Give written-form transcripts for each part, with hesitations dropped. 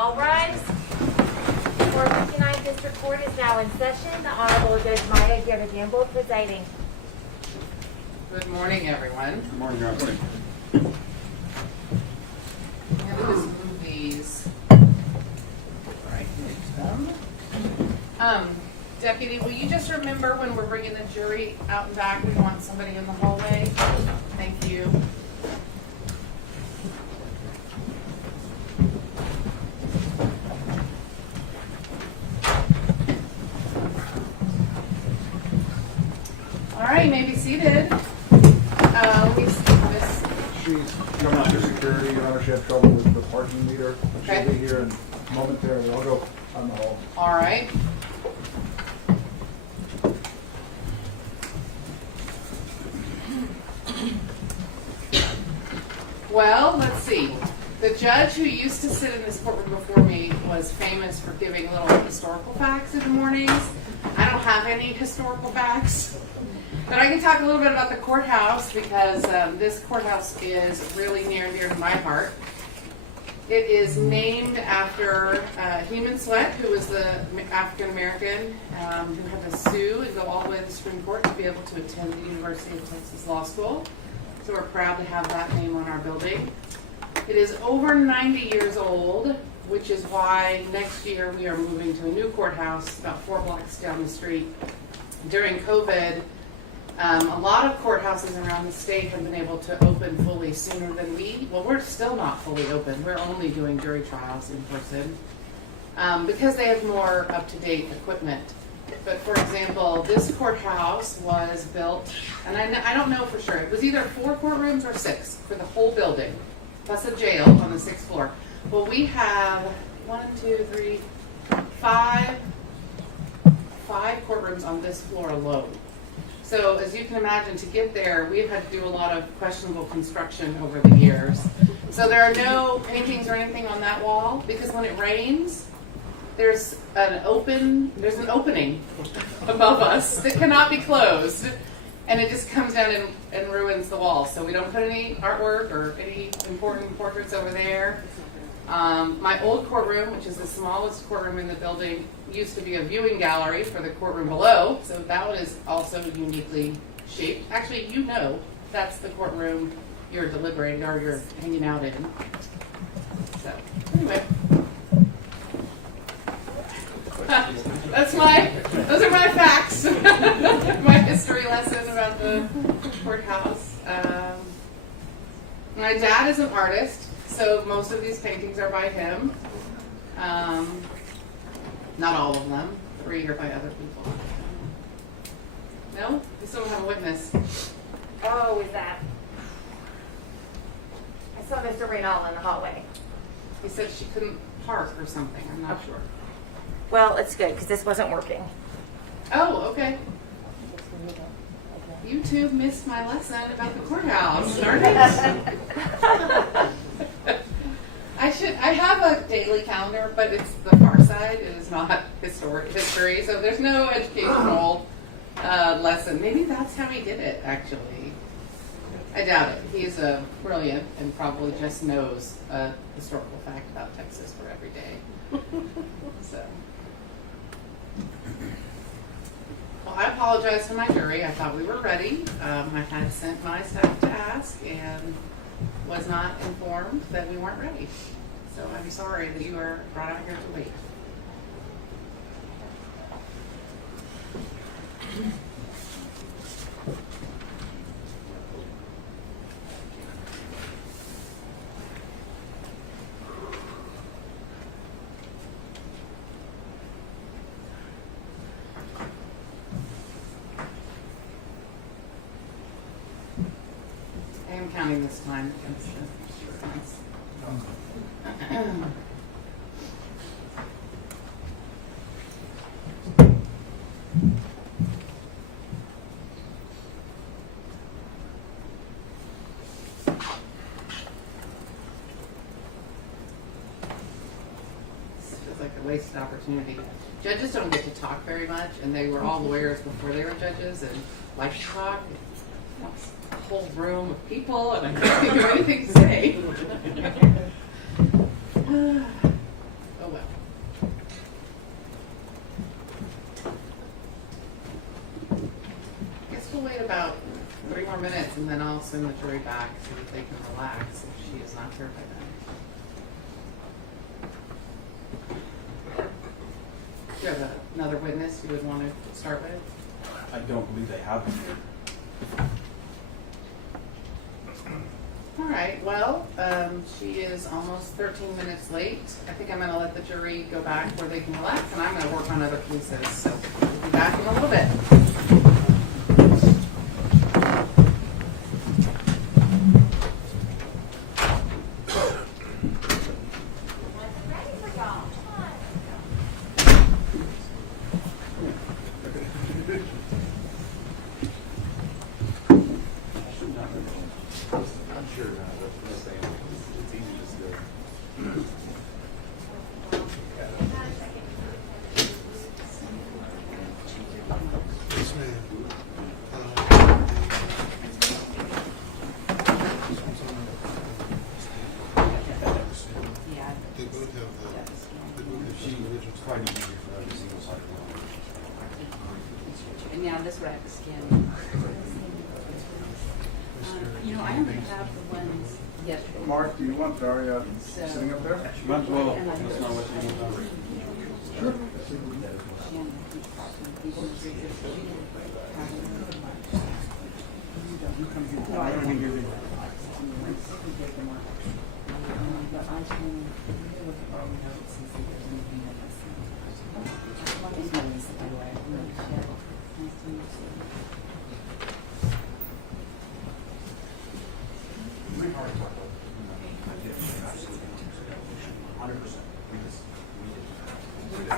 All rise. 459 District Court is now in session. The Honorable Judge Maya Gamble presiding. Good morning, everyone. Good morning, Your Honor. I'm going to just move these right into them. Deputy, will you just remember when we're bringing the jury out and back, we want somebody in the hallway? Thank you. All right, you may be seated. Let me see this. She's coming up to security, Your Honor. She had trouble with the parking meter. Okay. She'll be here in momentarily. I'll go on the hall. All right. Well, let's see. The judge who used to sit in this courtroom before me was famous for giving little historical facts in the mornings. I don't have any historical facts, but I can talk a little bit about the courthouse because this courthouse is really near and dear to my heart. It is named after Heman Sweat, who was the African American who had to sue and go all the way to the Supreme Court to be able to attend the University of Texas Law School. So we're proud to have that name on our building. It is over 90 years old, which is why next year we are moving to a new courthouse about 4 blocks down the street. During COVID, a lot of courthouses around the state have been able to open fully sooner than we're still not fully open. We're only doing jury trials in person because they have more up-to-date equipment. But for example, this courthouse was built, and I don't know for sure, it was either 4 courtrooms or 6 for the whole building, plus a jail on the 6th floor. Well, we have 5 courtrooms on this floor alone. So as you can imagine, to get there, we've had to do a lot of questionable construction over the years. So there are no paintings or anything on that wall because when it rains, there's an opening above us that cannot be closed, and it just comes down and ruins the wall. So we don't put any artwork or any important portraits over there. My old courtroom, which is the smallest courtroom in the building, used to be a viewing gallery for the courtroom below, so that one is also uniquely shaped. Actually, you know that's the courtroom you're deliberating or you're hanging out in. So, anyway. Those are my facts. My history lesson about the courthouse. My dad is an artist, so most of these paintings are by him. Not all of them. 3 are by other people. No? We still don't have a witness. Oh, is that? I saw Mr. Reynal in the hallway. He said she couldn't park or something. I'm not sure. Well, it's good because this wasn't working. Oh, okay. You two missed my lesson about the courthouse. Darn it. I have a daily calendar, but it's the far side. It is not history, so there's no educational lesson. Maybe that's how he did it, actually. I doubt it. He's brilliant and probably just knows a historical fact about Texas for every day. So. Well, I apologize to my jury. I thought we were ready. I had sent my staff to ask and was not informed that we weren't ready. So I'm sorry that you were brought out here to wait. I am counting this time against the points. This feels like a wasted opportunity. Judges don't get to talk very much, and they were all lawyers before they were judges and like to talk. That's a whole room of people, and I can't think of anything to say. I'll send the jury back so that they can relax if she is not here by then. Do you have another witness you would want to start with? I don't believe they have them here. All right, well, she is almost 13 minutes late. I think I'm going to let the jury go back where they can relax, and I'm going to work on other cases. So we'll be back in a little bit. Ready for y'all. Come on. I'm sure that's the same. It's easy to do. Yes, ma'am. Yeah. They both have She the original. probably easier for every single side. And now this would have to scan. You know, I only have the ones yesterday. Mark, do you want Daria sitting up there? Might as well, let us know what you want. Sure. No, I don't think you're good. But I can look at all the notes and see if there's anything that is. What is my list, by the way? Nice to meet you. Pretty hard to talk about. I did, absolutely. 100%. We did.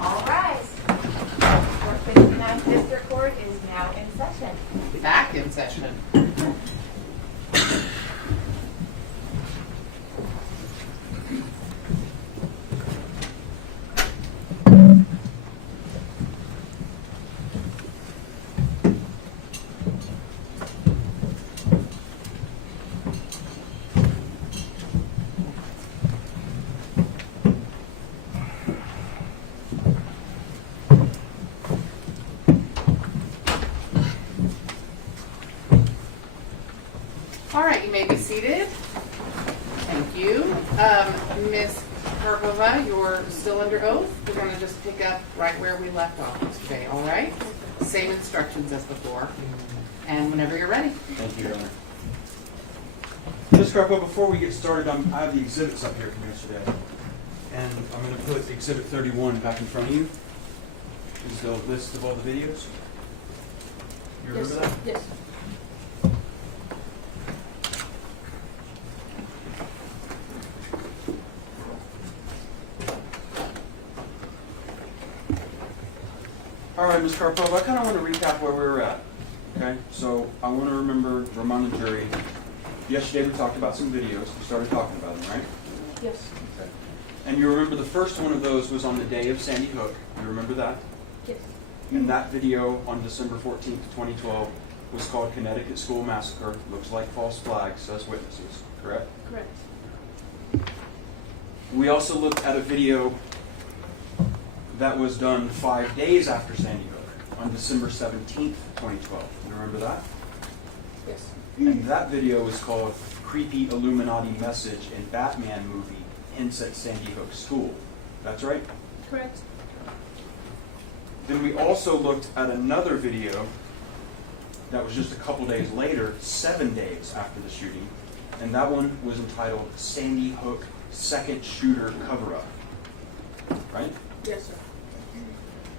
All rise. Fourth 59th District Court is now in session. Back in session. All right, you may be seated. Thank you. Ms. Karpova, you're still under oath. We're going to just pick up right where we left off today, all right? Same instructions as before. And whenever you're ready. Thank you, Your Honor. Ms. Carpo, before we get started, I have the exhibits up here from yesterday. And I'm going to put Exhibit 31 back in front of you. This is the list of all the videos. You remember that? Yes. All right, Ms. Karpova, I kind of want to recap where we were at. Okay, so I want to remind the jury. Yesterday we talked about some videos. We started talking about them, right? Yes. Okay. And you remember the first one of those was on the day of Sandy Hook. You remember that? Yes. And that video on December 14th, 2012 was called Connecticut School Massacre. Looks like false flags, says witnesses. Correct? Correct. We also looked at a video that was done 5 days after Sandy Hook on December 17th, 2012. You remember that? Yes. And that video is called Creepy Illuminati Message in Batman Movie Hints at Sandy Hook School. That's right? Correct. Then we also looked at another video that was just a couple days later, 7 days after the shooting. And that one was entitled Sandy Hook Second Shooter Cover-Up. Right? Yes, sir.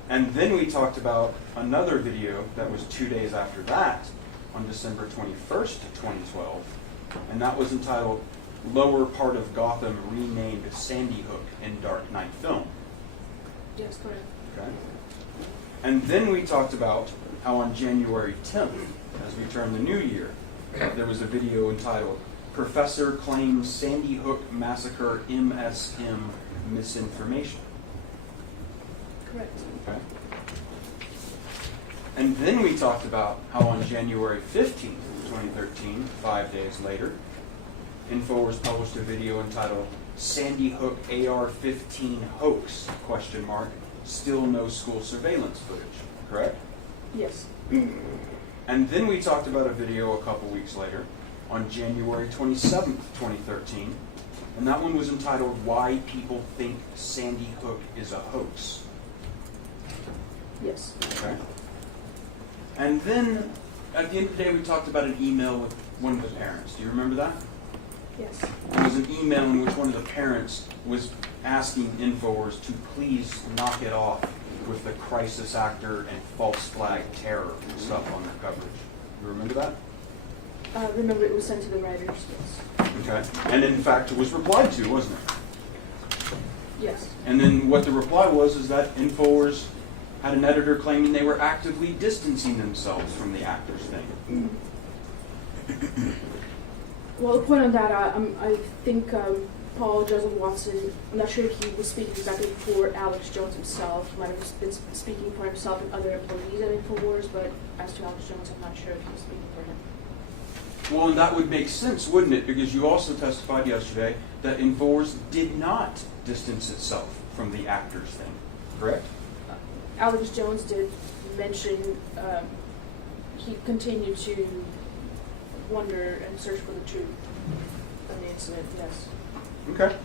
And then we talked about another video that was 2 days after that, on December 21st, 2012, and that was entitled Lower Part of Gotham Renamed Sandy Hook in Dark Knight Film. Yes, correct. Okay. And then we talked about how on January 10th, as we turn the new year, there was a video entitled Professor Claims Sandy Hook Massacre MSM Misinformation. Correct. Okay. And then we talked about how on January 15th, 2013, 5 days later, InfoWars published a video entitled Sandy Hook AR-15 Hoax, ? still no school surveillance footage, correct? Yes. And then we talked about a video a couple weeks later on January 27th, 2013, and that one was entitled Why People Think Sandy Hook is a Hoax. Yes. Okay. And then at the end of the day, we talked about an email with one of the parents. Do you remember that? Yes. It was an email in which one of the parents was asking InfoWars to please knock it off with the crisis actor and false flag terror stuff on their coverage. You remember that? Remember, it was sent to the writers. Yes. Okay. And in fact, it was replied to, wasn't it? Yes. And then what the reply was is that InfoWars had an editor claiming they were actively distancing themselves from the actors thing. Well, the point on that, I think Paul Joseph Watson, I'm not sure if he was speaking exactly for Alex Jones himself. He might have been speaking for himself and other employees at InfoWars, but as to Alex Jones, I'm not sure if he was speaking for him. Well, and that would make sense, wouldn't it? Because you also testified yesterday that InfoWars did not distance itself from the actors thing, correct? Alex Jones did mention he continued to wonder and search for the truth of the incident, yes. Okay.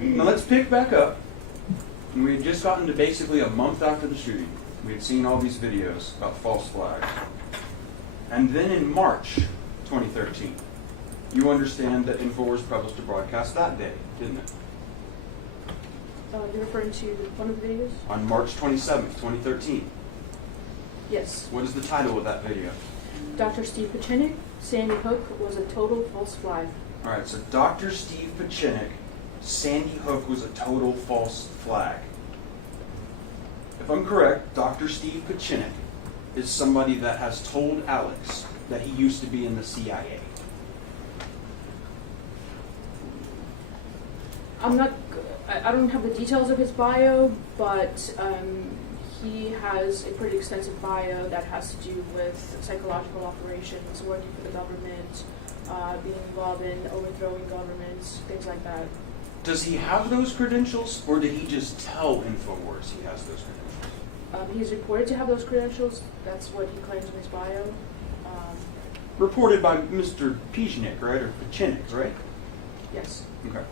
Now let's pick back up. And we had just gotten to basically a month after the shooting. We had seen all these videos about false flags. And then in March 2013, you understand that InfoWars published a broadcast that day, didn't it? You're referring to one of the videos? On March 27th, 2013. Yes. What is the title of that video? Dr. Steve Pachinik, Sandy Hook was a total false flag. All right, so Dr. Steve Pachinik, Sandy Hook was a total false flag. If I'm correct, Dr. Steve Pachinik is somebody that has told Alex that he used to be in the CIA. I don't have the details of his bio, but he has a pretty extensive bio that has to do with psychological operations, working for the government, being involved in overthrowing governments, things like that. Does he have those credentials, or did he just tell InfoWars he has those credentials? He's reported to have those credentials. That's what he claims in his bio. Reported by Mr. Pachinik, right? Or Pachinik, right? Yes. Okay.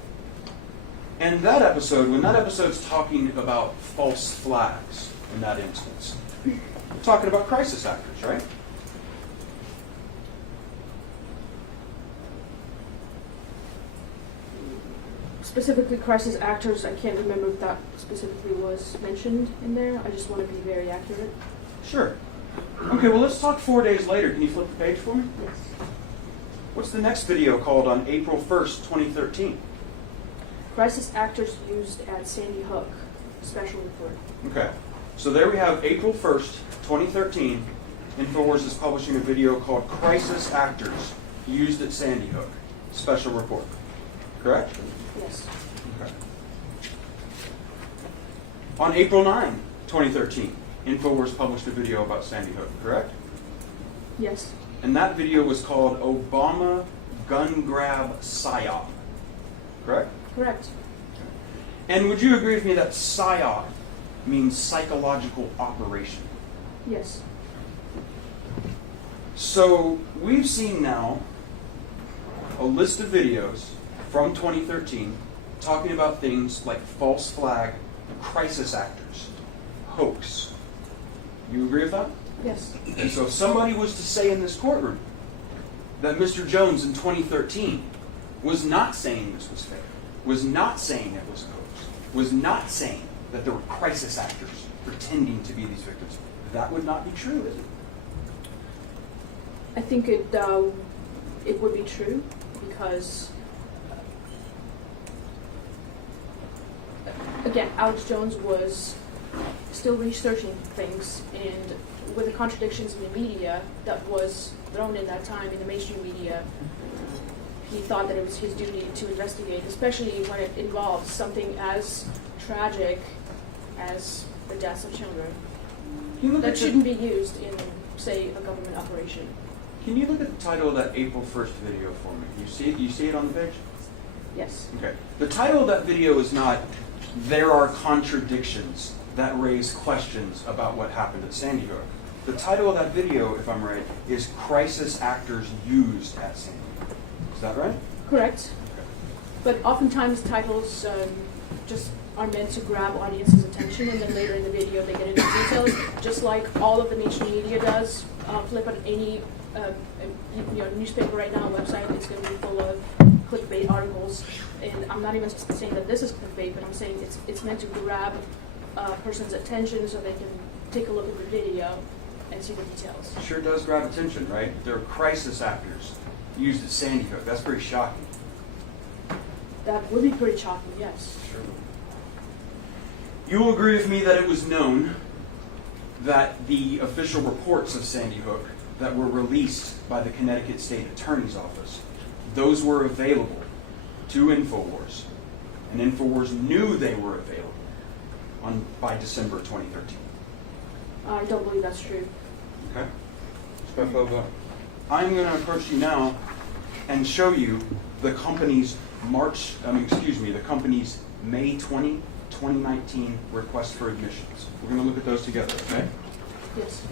And that episode, when that episode's talking about false flags in that instance, we're talking about crisis actors, right? Specifically, crisis actors, I can't remember if that specifically was mentioned in there. I just want to be very accurate. Sure. Okay, well, let's talk 4 days later. Can you flip the page for me? Yes. What's the next video called on April 1st, 2013? Crisis actors used at Sandy Hook, special report. Okay. So there we have April 1st, 2013. InfoWars is publishing a video called Crisis Actors Used at Sandy Hook, special report. Correct? Yes. Okay. On April 9, 2013, InfoWars published a video about Sandy Hook, correct? Yes. And that video was called Obama Gun Grab PSYOP, correct? Correct. And would you agree with me that PSYOP means psychological operation? Yes. So we've seen now a list of videos from 2013 talking about things like false flag, crisis actors, hoax. You agree with that? Yes. And so if somebody was to say in this courtroom that Mr. Jones in 2013 was not saying this was fake, was not saying it was a hoax, was not saying that there were crisis actors pretending to be these victims, that would not be true, is it? I think it would be true because, again, Alex Jones was still researching things, and with the contradictions in the media that was thrown in that time in the mainstream media, he thought that it was his duty to investigate, especially when it involves something as tragic as the deaths of children. That shouldn't be used in, say, a government operation. Can you look at the title of that April 1st video for me? You see it on the page? Yes. Okay. The title of that video is not "There Are Contradictions that raise questions about what happened at Sandy Hook. The title of that video, if I'm right, is Crisis Actors Used at Sandy Hook. Is that right? Correct. But oftentimes titles just are meant to grab audience's attention, and then later in the video they get into details, just like all of the mainstream media does. Flip on any newspaper right now, website, it's going to be full of clickbait articles. And I'm not even saying that this is clickbait, but I'm saying it's meant to grab a person's attention so they can take a look at the video and see the details. It sure does grab attention, right? There are crisis actors used at Sandy Hook. That's pretty shocking. That would be pretty shocking, yes. Sure. You will agree with me that it was known that the official reports of Sandy Hook that were released by the Connecticut State Attorney's Office, those were available to InfoWars. And InfoWars knew they were available by December 2013. I don't believe that's true. Okay? I'm going to approach you now and show you the company's the company's May 20, 2019 request for admissions. We're going to look at those together, okay? Yes.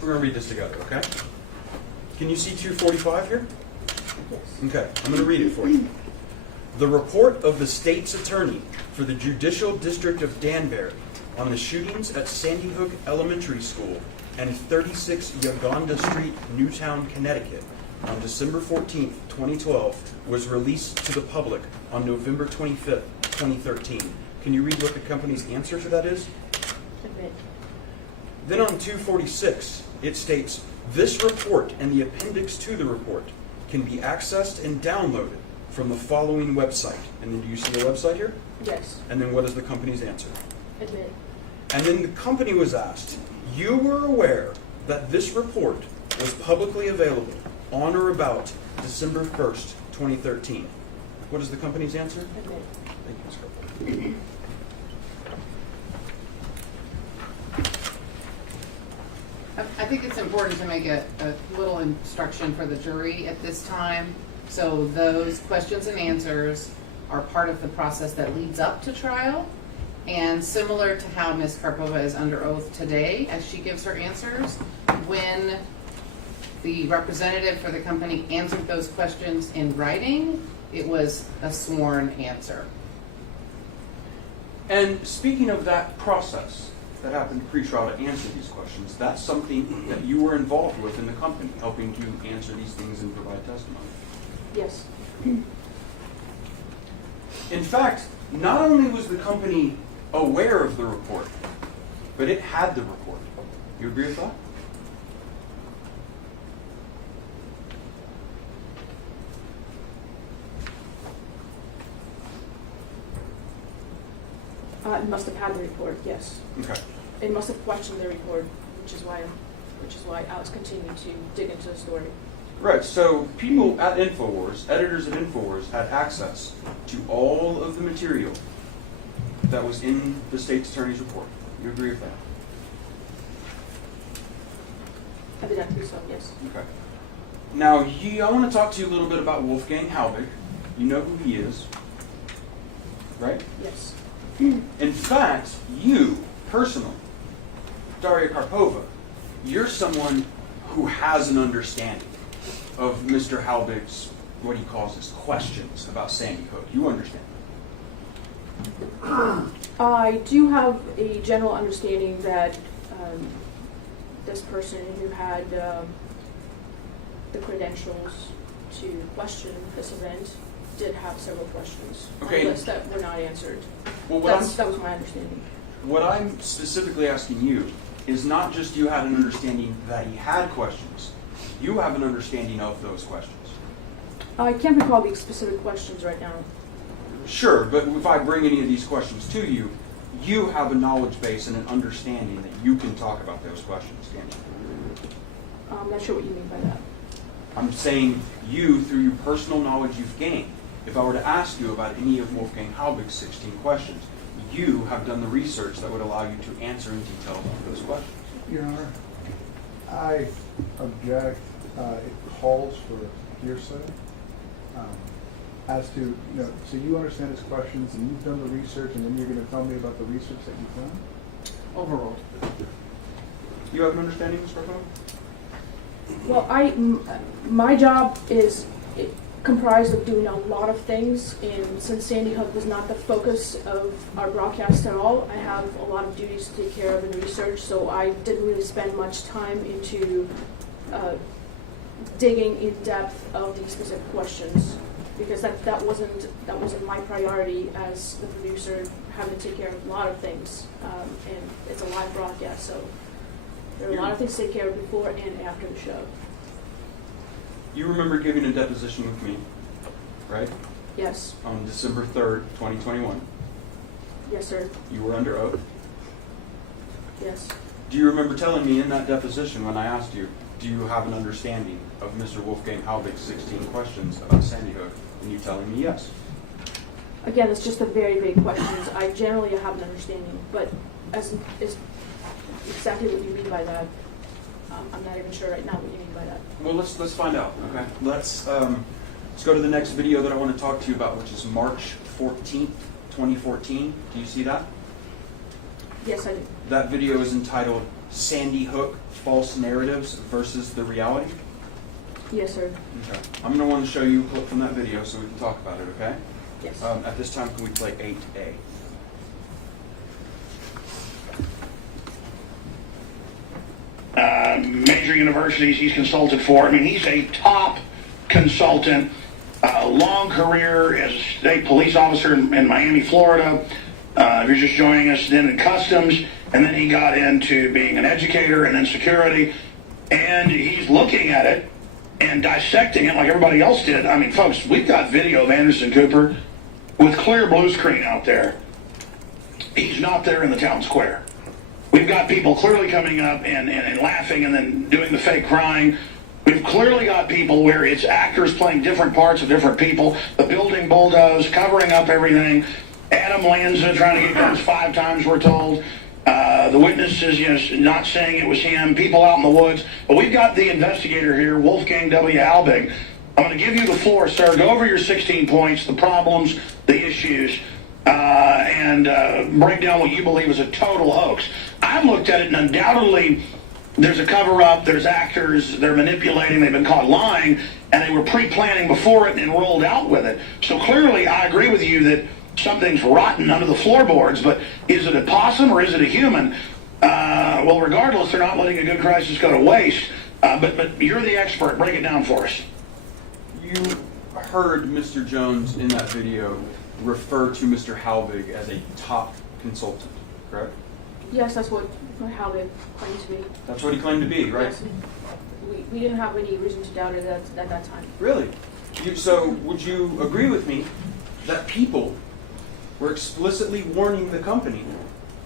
We're going to read this together, okay? Can you see 245 here? Yes. Okay, I'm going to read it for you. The report of the state's attorney for the Judicial District of Danbury on the shootings at Sandy Hook Elementary School and 36 Uganda Street, Newtown, Connecticut, on December 14, 2012, was released to the public on November 25, 2013. Can you read what the company's answer to that is? Admit. Then on 246, it states, this report and the appendix to the report can be accessed and downloaded from the following website. And then do you see the website here? Yes. And then what is the company's answer? Admit. And then the company was asked, you were aware that this report was publicly available on or about December 1st, 2013. What is the company's answer? Admit. Thank you, Ms. Carpenter. I think it's important to make a little instruction for the jury at this time. So those questions and answers are part of the process that leads up to trial. And similar to how Ms. Karpova is under oath today as she gives her answers, when the representative for the company answered those questions in writing, it was a sworn answer. And speaking of that process that happened pre-trial to answer these questions, that's something that you were involved with in the company, helping to answer these things and provide testimony. Yes. In fact, not only was the company aware of the report, but it had the report. You agree with that? It must have had the report, yes. Okay. It must have questioned the report, which is why Alex continued to dig into the story. Right, so people at InfoWars, editors at InfoWars, had access to all of the material that was in the state's attorney's report. You agree with that? Evidently so, yes. Okay. Now, I want to talk to you a little bit about Wolfgang Halbig. You know who he is, right? Yes. In fact, you, personally, Daria Karpova, you're someone who has an understanding of Mr. Halbig's, what he calls his questions about Sandy Hook. You understand. I do have a general understanding that this person who had the credentials to question this event did have several questions on Okay. the list that were not answered. Well, That was my understanding. what I'm specifically asking you is not just you had an understanding that he had questions. You have an understanding of those questions. I can't recall the specific questions right now. Sure, but if I bring any of these questions to you, you have a knowledge base and an understanding that you can talk about those questions, can't you? I'm not sure what you mean by that. I'm saying you, through your personal knowledge you've gained, if I were to ask you about any of Wolfgang Halbig's 16 questions, you have done the research that would allow you to answer in detail on those questions. Your Honor, I object. It calls for hearsay. as to, you know, so you understand his questions and you've done the research and then you're gonna tell me about the research that you've done? Overruled. You have an understanding, Ms. Bartholomew? Well, my job is comprised of doing a lot of things, and since Sandy Hook was not the focus of our broadcast at all, I have a lot of duties to take care of and research, so I didn't really spend much time into digging in depth of these specific questions, because that wasn't my priority as the producer, having to take care of a lot of things, and it's a live broadcast, so there are a lot of things to take care of before and after the show. You remember giving a deposition with me, right? Yes. On December 3rd, 2021. Yes, sir. You were under oath. Yes. Do you remember telling me in that deposition when I asked you, do you have an understanding of Mr. Wolfgang Halbig's 16 questions about Sandy Hook? And you telling me yes. Again, it's just a very vague questions. I generally have an understanding, but as exactly what you mean by that, I'm not even sure right now what you mean by that. Well, let's find out. Okay. Let's go to the next video that I want to talk to you about, which is March 14th, 2014. Do you see that? Yes, I do. That video is entitled Sandy Hook, False Narratives versus the Reality. Yes, sir. Okay. I'm going to want to show you a clip from that video so we can talk about it, okay? Yes. At this time, can we play 8A? Major universities he's consulted for. I mean, he's a top consultant, long career as a state police officer in Miami, Florida. If you're just joining us, then in customs, and then he got into being an educator and then security. And he's looking at it and dissecting it like everybody else did. I mean, folks, we've got video of Anderson Cooper with clear blue screen out there. He's not there in the town square. We've got people clearly coming up and laughing and then doing the fake crying. We've clearly got people where it's actors playing different parts of different people. The building bulldozed, covering up everything. Adam Lanza trying to get guns 5 times, we're told. The witnesses, not saying it was him. People out in the woods. But we've got the investigator here, Wolfgang W. Halbig. I'm going to give you the floor, sir. Go over your 16 points, the problems, the issues, and break down what you believe is a total hoax. I've looked at it, and undoubtedly there's a cover-up, there's actors, they're manipulating, they've been caught lying, and they were pre-planning before it and rolled out with it. So clearly, I agree with you that something's rotten under the floorboards, but is it a possum or is it a human? Well, regardless, they're not letting a good crisis go to waste, but you're the expert. Break it down for us. You heard Mr. Jones in that video refer to Mr. Halbig as a top consultant, correct? Yes, that's what Halbig claimed to be. That's what he claimed to be, right? Yes. We didn't have any reason to doubt it at that time. Really? So would you agree with me that people were explicitly warning the company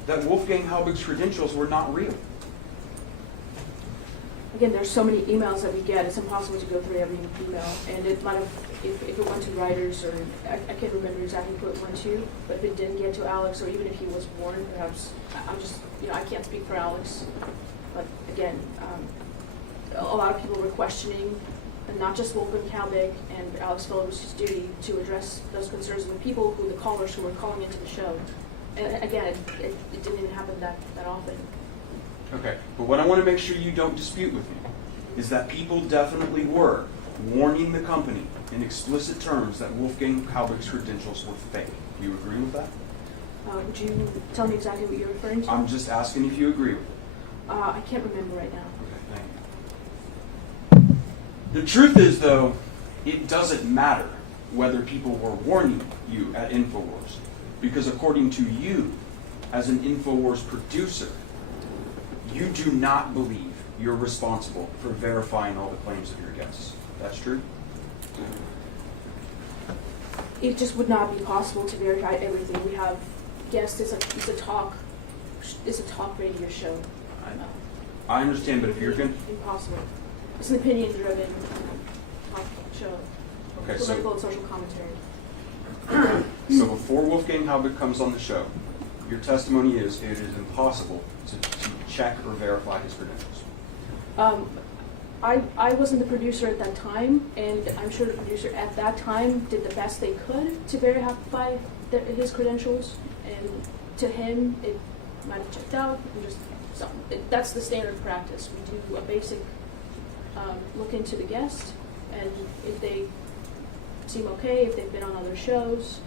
that Wolfgang Halbig's credentials were not real? Again, there's so many emails that we get, it's impossible to go through every email. And it might have, if it went to writers, or I can't remember exactly who it went to, but if it didn't get to Alex, or even if he was warned, perhaps, I'm just, I can't speak for Alex. But again, a lot of people were questioning, and not just Wolfgang Halbig and Alex Phillips' duty to address those concerns of the people the callers who were calling into the show. And again, it didn't even happen that often. Okay, but what I want to make sure you don't dispute with me is that people definitely were warning the company in explicit terms that Wolfgang Halbig's credentials were fake. Do you agree with that? Would you tell me exactly what you're referring to? I'm just asking if you agree with it. I can't remember right now. Okay, thank you. The truth is, though, it doesn't matter whether people were warning you at InfoWars, because according to you, as an InfoWars producer, you do not believe you're responsible for verifying all the claims of your guests. That's true? It just would not be possible to verify everything. We have guests. It's a talk radio show. I understand, but if you're going to... Impossible. It's an opinion-driven talk show. Okay, Political and social commentary. So before Wolfgang Halbig comes on the show, your testimony is it is impossible to check or verify his credentials. I wasn't the producer at that time, and I'm sure the producer at that time did the best they could to verify his credentials, and to him, it might have checked out. That's the standard practice. We do a basic look into the guest, and if they seem okay, if they've been on other shows,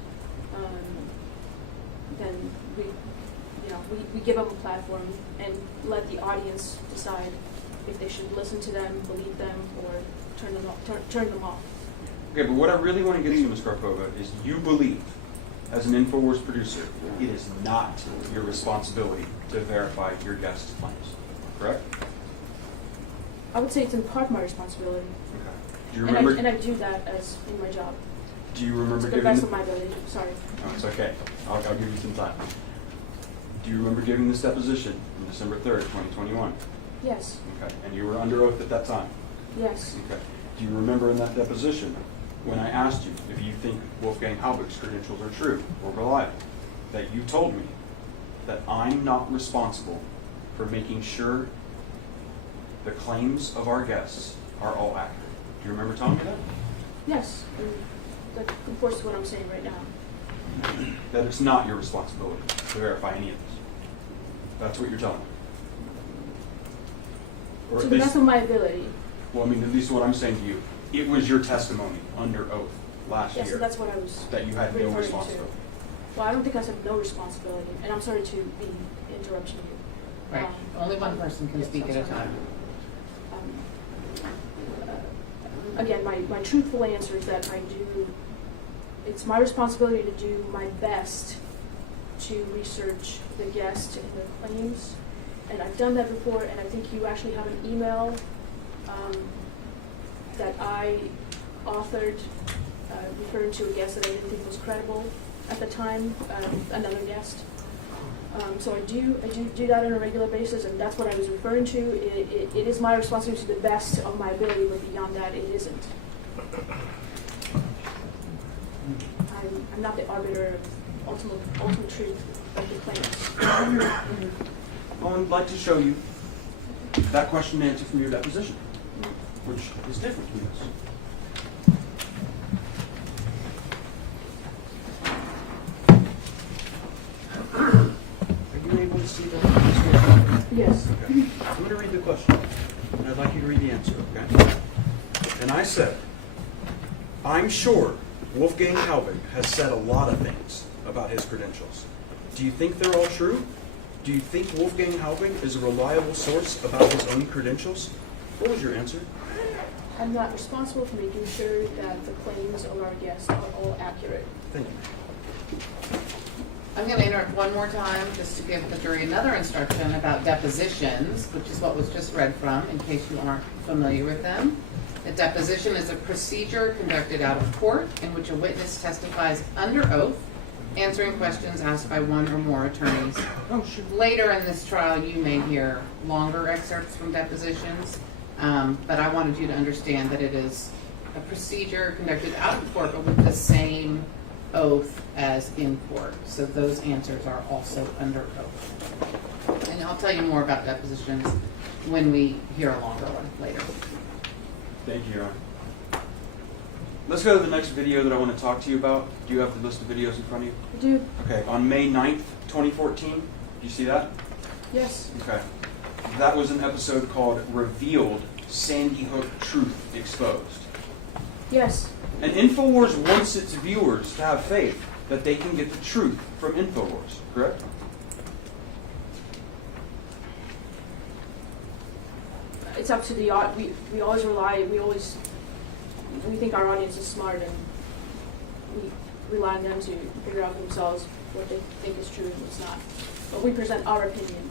then we give them a platform and let the audience decide if they should listen to them, believe them, or turn them off. Okay, but what I really want to get to, Ms. Karpova, is you believe, as an InfoWars producer, it is not your responsibility to verify your guest's claims, correct? I would say it's in part my responsibility, Okay. Do you remember? and I do that as in my job. Do you remember To the giving? best of my ability. Sorry. No, it's okay. I'll give you some time. Do you remember giving this deposition on December 3rd, 2021? Yes. Okay. And you were under oath at that time? Yes. Okay. Do you remember in that deposition when I asked you if you think Wolfgang Halbig's credentials are true or reliable, that you told me that I'm not responsible for making sure the claims of our guests are all accurate? Do you remember telling me that? Yes. And that conforms to what I'm saying right now. That it's not your responsibility to verify any of this. That's what you're telling me. Or To at the least, best of my ability. well, I mean, at least what I'm saying to you, it was your testimony under oath last Yes, year so that's what I was that you had no referring to. responsibility. Well, I don't think I have no responsibility, and I'm sorry to be interrupting you. Right, only one person can yes, speak I'm at a sorry. time. Again, my truthful answer is that it's my responsibility to do my best to research the guest and their claims. And I've done that before, and I think you actually have an email that I authored referring to a guest that I didn't think was credible at the time, another guest. So I do that on a regular basis, and that's what I was referring to. It is my responsibility to the best of my ability, but beyond that, it isn't. I'm not the arbiter of ultimate truth of the claims. Well, I'd like to show you that question and answer from your deposition, which is different from this. Are you able to see that? Yes. Okay. I'm going to read the question, and I'd like you to read the answer, okay? And I said, I'm sure Wolfgang Halbig has said a lot of things about his credentials. Do you think they're all true? Do you think Wolfgang Halbig is a reliable source about his own credentials? What was your answer? I'm not responsible for making sure that the claims of our guests are all accurate. Thank you. I'm going to interrupt one more time just to give the jury another instruction about depositions, which is what was just read from, in case you aren't familiar with them. A deposition is a procedure conducted out of court in which a witness testifies under oath, answering questions asked by one or more attorneys. Oh, sure. Later in this trial, you may hear longer excerpts from depositions, but I wanted you to understand that it is a procedure conducted out of court, but with the same oath as in court. So those answers are also under oath. And I'll tell you more about depositions when we hear a longer one later. Thank you, Your Honor. Let's go to the next video that I want to talk to you about. Do you have the list of videos in front of you? I do. Okay, on May 9th, 2014, do you see that? Yes. Okay. That was an episode called Revealed Sandy Hook Truth Exposed. Yes. And InfoWars wants its viewers to have faith that they can get the truth from InfoWars, correct? It's up to the we always rely we think our audience is smart, and we rely on them to figure out themselves what they think is true and what's not. But we present our opinion.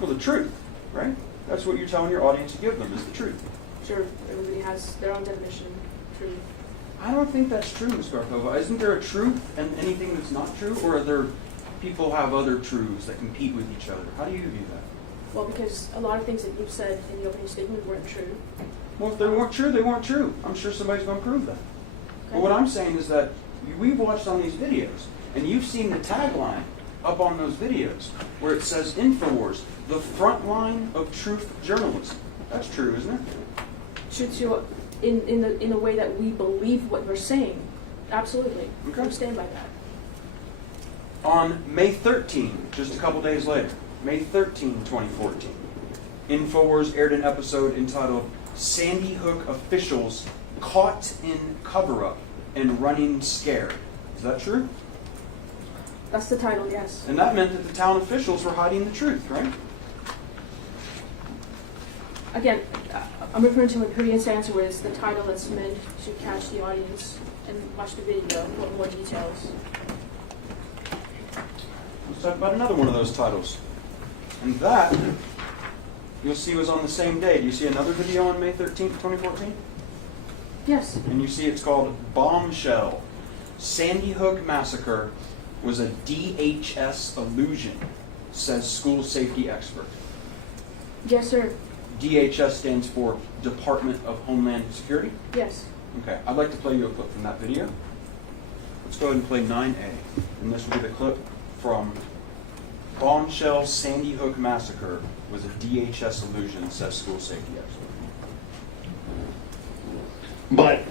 Well, the truth, right? That's what you're telling your audience to give them, is the truth. Sure, everybody has their own definition of truth. I don't think that's true, Ms. Garkova. Isn't there a truth and anything that's not true? Or are there people have other truths that compete with each other? How do you view that? Well, because a lot of things that you've said in the opening statement weren't true. Well, if they weren't true, they weren't true. I'm sure somebody's going to prove that. Okay. But what I'm saying is that we've watched on these videos, and you've seen the tagline up on those videos where it says InfoWars, the front line of truth journalism. That's true, isn't it? in the way that we believe what we're saying. Absolutely. Okay. I stand by that. On May 13, just a couple days later, May 13, 2014, InfoWars aired an episode entitled Sandy Hook Officials Caught in Cover-Up and Running Scared. Is that true? That's the title, yes. And that meant that the town officials were hiding the truth, right? Again, I'm referring to my previous answer, where it's the title that's meant to catch the audience and watch the video for more details. Let's talk about another one of those titles. And that, you'll see, was on the same day. Do you see another video on May 13th, 2014? Yes. And you see it's called Bombshell. Sandy Hook Massacre was a DHS illusion, says school safety expert. Yes, sir. DHS stands for Department of Homeland Security. Yes. Okay, I'd like to play you a clip from that video. Let's go ahead and play 9A. And this will be the clip from Bombshell Sandy Hook Massacre was a DHS illusion, says school safety expert. But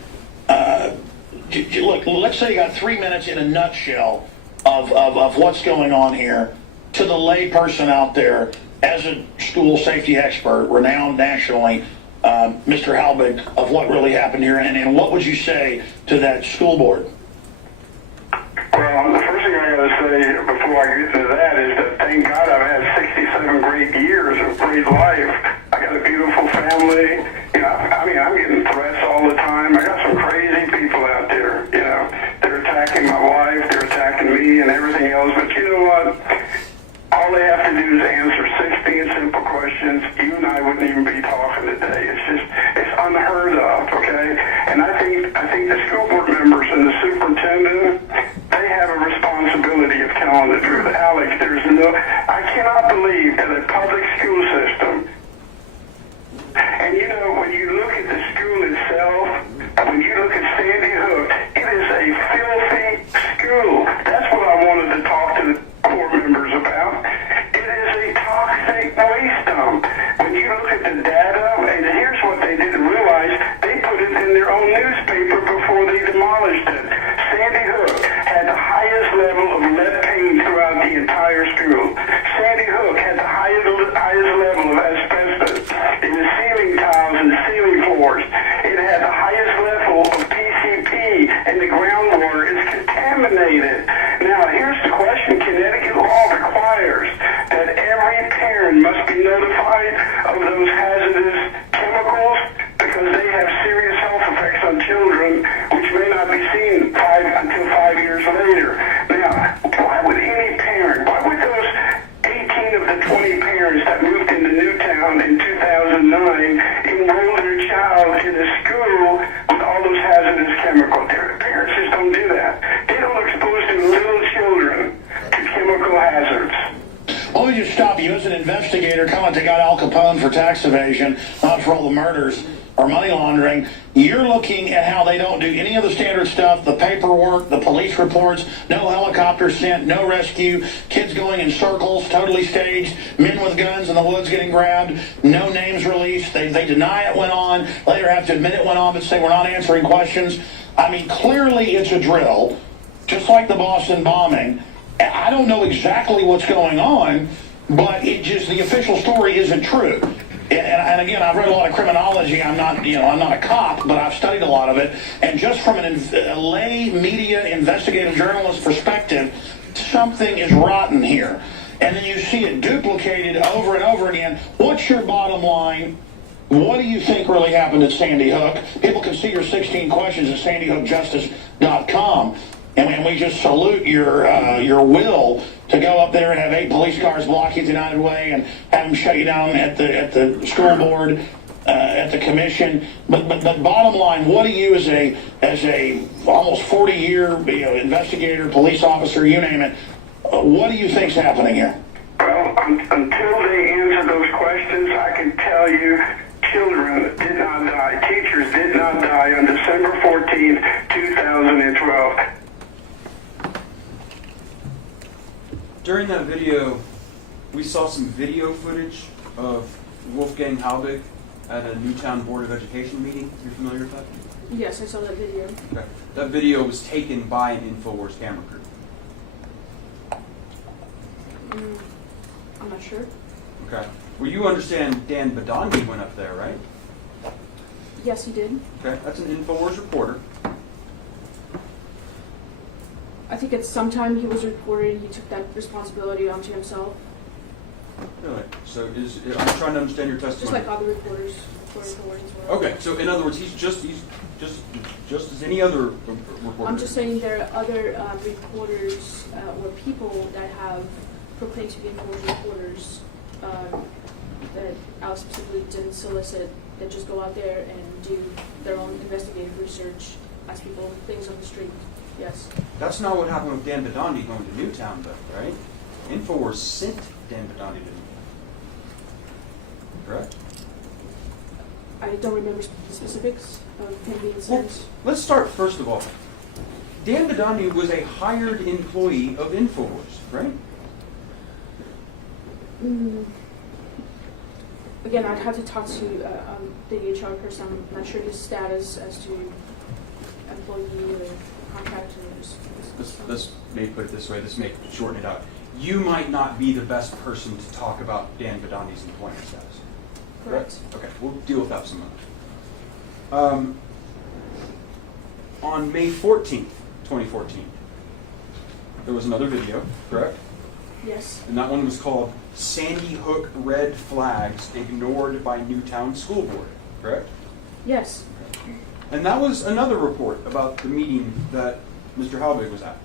look, let's say you got 3 minutes in a nutshell of what's going on here to the lay person out there as a school safety expert, renowned nationally, Mr. Halbig, of what really happened here, and what would you say to that school board? Well, the first thing I got to say before I get to that is that thank God I've had 67 great years of great life. I got a beautiful family. You know, I mean, I'm getting threats all the time. I got some crazy people out there. You know, they're attacking my wife, they're attacking me, and everything else. But you know what? All they have to do is answer 16 simple questions. You and I wouldn't even be talking today. It's unheard of, okay? And I think the school board members and the superintendent, they have a responsibility of telling the truth. Alex, I cannot believe that a public school system, and you know, when you look at the school itself, when you look at Sandy Hook, it is a filthy school. That's what I wanted to talk to the board members about. It is a toxic waste dump. When you look at the data, and here's what they didn't realize, they put it in their own newspaper before they demolished it. Sandy Hook had the highest level of lead paint throughout the entire school. Sandy Hook had the highest level of asbestos in the ceiling tiles and the ceiling floors. It had the highest level of PCP, and the groundwater is contaminated. Now, here's the question. Connecticut law requires that every parent must be notified of those hazardous chemicals because they have serious health effects on children, which may not be seen until 5 years later. Now, why would any parent, why would those 18 of the 20 parents that moved into Newtown in 2009 enroll their child in a school with all those hazardous chemicals? Their parents just don't do that. They don't expose their little children to chemical hazards. Let me just stop you. As an investigator, kind of like they got Al Capone for tax evasion, not for all the murders or money laundering. You're looking at how they don't do any of the standard stuff, the paperwork, the police reports, no helicopters sent, no rescue, kids going in circles, totally staged, men with guns in the woods getting grabbed, no names released. They deny it went on, later have to admit it went on, but say we're not answering questions. I mean, clearly it's a drill, just like the Boston bombing. I don't know exactly what's going on, but the official story isn't true. And again, I've read a lot of criminology. I'm not a cop, but I've studied a lot of it. And just from a lay media investigative journalist perspective, something is rotten here. And then you see it duplicated over and over again. What's your bottom line? What do you think really happened at Sandy Hook? People can see your 16 questions at sandyhookjustice.com. And we just salute your will to go up there and have 8 police cars block you the United Way and have them shut you down at the school board, at the commission. But bottom line, what do you as a almost 40-year investigator, police officer, you name it, what do you think's happening here? Well, until they answer those questions, I can tell you children did not die. Teachers did not die on December 14th, 2012. During that video, we saw some video footage of Wolfgang Halbig at a Newtown Board of Education meeting. You're familiar with that? Yes, I saw that video. Okay. That video was taken by an InfoWars camera crew. I'm not sure. Okay. Well, you understand Dan Badandi went up there, right? Yes, he did. Okay. That's an InfoWars reporter. I think at some time he was reported, he took that responsibility onto himself. Really? So I'm trying to understand your testimony. Just like other reporters for InfoWars as well. Okay. So in other words, he's just as any other reporter. I'm just saying there are other reporters or people that have proclaimed to be InfoWars reporters that Alex specifically didn't solicit, that just go out there and do their own investigative research, ask people things on the street. Yes. That's not what happened with Dan Badandi going to Newtown, though, right? InfoWars sent Dan Badandi to Newtown. Correct? I don't remember the specifics of him being Well, sent. let's start first of all. Dan Badandi was a hired employee of InfoWars, right? Again, I'd have to talk to the HR person. I'm not sure his status as to employee or contractors. Let's maybe put it this way. This may shorten it out. You might not be the best person to talk about Dan Badandi's employment status. Correct. Okay, we'll deal with that some other. On May 14th, 2014, there was another video, correct? Yes. And that one was called Sandy Hook Red Flags Ignored by Newtown School Board, correct? Yes. And that was another report about the meeting that Mr. Halbig was at,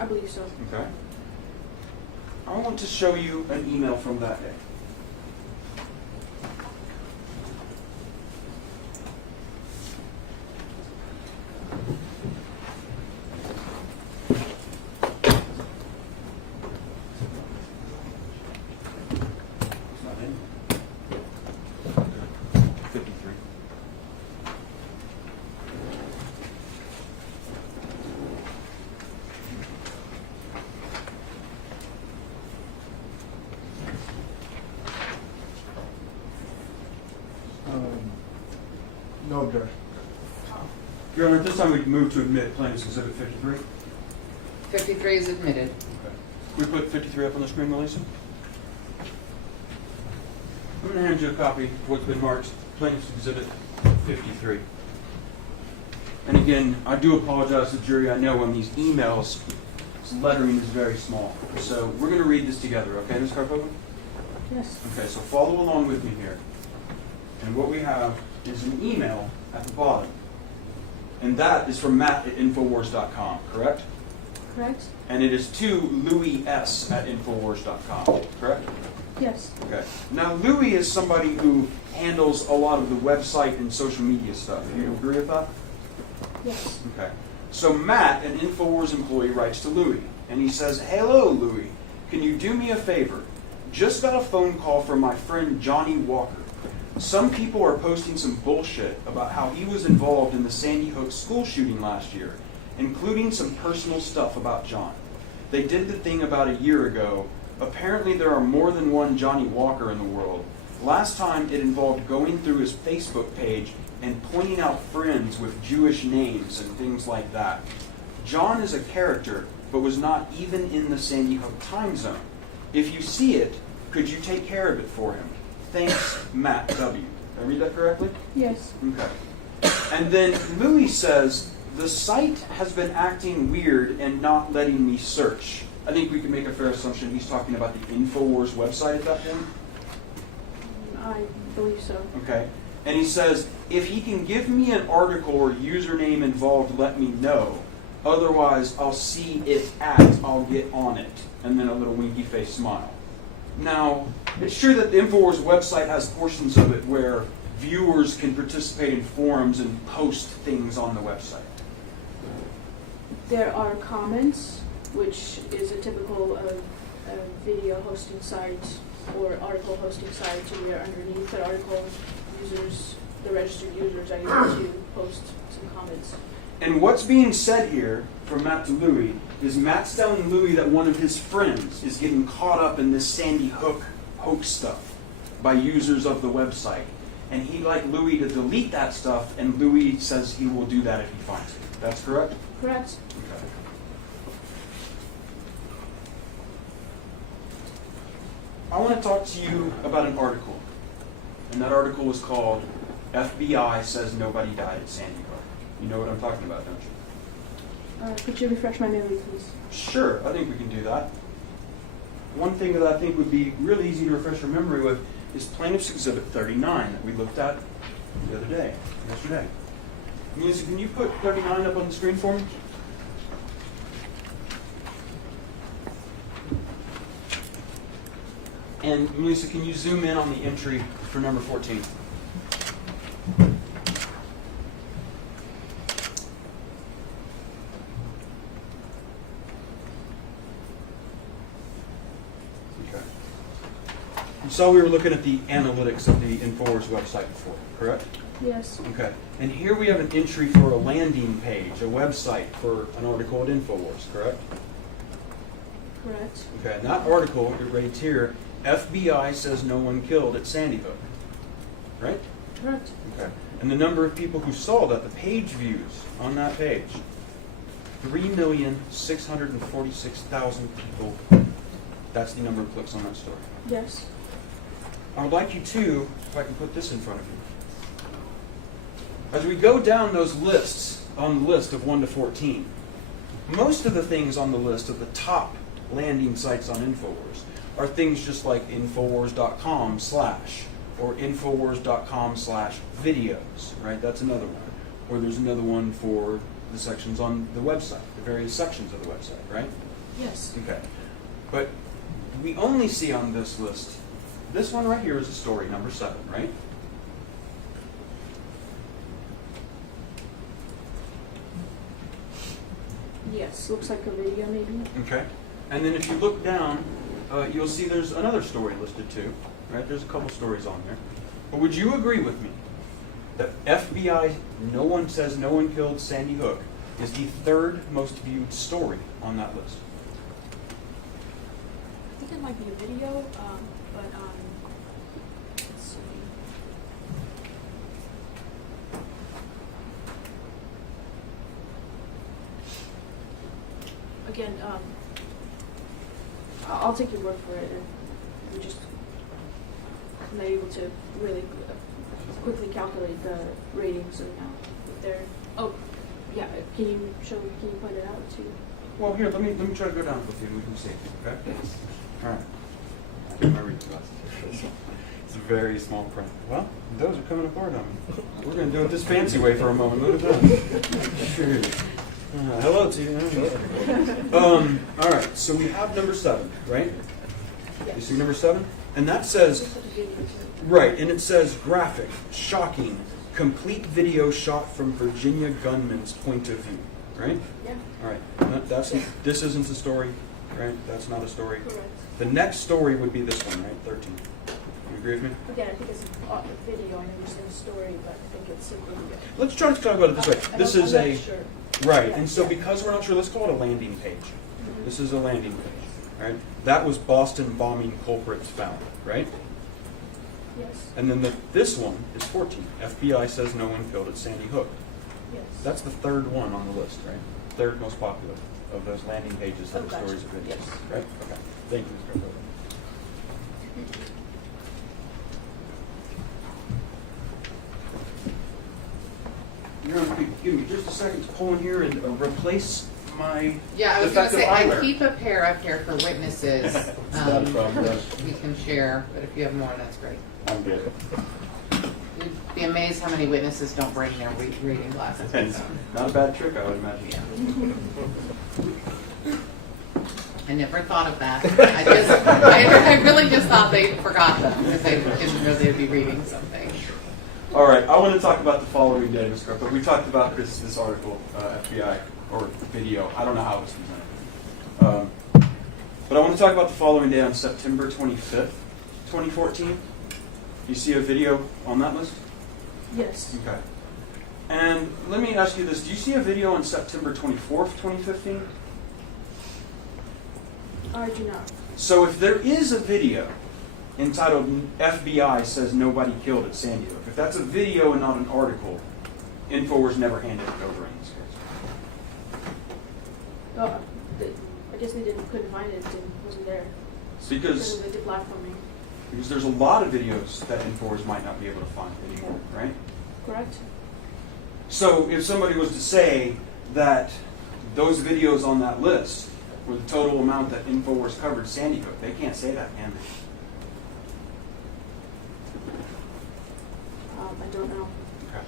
I believe so. okay? I want to show you an email from that day. It's not in. 53. No objection. Your Honor, at this time we move to admit Plaintiff's Exhibit 53. 53 is admitted. Can we put 53 up on the screen, Melissa? I'm going to hand you a copy of what's been marked Plaintiff's Exhibit 53. And again, I do apologize to the jury. I know on these emails, lettering is very small. So we're going to read this together, okay, Ms. Karpova? Yes. Okay, so follow along with me here. And what we have is an email at the bottom. And that is from Matt at InfoWars.com, correct? Correct? And it is to Louis S. at InfoWars.com, correct? Yes. Okay. Now, Louis is somebody who handles a lot of the website and social media stuff. Do you agree with that? Yes. Okay. So Matt, an InfoWars employee, writes to Louis, and he says, "Hello, Louis. Can you do me a favor? Just got a phone call from my friend Johnny Walker. Some people are posting some bullshit about how he was involved in the Sandy Hook school shooting last year, including some personal stuff about John. They did the thing about a year ago. Apparently there are more than one Johnny Walker in the world. Last time it involved going through his Facebook page and pointing out friends with Jewish names and things like that. John is a character, but was not even in the Sandy Hook time zone. If you see it, could you take care of it for him? Thanks, Matt W." Did I read that correctly? Yes. Okay. And then Louis says, "The site has been acting weird and not letting me search." I think we can make a fair assumption he's talking about the InfoWars website at that point. I believe so. Okay. And he says, "If he can give me an article or username involved, let me know. Otherwise, I'll see it I'll get on it." And then a little winky face smile. Now, it's true that the InfoWars website has portions of it where viewers can participate in forums and post things on the website. There are comments, which is a typical of a video hosting site or article hosting site, to where underneath the article, the registered users are able to post some comments. And what's being said here from Matt to Louis is Matt's telling Louis that one of his friends is getting caught up in this Sandy Hook hoax stuff. by users of the website. And he'd like Louis to delete that stuff, and Louis says he will do that if he finds it. That's correct? Correct. Okay. I want to talk to you about an article. And that article was called FBI Says Nobody Died at Sandy Hook. You know what I'm talking about, don't you? Could you refresh my memory, please? Sure, I think we can do that. One thing that I think would be really easy to refresh your memory with is Plaintiff's Exhibit 39 that we looked at the other day, yesterday. Melissa, can you put 39 up on the screen for me? And Melissa, can you zoom in on the entry for number 14? Okay. You saw we were looking at the analytics of the InfoWars website before, correct? Yes. Okay. And here we have an entry for a landing page, a website for an article at InfoWars, correct? Correct. Okay, and that article, it reads here, FBI says no one killed at Sandy Hook. Right? Correct. Okay. And the number of people who saw that, the page views on that page, 3,646,000 people. That's the number of clicks on that story. Yes. I would like you to, if I can put this in front of you. As we go down those lists, on the list of 1 to 14, most of the things on the list of the top landing sites on InfoWars are things just like Infowars.com/ or Infowars.com/videos, right? That's another one. Or there's another one for the sections on the website, the various sections of the website, right? Yes. Okay. But we only see on this list, this one right here is a story, number 7, right? Yes. Looks like a video, maybe. Okay. And then if you look down, you'll see there's another story listed too, right? There's a couple stories on there. But would you agree with me that FBI, no one says no one killed Sandy Hook, is the 3rd most viewed story on that list? I think it might be a video, but let's see. Again, I'll take your word for it, and we just I'm not able to really quickly calculate the ratings right now. If they're yeah, can you point it out too? Well, here, let me try to go down with you and we can see. Okay? All right. I get my reading glasses. It's a very small print. Well, those are coming apart on me. We're going to do it this fancy way for a moment. Look at that. Sure. Hello to you. All right, so we have number 7, right? You see number 7? And that says, right, and it says graphic, shocking, complete video shot from Virginia gunman's point of view, right? Yeah. All right, this isn't a story, right? That's not a story. Correct. The next story would be this one, right? 13. You agree with me? Again, I think it's a video. I know you're saying a story, but I think it's a video. Let's try to talk about it this way. This is I'm a, not sure. right, Yeah, and so yeah. because we're not sure, let's call it a landing page. Mhm. This is a landing page, right? That was Boston bombing culprits found, right? Yes. And then this one is 14. FBI says no one killed at Sandy Hook. Yes. That's the 3rd one on the list, right? 3rd most popular of those landing pages that Oh, are gotcha. stories of videos, Yes. right? Okay. Thank you, Mr. President. You're going to give me just a second to pull in here and replace my Yeah, I was going to defective say, I eyewear. keep a pair up here for witnesses. It's not a problem. We can share, but if you have more, that's great. I'm good. You'd be amazed how many witnesses don't bring their reading glasses. It's not a bad trick, I would imagine. I never thought of that. I really just thought they forgot them because they didn't know they'd be reading something. All right, I want to talk about the following day, Ms. Carp, but we talked about this article, FBI, or video. I don't know how it's presented. But I want to talk about the following day on September 25th, 2014. You see a video on that list? Yes. Okay. And let me ask you this. Do you see a video on September 24th, 2015? I do not. So if there is a video entitled FBI says nobody killed at Sandy Hook. If that's a video and not an article, InfoWars never handed it over in this case. Oh, I guess they couldn't find it. It wasn't there. Because They did platforming. there's a lot of videos that InfoWars might not be able to find anymore, right? Correct. So if somebody was to say that those videos on that list were the total amount that InfoWars covered Sandy Hook, they can't say that, can they? I don't know. Okay.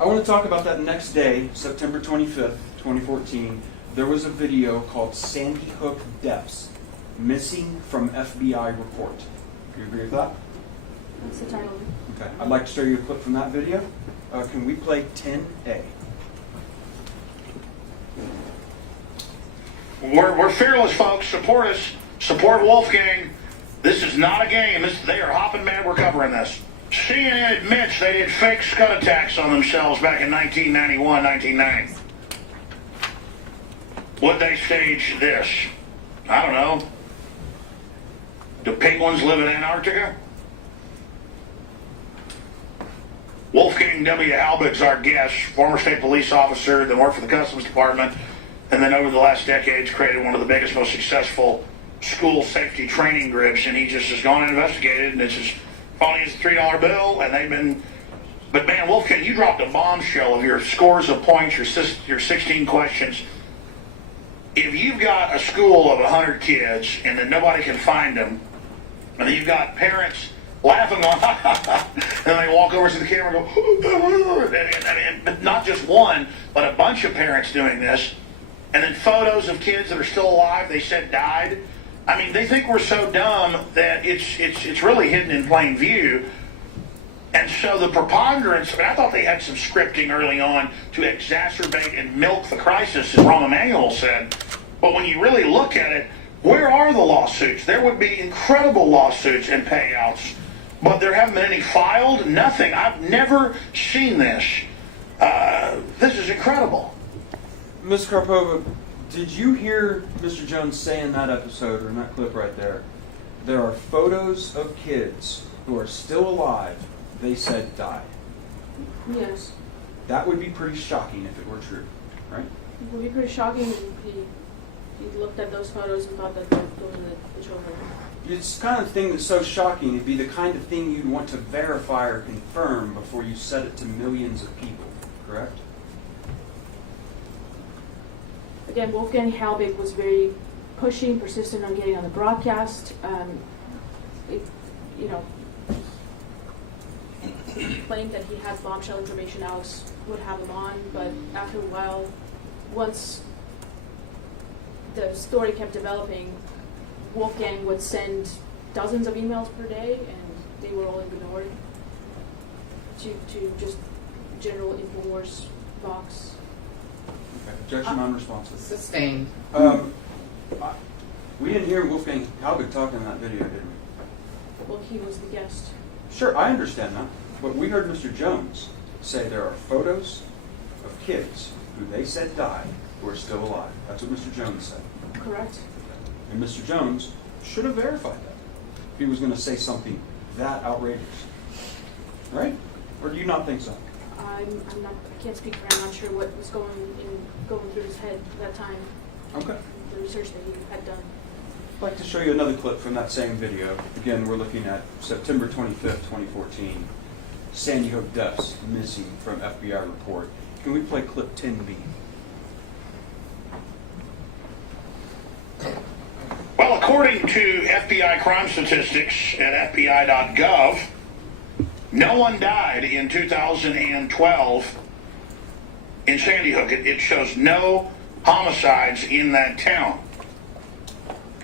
I want to talk about that next day, September 25th, 2014. There was a video called Sandy Hook Deaths, Missing from FBI Report. Do you agree with that? That's the title. Okay. I'd like to show you a clip from that video. Can we play 10A? We're fearless, folks. Support us. Support Wolfgang. This is not a game. They are hopping mad. We're covering this. CNN admits they did fake scud attacks on themselves back in 1991, 1990. Would they stage this? I don't know. Do penguins live in Antarctica? Wolfgang W. Halbig's our guest, former state police officer, then worked for the Customs Department, and then over the last decades created one of the biggest, most successful school safety training groups, and he just has gone and investigated, and it's as phony as a $3 bill, and they've been... But man, Wolfgang, you dropped a bombshell of your scores of points, your 16 questions. If you've got a school of 100 kids, and then nobody can find them, and then you've got parents laughing on, and they walk over to the camera and go, and not just one, but a bunch of parents doing this, and then photos of kids that are still alive, they said died. I mean, they think we're so dumb that it's really hidden in plain view. And so the preponderance, I thought they had some scripting early on to exacerbate and milk the crisis, as Rahm Emanuel said. But when you really look at it, where are the lawsuits? There would be incredible lawsuits and payouts, but there haven't been any filed, nothing. I've never seen this. This is incredible. Ms. Karpova, did you hear Mr. Jones say in that episode, or in that clip right there, there are photos of kids who are still alive, they said died? Yes. That would be pretty shocking if it were true, right? It would be pretty shocking if he looked at those photos and thought that those were the children. It's the kind of thing that's so shocking, it'd be the kind of thing you'd want to verify or confirm before you said it to millions of people, correct? Again, Wolfgang Halbig was very pushing, persistent on getting on the broadcast. Claimed that he had bombshell information, Alex would have him on, but after a while, once the story kept developing, Wolfgang would send dozens of emails per day, and they were all ignored to just general InfoWars box. Okay. Objection non-responsive. Sustained. We didn't hear Wolfgang Halbig talking in that video, did we? Well, he was the guest. Sure, I understand that. But we heard Mr. Jones say there are photos of kids who they said died who are still alive. That's what Mr. Jones said. Correct. And Mr. Jones should have verified that if he was going to say something that outrageous. Right? Or do you not think so? I can't speak for him. I'm not sure what was going through his head at that time. Okay. The research that he had done. I'd like to show you another clip from that same video. Again, we're looking at September 25th, 2014. Sandy Hook deaths missing from FBI report. Can we play clip 10B? Well, according to FBI crime statistics at FBI.gov, no one died in 2012 in Sandy Hook. It shows no homicides in that town.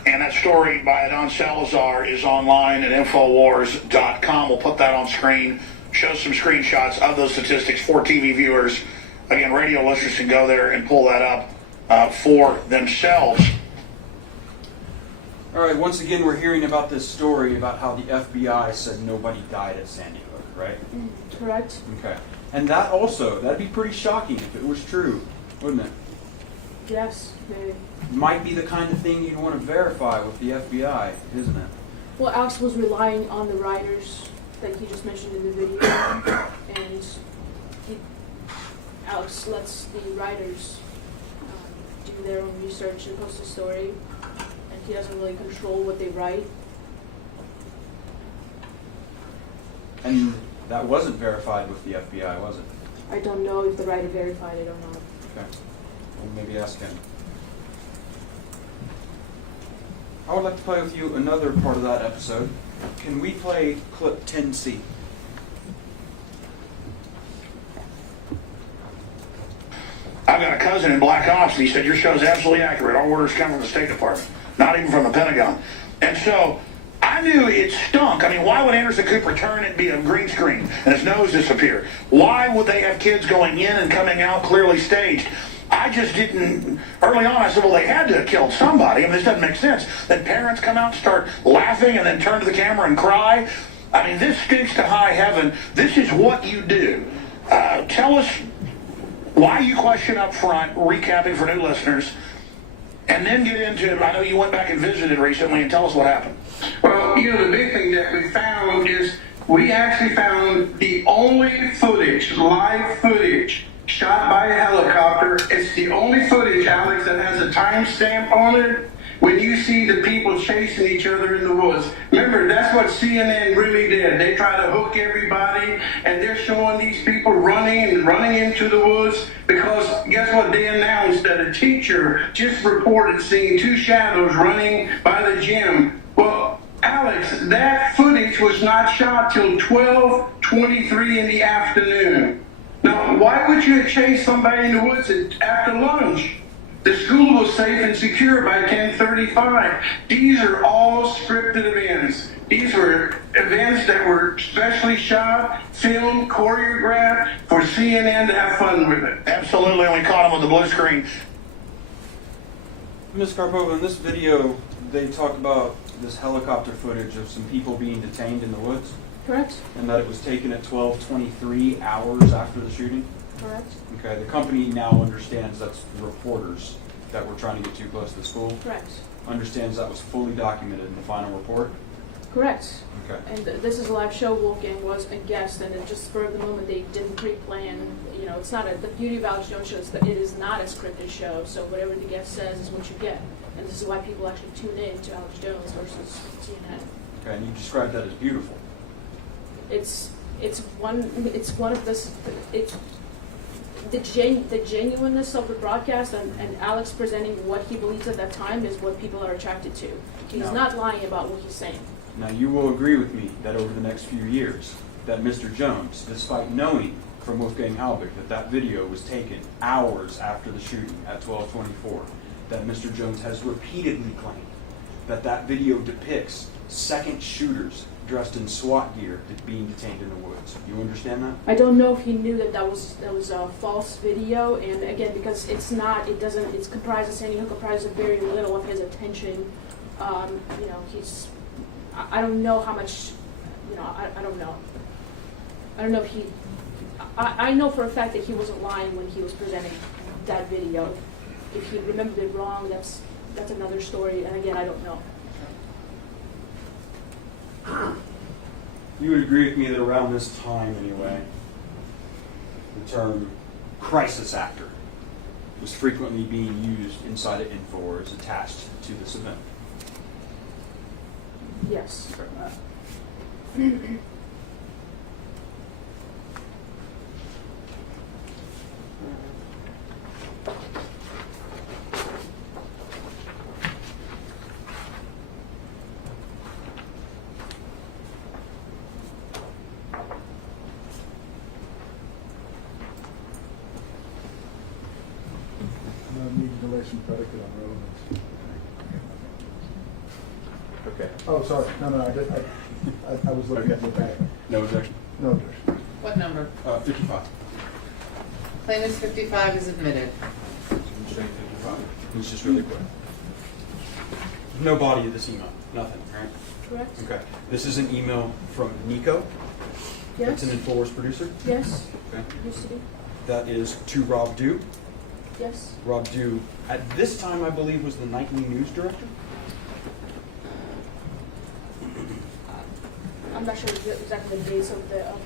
And that story by Don Salazar is online at InfoWars.com. We'll put that on screen. Shows some screenshots of those statistics for TV viewers. Again, radio listeners can go there and pull that up for themselves. All right, once again, we're hearing about this story about how the FBI said nobody died at Sandy Hook, right? Correct. Okay. And that'd be pretty shocking if it was true, wouldn't it? Yes, maybe. Might be the kind of thing you'd want to verify with the FBI, isn't it? Well, Alex was relying on the writers that he just mentioned in the video, and Alex lets the writers do their own research and post a story, and he doesn't really control what they write. And that wasn't verified with the FBI, was it? I don't know if the writer verified it or not. Okay. Well, maybe ask him. I would like to play with you another part of that episode. Can we play clip 10C? I've got a cousin in Black Ops, and he said, your show's absolutely accurate. Our orders come from the State Department, not even from the Pentagon. And so I knew it stunk. I mean, why would Anderson Cooper turn and be a green screen and his nose disappear? Why would they have kids going in and coming out clearly staged? I just didn't, early on I said, well, they had to have killed somebody. I mean, this doesn't make sense. Then parents come out and start laughing and then turn to the camera and cry. I mean, this stinks to high heaven. This is what you do. Tell us why you question up front, recapping for new listeners, and then get into, I know you went back and visited recently, and tell us what happened. Well, you know, the big thing that we found is we actually found the only footage, live footage, shot by a helicopter. It's the only footage, Alex, that has a timestamp on it when you see the people chasing each other in the woods. Remember, that's what CNN really did. They try to hook everybody, and they're showing these people running into the woods because guess what? They announced that a teacher just reported seeing two shadows running by the gym. Well, Alex, that footage was not shot till 12:23 in the afternoon. Now, why would you chase somebody in the woods after lunch? The school was safe and secure by 10:35. These are all scripted events. These were events that were specially shot, filmed, choreographed for CNN to have fun with it. Absolutely, and we caught him with the blue screen. Ms. Karpova, in this video, they talk about this helicopter footage of some people being detained in the woods, Correct? and that it was taken at 12:23 hours after the shooting. Correct? Okay, the company now understands that's reporters that were trying to get too close to the school. Correct. Understands that was fully documented in the final report. Correct. Okay. And this is a live show. Wolfgang was a guest, and it just spur of the moment. They didn't pre-plan. You know, it's not the beauty of Alex Jones show is that it is not a scripted show. So whatever the guest says is what you get, and this is why people actually tune in to Alex Jones versus CNN. Okay, and you described that as beautiful. It's one of this. It's the genuineness of the broadcast and Alex presenting what he believes at that time is what people are attracted to. He's No. not lying about what he's saying. Now, you will agree with me that over the next few years, that Mr. Jones, despite knowing from Wolfgang Halbig that video was taken hours after the shooting at 12:24, that Mr. Jones has repeatedly claimed that video depicts second shooters dressed in SWAT gear being detained in the woods. You understand that? I don't know if he knew that was a false video, and again, because it's comprised of Sandy Hook, comprises very little of his attention. You know, I don't know how much, you know, I don't know. I don't know if I know for a fact that he wasn't lying when he was presenting that video. If he remembered it wrong, that's another story, and again, I don't know. You would agree with me that around this time, anyway, the term crisis actor was frequently being used inside of InfoWars attached to this event. Yes. No need to lay some predicate on relevance. Okay. Oh, sorry, no, I was looking at the back. No objection? No objection. What number? 55. Plaintiff 55 is admitted. It's just really quick. There's no body of this email. Nothing, right? Correct? Okay. This is an email from Nico. Yes. It's an InfoWars producer. Yes. Okay. Used to be. That is to Rob Dew. Yes. Rob Dew, at this time, I believe, was the nightly news director. I'm not sure exactly the dates of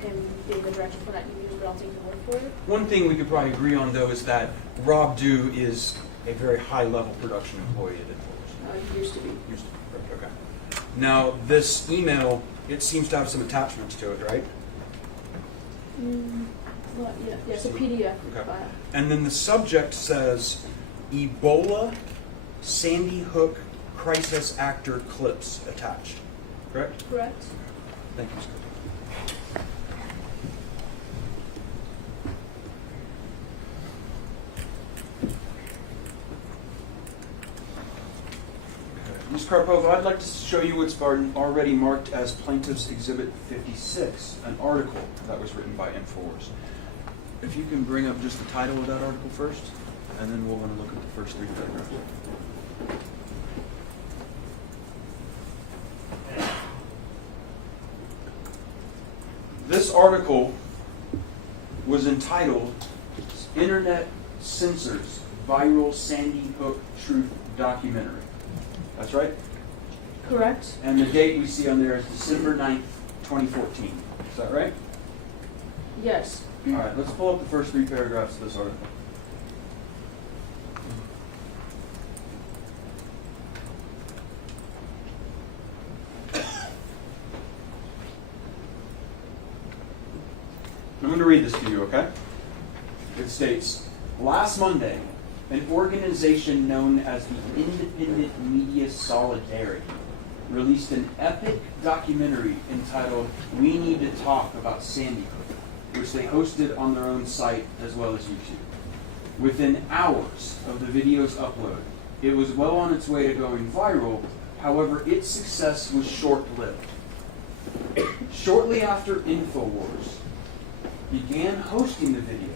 him being the director for that news, but I'll take your word for it. One thing we could probably agree on, though, is that Rob Dew is a very high-level production employee at InfoWars. He used to be. Used to be, correct, okay. Now, this email, it seems to have some attachments to it, right? Well, yeah, it's a PDF Okay. file. And then the subject says, Ebola Sandy Hook crisis actor clips attached. Correct? Correct. Thank you, Scott. Ms. Karpova, I'd like to show you what's already marked as Plaintiff's Exhibit 56, an article that was written by InfoWars. If you can bring up just the title of that article first, and then we'll want to look at the first 3 paragraphs. This article was entitled Internet Censors Viral Sandy Hook Truth Documentary. That's right? Correct. And the date we see on there is December 9th, 2014. Is that right? Yes. All right, let's pull up the first 3 paragraphs of this article. I'm going to read this to you, okay? It states, last Monday, an organization known as the Independent Media Solidarity released an epic documentary entitled We Need to Talk About Sandy Hook, which they hosted on their own site as well as YouTube. Within hours of the video's upload, it was well on its way to going viral. However, its success was short-lived. Shortly after InfoWars began hosting the video,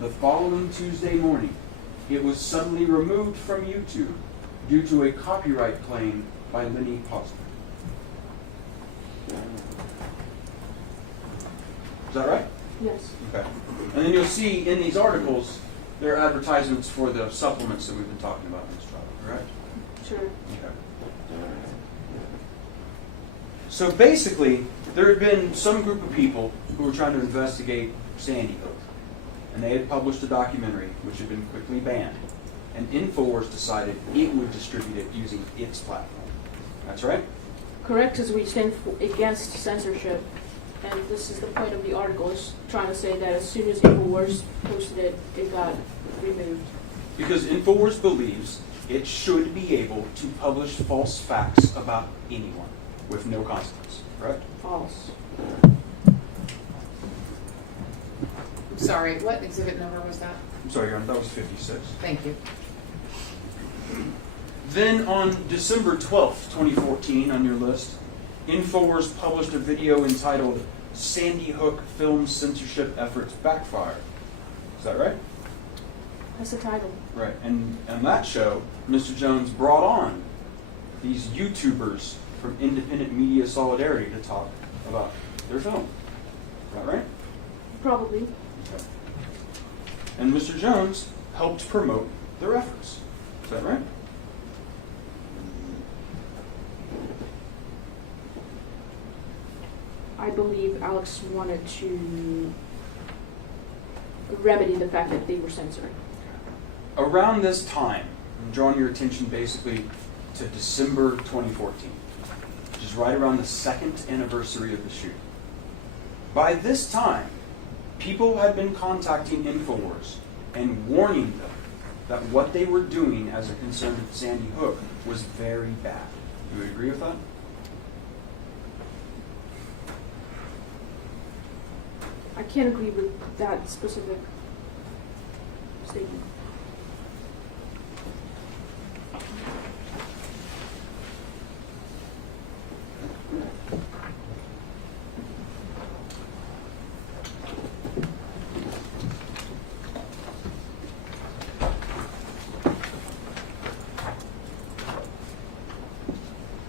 the following Tuesday morning, it was suddenly removed from YouTube due to a copyright claim by Lenny Posner. Is that right? Yes. Okay. And then you'll see in these articles, there are advertisements for the supplements that we've been talking about in this trial, correct? Sure. Okay. So basically, there had been some group of people who were trying to investigate Sandy Hook. And they had published a documentary which had been quickly banned. And InfoWars decided it would distribute it using its platform. That's right? Correct, as we stand against censorship. And this is the point of the article, is trying to say that as soon as InfoWars posted it, it got removed. Because InfoWars believes it should be able to publish false facts about anyone with no consequence, correct? False. I'm sorry, what exhibit number was that? I'm sorry, Your Honor, that was 56. Thank you. Then on December 12th, 2014, on your list, InfoWars published a video entitled Sandy Hook Film Censorship Efforts Backfire. Is that right? That's the title. Right. And on that show, Mr. Jones brought on these YouTubers from Independent Media Solidarity to talk about their film. Is that right? Probably. Okay. And Mr. Jones helped promote their efforts. Is that right? I believe Alex wanted to remedy the fact that they were censored. Around this time, I'm drawing your attention basically to December 2014, which is right around the 2nd anniversary of the shooting. By this time, people had been contacting InfoWars and warning them that what they were doing as it concerned Sandy Hook was very bad. Do you agree with that? I can't agree with that specific statement.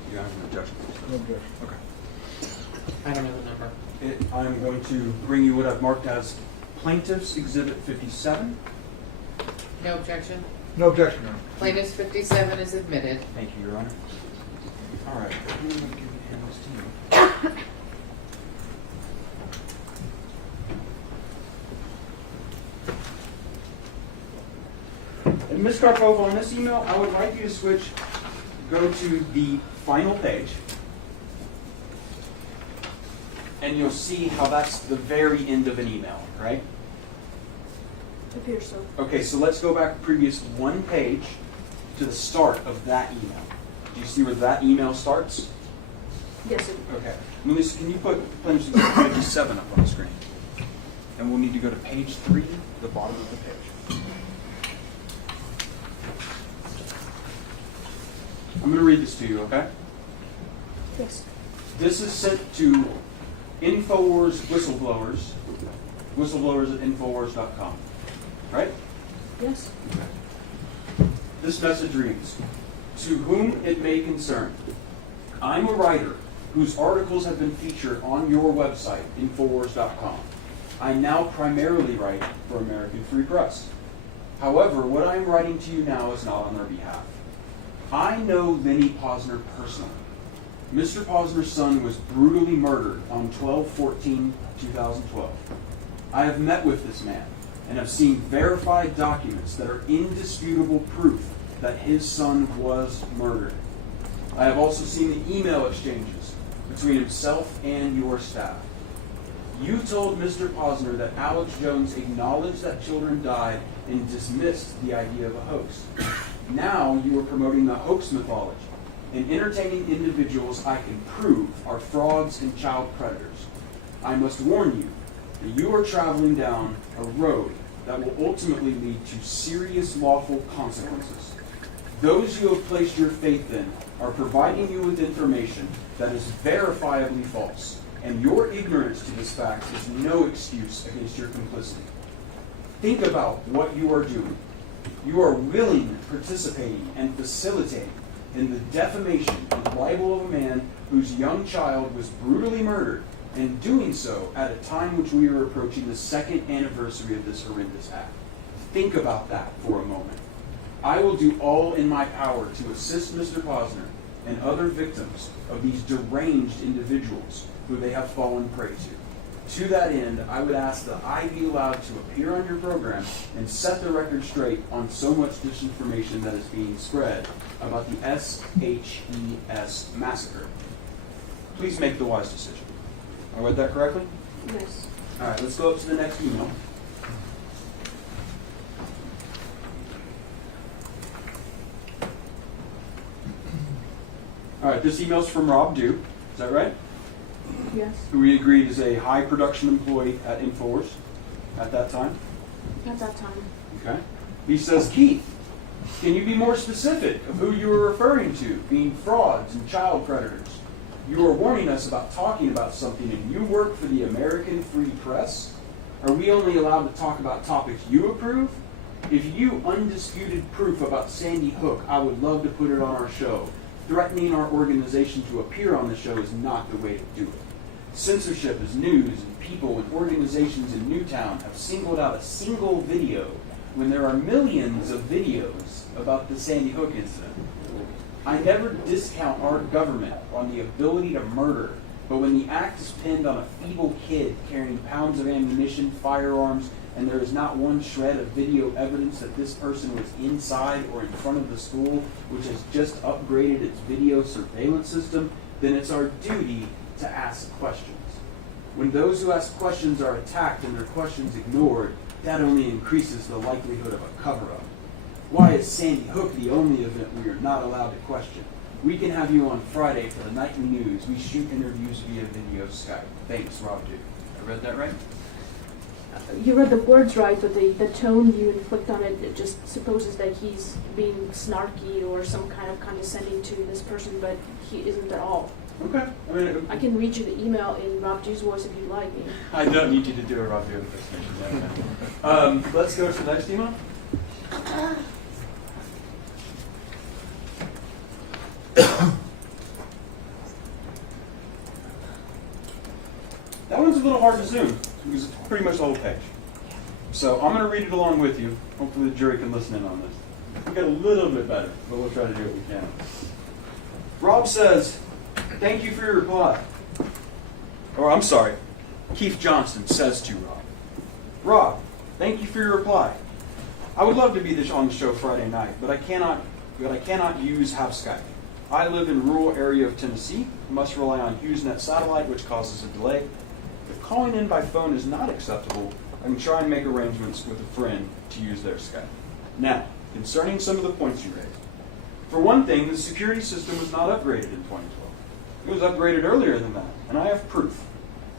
You have an objection? No objection. Okay. I don't know the number. I'm going to bring you what I've marked as Plaintiff's Exhibit 57. No objection. No objection, Your Honor. Plaintiff's 57 is admitted. Thank you, Your Honor. All right. Who am I giving this to you? And Ms. Karpova, on this email, I would like you to go to the final page, and you'll see how that's the very end of an email, right? Appears so. Okay, so let's go back previous one page to the start of that email. Do you see where that email starts? Yes, it, Okay. Melissa, can you put plaintiff's exhibit 57 up on the screen? And we'll need to go to page 3, the bottom of the page. I'm going to read this to you, okay? yes. This is sent to InfoWars whistleblowers, whistleblowers at InfoWars.com, right? Yes. This message reads, "To whom it may concern, I'm a writer whose articles have been featured on your website, InfoWars.com. I now primarily write for American Free Press. However, what I am writing to you now is not on their behalf. I know Lenny Posner personally. Mr. Posner's son was brutally murdered on 12/14/2012. I have met with this man and have seen verified documents that are indisputable proof that his son was murdered. I have also seen the email exchanges between himself and your staff. You told Mr. Posner that Alex Jones acknowledged that children died and dismissed the idea of a hoax. Now you are promoting the hoax mythology and entertaining individuals I can prove are frauds and child predators. I must warn you that you are traveling down a road that will ultimately lead to serious lawful consequences. Those you have placed your faith in are providing you with information that is verifiably false, and your ignorance to this fact is no excuse against your complicity. Think about what you are doing. You are willingly participating and facilitating in the defamation and libel of a man whose young child was brutally murdered, and doing so at a time which we are approaching the 2nd anniversary of this horrendous act. Think about that for a moment. I will do all in my power to assist Mr. Posner and other victims of these deranged individuals who they have fallen prey to. To that end, I would ask that I be allowed to appear on your program and set the record straight on so much disinformation that is being spread about the SHES massacre. Please make the wise decision." I read that correctly? Yes. All right, let's go up to the next email. All right, this email's from Rob Dew. Is that right? Yes. Who we agreed is a high production employee at InfoWars at that time. At that time. Okay. He says, "Keith, can you be more specific of who you are referring to being frauds and child predators? You are warning us about talking about something and you work for the American Free Press? Are we only allowed to talk about topics you approve? If you undisputed proof about Sandy Hook, I would love to put it on our show. Threatening our organization to appear on the show is not the way to do it. Censorship is news, and people and organizations in Newtown have singled out a single video when there are millions of videos about the Sandy Hook incident. I never discount our government on the ability to murder, but when the act is pinned on a feeble kid carrying pounds of ammunition, firearms, and there is not one shred of video evidence that this person was inside or in front of the school, which has just upgraded its video surveillance system, then it's our duty to ask questions. When those who ask questions are attacked and their questions ignored, that only increases the likelihood of a cover-up. Why is Sandy Hook the only event we are not allowed to question? We can have you on Friday for the nightly news. We shoot interviews via video Skype. Thanks, Rob Duke." I read that right? You read the words right, but the tone you inflict on it just supposes that he's being snarky or some kind of condescending to this person, but he isn't at all. Okay. I mean, I can read you the email in Rob G's voice if you'd like. I don't need you to do a Rob Duke impersonation. Let's go to the next email. That one's a little hard to zoom because it's pretty much the whole page. So I'm going to read it along with you. Hopefully the jury can listen in on this. We get a little bit better, but we'll try to do what we can. Rob says, thank you for your reply. Or I'm sorry, Keith Johnson says to Rob. Rob, thank you for your reply. I would love to be on the show Friday night, but I cannot have Skype. I live in rural area of Tennessee, must rely on HughesNet satellite, which causes a delay. If calling in by phone is not acceptable, I can try and make arrangements with a friend to use their Skype. Now, concerning some of the points you raised. For one thing, the security system was not upgraded in 2012. It was upgraded earlier than that, and I have proof.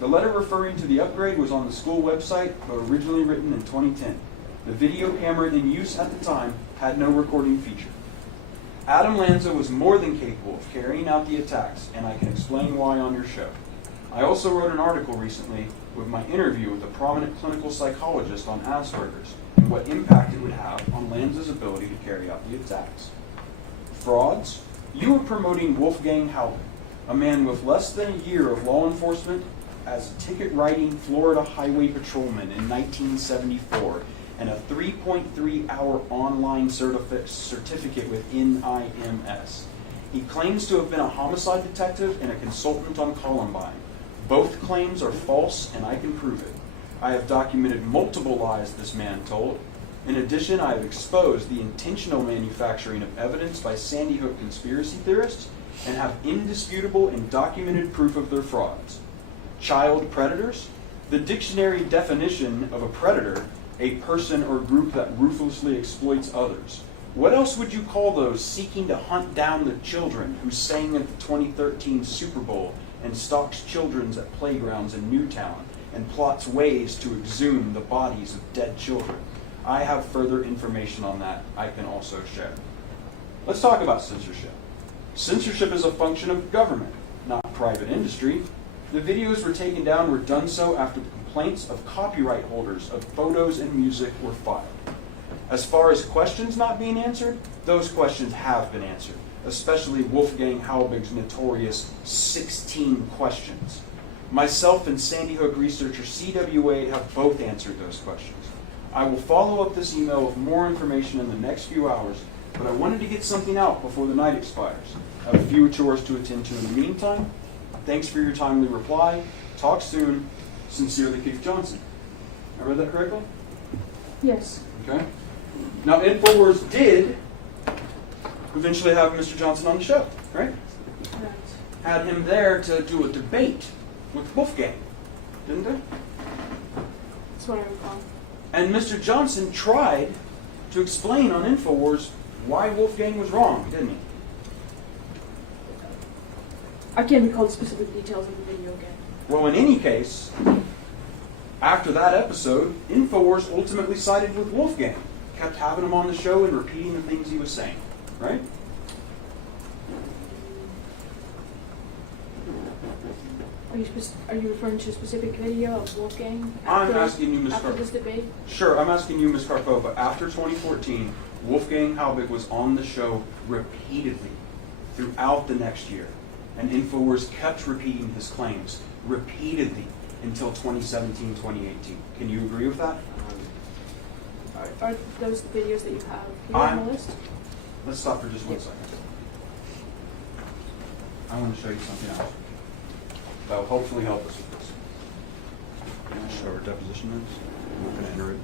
The letter referring to the upgrade was on the school website, but originally written in 2010. The video camera in use at the time had no recording feature. Adam Lanza was more than capable of carrying out the attacks, and I can explain why on your show. I also wrote an article recently with my interview with a prominent clinical psychologist on Asperger's and what impact it would have on Lanza's ability to carry out the attacks. Frauds? You were promoting Wolfgang Halbig, a man with less than a year of law enforcement as a ticket-writing Florida highway patrolman in 1974 and a 3.3-hour online certificate with NIMS. He claims to have been a homicide detective and a consultant on Columbine. Both claims are false, and I can prove it. I have documented multiple lies this man told. In addition, I have exposed the intentional manufacturing of evidence by Sandy Hook conspiracy theorists and have indisputable and documented proof of their frauds. Child predators? The dictionary definition of a predator, a person or group that ruthlessly exploits others. What else would you call those seeking to hunt down the children who sang at the 2013 Super Bowl and stalks children at playgrounds in Newtown and plots ways to exhume the bodies of dead children? I have further information on that I can also share. Let's talk about censorship. Censorship is a function of government, not private industry. The videos were taken down were done so after the complaints of copyright holders of photos and music were filed. As far as questions not being answered, those questions have been answered, especially Wolfgang Halbig's notorious 16 questions. Myself and Sandy Hook researcher CWA have both answered those questions. I will follow up this email with more information in the next few hours, but I wanted to get something out before the night expires. I have a few chores to attend to in the meantime. Thanks for your timely reply. Talk soon. Sincerely, Keith Johnson. I read that correctly? Yes. Okay. Now, InfoWars did eventually have Mr. Johnson on the show, right? Right. Had him there to do a debate with Wolfgang, didn't they? That's what I recall. And Mr. Johnson tried to explain on InfoWars why Wolfgang was wrong, didn't he? I can't recall the specific details of the video again. Well, in any case, after that episode, InfoWars ultimately sided with Wolfgang, kept having him on the show and repeating the things he was saying, right? Are you referring to a specific video of Wolfgang I'm after, asking you, Ms. after Carp- this debate? Sure, I'm asking you, Ms. Karpova. After 2014, Wolfgang Halbig was on the show repeatedly throughout the next year, and InfoWars kept repeating his claims repeatedly until 2017, 2018. Can you agree with that? Are those the videos that you have here I'm- on the list? Let's stop for just 1 second. I want to show you something else that will hopefully help us with this. Can I show our deposition notes? I'm not going to enter it.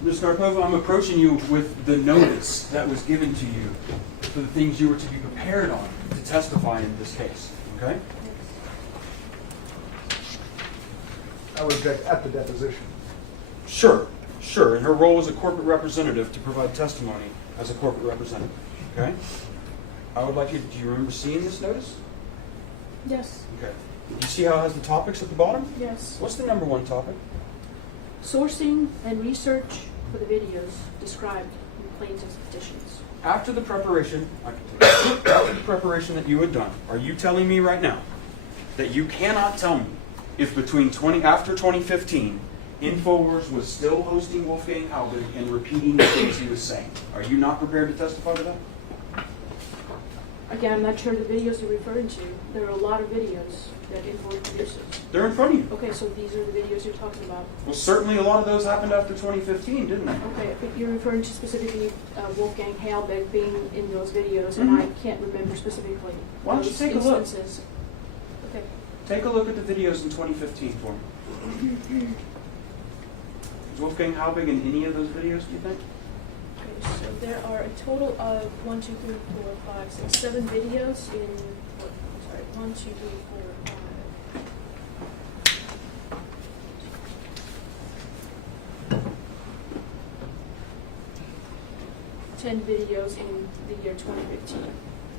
Ms. Karpova, I'm approaching you with the notice that was given to you for the things you were to be prepared on to testify in this case. Okay? I would object at the deposition. Sure. In her role as a corporate representative to provide testimony as a corporate representative. Okay? I would like you, do you remember seeing this notice? Yes. Okay. You see how it has the topics at the bottom? Yes. What's the number one topic? Sourcing and research for the videos described in plaintiff's petitions. After the preparation, after the preparation that you had done, are you telling me right now that you cannot tell me if after 2015, InfoWars was still hosting Wolfgang Halbig and repeating the things he was saying? Are you not prepared to testify to that? Again, I'm not sure the videos you're referring to. There are a lot of videos that InfoWars produces. They're in front of you. Okay, so these are the videos you're talking about. Well, certainly a lot of those happened after 2015, didn't they? Okay, but you're referring to specifically Wolfgang Halbig being in those videos, and I can't remember specifically Why don't you those take a look? instances. Okay. Take a look at the videos in 2015 for me. Is Wolfgang Halbig in any of those videos, do you think? Okay, so there are a total of 1, 2, 3, 4, 5, 6, 7 videos in. I'm sorry, 1, 2, 3, 4, 5. 10 videos in the year 2015.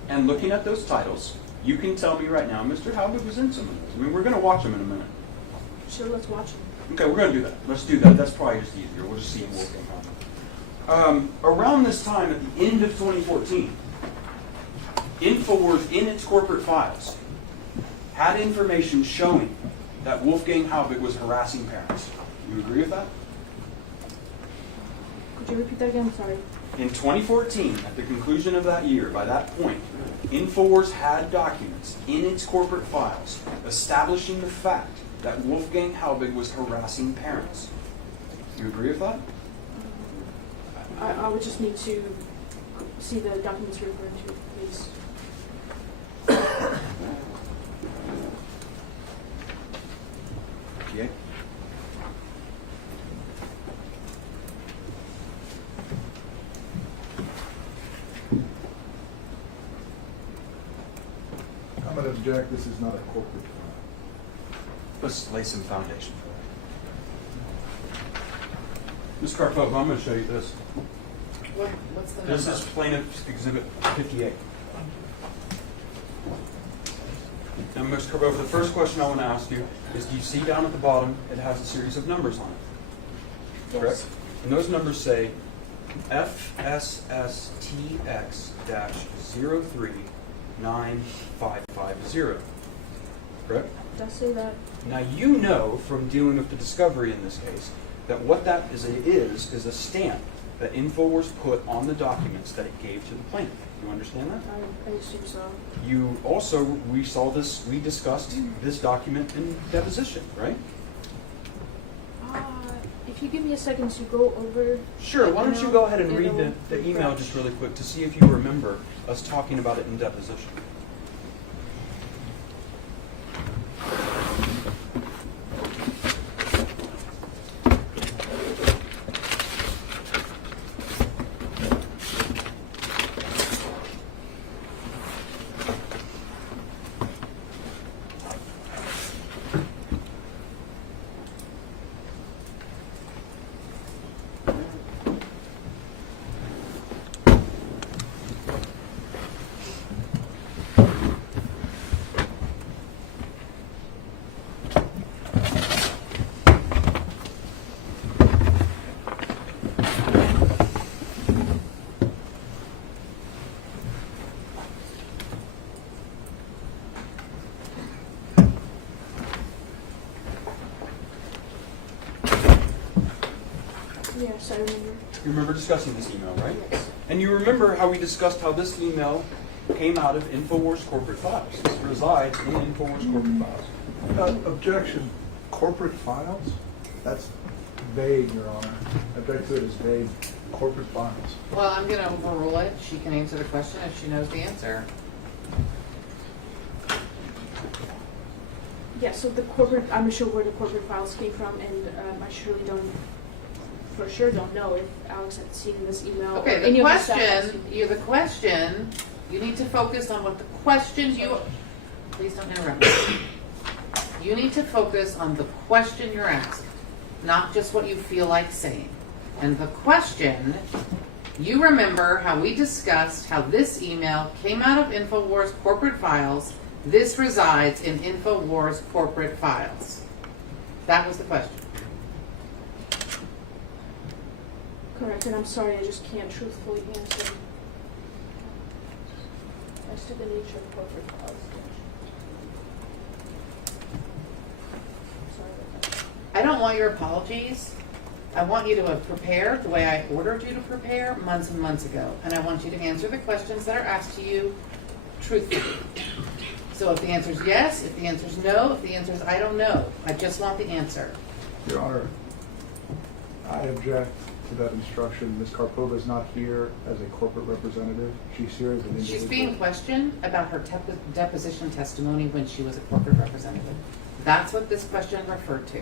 And looking at those titles, you can tell me right now, Mr. Halbig was in some of those. I mean, we're going to watch them in a minute. Sure, let's watch them. Okay, we're going to do that. Let's do that. That's probably just easier. We'll just see Wolfgang Halbig. Around this time, at the end of 2014, InfoWars, in its corporate files, had information showing that Wolfgang Halbig was harassing parents. You agree with that? Could you repeat that again? Sorry. In 2014, at the conclusion of that year, by that point, InfoWars had documents in its corporate files establishing the fact that Wolfgang Halbig was harassing parents. You agree with that? I would just need to see the documents you're referring to, please. Okay. I'm going to object, this is not a corporate file. Let's lay some foundation for that. Ms. Karpov, I'm going to show you this. What's the This number? is Plaintiff's Exhibit 58. Now, Ms. Karpov, the first question I want to ask you is, do you see down at the bottom, it has a series of numbers on it? Yes. Correct? And those numbers say FSSTX-0395550. Correct? Does say that? Now, you know from dealing with the discovery in this case that what that is a stamp that InfoWars put on the documents that it gave to the plaintiff. You understand that? I assume so. You also, we discussed this document in deposition, right? If you give me a second to go over. Sure, why don't you go ahead and read it'll the email refresh. just really quick to see if you remember us talking about it in deposition. Yes, I remember. You remember discussing this email, right? Yes. And you remember how we discussed how this email came out of InfoWars corporate files. It resides in InfoWars corporate files. Objection, corporate files? That's vague, Your Honor. Object to it is vague. Corporate files. Well, I'm going to overrule it. She can answer the question if she knows the answer. Yeah, so the corporate, I'm not sure where the corporate files came from, and I surely don't, for sure don't know if Alex had seen this email. or Okay, any the of the staff had question, seen it. you need to focus on what the questions you, please don't interrupt me. You need to focus on the question you're asking, not just what you feel like saying. And the question, you remember how we discussed how this email came out of InfoWars corporate files. This resides in InfoWars corporate files. That was the question. Correct, and I'm sorry, I just can't truthfully answer as to the nature of corporate files. Sorry about that. I don't want your apologies. I want you to have prepared the way I ordered you to prepare months and months ago. And I want you to answer the questions that are asked to you truthfully. So if the answer is yes, if the answer is no, if the answer is I don't know, I just want the answer. Your Honor, I object to that instruction. Ms. Karpova is not here as a corporate representative. She's here as an individual. She's being questioned about her deposition testimony when she was a corporate representative. That's what this question referred to.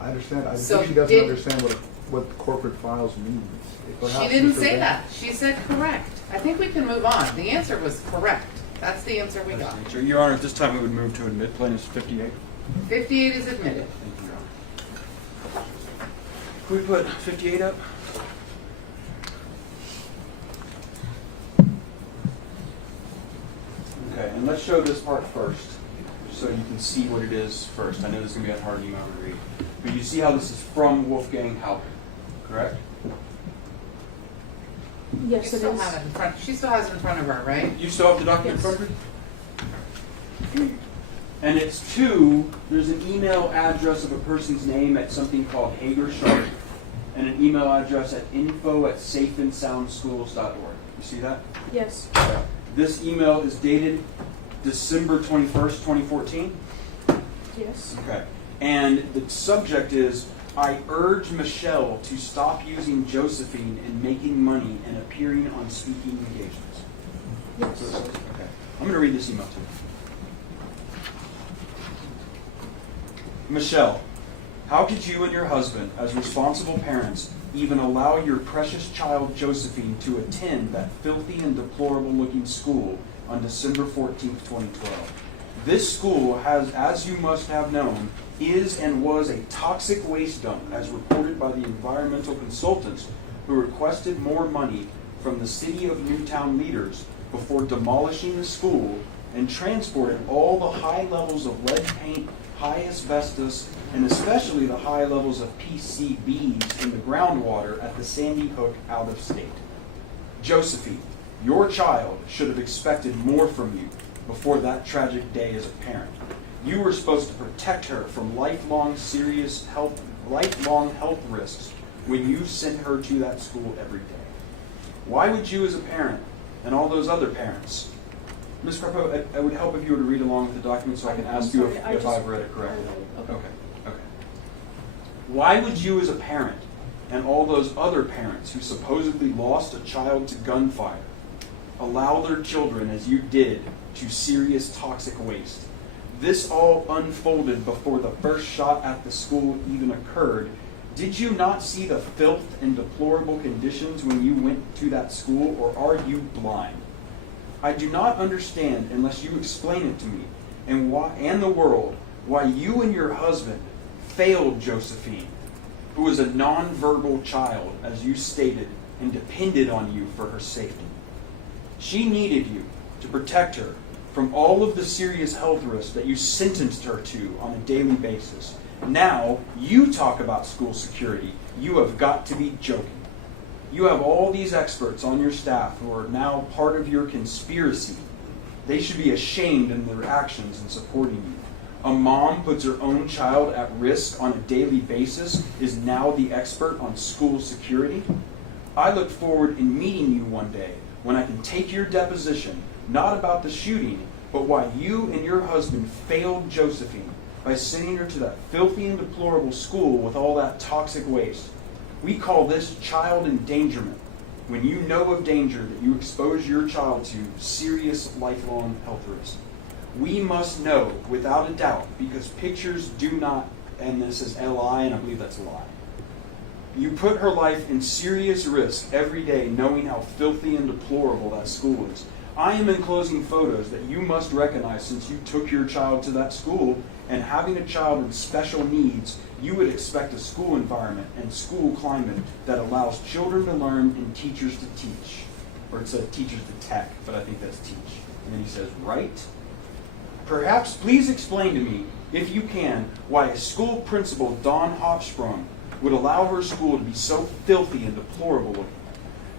I understand. I So think she doesn't did- understand what corporate files means. She didn't say that. She said correct. I think we can move on. The answer was correct. That's the answer we got. Your Honor, at this time, we would move to admit plaintiff's 58. 58 is admitted. Thank you, Your Honor. Can we put 58 up? Okay, and let's show this part first, so you can see what it is first. I know this is going to be a hard email to read. But you see how this is from Wolfgang Halper, correct? Yes, You it still is. have it in front. She still has it in front of her, right? You still have the document in front of you? And it's to, there's an email address of a person's name at something called Hager Sharp, and an email address at info@safeandsoundschools.org. You see that? Yes. This email is dated December 21st, 2014. Yes. Okay. And the subject is, I urge Michelle to stop using Josephine in making money and appearing on speaking engagements. Yes. So it says, okay. I'm going to read this email to you. Michelle, how could you and your husband, as responsible parents, even allow your precious child Josephine to attend that filthy and deplorable-looking school on December 14th, 2012? This school has, as you must have known, is and was a toxic waste dump, as reported by the environmental consultants who requested more money from the City of Newtown leaders before demolishing the school and transported all the high levels of lead paint, high asbestos, and especially the high levels of PCBs in the groundwater at the Sandy Hook out of state. Josephine, your child should have expected more from you before that tragic day as a parent. You were supposed to protect her from lifelong health risks when you sent her to that school every day. Why would you as a parent and all those other parents? Ms. Carpo, it would help if you were to read along with the document so I can ask you if I've read it correctly. Okay. Why would you as a parent and all those other parents who supposedly lost a child to gunfire allow their children, as you did, to serious toxic waste? This all unfolded before the first shot at the school even occurred. Did you not see the filth and deplorable conditions when you went to that school, or are you blind? I do not understand unless you explain it to me and the world why you and your husband failed Josephine, who was a nonverbal child, as you stated, and depended on you for her safety. She needed you to protect her from all of the serious health risks that you sentenced her to on a daily basis. Now, you talk about school security. You have got to be joking. You have all these experts on your staff who are now part of your conspiracy. They should be ashamed in their actions in supporting you. A mom puts her own child at risk on a daily basis is now the expert on school security. I look forward in meeting you one day when I can take your deposition, not about the shooting, but why you and your husband failed Josephine by sending her to that filthy and deplorable school with all that toxic waste. We call this child endangerment, when you know of danger that you expose your child to serious lifelong health risks. We must know without a doubt, because pictures do not, and this is LI, and I believe that's a lie. You put her life in serious risk every day knowing how filthy and deplorable that school is. I am enclosing photos that you must recognize since you took your child to that school, and having a child with special needs, you would expect a school environment and school climate that allows children to learn and teachers to teach. Or it says teachers to tech, but I think that's teach. And then he says, right? Perhaps please explain to me, if you can, why a school principal, Dawn Hofsprung, would allow her school to be so filthy and deplorable looking.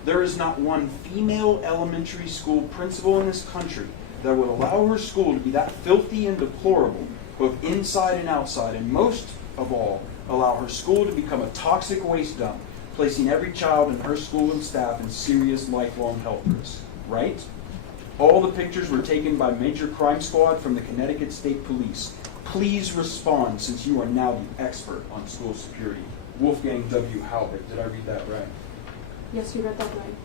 There is not one female elementary school principal in this country that would allow her school to be that filthy and deplorable, both inside and outside, and most of all, allow her school to become a toxic waste dump, placing every child in her school and staff in serious lifelong health risks. Right? All the pictures were taken by Major Crime Squad from the Connecticut State Police. Please respond since you are now the expert on school security. Wolfgang W. Halbert. Did I read that right? Yes, you read that right.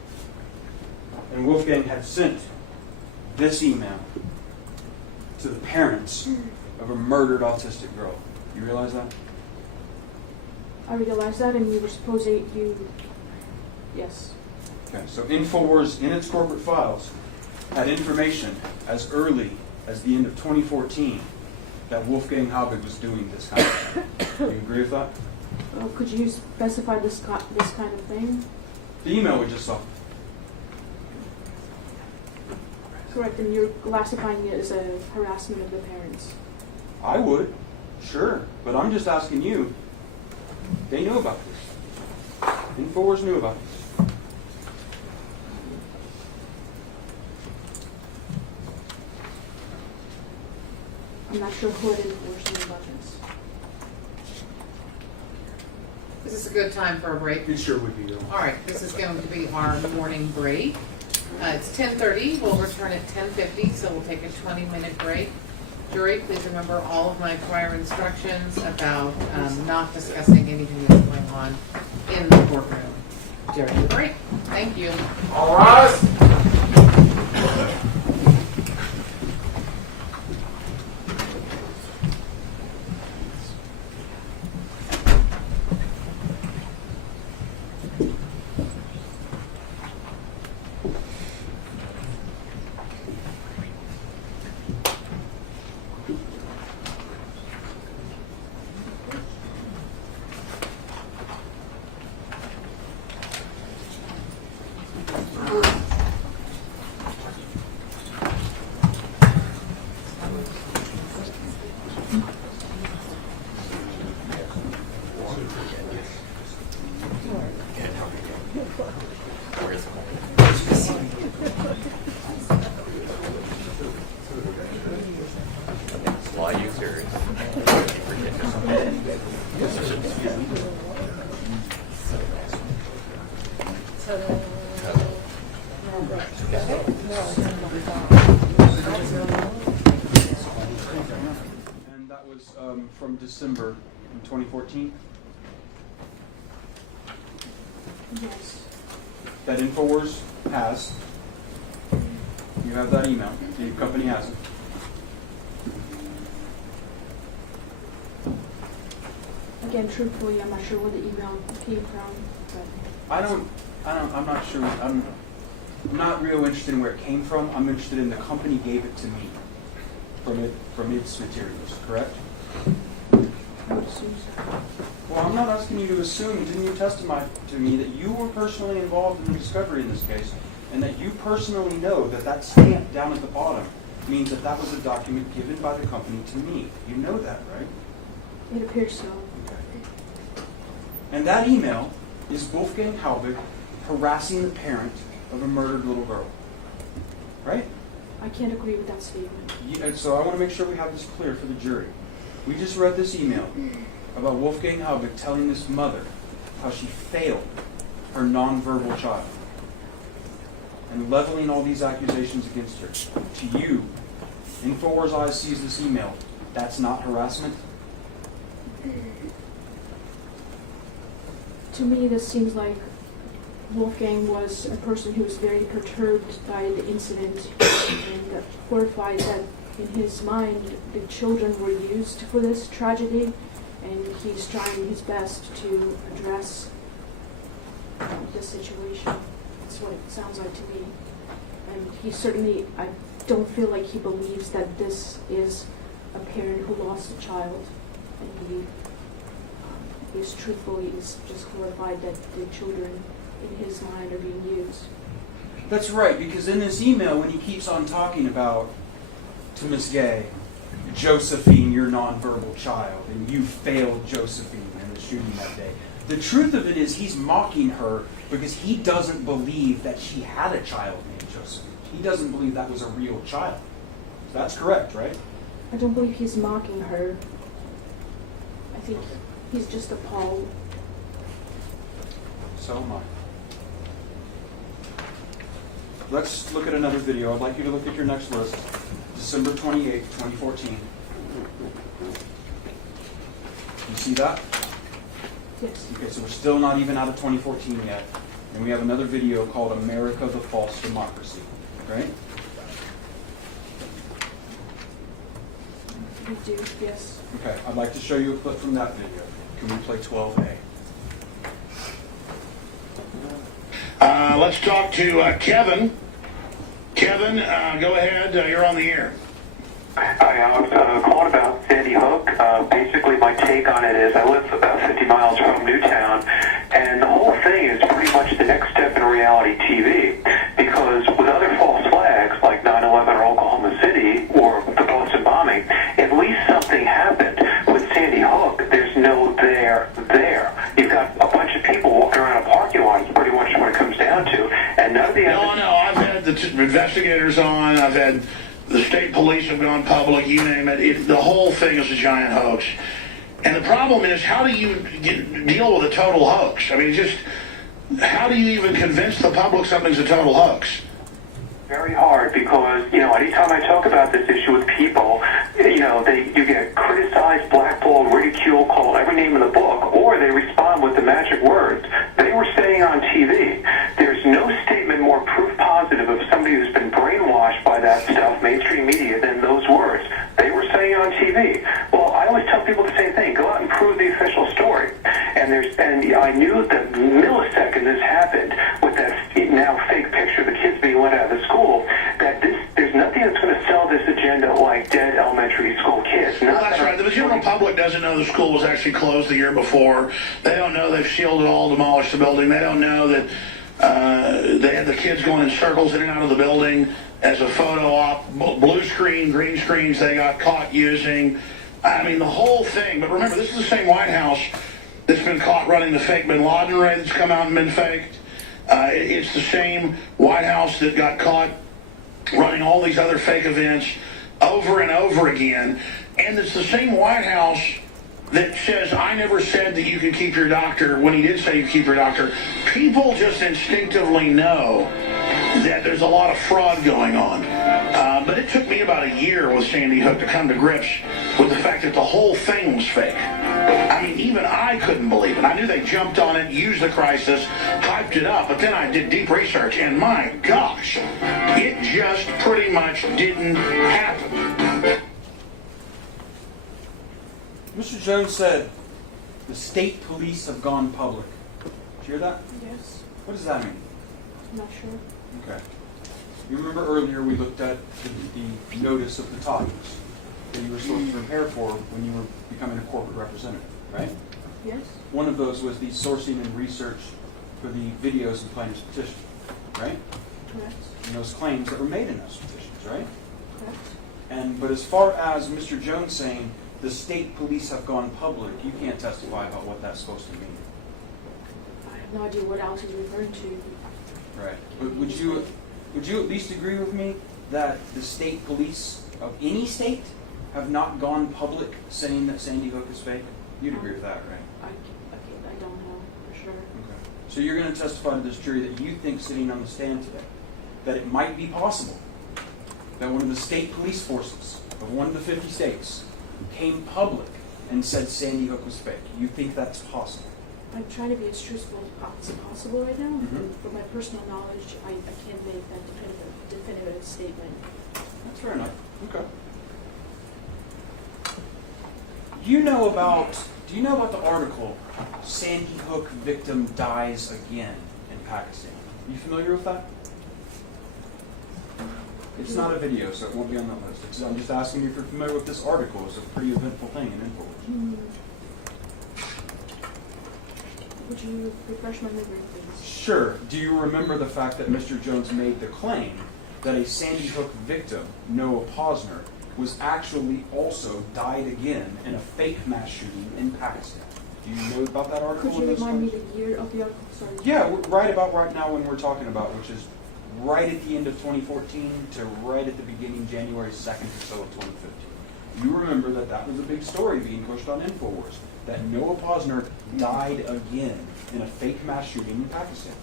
And Wolfgang had sent this email to the parents of a murdered autistic girl. You realize that? I realized that, and you were supposed to, yes. Okay, so InfoWars in its corporate files had information as early as the end of 2014 that Wolfgang Halbig was doing this kind of thing. Do you agree with that? Could you specify this kind of thing? The email we just saw. Correct, and you're classifying it as a harassment of the parents. I would, sure, but I'm just asking you. They knew about this. InfoWars knew about this. I'm not sure who at InfoWars knew about this. Is this a good time for a break? It sure would be, though. All right, this is going to be our morning break. It's 10:30. We'll return at 10:50, so we'll take a 20-minute break. Jury, please remember all of my prior instructions about not discussing anything that's going on in the courtroom during the break. Thank you. All rise. And that was from December in 2014. Yes. That InfoWars has. You have that email. The company has it. Again, truthfully, I'm not sure where the email came from, but I'm not sure. I'm not real interested in where it came from. I'm interested in the company gave it to me from its materials, correct? I would assume so. Well, I'm not asking you to assume. Didn't you testify to me that you were personally involved in the discovery in this case, and that you personally know that that stamp down at the bottom means that that was a document given by the company to me? You know that, right? It appears so. Okay. And that email is Wolfgang Halbig harassing the parent of a murdered little girl, right? I can't agree with that statement. So I want to make sure we have this clear for the jury. We just read this email about Wolfgang Halbig telling this mother how she failed her nonverbal child and leveling all these accusations against her. To you, InfoWars Eyes sees this email. That's not harassment? To me, this seems like Wolfgang was a person who was very perturbed by the incident and horrified that in his mind the children were used for this tragedy, and he's trying his best to address the situation. That's what it sounds like to me. And he certainly, I don't feel like he believes that this is a parent who lost a child, and he is truthfully is just horrified that the children in his mind are being used. That's right, because in this email, when he keeps on talking about to Miss Gay, Josephine, your nonverbal child, and you failed Josephine in the shooting that day. The truth of it is he's mocking her because he doesn't believe that she had a child named Josephine. He doesn't believe that was a real child. That's correct, right? I don't believe he's mocking her. I think he's just appalled. So am I. let's look at another video. I'd like you to look at your next list. December 28th, 2014. You see that? Yes. Okay, so we're still not even out of 2014 yet. And we have another video called America the False Democracy. Right? We do, yes. Okay, I'd like to show you a clip from that video. Can we play 12A? Let's talk to Kevin. Kevin, go ahead. You're on the air. Hi, I was calling about Sandy Hook. Basically, my take on it is I live about 50 miles from Newtown, and the whole thing is pretty much the next step in reality TV. Because with other false flags like 9/11 or Oklahoma City or the Boston bombing, at least something happened. With Sandy Hook, there's no there. You've got a bunch of people walking around a parking lot. It's pretty much what it comes down to, and none of the No, I've had the investigators on. I've had the state police have gone public. You name it. The whole thing is a giant hoax. And the problem is, how do you deal with a total hoax? I mean, how do you even convince the public something's a total hoax? Very hard, because anytime I talk about this issue with people, you get criticized, blackballed, ridiculed, called every name in the book, or they respond with the magic words. They were saying on TV, there's no statement more proof positive of somebody who's been brainwashed by that stuff, mainstream media, than those words. They were saying on TV. Well, I always tell people the same thing: go out and prove the official story. And I knew the millisecond this happened with that now fake picture of the kids being let out of the school, that there's nothing that's going to sell this agenda like dead elementary school kids. Well, that's right. The general public doesn't know the school was actually closed the year before. They don't know they've shielded all, demolished the building. They don't know that they had the kids going in circles in and out of the building as a photo op. Blue screen, green screens they got caught using. I mean, the whole thing. But remember, this is the same White House that's been caught running the fake Bin Laden raid that's come out and been faked. It's the same White House that got caught running all these other fake events over and over again. And it's the same White House that says, I never said that you can keep your doctor, when he did say you can keep your doctor. People just instinctively know that there's a lot of fraud going on. But it took me about a year with Sandy Hook to come to grips with the fact that the whole thing was fake. I mean, even I couldn't believe it. I knew they jumped on it, used the crisis, hyped it up, but then I did deep research, and my gosh, it just pretty much didn't happen. Mr. Jones said the state police have gone public. Did you hear that? Yes. What does that mean? I'm not sure. Okay. You remember earlier we looked at the notice of the topics that you were supposed to prepare for when you were becoming a corporate representative, right? Yes. One of those was the sourcing and research for the videos in plaintiff's petition, right? Correct. And those claims that were made in those petitions, right? Correct. But as far as Mr. Jones saying the state police have gone public, you can't testify about what that's supposed to mean. I have no idea what Alex is referring to. Right. But would you at least agree with me that the state police of any state have not gone public saying that Sandy Hook is fake? You'd agree with that, right? I don't know for sure. Okay. So you're going to testify to this jury that you think, sitting on the stand today, that it might be possible that one of the state police forces of one of the 50 states came public and said Sandy Hook was fake. You think that's possible? I'm trying to be as truthful as possible right now. Mhm. From my personal knowledge, I can't make that definitive statement. That's fair enough. Okay. Do you know about the article, Sandy Hook victim dies again in Pakistan? Are you familiar with that? It's not a video, so it won't be on that list. I'm just asking you if you're familiar with this article. It's a pretty eventful thing in InfoWars. Would you refresh my memory, please? Sure. Do you remember the fact that Mr. Jones made the claim that a Sandy Hook victim, Noah Posner, was actually also died again in a fake mass shooting in Pakistan? Do you know about that article? Could you remind me the year of the article? Sorry. Yeah, right about right now when we're talking about, which is right at the end of 2014 to right at the beginning, January 2nd or so of 2015. You remember that was a big story being pushed on InfoWars, that Noah Posner died again in a fake mass shooting in Pakistan.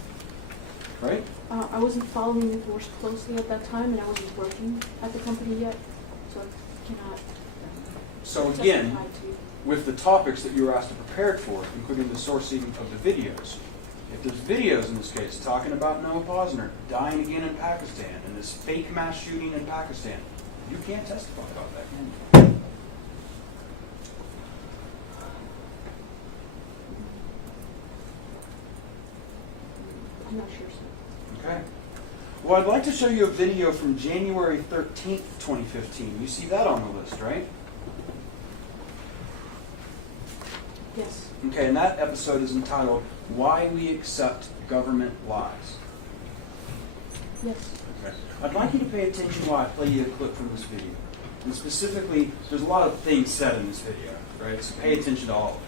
right? I wasn't following InfoWars closely at that time, and I wasn't working at the company yet, so I cannot So again, testify to. with the topics that you were asked to prepare for, including the sourcing of the videos, if there's videos in this case talking about Noah Posner dying again in Pakistan and this fake mass shooting in Pakistan, you can't testify about that, can you? I'm not sure, sir. Okay. Well, I'd like to show you a video from January 13th, 2015. You see that on the list, right? Yes. Okay, and that episode is entitled, Why We Accept Government Lies. Yes. Okay. I'd like you to pay attention while I play you a clip from this video. And specifically, there's a lot of things said in this video, right? So pay attention to all of it.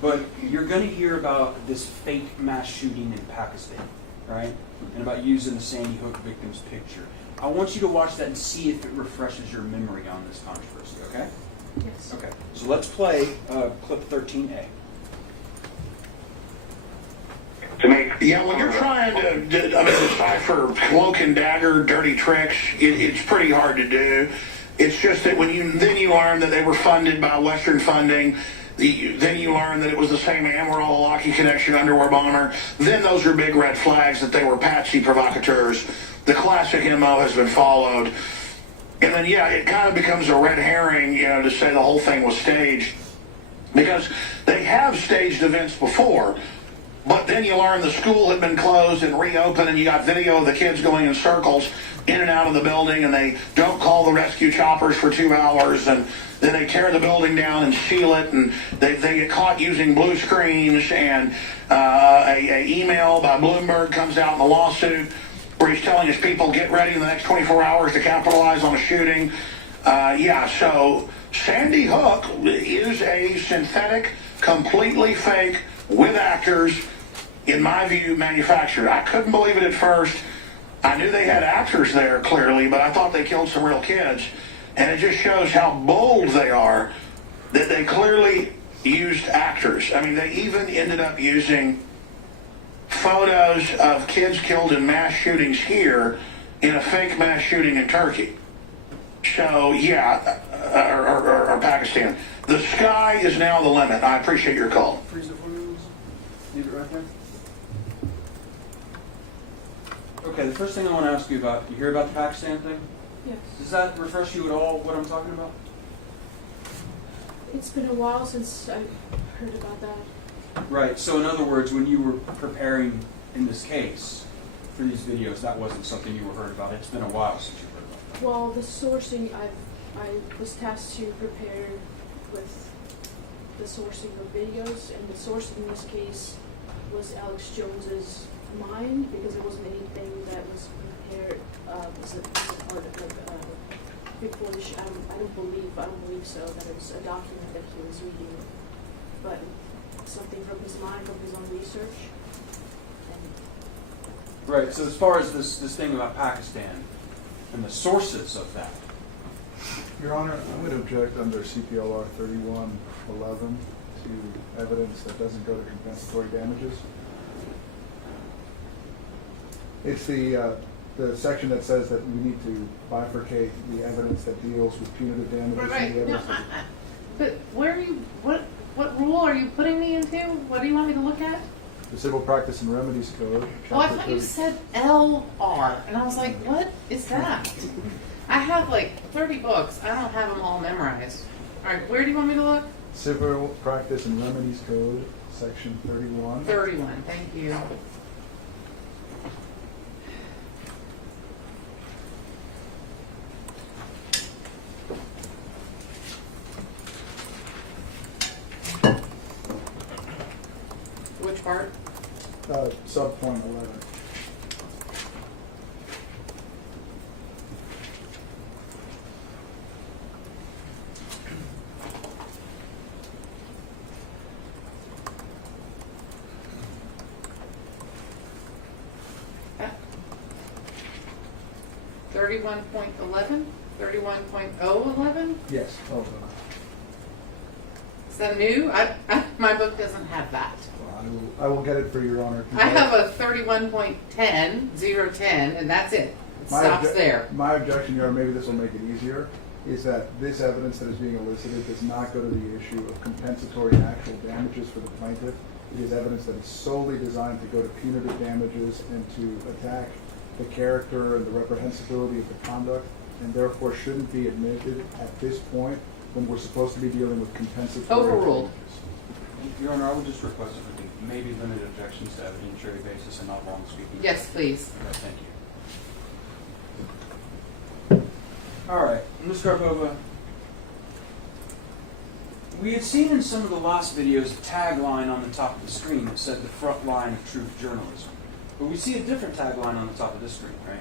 But you're going to hear about this fake mass shooting in Pakistan, right? And about using the Sandy Hook victim's picture. I want you to watch that and see if it refreshes your memory on this controversy, okay? Yes. Okay, so let's play clip 13A. Yeah, when you're trying to decipher cloak and dagger, dirty tricks, it's pretty hard to do. It's just that when you learn that they were funded by Western funding, then you learn that it was the same Amarillo-Lockheed connection underwear bomber. Then those are big red flags that they were patsy provocateurs. The classic MO has been followed. And then, yeah, it kind of becomes a red herring, to say the whole thing was staged. Because they have staged events before. But then you learn the school had been closed and reopened, and you got video of the kids going in circles in and out of the building, and they don't call the rescue choppers for 2 hours, and then they tear the building down and seal it, and they get caught using blue screens, and a email by Bloomberg comes out in the lawsuit where he's telling his people, get ready in the next 24 hours to capitalize on a shooting. So Sandy Hook is a synthetic, completely fake, with actors, in my view, manufactured. I couldn't believe it at first. I knew they had actors there, clearly, but I thought they killed some real kids. And it just shows how bold they are, that they clearly used actors. I mean, they even ended up using photos of kids killed in mass shootings here in a fake mass shooting in Turkey. So, yeah, or Pakistan. The sky is now the limit. I appreciate your call. Freeze it for me. Leave it right there. Okay, the first thing I want to ask you about, you hear about the Pakistan thing? Yes. Does that refresh you at all what I'm talking about? It's been a while since I've heard about that. Right, so in other words, when you were preparing in this case for these videos, that wasn't something you were heard about. It's been a while since you heard about that. Well, the sourcing, I was tasked to prepare with the sourcing of videos, and the source in this case was Alex Jones's mind, because there wasn't anything that was prepared as a part of big footage. I don't believe so, that it was a document that he was reading, but something from his mind, from his own research. Right, so as far as this thing about Pakistan and the sources of that. Your Honor, I would object under CPLR 3111 to evidence that doesn't go to compensatory damages. It's the section that says that we need to bifurcate the evidence that deals with punitive damages Right. and the No, evidence that but where are you? What rule are you putting me into? What do you want me to look at? the Civil Practice and Remedies Code. Oh, I Chapter thought you 30. said LR, and I was like, what is that? I have like 30 books. I don't have them all memorized. All right, where do you want me to look? Civil Practice and Remedies Code, Section 31. 31. Thank you. Which part? Subpoint 11. Ah. 31.11? 31.011? Yes. Oh, that new? My book doesn't have that. I will get it for Your Honor. I have a 31.10, 010, and that's it. It stops there. My objection, Your Honor, maybe this will make it easier, is that this evidence that is being elicited does not go to the issue of compensatory actual damages for the plaintiff. It is evidence that is solely designed to go to punitive damages and to attack the character and the reprehensibility of the conduct, and therefore shouldn't be admitted at this point when we're supposed to be dealing with compensatory Overruled. damages. Your Honor, I would just request that we maybe limit objections to evidentiary basis and not long speaking. Yes, please. Okay, thank you. All right, Ms. Karpova, we had seen in some of the last videos a tagline on the top of the screen that said the front line of truth journalism. But we see a different tagline on the top of this screen, right?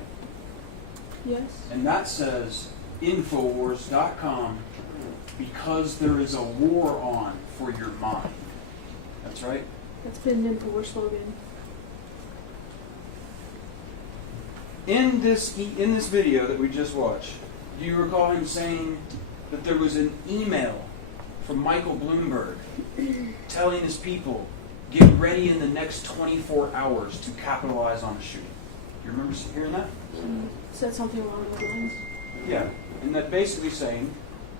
Yes. And that says InfoWars.com because there is a war on for your mind. That's right? That's been an InfoWars slogan. In this video that we just watched, do you recall him saying that there was an email from Michael Bloomberg telling his people, get ready in the next 24 hours to capitalize on the shooting? Do you remember hearing that? He said something along those lines. Yeah, and that basically saying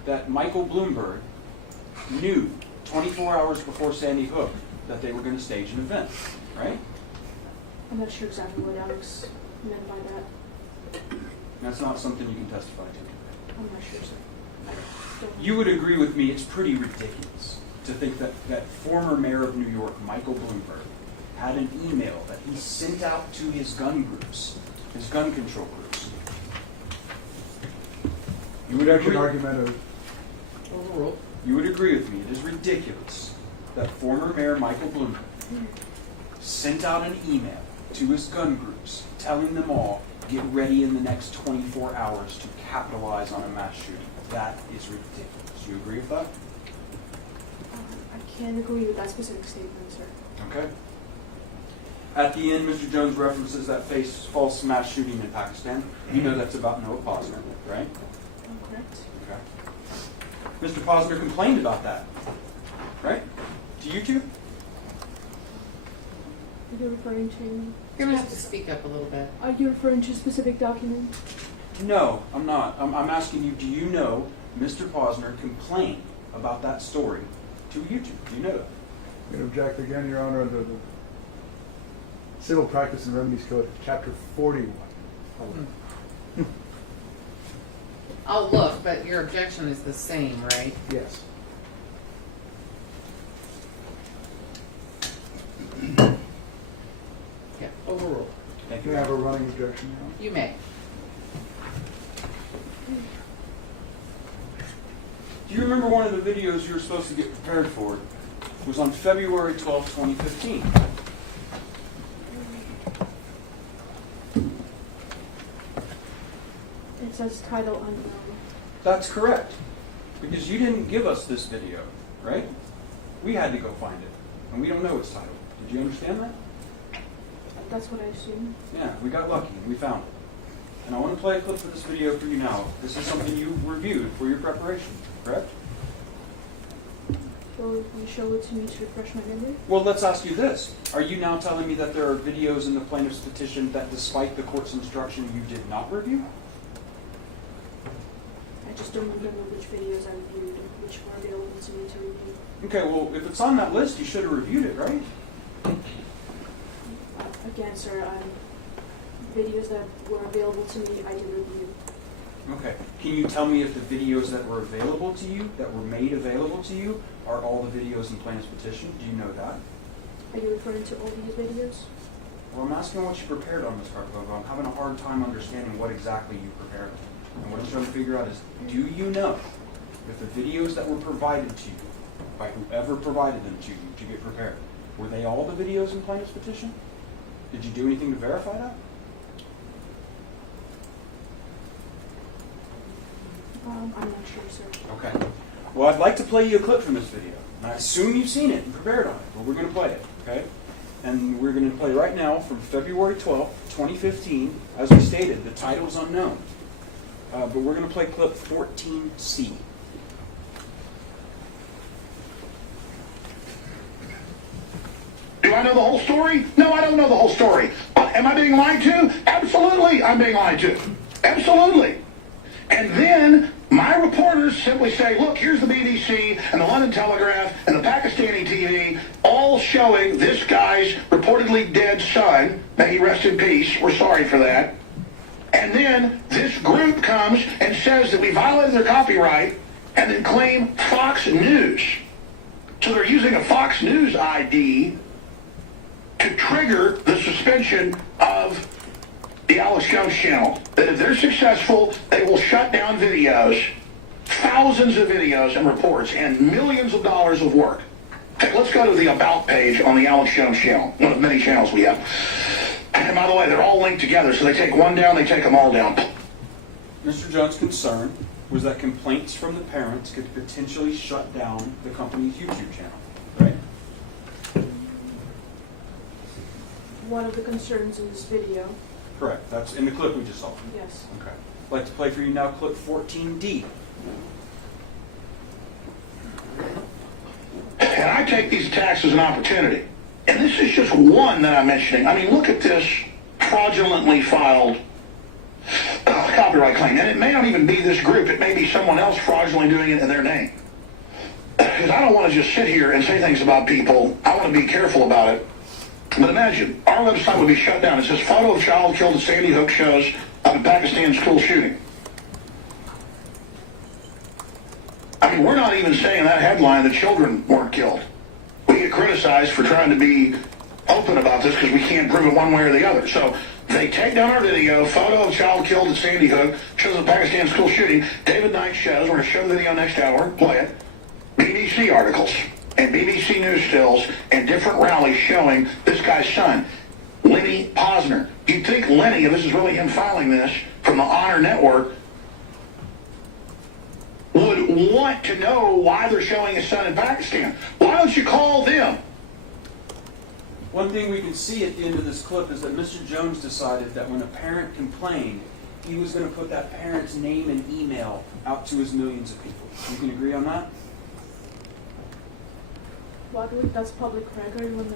that Michael Bloomberg knew 24 hours before Sandy Hook that they were going to stage an event, right? I'm not sure exactly what Alex meant by that. That's not something you can testify to. I'm not sure, sir. I don't know. You would agree with me, it's pretty ridiculous to think that former mayor of New York, Michael Bloomberg, had an email that he sent out to his gun groups, his gun control groups. You would agree? Argumentative. Overruled. You would agree with me, it is ridiculous that former mayor Michael Bloomberg sent out an email to his gun groups telling them all, get ready in the next 24 hours to capitalize on a mass shooting. That is ridiculous. You agree with that? I can't agree with that specific statement, sir. Okay. At the end, Mr. Jones references that false mass shooting in Pakistan. You know that's about Noah Posner, right? I'm correct. Okay. Mr. Posner complained about that, right? To you two? Are you referring to? You're going to have to speak up a little bit. Are you referring to a specific document? No, I'm not. I'm asking you, do you know Mr. Posner complained about that story to you two? Do you know that? I'm going to object again, Your Honor, under the Civil Practice and Remedies Code, Chapter 41. I'll look, but your objection is the same, right? Yes. Yeah, overruled. Thank Can I have a running objection, Your Honor? You may. Do you remember one of the videos you were supposed to get prepared for? It was on February 12, 2015. It says title unknown. That's correct. Because you didn't give us this video, right? We had to go find it. And we don't know its title. Did you understand that? That's what I assume. Yeah, we got lucky and we found it. And I want to play a clip of this video for you now. This is something you reviewed for your preparation, correct? Will you show it to me to refresh my memory? Well, let's ask you this. Are you now telling me that there are videos in the plaintiff's petition that, despite the court's instruction, you did not review? I just don't remember which videos I reviewed and which were available to me to review. Okay, well, if it's on that list, you should have reviewed it, right? Again, sir, videos that were available to me, I did review. Okay. Can you tell me if the videos that were available to you, that were made available to you, are all the videos in plaintiff's petition? Do you know that? Are you referring to all these videos? Well, I'm asking what you prepared on this, Karpova. I'm having a hard time understanding what exactly you prepared. And what I'm trying to figure out is, do you know if the videos that were provided to you, by whoever provided them to you to get prepared, were they all the videos in plaintiff's petition? Did you do anything to verify that? I'm not sure, sir. Okay. Well, I'd like to play you a clip from this video. And I assume you've seen it and prepared on it, but we're going to play it, okay? And we're going to play right now from February 12th, 2015. As we stated, the title is unknown. But we're going to play clip 14C. I know the whole story? No, I don't know the whole story. Am I being lied to? Absolutely, I'm being lied to. Absolutely. And then my reporters simply say, look, here's the BBC and the London Telegraph and the Pakistani TV all showing this guy's reportedly dead son. May he rest in peace. We're sorry for that. And then this group comes and says that we violated their copyright and then claim Fox News. So they're using a Fox News ID to trigger the suspension of the Alex Jones channel. That if they're successful, they will shut down videos, thousands of videos and reports, and millions of dollars of work. Okay, let's go to the About page on the Alex Jones channel, one of many channels we have. And by the way, they're all linked together, so they take one down, they take them all down. Mr. Jones' concern was that complaints from the parents could potentially shut down the company's YouTube channel, right? One of the concerns in this video, Correct. That's in the clip we just saw. yes. Okay. I'd like to play for you now clip 14D. And I take these attacks as an opportunity. And this is just one that I'm mentioning. I mean, look at this fraudulently filed copyright claim. And it may not even be this group. It may be someone else fraudulently doing it in their name. Because I don't want to just sit here and say things about people. I want to be careful about it. But imagine, our website would be shut down. It says, photo of child killed at Sandy Hook shows of a Pakistan school shooting. I mean, we're not even saying in that headline that children weren't killed. We get criticized for trying to be open about this because we can't prove it one way or the other. So they take down our video, photo of child killed at Sandy Hook, shows a Pakistan school shooting. David Knight shows, we're going to show the video next hour, play it. BBC articles and BBC news stills and different rallies showing this guy's son, Lenny Posner. You'd think Lenny, if this is really him filing this from the Honor Network, would want to know why they're showing his son in Pakistan. Why don't you call them? One thing we can see at the end of this clip is that Mr. Jones decided that when a parent complained, he was going to put that parent's name and email out to his millions of people. You can agree on that? Well, I believe that's public record when the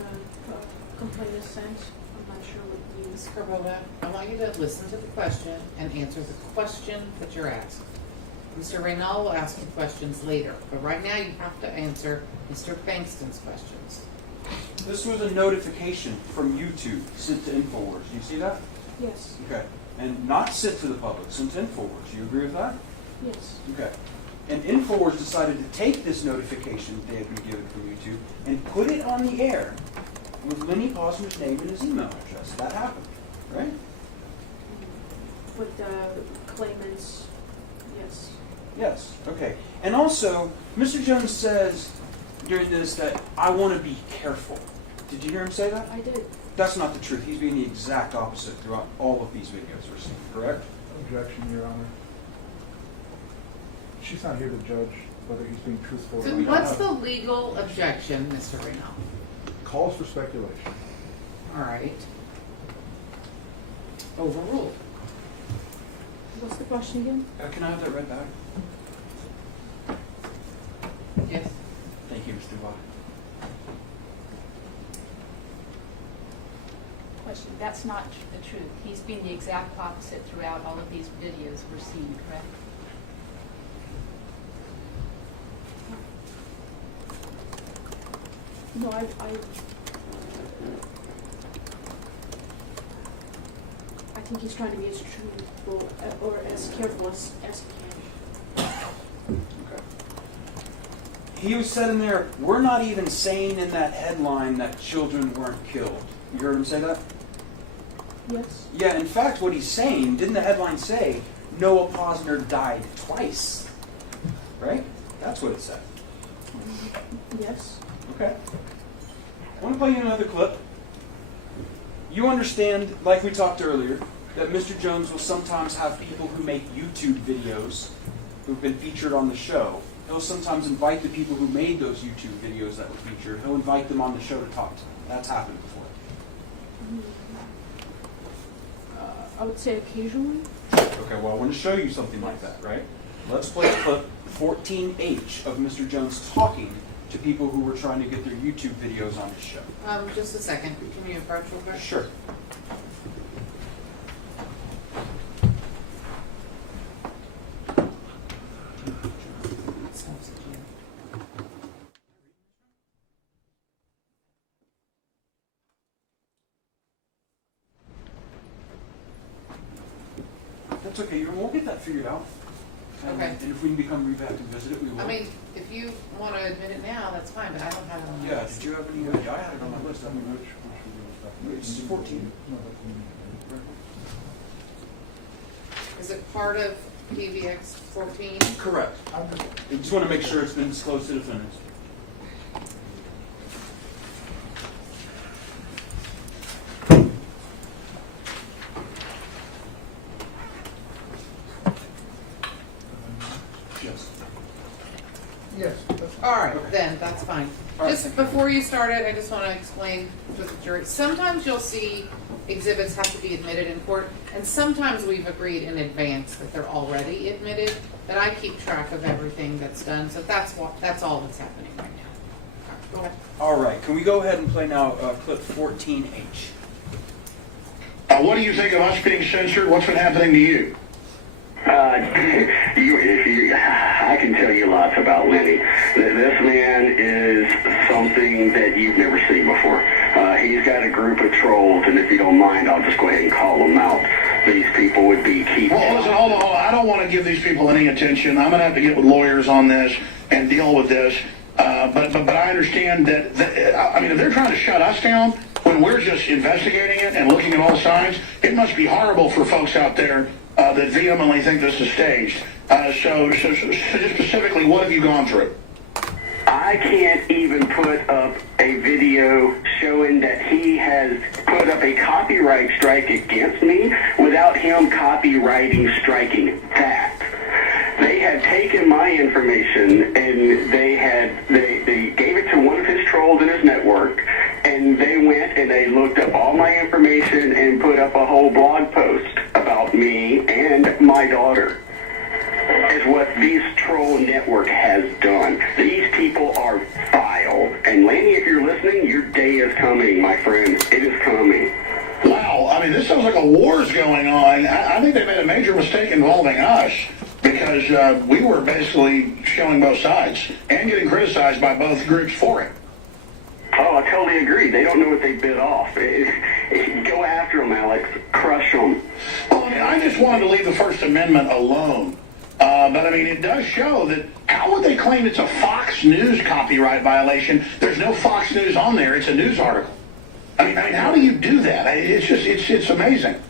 complaint is sent. I'm not sure what it means. Carbola, I want you to listen to the question and answer the question that you're asked. Mr. Reynal will ask you questions later, but right now you have to answer Mr. Bankston's questions. This was a notification from YouTube sent to InfoWars. Do you see that? Yes, Okay. And not sent to the public, sent to InfoWars. You agree with that? yes. Okay. And InfoWars decided to take this notification that they had been given from YouTube and put it on the air with Lenny Posner's name and his email address. That happened, right? With the claimants, yes. Yes. Okay. And also, Mr. Jones says during this that I want to be careful. Did you hear him say that? I did. That's not the truth. He's being the exact opposite throughout all of these videos we're seeing, correct? Objection, Your Honor. She's not here to judge whether he's being truthful or So not. what's the legal objection, Mr. Reynal? Calls for speculation. All right. Overruled. What's the question again? Can I have that read back? Yes. Thank you, Mr. Dubois. Question. That's not the truth. He's been the exact opposite throughout all of these videos we're seeing, correct? No, I think he's trying to be as truthful or as careful as he can. Okay. He was said in there, we're not even saying in that headline that children weren't killed. You heard him say that? Yes. Yeah, in fact, what he's saying, didn't the headline say, Noah Posner died twice? Right? That's what it said. Yes. Okay. I want to play you another clip. You understand, like we talked earlier, that Mr. Jones will sometimes have people who make YouTube videos who've been featured on the show. He'll sometimes invite the people who made those YouTube videos that were featured. He'll invite them on the show to talk to them. That's happened before. I would say occasionally. Okay, well, I want to show you something like that, right? Let's play clip 14H of Mr. Jones talking to people who were trying to get their YouTube videos on the show. Just a second. Can you approach real quick? Sure. That's okay. We'll get that figured out. Okay. And if we can come back and visit it, we will. I mean, if you want to admit it now, that's fine, but I don't have it on my Yeah, list. did you have any? I had it on my list. I mean, it's 14. Is it part of PVX 14? Correct. I just want to make sure it's been disclosed to defendants. Yes. Yes. All right, then, that's fine. All right, Just thank you. before you start it, I just want to explain to the jury. Sometimes you'll see exhibits have to be admitted in court, and sometimes we've agreed in advance that they're already admitted, but I keep track of everything that's done, so that's all that's happening right now. All right, go ahead. All right. Can we go ahead and play now clip 14H? What do you think of us being censored? What's been happening to you? I can tell you lots about Lenny. This man is something that you've never seen before. He's got a group of trolls, and if you don't mind, I'll just go ahead and call them out. These people would be keeping... Well, listen, hold on. I don't want to give these people any attention. I'm going to have to get with lawyers on this and deal with this. But I understand that, I mean, if they're trying to shut us down when we're just investigating it and looking at all sides, it must be horrible for folks out there that vehemently think this is staged. So just specifically, what have you gone through? I can't even put up a video showing that he has put up a copyright strike against me without him copywriting striking that. They had taken my information and they gave it to one of his trolls in his network, and they went and they looked up all my information and put up a whole blog post about me and my daughter. Is what this troll network has done. These people are vile. And Lanny, if you're listening, your day is coming, my friend. It is coming. Wow, I mean, this sounds like a war's going on. I think they made a major mistake involving us because we were basically showing both sides and getting criticized by both groups for it. Oh, I totally agree. They don't know what they bit off. Go after them, Alex. Crush them. Well, I mean, I just wanted to leave the First Amendment alone. But, I mean, it does show that how would they claim it's a Fox News copyright violation? There's no Fox News on there. It's a news article. I mean, how do you do that? It's amazing.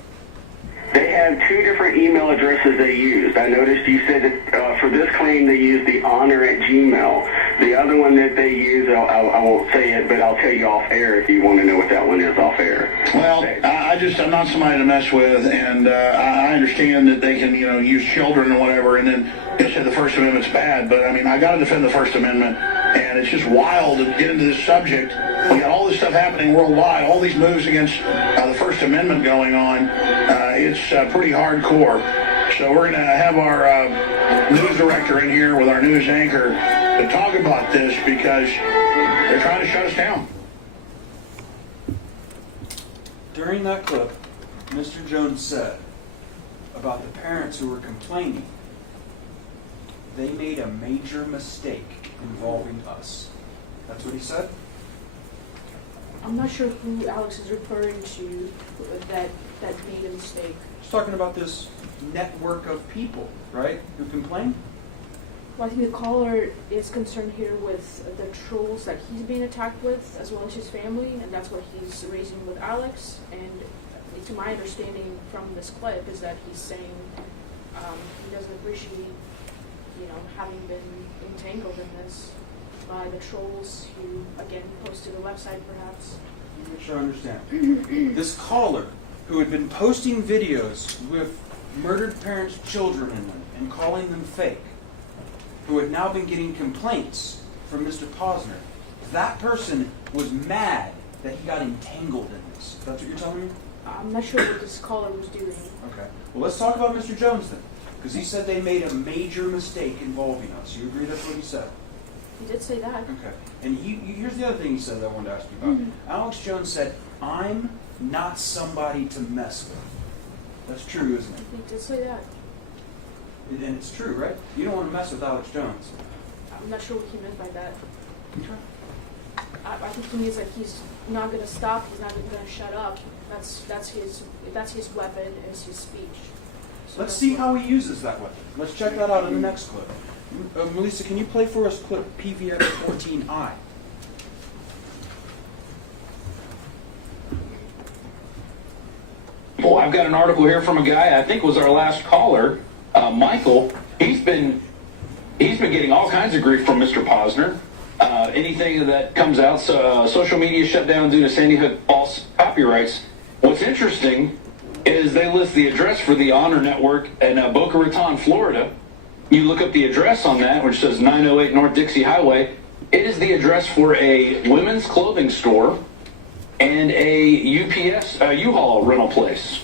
They have two different email addresses they used. I noticed you said that for this claim they used the honor@gmail. The other one that they use, I won't say it, but I'll tell you off air if you want to know what that one is off air. Well, I'm not somebody to mess with, and I understand that they can, use children and whatever, and then say the First Amendment's bad, but I mean, I got to defend the First Amendment, and it's just wild to get into this subject. We got all this stuff happening worldwide, all these moves against the First Amendment going on. It's pretty hardcore. So we're going to have our news director in here with our news anchor to talk about this because they're trying to shut us down. During that clip, Mr. Jones said about the parents who were complaining, they made a major mistake involving us. That's what he said? I'm not sure who Alex is referring to that made a mistake. He's talking about this network of people, right, who complain? Well, I think the caller is concerned here with the trolls that he's being attacked with, as well as his family, and that's what he's raising with Alex. And to my understanding from this clip is that he's saying he doesn't appreciate, having been entangled in this by the trolls who, again, posted a website perhaps. Let me make sure I understand. This caller who had been posting videos with murdered parents' children in them and calling them fake, who had now been getting complaints from Mr. Posner, that person was mad that he got entangled in this. That's what you're telling me? I'm not sure what this caller was doing. Okay. Well, let's talk about Mr. Jones then. Because he said they made a major mistake involving us. You agree that's what he said? He did say that. Okay. And here's the other thing he said that I wanted to ask you about. Alex Jones said, "I'm not somebody to mess with." That's true, isn't it? He did say that. And it's true, right? You don't want to mess with Alex Jones. I'm not sure what he meant by that. I think he means that he's not going to stop. He's not going to shut up. That's his weapon. Is his speech. So Let's see how he uses that weapon. Let's check that out in the next clip. Melissa, can you play for us clip PVX 14I? Well, I've got an article here from a guy, I think was our last caller, Michael. He's been getting all kinds of grief from Mr. Posner. Anything that comes out, social media shut down due to Sandy Hook false copyrights. What's interesting is they list the address for the Honor Network in Boca Raton, Florida. You look up the address on that, which says 908 North Dixie Highway. It is the address for a women's clothing store and a UPS, U-Haul rental place,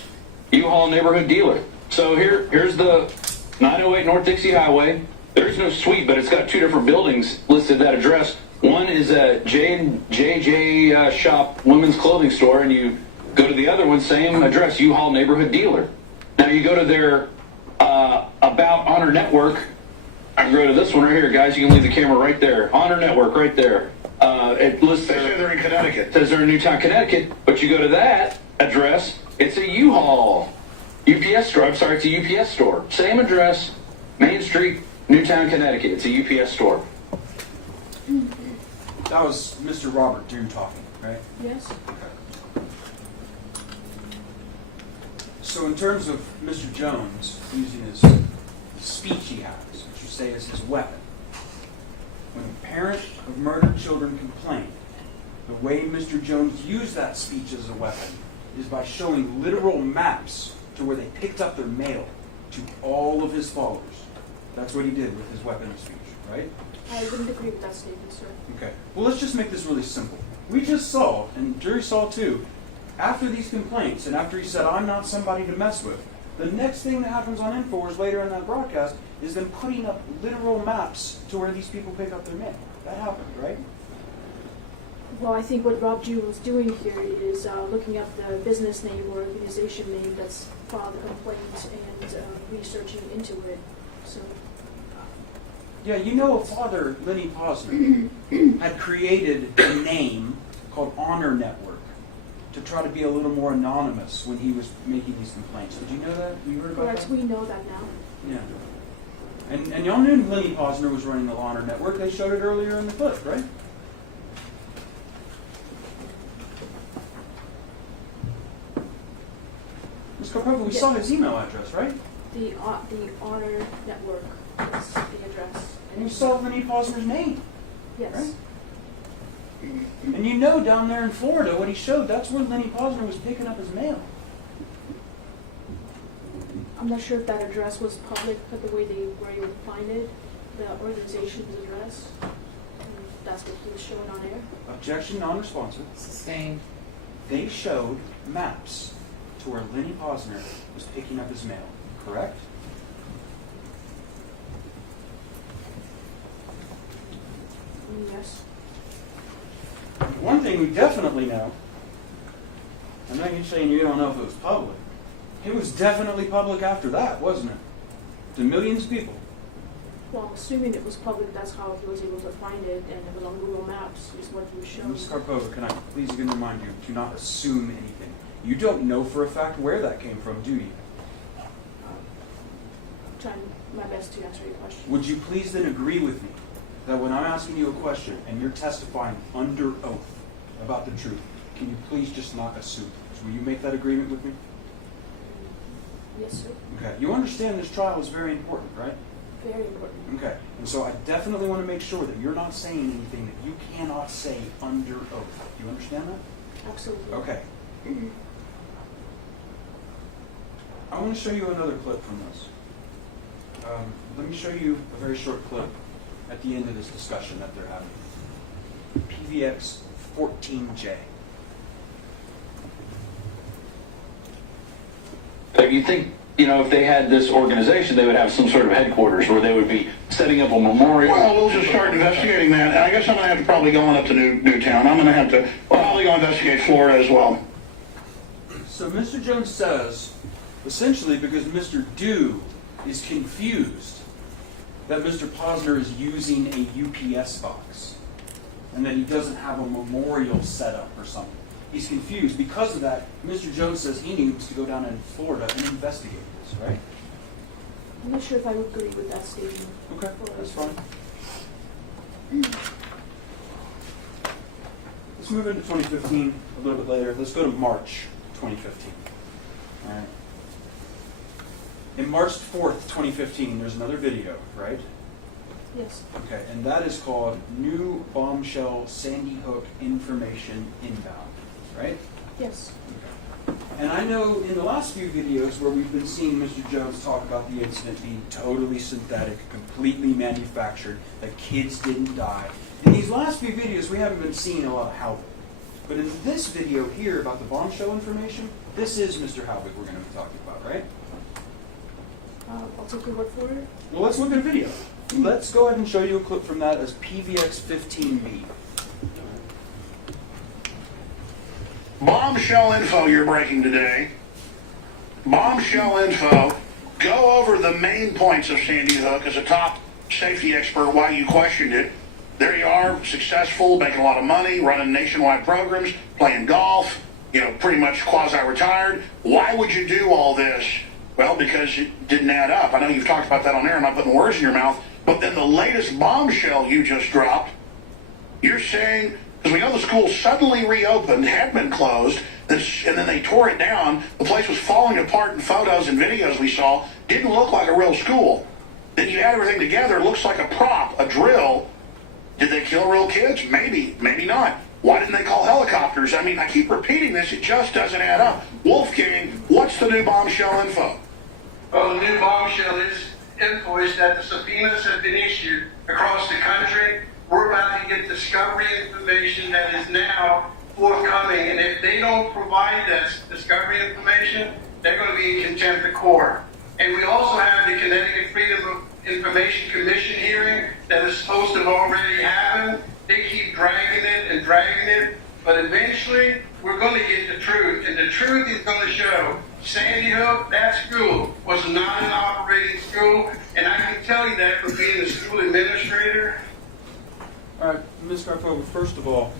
U-Haul neighborhood dealer. So here's the 908 North Dixie Highway. There's no suite, but it's got two different buildings listed that address. One is a JJ Shop women's clothing store, and you go to the other one, same address, U-Haul neighborhood dealer. Now you go to their About Honor Network. I can go to this one right here, guys. You can leave the camera right there. Honor Network right there. It lists They're in Connecticut. It says they're in Newtown, Connecticut, but you go to that address, it's a U-Haul UPS store. I'm sorry, it's a UPS store. Same address, Main Street, Newtown, Connecticut. It's a UPS store. That was Mr. Robert Doon talking, right? Yes. Okay. So in terms of Mr. Jones using his speech he has, which you say is his weapon, when a parent of murdered children complained, the way Mr. Jones used that speech as a weapon is by showing literal maps to where they picked up their mail to all of his followers. That's what he did with his weapon of speech, right? I wouldn't agree with that statement, sir. Okay. Well, let's just make this really simple. We just saw, and the jury saw too, after these complaints and after he said, "I'm not somebody to mess with," the next thing that happens on InfoWars later in that broadcast is them putting up literal maps to where these people pick up their mail. That happened, right? Well, I think what Rob Jew was doing here is looking up the business name or organization name that's filed the complaint and researching into it. So, Yeah, you know, Father Lenny Posner had created a name called Honor Network to try to be a little more anonymous when he was making these complaints. Did you know that? You heard about correct, that? we know that now. Yeah. And y'all knew Lenny Posner was running the Honor Network. They showed it earlier in the clip, right? Ms. Karpova, we saw his email address, right? The Honor Network is the address. And you saw Lenny Posner's name, Yes. right? And you know down there in Florida what he showed, that's where Lenny Posner was picking up his mail. I'm not sure if that address was public, but the way they were able to find it, the organization's address, that's what he was showing on air. Objection, non-responsive. Sustained. They showed maps to where Lenny Posner was picking up his mail, correct? Yes. One thing we definitely know, I'm not saying you don't know if it was public, it was definitely public after that, wasn't it? To millions of people. Well, assuming it was public, that's how he was able to find it, and it was on Google Maps, is what he was showing. Ms. Karpova, can I please again remind you, do not assume anything. You don't know for a fact where that came from, do you? I'm trying my best to answer your question. Would you please then agree with me that when I'm asking you a question and you're testifying under oath about the truth, can you please just not assume? Will you make that agreement with me? Yes, sir. Okay. You understand this trial is very important, right? Very important. Okay. And so I definitely want to make sure that you're not saying anything that you cannot say under oath. Do you understand that? Absolutely. Okay. I want to show you another clip from this. Let me show you a very short clip at the end of this discussion that they're having. PVX 14J. You think, if they had this organization, they would have some sort of headquarters where they would be setting up a memorial? Well, we'll just start investigating that. And I guess I'm going to have to probably go on up to Newtown. I'm going to have to probably go investigate Florida as well. So Mr. Jones says, essentially because Mr. Dew is confused that Mr. Posner is using a UPS box and that he doesn't have a memorial set up or something. He's confused. Because of that, Mr. Jones says he needs to go down in Florida and investigate this, right? I'm not sure if I would agree with that statement. Okay, that's fine. Let's move into 2015 a little bit later. Let's go to March 2015. All right. In March 4th, 2015, there's another video, right? Yes. Okay, and that is called New Bombshell Sandy Hook Information Inbound, right? Yes. And I know in the last few videos where we've been seeing Mr. Jones talk about the incident being totally synthetic, completely manufactured, that kids didn't die. In these last few videos, we haven't been seeing a lot of Halvik. But in this video here about the bombshell information, this is Mr. Halvik we're going to be talking about, right? I'll take your word for it. Well, let's look at a video. Let's go ahead and show you a clip from that as PVX 15B. Bombshell info you're breaking today. Bombshell info. Go over the main points of Sandy Hook as a top safety expert, why you questioned it. There you are, successful, making a lot of money, running nationwide programs, playing golf, pretty much quasi-retired. Why would you do all this? Well, because it didn't add up. I know you've talked about that on air. I'm not putting words in your mouth. But then the latest bombshell you just dropped, you're saying, because we know the school suddenly reopened, had been closed, and then they tore it down. The place was falling apart in photos and videos we saw. Didn't look like a real school. Then you add everything together, it looks like a prop, a drill. Did they kill real kids? Maybe, maybe not. Why didn't they call helicopters? I mean, I keep repeating this. It just doesn't add up. Wolfgang, what's the new bombshell info? Well, the new bombshell info is that the subpoenas have been issued across the country. We're about to get discovery information that is now forthcoming, and if they don't provide that discovery information, they're going to be in contempt of court. And we also have the Connecticut Freedom of Information Commission hearing that is supposed to have already happened. They keep dragging it, but eventually we're going to get the truth, and the truth is going to show Sandy Hook, that school, was not an operating school, and I can tell you that from being a school administrator. All right, Ms. Garfova, first of all,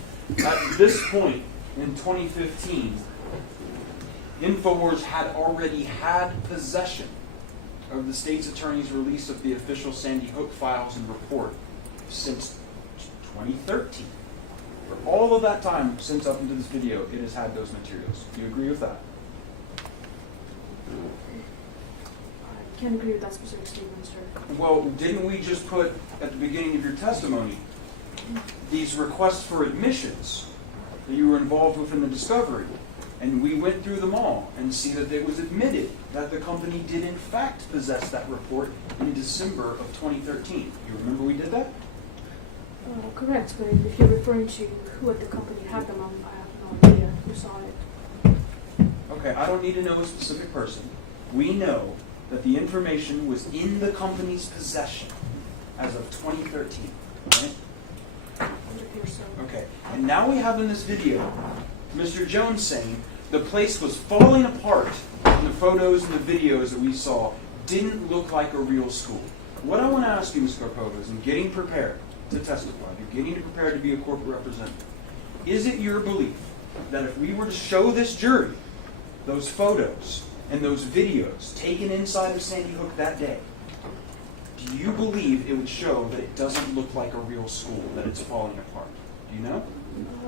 at this point in 2015, InfoWars had already had possession of the state's attorney's release of the official Sandy Hook files and report since 2013. For all of that time, since up into this video, it has had those materials. Do you agree with that? I can't agree with that specific statement, sir. Well, didn't we just put at the beginning of your testimony these requests for admissions that you were involved with in the discovery? And we went through them all and see that it was admitted that the company did in fact possess that report in December of 2013. You remember we did that? Correct, but if you're referring to who at the company had them, I have no idea who saw it. Okay, I don't need to know a specific person. We know that the information was in the company's possession as of 2013, right? It appears so. Okay, and now we have in this video Mr. Jones saying the place was falling apart and the photos and the videos that we saw didn't look like a real school. What I want to ask you, Ms. Garfova, is in getting prepared to testify, you're getting prepared to be a corporate representative, is it your belief that if we were to show this jury those photos and those videos taken inside of Sandy Hook that day, do you believe it would show that it doesn't look like a real school, that it's falling apart? Do you know?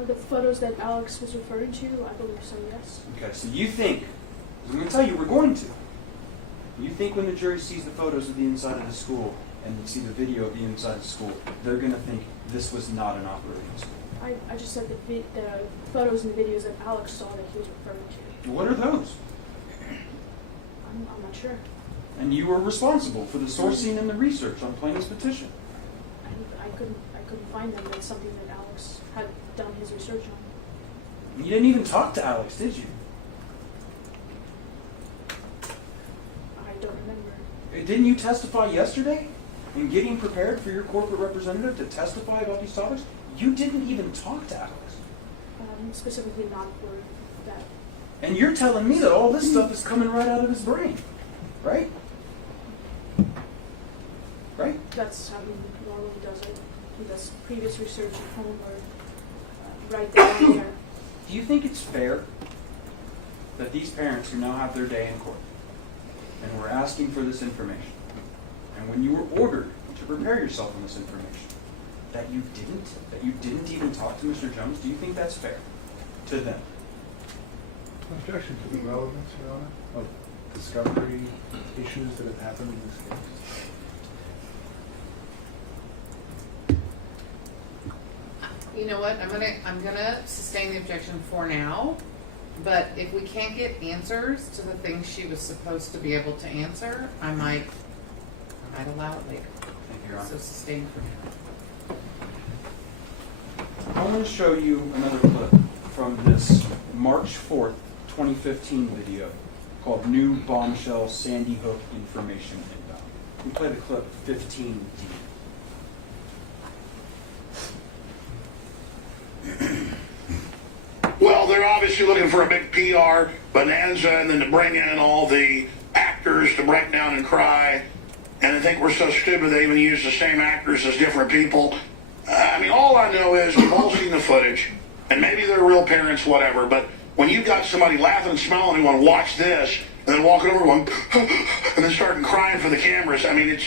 The photos that Alex was referring to, I believe so, yes. Okay, so you think, I'm going to tell you we're going to, you think when the jury sees the photos of the inside of the school and they see the video of the inside of the school, they're going to think this was not an operating school? I just said the photos and videos that Alex saw that he was referring to. What are those? I'm not sure. And you were responsible for the sourcing and the research on plaintiff's petition. I couldn't find them. That's something that Alex had done his research on. You didn't even talk to Alex, did you? I don't remember. Didn't you testify yesterday? in getting prepared for your corporate representative to testify about these topics, you didn't even talk to Alex. Specifically not for that. And you're telling me that all this stuff is coming right out of his brain, right? Right? That's how he normally does it. He does previous research at home or right there and there. Do you think it's fair that these parents who now have their day in court and were asking for this information, and when you were ordered to prepare yourself on this information, that you didn't even talk to Mr. Jones? Do you think that's fair to them? Objection to the relevance, Your Honor, of discovery issues that have happened in this case. You know what, I'm gonna sustain the objection for now, but if we can't get answers to the things she was supposed to be able to answer, I might allow it later. Thank you, Your Honor. So sustain for now. I want to show you another clip from this March 4th, 2015 video called New Bombshell Sandy Hook Information Inbound. We play the clip 15D. Well, they're obviously looking for a big PR bonanza and then to bring in all the actors to break down and cry. And I think we're so stupid they even use the same actors as different people. I mean, all I know is we've all seen the footage, and maybe they're real parents, whatever, but when you've got somebody laughing and smiling and going, watch this, and then walking over going, and then starting crying for the cameras, I mean,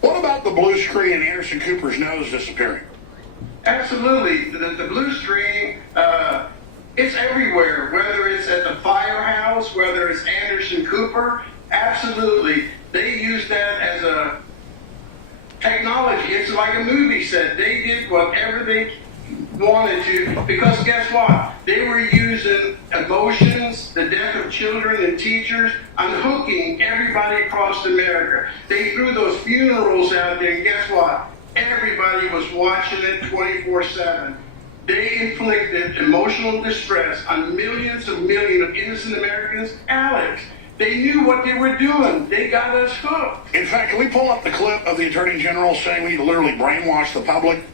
what about the blue screen and Anderson Cooper's nose disappearing? Absolutely. The blue screen, it's everywhere, whether it's at the firehouse, whether it's Anderson Cooper. Absolutely. They use that as a technology. It's like a movie set. They did whatever they wanted to, because guess what? They were using emotions, the death of children and teachers, unhooking everybody across America. They threw those funerals out there, and guess what? Everybody was watching it 24/7. They inflicted emotional distress on millions of innocent Americans. Alex, they knew what they were doing. They got us hooked. In fact, can we pull up the clip of the Attorney General saying we need to literally brainwash the public?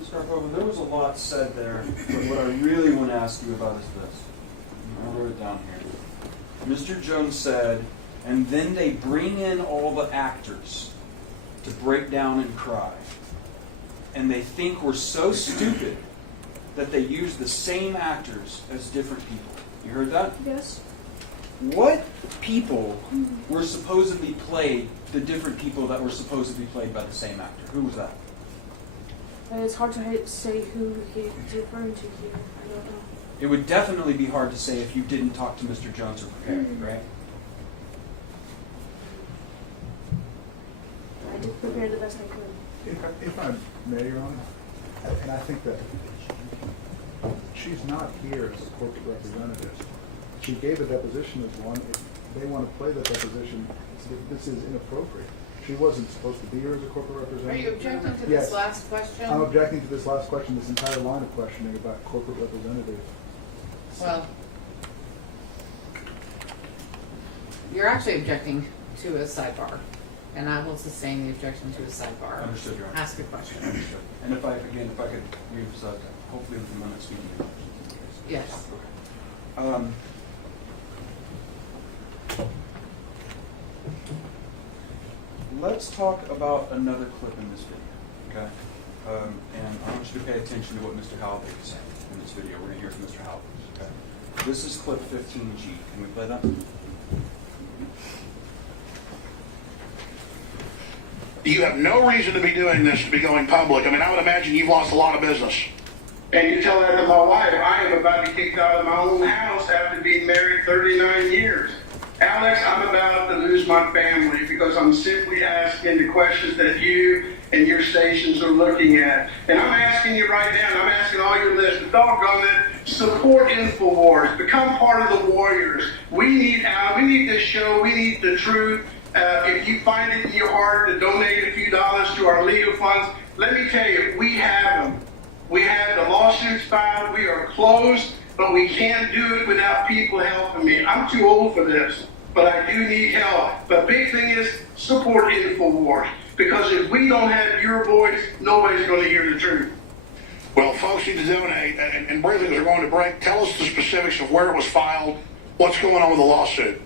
Mr. Arpova, there was a lot said there, but what I really want to ask you about is this. I wrote it down here. Mr. Jones said, and then they bring in all the actors to break down and cry. And they think we're so stupid that they use the same actors as different people. You heard that? Yes. What people were supposedly played the different people that were supposedly played by the same actor? Who was that? It's hard to say who he's referring to here. I don't know. It would definitely be hard to say if you didn't talk to Mr. Jones or prepare, right? I did prepare the best I could. If I may, Your Honor, and I think that she's not here as a corporate representative. She gave a deposition as one. If they want to play that deposition, this is inappropriate. She wasn't supposed to be here as a corporate Are representative. you objecting to Yes. this last question? I'm objecting to this last question, this entire line of questioning about corporate representative. Well, you're actually objecting to a sidebar, and I will sustain the objection to a sidebar. Understood, Your Honor. Ask a question. Understood. And if I could reemphasize that, hopefully within 1 minute speaking. Yes. Let's talk about another clip in this video, okay? And I want you to pay attention to what Mr. Halliday is saying in this video. We're going to hear from Mr. Halliday, okay? This is clip 15G. Can we play that? You have no reason to be doing this, to be going public. I mean, I would imagine you've lost a lot of business. And you tell that to my wife, I am about to be kicked out of my own house after being married 39 years. Alex, I'm about to lose my family because I'm simply asking the questions that you and your stations are looking at. And I'm asking you right now, and I'm asking all your listeners, doggone it, support InfoWars, become part of the warriors. We need this show, we need the truth. If you find it in your heart to donate a few dollars to our legal funds, let me tell you, we have them. We have the lawsuits filed, we are closed, but we can't do it without people helping me. I'm too old for this. but I do need help. The big thing is support InfoWars, because if we don't have your voice, nobody's going to hear the truth. Well, folks need to donate, and briefly, as we're going to break, tell us the specifics of where it was filed, what's going on with the lawsuit.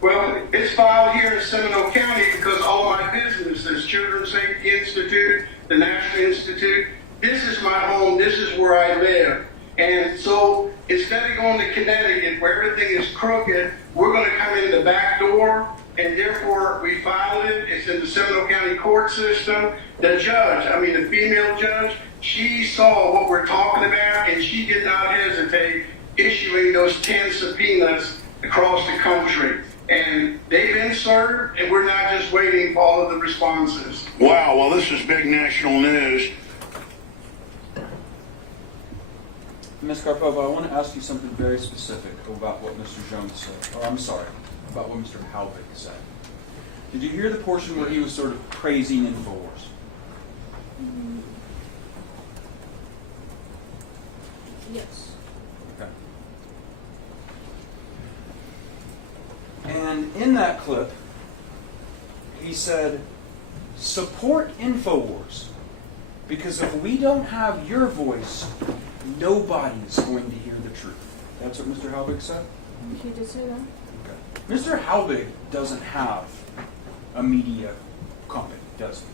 Well, it's filed here in Seminole County because all my businesses, Children's Safety Institute, the National Institute, this is my home, this is where I live. And so instead of going to Connecticut where everything is crooked, we're going to come in the back door, and therefore we filed it. It's in the Seminole County court system. The judge, the female judge, she saw what we're talking about, and she did not hesitate issuing those 10 subpoenas across the country. And they've been served, and we're not just waiting for all of the responses. Wow, well, this is big national news. Ms. Karpova, I want to ask you something very specific about what Mr. Jones said. Or I'm sorry, about what Mr. Halbig said. Did you hear the portion where he was sort of praising InfoWars? Yes. Okay. And in that clip, he said, support InfoWars, because if we don't have your voice, nobody is going to hear the truth. That's what Mr. Halbig said? He did say that? Okay. Mr. Halbig doesn't have a media company, does he?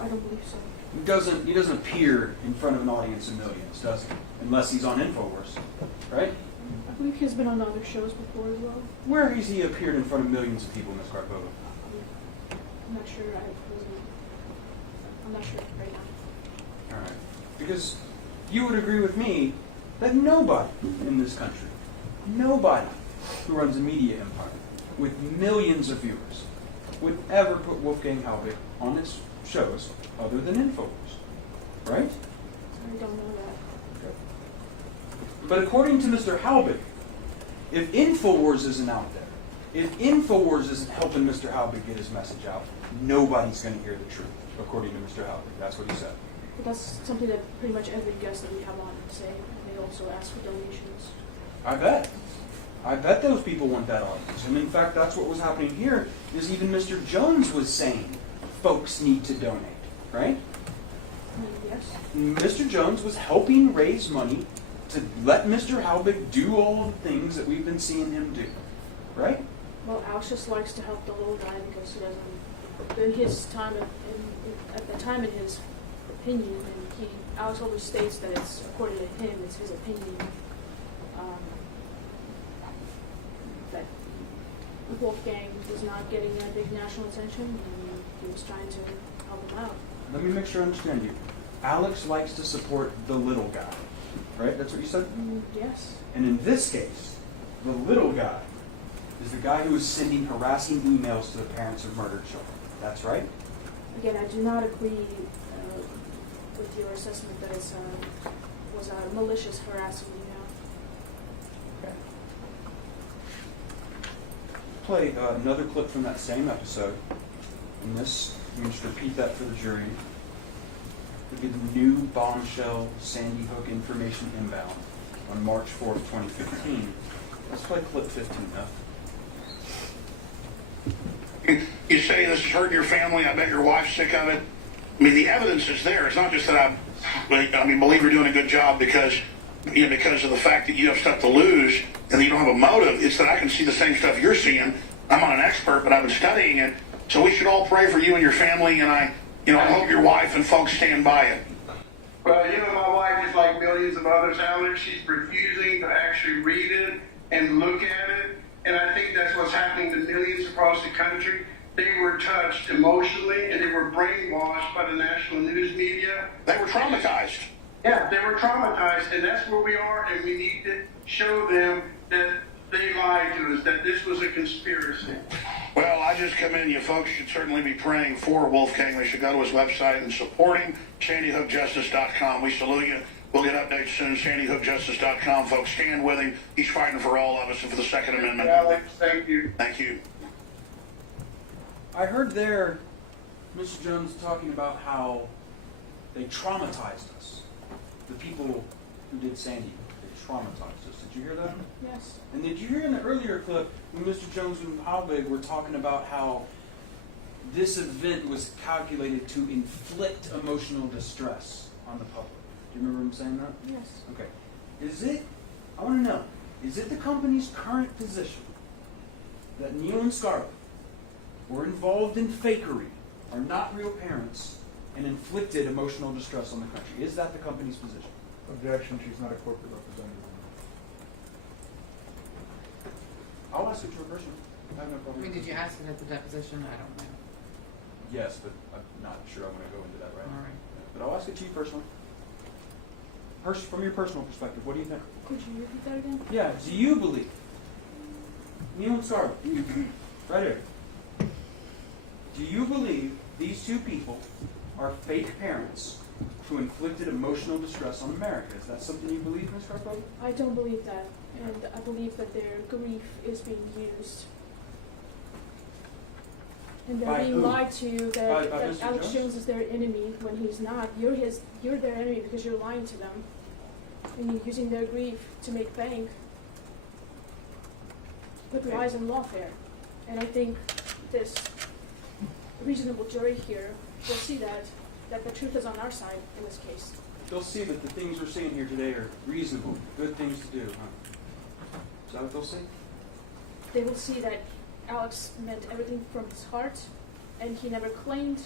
I don't believe so. He doesn't appear in front of an audience of millions, does he? Unless he's on InfoWars, right? I believe he's been on other shows before as well. Where has he appeared in front of millions of people, Ms. Karpova? I'm not sure. I'm not sure right now. All right. Because you would agree with me that nobody in this country, nobody who runs a media empire with millions of viewers would ever put Wolfgang Halbig on its shows other than InfoWars, right? I don't know that. Okay. But according to Mr. Halbig, if InfoWars isn't out there, if InfoWars isn't helping Mr. Halbig get his message out, nobody's going to hear the truth, according to Mr. Halbig. That's what he said. But that's something that pretty much every guest that we have on say. They also ask for donations. I bet. I bet those people want that audience. And in fact, that's what was happening here, is even Mr. Jones was saying folks need to donate, right? Yes. Mr. Jones was helping raise money to let Mr. Halbig do all the things that we've been seeing him do, right? Well, Alex just likes to help the little guy because he doesn't. In his time, at the time, in his opinion, and Alex always states that it's according to him, it's his opinion that Wolfgang was not getting that big national attention, and he was trying to help him out. Let me make sure I understand you. Alex likes to support the little guy, right? That's what you said? Yes. And in this case, the little guy is the guy who is sending harassing emails to the parents of murdered children. That's right? Again, I do not agree with your assessment that it was a malicious harassment email. Okay. Play another clip from that same episode. And this, let me just repeat that for the jury. It'll be the new bombshell Sandy Hook information inbound on March 4th, 2015. Let's play clip 15 now. You say this is hurting your family. I bet your wife's sick of it. I mean, the evidence is there. It's not just that I believe you're doing a good job because of the fact that you have stuff to lose and that you don't have a motive. It's that I can see the same stuff you're seeing. I'm not an expert, but I've been studying it. So we should all pray for you and your family, and I hope your wife and folks stand by it. Well, my wife is like millions of others out there. She's refusing to actually read it and look at it. And I think that's what's happening to millions across the country. They were touched emotionally and they were brainwashed by the national news media. They were traumatized. Yeah, they were traumatized, and that's where we are, and we need to show them that they lied to us, that this was a conspiracy. Well, I just commend you. Folks should certainly be praying for Wolfgang. They should go to his website and support him, SandyHookJustice.com. We salute you. We'll get updates soon. SandyHookJustice.com. Folks, stand with him. He's fighting for all of us and for the Second Amendment. Alex, thank you. Thank you. I heard there Mr. Jones talking about how they traumatized us. The people who did Sandy, they traumatized us. Did you hear that? Yes. And did you hear in the earlier clip when Mr. Jones and Halbig were talking about how this event was calculated to inflict emotional distress on the public? Do you remember him saying that? Yes. Okay. I want to know, is it the company's current position that Neil and Scarlett were involved in fakery, are not real parents, and inflicted emotional distress on the country? Is that the company's position? Objection, she's not a corporate representative. I'll ask it to her personally. I have no I problem. mean, did you ask it at the deposition? I don't know. Yes, but I'm not sure I want to go into that right now. All right. But I'll ask it to you personally. From your personal perspective, what do you think? Could you repeat that again? Yeah, do you believe, Neil and Scarlett, right here, do you believe these two people are fake parents who inflicted emotional distress on America? Is that something you believe, Ms. Carpo? I don't believe that, and I believe that their grief is being used. And they're By being who? lied to that, By that Mr. Alex Jones? Jones is their enemy when he's not. You're their enemy because you're lying to them. And you're using their grief to make bank with Okay. lies and lawfare. And I think this reasonable jury here will see that the truth is on our side in this case. They'll see that the things we're seeing here today are reasonable, good things to do, huh? Is that what they'll see? They will see that Alex meant everything from his heart, and he never claimed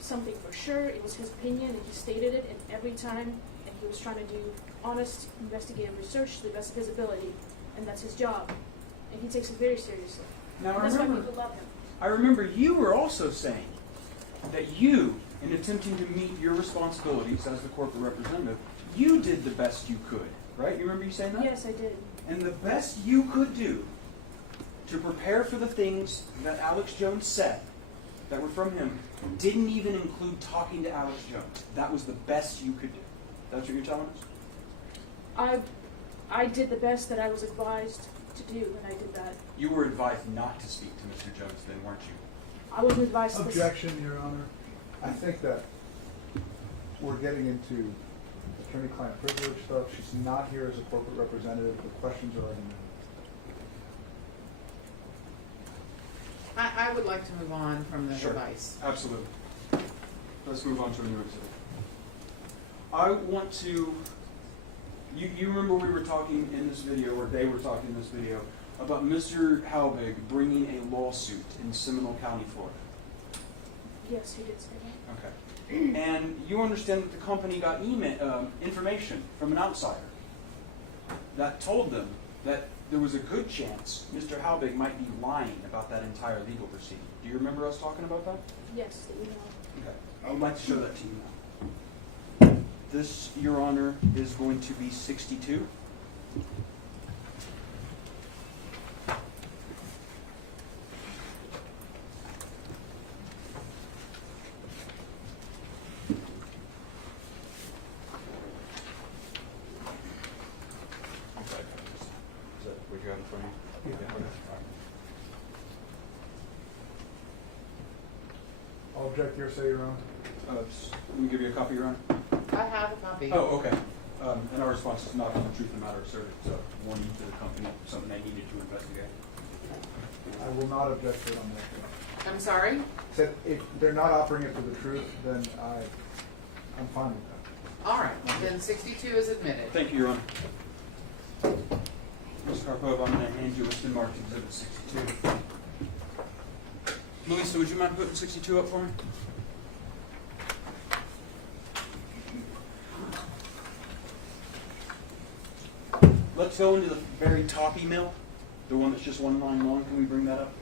something for sure. It was his opinion, and he stated it, and every time, and he was trying to do honest investigative research to the best of his ability, and that's his job. And he takes it very seriously. Now, And that's why people love him. I remember you were also saying that you, in attempting to meet your responsibilities as the corporate representative, you did the best you could, right? You remember you saying that? Yes, I did. And the best you could do to prepare for the things that Alex Jones said that were from him didn't even include talking to Alex Jones. That was the best you could do. That's what you're telling us? I did the best that I was advised to do when I did that. You were advised not to speak to Mr. Jones then, weren't you? I wasn't advised to. Objection, Your Honor. I think that we're getting into attorney-client privilege stuff. She's not here as a corporate representative. The questions are already made. I would like to move on from the Sure. advice. Absolutely. Let's move on to a new exhibit. I want to, you remember we were talking in this video, or they were talking in this video, about Mr. Halbig bringing a lawsuit in Seminole County, Florida. Yes, he did say that. Okay. And you understand that the company got information from an outsider that told them that there was a good chance Mr. Halbig might be lying about that entire legal proceeding. Do you remember us talking about that? Yes, the email. Okay. I would like to show that to you now. This, Your Honor, is going to be 62. Is that what you got in front of you? Yeah. Okay. All right. I'll object here, say, Your Honor. Let me give you a copy, Your Honor. I have a copy. Oh, okay. And our response is not on the truth of the matter asserted, so warning to the company, something they needed to investigate. I will not object to it on that. I'm sorry? Said if they're not offering it for the truth, then I'm fine with that. All right, then 62 is admitted. Thank you, Your Honor. Ms. Karpova, I'm going to hand you what's been marked Exhibit 62. Melissa, would you mind putting 62 up for me? Let's go into the very top email, the one that's just one line long. Can we bring that up?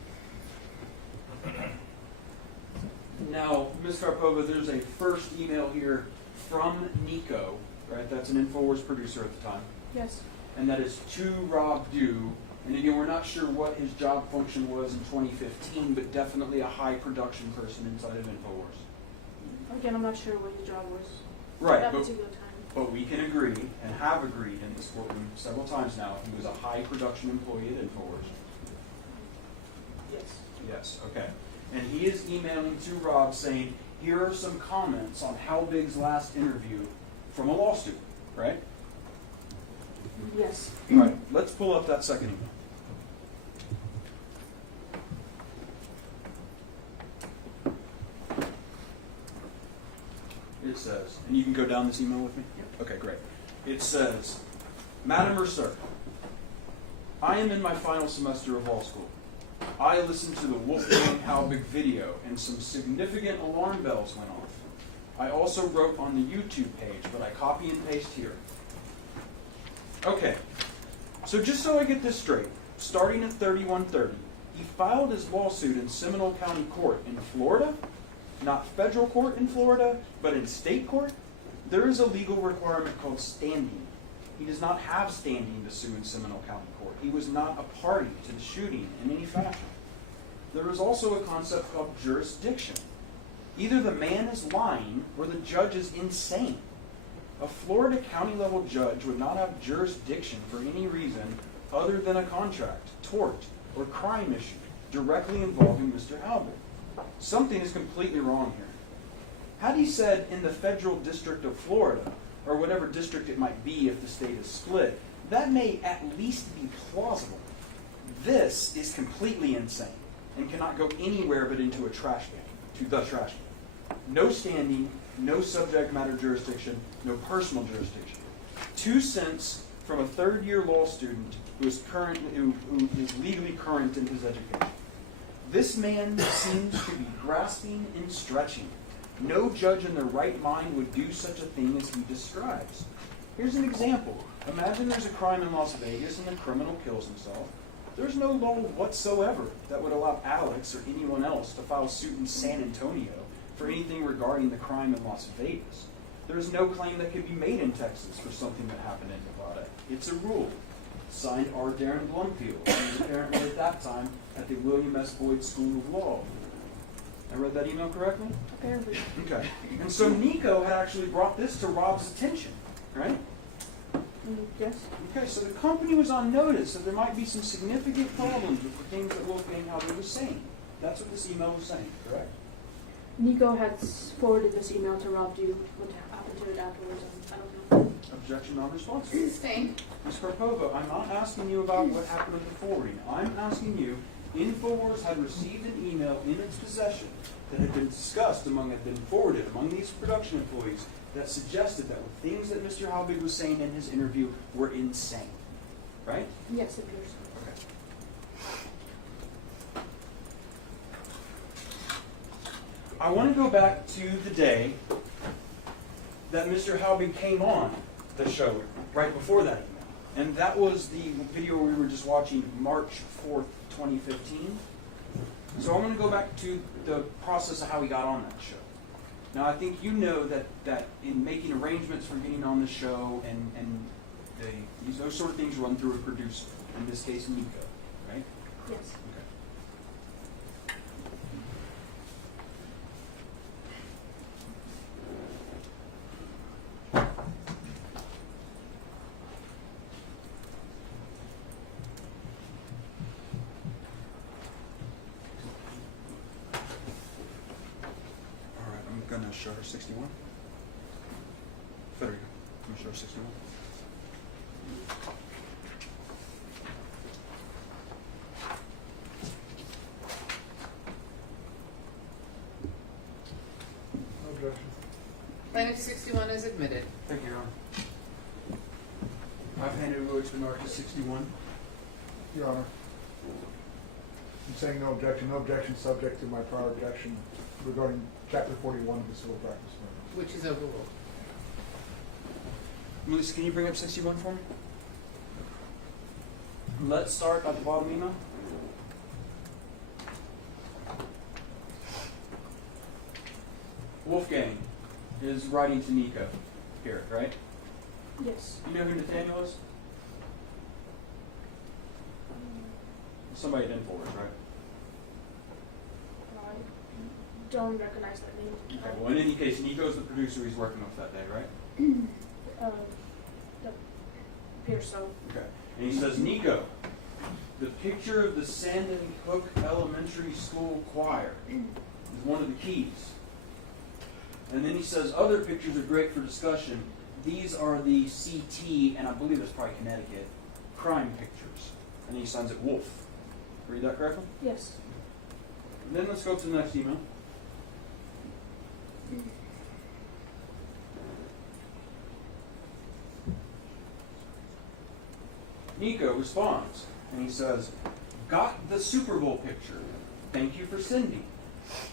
Now, Ms. Karpova, there's a first email here from Nico, right? That's an InfoWars producer at the time. Yes. And that is to Rob Dew. And again, we're not sure what his job function was in 2015, but definitely a high production person inside of InfoWars. Again, I'm not sure what his job was. Right, At that but- particular time. But we can agree, and have agreed in this courtroom several times now, he was a high production employee at InfoWars. Yes. Yes, okay. And he is emailing to Rob saying, here are some comments on Halbig's last interview from a law student, right? Yes. All right, let's pull up that second email. It says, and you can go down this email with me? Okay, great. It says, Madam or Sir, I am in my final semester of law school. I listened to the Wolfgang Halbig video and some significant alarm bells went off. I also wrote on the YouTube page, but I copy and paste here. Okay, so just so I get this straight, starting at 3130, he filed his lawsuit in Seminole County Court in Florida, not federal court in Florida, but in state court. There is a legal requirement called standing. He does not have standing to sue in Seminole County Court. He was not a party to the shooting in any fashion. There is also a concept called jurisdiction. Either the man is lying or the judge is insane. A Florida county level judge would not have jurisdiction for any reason other than a contract, tort, or crime issue directly involving Mr. Halbig. Something is completely wrong here. Had he said in the federal district of Florida, or whatever district it might be if the state is split, that may at least be plausible. This is completely insane and cannot go anywhere but into a trash can, to the trash can. No standing, no subject matter jurisdiction, no personal jurisdiction. 2 cents from a third-year law student who is legally current in his education. This man seems to be grasping and stretching. No judge in their right mind would do such a thing as he describes. Here's an example. Imagine there's a crime in Las Vegas and the criminal kills himself. There's no law whatsoever that would allow Alex or anyone else to file suit in San Antonio for anything regarding the crime in Las Vegas. There is no claim that could be made in Texas for something that happened in Nevada. It's a rule. Signed R. Darren Blumfield, who was apparently at that time at the William S. Boyd School of Law. I read that email correctly? Apparently. Okay. And so Nico had actually brought this to Rob's attention, right? Yes. Okay, so the company was on notice that there might be some significant problems with the things that Wolfgang Halbig was saying. That's what this email was saying, correct? Nico had forwarded this email to Rob. Do you what happened to it afterwards? I don't know. Objection non-responsive. Sustained. Ms. Karpova, I'm not asking you about what happened with the forwarding. I'm asking you, InfoWars had received an email in its possession that had been discussed had been forwarded among these production employees that suggested that the things that Mr. Halbig was saying in his interview were insane. Right? Yes, it appears. Okay. I want to go back to the day that Mr. Halbig came on the show right before that email. And that was the video we were just watching, March 4th, 2015. So I'm going to go back to the process of how he got on that show. Now, I think you know that in making arrangements for getting on the show and those sort of things run through a producer, in this case, Nico, right? Yes. Okay. I'm going to show her 61. There you go. I'm going to show her 61. No objection. Plaintiff 61 is admitted. Thank you, Your Honor. I've handed it over to Narca 61. Your Honor, I'm saying no objection subject to my prior objection regarding Chapter 41 of the Civil Practice Manual. Which is overruled. Melissa, can you bring up 61 for me? Let's start at the bottom email. Wolfgang is writing to Nico here, right? Yes. You know who Nathaniel is? Somebody at InfoWars, right? I don't recognize that name. Okay, well, in any case, Nico's the producer he's working with that day, right? That appears so. Okay. And he says, Nico, the picture of the Sandon Hook Elementary School choir is one of the keys. And then he says, other pictures are great for discussion, these are the CT, and I believe it's probably Connecticut, crime pictures. And he signs it Wolf. Read that correctly? Yes. And then let's go to the next email. Nico responds, and he says, got the Super Bowl picture. Thank you for sending.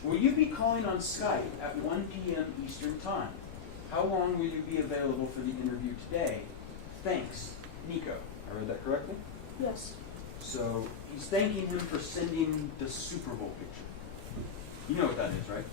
Will you be calling on Skype at 1 p.m. Eastern Time? How long will you be available for the interview today? Thanks, Nico. I read that correctly? Yes. So he's thanking him for sending the Super Bowl picture. You know what that is, right?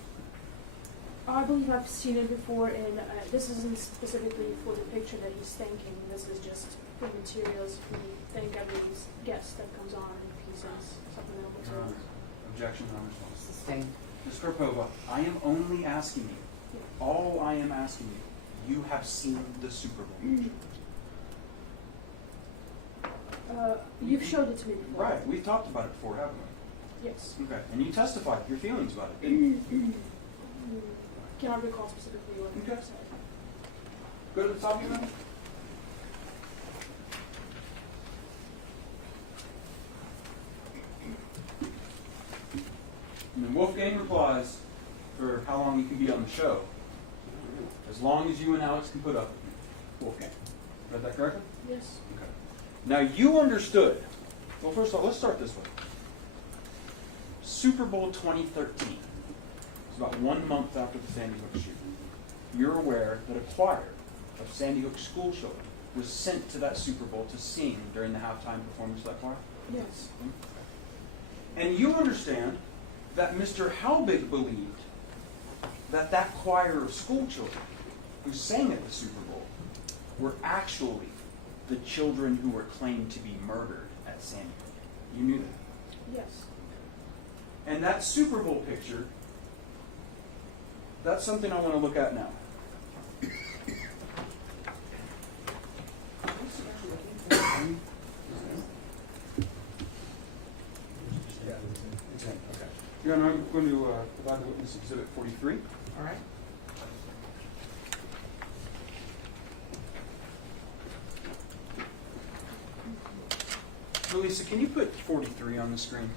I believe I've seen it before, and this isn't specifically for the picture that he's thanking. This is just for materials. We thank every guest that comes on and presents supplemental Your materials. Honor, objection, non-response. Sustained. Ms. Karpova, I am only asking you, all I am asking you, you have seen the Super Bowl picture. You've showed it to me before. Right, we've talked about it before, haven't we? Yes. Okay, and you testified your feelings about it, didn't you? Cannot recall specifically what Okay. you said. Go to the top of your mouth. And then Wolfgang replies for how long you can be on the show. As long as you and Alex can put up with me. Wolfgang. Read that correctly? Yes. Okay. Now you understood. Well, first of all, let's start this way. Super Bowl 2013. It's about 1 month after the Sandy Hook shooting. You're aware that a choir of Sandy Hook school children was sent to that Super Bowl to sing during the halftime performance of that choir? Yes. And you understand that Mr. Halbig believed that that choir of school children who sang at the Super Bowl were actually the children who were claimed to be murdered at Sandy Hook. You knew that? Yes. And that Super Bowl picture, that's something I want to look at now. Okay. Your Honor, I'm going to provide the witness exhibit 43. All right. So Lisa, can you put 43 on the screen?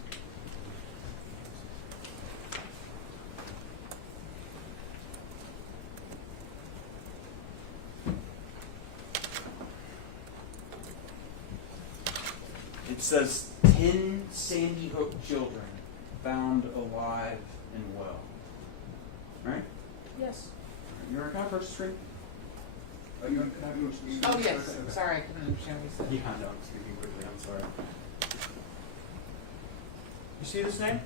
It says 10 Sandy Hook children found alive and well. Right? Yes. You're can I approach the screen? Oh, you can I have you Oh, yes. Sorry, I couldn't understand what you said. Yeah, I know. I'm speaking quickly. I'm sorry. You see this name?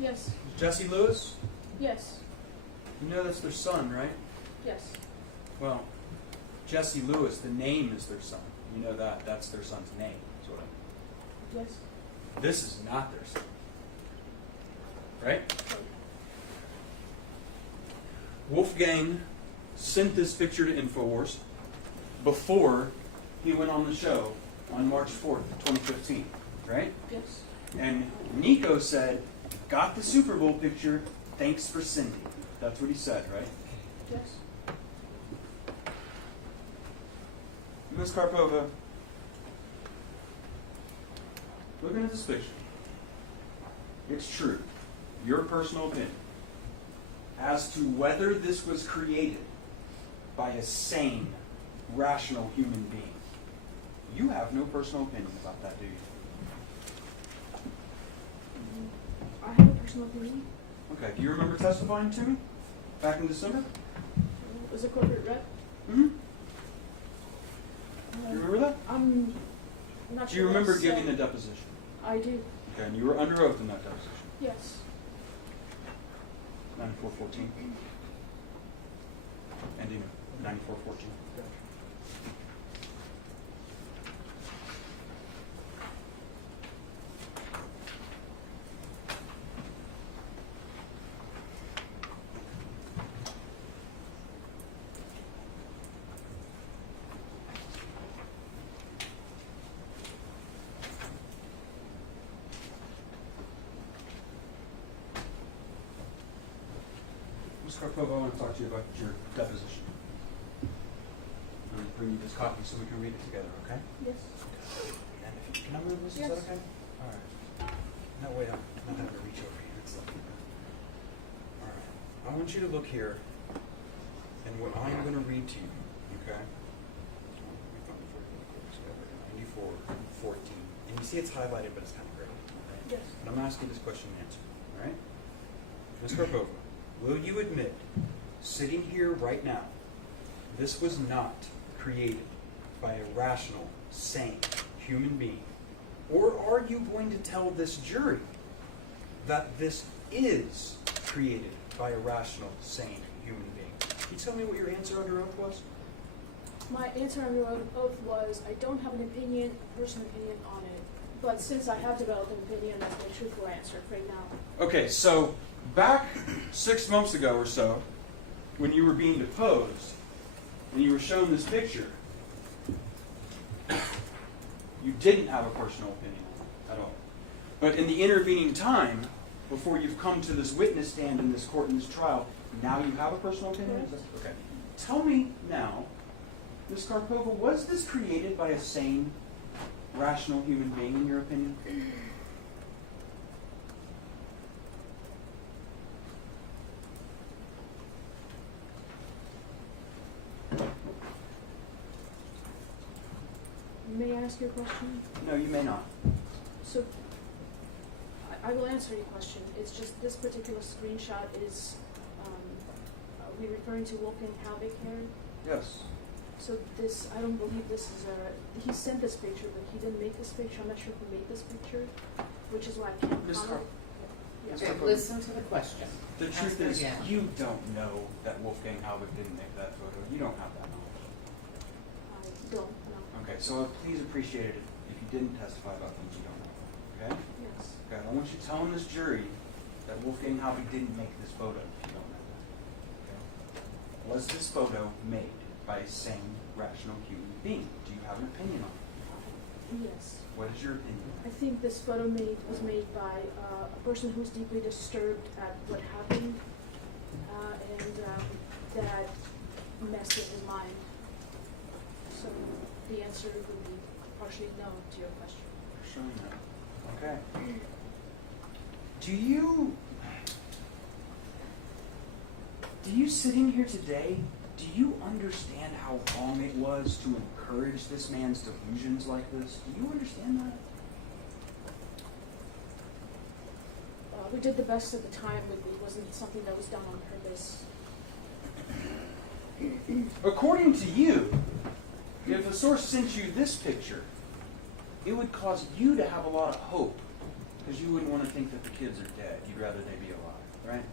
Yes. Jesse Lewis? Yes. You know that's their son, right? Yes. Well, Jesse Lewis, the name is their son. You know that. That's their son's name. That's what Yes. This is not their son. Right? Wolfgang sent this picture to InfoWars before he went on the show on March 4th, 2015. Right? Yes. And Nico said, got the Super Bowl picture, thanks for sending. That's what he said, right? Yes. Ms. Karpova, looking at this picture, it's true, your personal opinion, as to whether this was created by a sane, rational human being. You have no personal opinion about that, do you? I have a personal opinion. Okay, do you remember testifying to me back in December? As a corporate rep. Mm-hmm. Do you remember that? I'm not Do sure. you what I remember said. giving a deposition? I do. Okay, and you were under oath in that deposition. Yes. 9414. Ending 9414. Ms. Karpova, I want to talk to you about your deposition. bring you this copy so we can read it together, okay? Yes. And if you, can I move this? Yes. Is that okay? All right. That way I'm not having to reach over here and stuff. All right. I want you to look here and what I'm going to read to you, okay? 94:14. And you see it's highlighted, but it's kind of gray. Right? Yes. And I'm going to ask you this question and answer, all right? Ms. Karpova, will you admit, sitting here right now, this was not created by a rational, sane human being? Or are you going to tell this jury that this is created by a rational, sane human being? Can you tell me what your answer under oath was? My answer under oath was, I don't have an opinion, a personal opinion on it. But since I have developed an opinion, that's my truthful answer right now. Okay, so back 6 months ago or so, when you were being deposed, and you were shown this picture, you didn't have a personal opinion at all. But in the intervening time, before you've come to this witness stand in this court, in this trial, now you have a personal opinion? Yes. Okay. Tell me now, Ms. Karpova, was this created by a sane, rational human being, in your opinion? May I ask you a question? No, you may not. So, I will answer your question. It's just this particular screenshot is, are we referring to Wolfgang Halbeck here? Yes. So this, I don't believe this is he sent this picture, but he didn't make this picture. I'm not sure who made this picture, which is why I can't Ms. comment. Ms. Okay, Karpova, listen to the question. the Ask truth it is, again. you don't know that Wolfgang Halbeck didn't make that photo. You don't have that knowledge. I don't know. Okay, so please appreciate it if you didn't testify about things you don't know. Okay? Yes. Okay, I want you telling this jury that Wolfgang Halbeck didn't make this photo if you don't know that. Okay? Was this photo made by a sane, rational human being? Do you have an opinion on it? Yes. What is your opinion? I think this photo was made by a person who's deeply disturbed at what happened, and that messed with his mind. So the answer would be partially no to your question. For sure no. Okay. Do you sitting here today, do you understand how wrong it was to encourage this man's delusions like this? Do you understand that? We did the best at the time, but it wasn't something that was done on purpose. According to you, if a source sent you this picture, it would cause you to have a lot of hope because you wouldn't want to think that the kids are dead. You'd rather they be alive, right?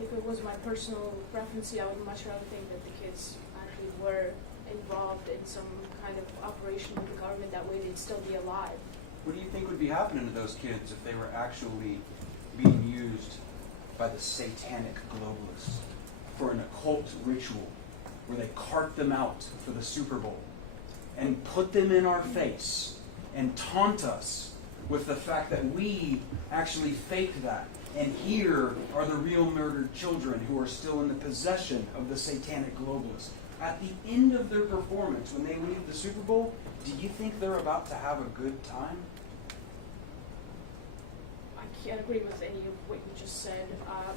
If it was my personal preference, I would much rather think that the kids actually were involved in some kind of operation with the government. That way they'd still be alive. What do you think would be happening to those kids if they were actually being used by the satanic globalists for an occult ritual where they cart them out for the Super Bowl and put them in our face and taunt us with the fact that we actually faked that, and here are the real murdered children who are still in the possession of the satanic globalists? At the end of their performance, when they leave the Super Bowl, do you think they're about to have a good time? I can't agree with any of what you just said.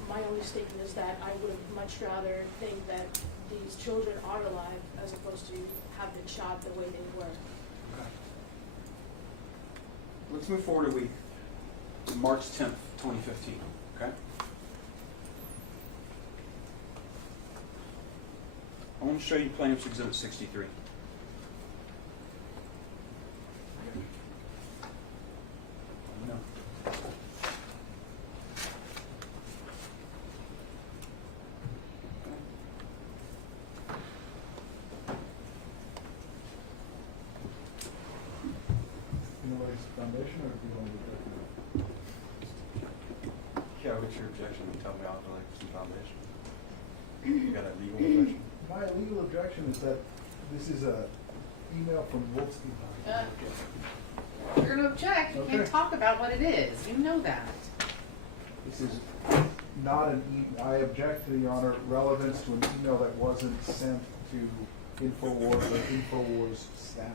My only statement is that I would much rather think that these children are alive as opposed to have been shot the way they were. Okay. Let's move forward a week to March 10th, 2015. Okay? I want to show you Plaintiff's Exhibit 63. No. Foundation, or do you want to do that? Yeah, what's your objection? Tell me I'll have to like some foundation. You got a legal objection? My legal objection is that this is a email from Wolfsky. You're going to object. You Okay. can't talk about what it is. You know that. This is not an I object to, Your Honor, relevance to an email that wasn't sent to to InfoWars or InfoWars staff.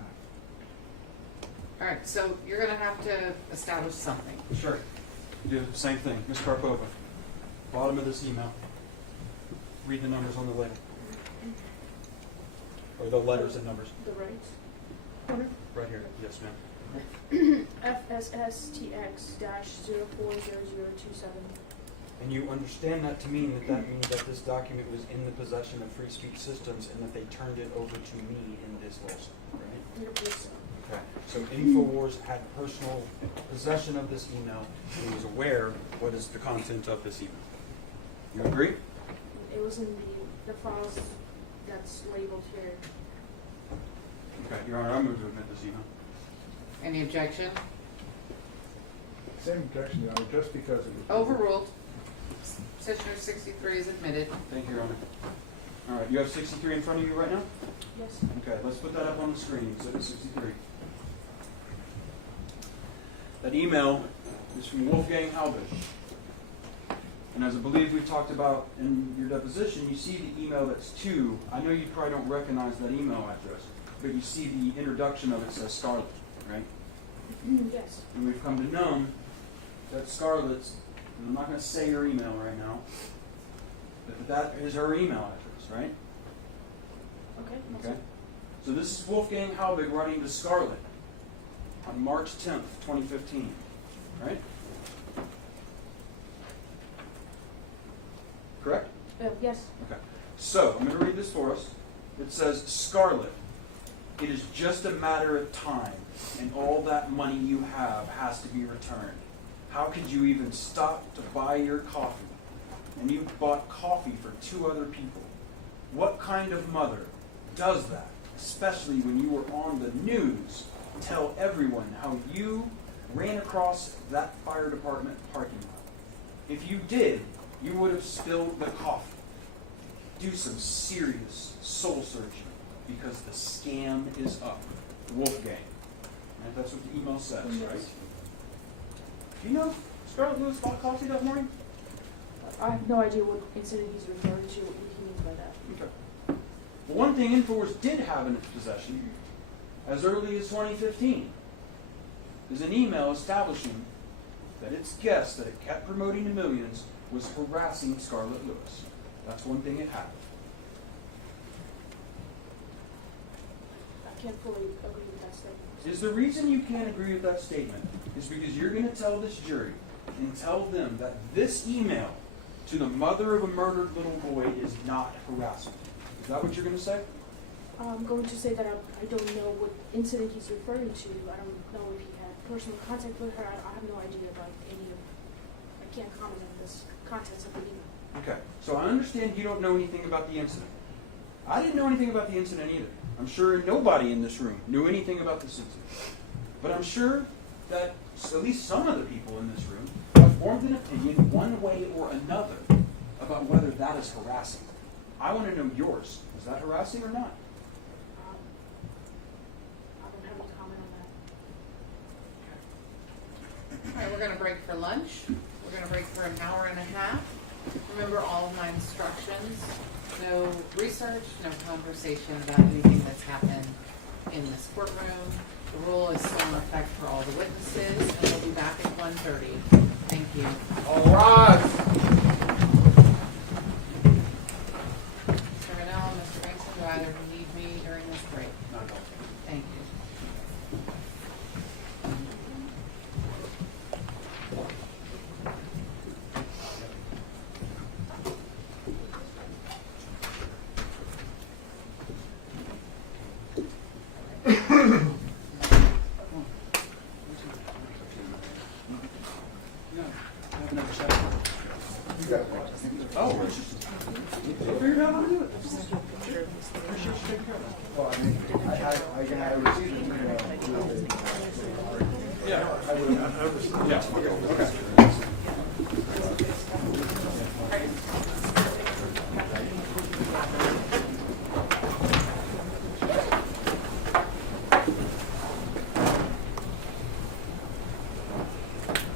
All right, so you're gonna have to establish something. Sure. Do the same thing. Ms. Karpova, bottom of this email. Read the numbers on the label. Or the letters and numbers. The right corner. Right here. Yes, ma'am. FSSTX-040027. And you understand that to mean that that means that this document was in the possession of Free Speech Systems and that they turned it over to me in this lawsuit, right? Yes, sir. Okay. So InfoWars had personal possession of this email and was aware what is the content of this email. You agree? It was in the files that's labeled here. Okay, Your Honor, I move to admit this email. Any objection? Same objection, Your Honor, just because it was Overruled. Petitioner 63 is admitted. Thank you, Your Honor. All right, you have 63 in front of you right now? Yes. Okay, let's put that up on the screen. Exhibit 63. That email is from Wolfgang Halbig. And as I believe we talked about in your deposition, you see the email that's to, I know you probably don't recognize that email address, but you see the introduction of it says Scarlett, right? Yes. And we've come to know that Scarlett's, and I'm not going to say her email right now, but that is her email address, right? Okay. Okay. So this is Wolfgang Halbig writing to Scarlett on March 10th, 2015, right? Correct? Yes. Okay. So, I'm going to read this for us. It says, Scarlett, it is just a matter of time, and all that money you have has to be returned. How could you even stop to buy your coffee? And you bought coffee for 2 other people. What kind of mother does that, especially when you were on the news? Tell everyone how you ran across that fire department parking lot. If you did, you would have spilled the coffee. Do some serious soul searching because the scam is up. Wolfgang. Right? That's what the email says, right? Do you know Scarlett Lewis bought coffee that morning? I have no idea what incident he's referring to, what he means by that. Okay. Well, one thing InfoWars did have in its possession, as early as 2015, is an email establishing that its guest that it kept promoting to millions was harassing Scarlett Lewis. That's one thing it had. I can't fully agree with that statement. Is the reason you can't agree with that statement is because you're going to tell this jury and tell them that this email to the mother of a murdered little boy is not harassment. Is that what you're going to say? I'm going to say that I don't know what incident he's referring to. I don't know if he had personal contact with her. I have no idea about any of. I can't comment on this contents of the email. Okay, so I understand you don't know anything about the incident. I didn't know anything about the incident either. I'm sure nobody in this room knew anything about this incident. But I'm sure that at least some of the people in this room have formed an opinion one way or another about whether that is harassing. I want to know yours. Is that harassing or not? I don't have any comment on that. All right, we're going to break for lunch. We're going to break for an hour and a half. Remember all of my instructions. No research, no conversation about anything that's happened in this courtroom. The rule is still in effect for all the witnesses, and we'll be back at 1:30. Thank you. All right. Mr. Vanell and Mr. Mason, do either of you need me during this break? Not at all. Thank you. Oh, it's just figured out how to do it. Appreciate you taking care of that. Well, I mean, I received an email. Yeah. I would have. Yeah. Okay.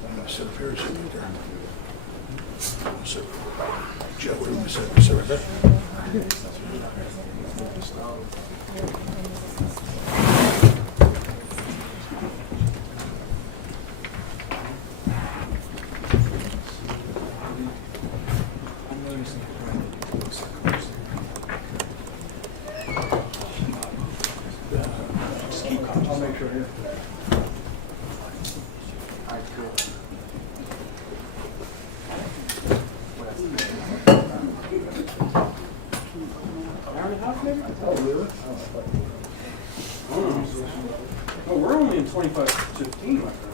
I'm gonna sit up here and sit right there. Sit. Joe, what do you want to sit? Sit right there. hour and a half maybe? Oh, really? I don't know. Oh, we're only in 25:15, my friend.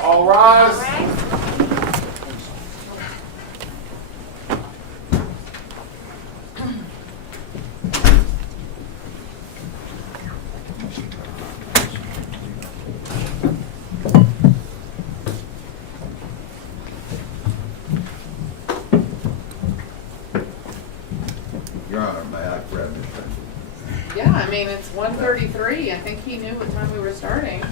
All rise. All right. Your Honor, may I grab this? Yeah, I mean, it's 1:33. I think he knew what time we were starting.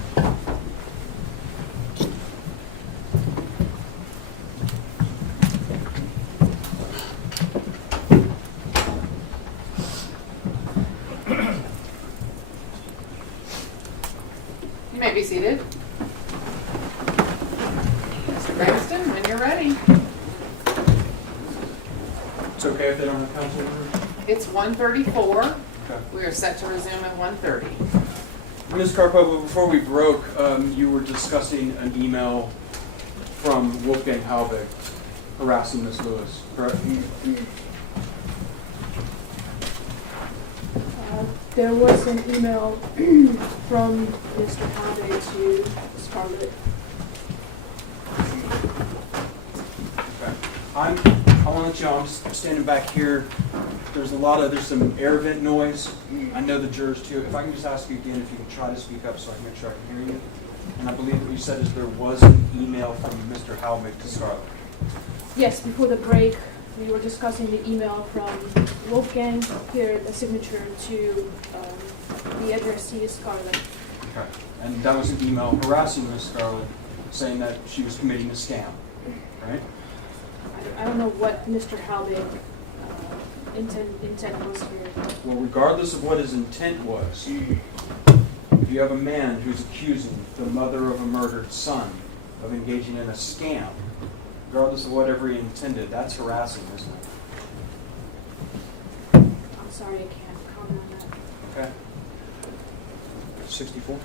You may be seated. Mr. Braxton, when you're ready. It's okay if they don't have counsel in the room? It's 1:34. Okay. We are set to resume at 1:30. Ms. Karpova, before we broke, you were discussing an email from Wolfgang Halbig harassing Ms. Lewis, correct? There was an email from Mr. Halbig to Scarlett. Okay. I want to let you know, I'm just standing back here. There's some air vent noise. I know the jurors too. If I can just ask you again, if you can try to speak up so I can make sure I can hear you. And I believe what you said is there was an email from Mr. Halbig to Scarlett. Yes, before the break, we were discussing the email from Wolfgang, here, the signature to the addressee is Scarlett. Okay. And that was an email harassing Ms. Scarlett, saying that she was committing a scam, right? I don't know what Mr. Halbig intent was here. Well, regardless of what his intent was, if you have a man who's accusing the mother of a murdered son of engaging in a scam, regardless of whatever he intended, that's harassing, isn't it? I'm sorry, I can't comment on that. Okay. 64.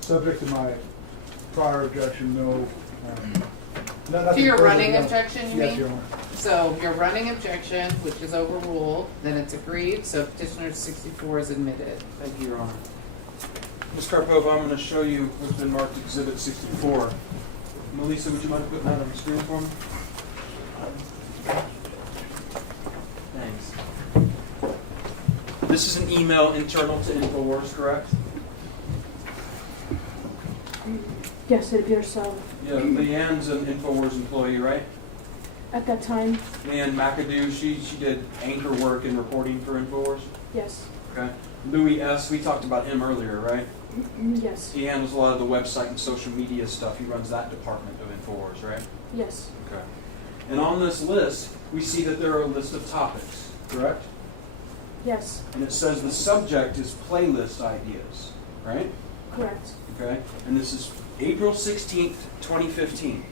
Subject to my prior objection, no. To your running objection, you Yes, mean? Your Honor. So your running objection, which is overruled, then it's agreed, so petitioner 64 is admitted. Thank you, Your Honor. Ms. Karpova, I'm going to show you what's been marked Exhibit 64. Melissa, would you mind putting that on the screen for me? Thanks. This is an email internal to InfoWars, correct? Yes, it appears so. Yeah, Leanne's an InfoWars employee, right? At that time, Leanne McAdoo, she did anchor work and reporting for InfoWars? yes. Okay. Louis S., we talked about him earlier, right? Yes. He handles a lot of the website and social media stuff. He runs that department of InfoWars, right? Yes. Okay. And on this list, we see that there are a list of topics, correct? Yes. And it says the subject is playlist ideas, right? Correct. Okay. And this is April 16th, 2015.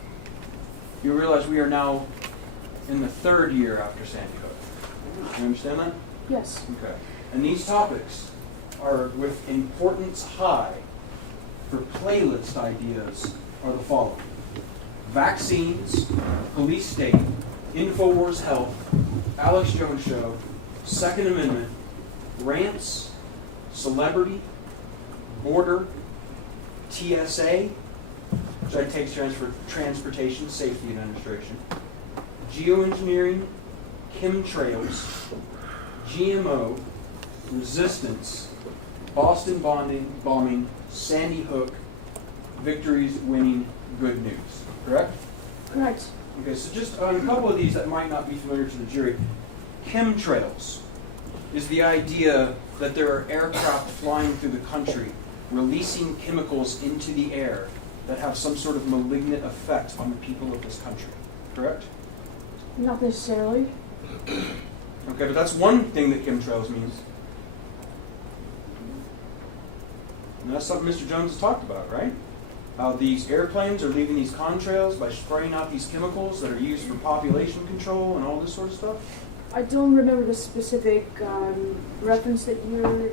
You realize we are now in the third year after Sandy Hook. You understand that? Yes. Okay. And these topics are with importance high for playlist ideas are the following: vaccines, police state, InfoWars Health, Alex Jones Show, Second Amendment, rants, celebrity, border, TSA, which I take stands for Transportation Safety Administration, geoengineering, chemtrails, GMO, resistance, Boston bombing, Sandy Hook, victories winning good news. Correct? Correct. Okay, so just on a couple of these that might not be familiar to the jury. Chemtrails is the idea that there are aircraft flying through the country releasing chemicals into the air that have some sort of malignant effect on the people of this country, correct? Not necessarily. Okay, but that's one thing that chemtrails means. And that's something Mr. Jones has talked about, right? How these airplanes are leaving these contrails by spraying out these chemicals that are used for population control and all this sort of stuff. I don't remember the specific reference that you're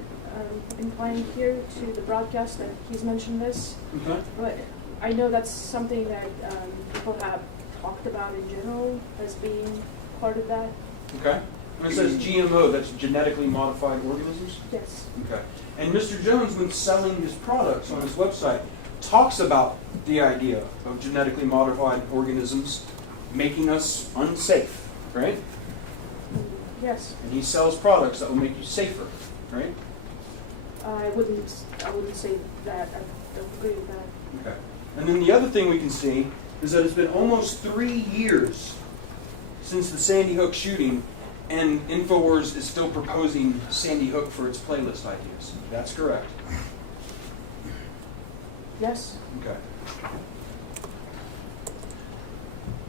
implying here to the broadcast that he's mentioned this, Okay. but I know that's something that people have talked about in general as being part of that. Okay. When it says GMO, that's genetically modified organisms? Yes. Okay. And Mr. Jones, when selling his products on his website, talks about the idea of genetically modified organisms making us unsafe, right? Yes. And he sells products that will make you safer, right? I wouldn't say that. I don't agree with that. Okay. And then the other thing we can see is that it's been almost 3 years since the Sandy Hook shooting, and InfoWars is still proposing Sandy Hook for its playlist ideas. That's correct. Yes. Okay.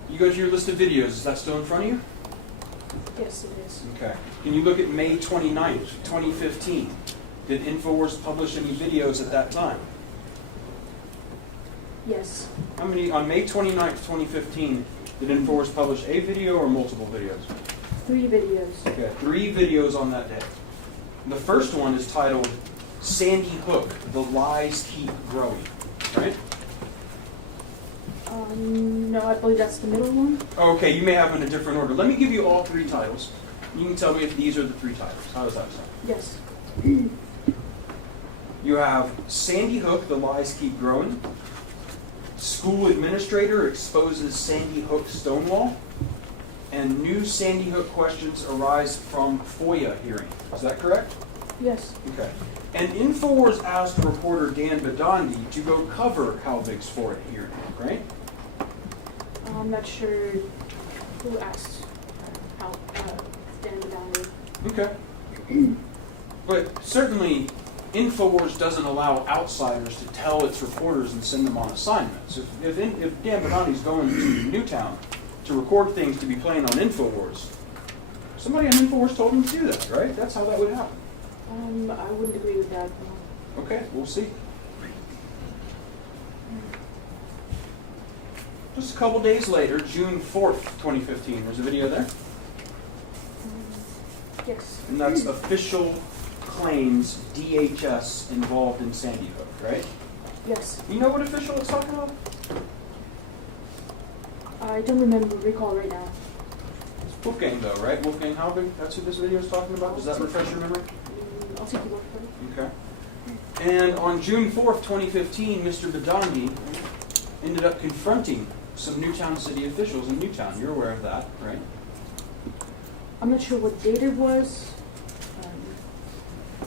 You go to your list of videos. Is that still in front of you? Yes, it is. Okay. Can you look at May 29th, 2015? Did InfoWars publish any videos at that time? Yes. How many, on May 29th, 2015, did InfoWars publish a video or multiple videos? 3 videos. Okay, 3 videos on that day. The first one is titled Sandy Hook, The Lies Keep Growing, right? No, I believe that's the middle one. Okay, you may have them in a different order. Let me give you all 3 titles. You can tell me if these are the 3 titles. How does that sound? Yes. You have Sandy Hook, The Lies Keep Growing. School Administrator Exposes Sandy Hook Stonewall. And New Sandy Hook Questions Arise from FOIA Hearing. Is that correct? Yes. Okay. And InfoWars asked reporter Dan Badandi to go cover Halvig's FOIA hearing, right? I'm not sure who asked how Dan Badandi. Okay. But certainly, InfoWars doesn't allow outsiders to tell its reporters and send them on assignments. If Dan Badandi's going to Newtown to record things to be playing on InfoWars, somebody on InfoWars told him to do that, right? That's how that would happen. I wouldn't agree with that. Okay, we'll see. Just a couple days later, June 4th, 2015, there's a video there. Yes. And that's official claims DHS involved in Sandy Hook, right? Yes. You know what official it's talking about? I don't recall right now. It's Wolfgang though, right? Wolfgang Halvig, that's who this video is talking about? Does that refresh your memory? I'll take your word for it. Okay. And on June 4th, 2015, Mr. Badandi ended up confronting some Newtown city officials in Newtown. You're aware of that, right? I'm not sure what date it was,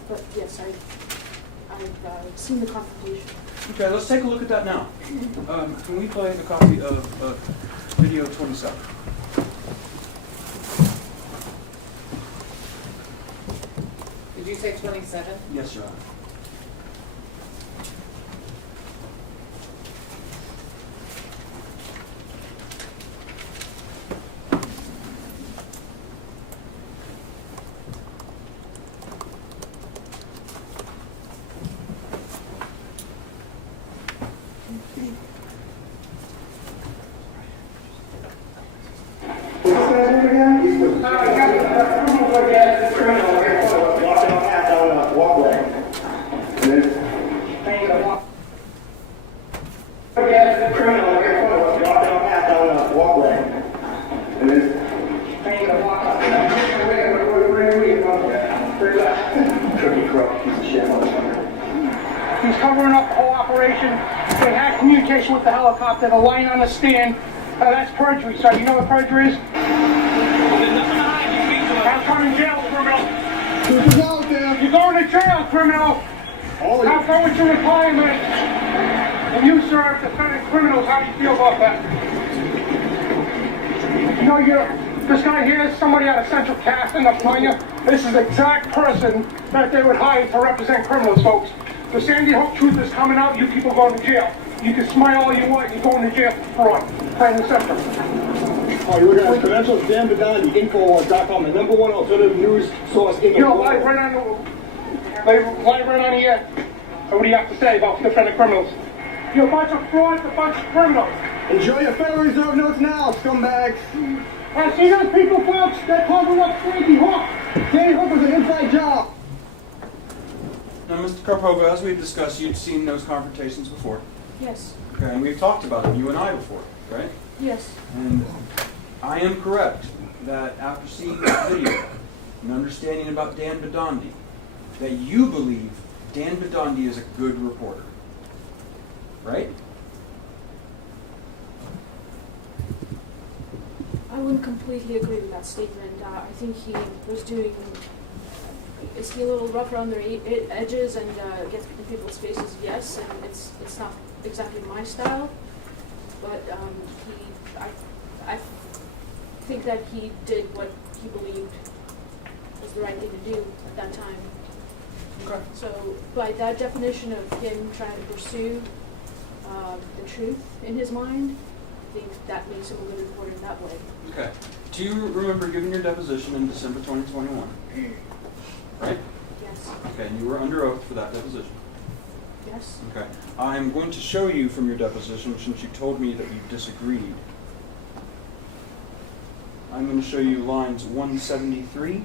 but yes, I've seen the confrontation. Okay, let's take a look at that now. Can we play a copy of video 27? Did you say 27? Yes, Your Honor. He's covering up the whole operation. They had communication with the helicopter, the line on the stand. That's perjury, sir. You know what perjury is? Have fun in jail, criminal. You're going to jail, criminal. Have fun with your retirement. And you, sir, defending criminals, how do you feel about that? You know, this guy here is somebody out of Central Casting up on you. This is the exact person that they would hire to represent criminals, folks. The Sandy Hook truth is coming out, you people going to jail. You can smile all you want, you're going to jail for fraud. Plain and simple. Oh, you look at his credentials, Dan Bedani, InfoWars.com, the #1 alternative news source in the world. Live right on the air. So what do you have to say about defending criminals? You're a bunch of frauds, a bunch of criminals. Enjoy your Federal Reserve notes now, scumbags. See those people, folks? They're covering up Sandy Hook. Sandy Hook was an inside job. Now, Mr. Karpova, as we've discussed, you've seen those confrontations before. Yes. Okay, and we've talked about them, you and I, before, right? Yes. And I am correct that after seeing that video and understanding about Dan Bedandi, that you believe Dan Bedandi is a good reporter, right? I wouldn't completely agree with that statement. I think he was doing, is he a little rough around the edges and gets in people's faces? Yes, and it's not exactly my style, but I think that he did what he believed was the right thing to do at that time. Okay. So by that definition of him trying to pursue the truth in his mind, I think that makes him a good reporter in that way. Okay. Do you remember giving your deposition in December 2021? Right? Yes. Okay, and you were under oath for that deposition. Yes. Okay. I'm going to show you from your deposition, since you told me that you disagreed. I'm going to show you lines 173.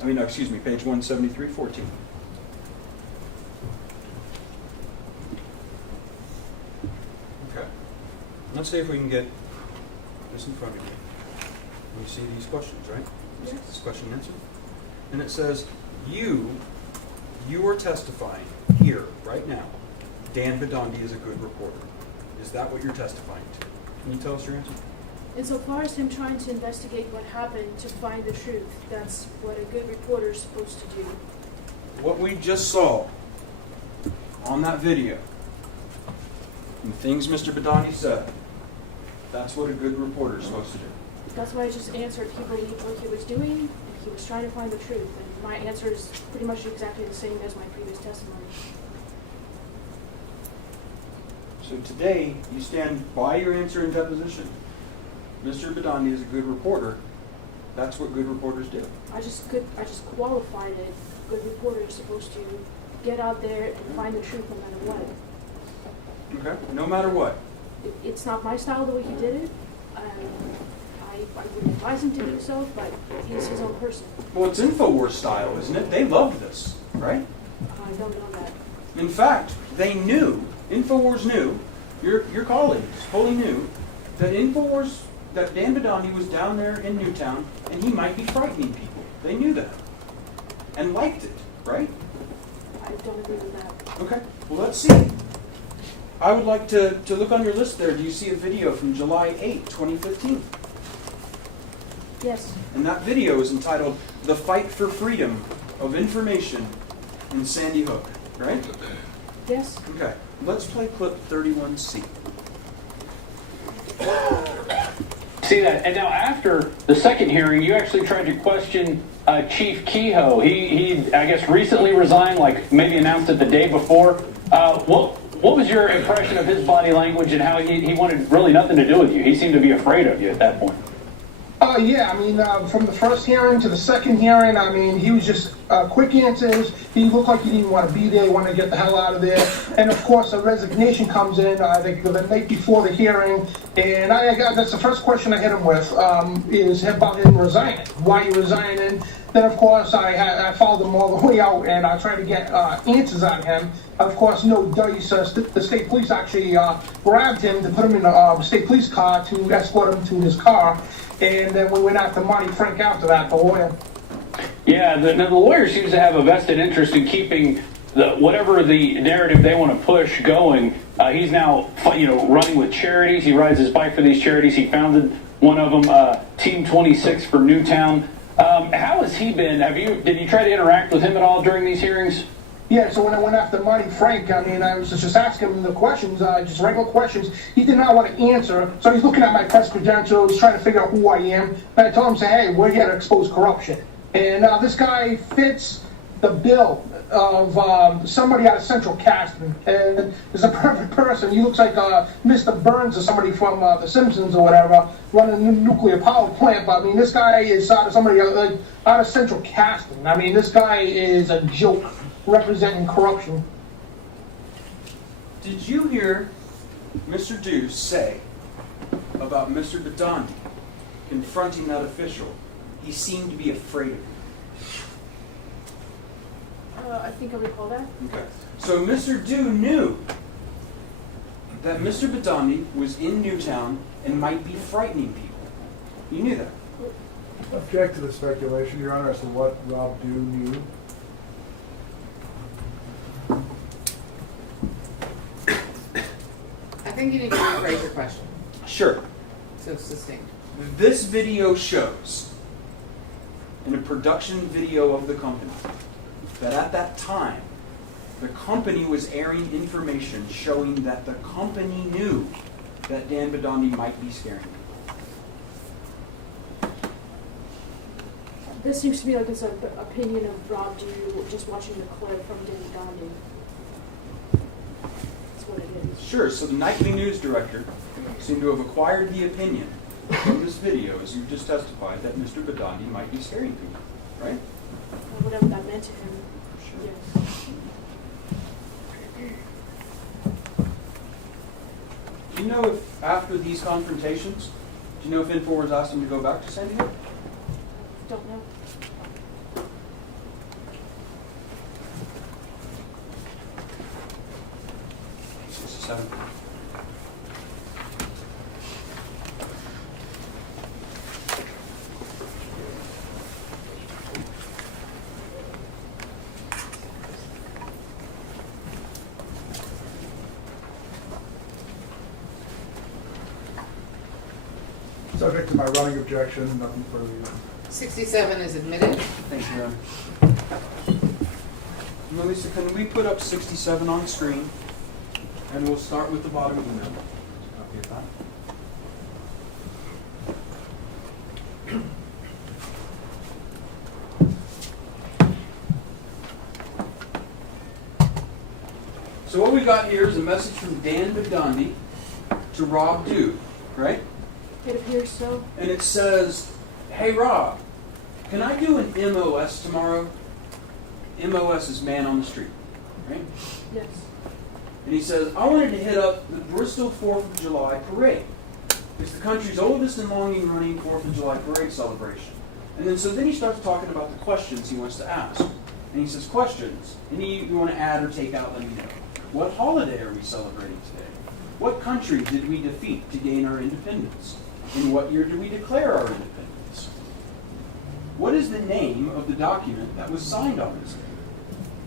Page 173, 14. Okay. Let's see if we can get this in front of you. You see these questions, right? Yes. This question and answer. And it says, you are testifying here, right now, Dan Bedandi is a good reporter. Is that what you're testifying to? Can you tell us your answer? Insofar as him trying to investigate what happened to find the truth, that's what a good reporter is supposed to do. What we just saw on that video, and the things Mr. Bedani said, that's what a good reporter is supposed to do. That's why I just answered he believed what he was doing, and he was trying to find the truth. And my answer is pretty much exactly the same as my previous testimony. So today, you stand by your answer in deposition. Mr. Bedani is a good reporter. That's what good reporters do. I just qualified it. Good reporter is supposed to get out there and find the truth no matter what. Okay? No matter what. It's not my style the way he did it. I wouldn't advise him to do so, but he's his own person. Well, it's InfoWars style, isn't it? They love this, right? I don't know that. In fact, they knew, InfoWars knew, your colleagues fully knew, that InfoWars, that Dan Bedani was down there in Newtown, and he might be frightening people. They knew that. And liked it, right? I don't agree with that. Okay, well, let's see. I would like to look on your list there. Do you see a video from July 8, 2015? Yes. And that video is entitled, The Fight for Freedom of Information in Sandy Hook, right? Yes. Okay, let's play clip 31C. See that? And now after the second hearing, you actually tried to question Chief Kehoe. He I guess recently resigned, like maybe announced it the day before. What was your impression of his body language and how he wanted really nothing to do with you? He seemed to be afraid of you at that point. Yeah, I mean, from the first hearing to the second hearing, I mean, he was just quick answers. He looked like he didn't want to be there, wanted to get the hell out of there. And of course, a resignation comes in the night before the hearing. And that's the first question I hit him with, is about him resigning. Why are you resigning? Then, of course, I followed him all the way out, and I tried to get answers on him. Of course, no dice. The state police actually grabbed him to put him in a state police car to escort him to his car. And then we went after Marty Frank after that, the lawyer. Yeah, the lawyer seems to have a vested interest in keeping whatever the narrative they want to push going. He's now, running with charities. He rides his bike for these charities. He founded one of them, Team 26 for Newtown. How has he been? Did you try to interact with him at all during these hearings? Yeah, so when I went after Marty Frank, I mean, I was just asking him the questions, just regular questions. He did not want to answer, so he's looking at my press credentials, trying to figure out who I am. And I told him, hey, we're here to expose corruption. And this guy fits the bill. of somebody out of Central Casting, and is a perfect person. He looks like Mr. Burns or somebody from The Simpsons or whatever, running a nuclear power plant. But I mean, this guy is out of somebody out of Central Casting. I mean, this guy is a joke representing corruption. Did you hear Mr. Deuce say about Mr. Badandi confronting that official? He seemed to be afraid of him. I think I recall that. Okay. So Mr. Dew knew that Mr. Badandi was in Newtown and might be frightening people. You knew that. Object to the speculation, Your Honor, as to what Rob Dew knew. I think you need to rephrase your question. Sure. So succinct. This video shows, in a production video of the company, that at that time, the company was airing information showing that the company knew that Dan Badandi might be scaring people. This seems to me like it's an opinion of Rob Dew just watching the clip from Dan Gandhi. That's what it is. Sure, so the nightly news director seemed to have acquired the opinion from this video, as you just testified, that Mr. Badandi might be scaring people, right? Whatever that meant to him. Sure. Yes. Do you know if, after these confrontations, do you know if InfoWars asked him to go back to San Diego? Don't know. Seven. Subject to my running objection, nothing further. 67 is admitted. Thank you, Aaron. Melissa, can we put up 67 on the screen? And we'll start with the bottom email. Copy of that. So what we got here is a message from Dan Badandi to Rob Dew, right? It appears so. And it says, "Hey Rob, can I do an MOS tomorrow?" MOS is man on the street, right? Yes. And he says, "I wanted to hit up the Bristol 4th of July parade. It's the country's oldest and longest running 4th of July parade celebration." And then he starts talking about the questions he wants to ask. And he says, questions. Any you want to add or take out, let me know. What holiday are we celebrating today? What country did we defeat to gain our independence? In what year did we declare our independence? What is the name of the document that was signed on this day?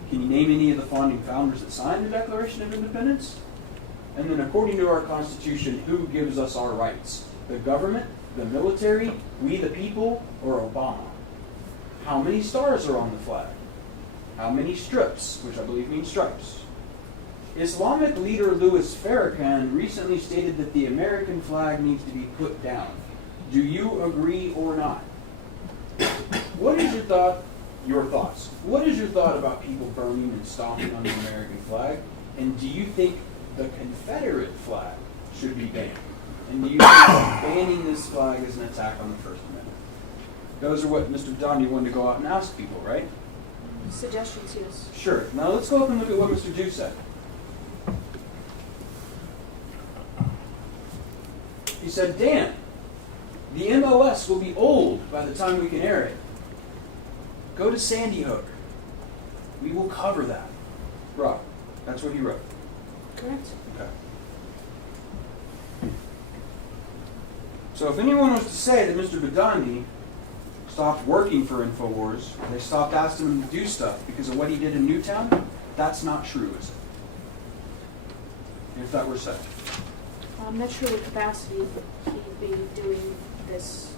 Can you name any of the founding founders that signed the Declaration of Independence? And then according to our Constitution, who gives us our rights? The government, the military, we the people, or Obama? How many stars are on the flag? How many strips, which I believe means stripes? Islamic leader Louis Farrakhan recently stated that the American flag needs to be put down. Do you agree or not? What is your thought? Your thoughts. What is your thought about people burning and stomping on the American flag? And do you think the Confederate flag should be banned? And do you think that banning this flag is an attack on the First Amendment? Those are what Mr. Badandi wanted to go out and ask people, right? Suggestions, yes. Sure. Now let's go up and look at what Mr. Dew said. He said, Dan, the MOS will be old by the time we can air it. Go to Sandy Hook. We will cover that. Rob, that's what he wrote. Correct. Okay. So if anyone was to say that Mr. Badandi stopped working for InfoWars, or they stopped asking him to do stuff because of what he did in Newtown, that's not true, is it? If that were said. I'm not sure what capacity he'd be doing this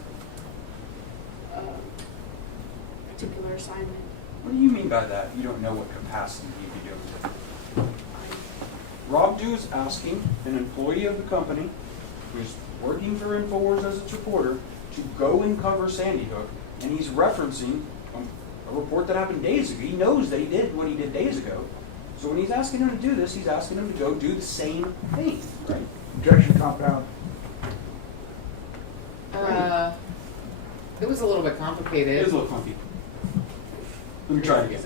particular assignment. What do you mean by that? You don't know what capacity he'd be doing it. Rob Dew is asking an employee of the company who's working for InfoWars as its reporter to go and cover Sandy Hook, and he's referencing a report that happened days ago. He knows that he did what he did days ago. So when he's asking him to do this, he's asking him to go do the same thing, right? Objection compound. It was a little bit It complicated. is a little funky. Let me try it again.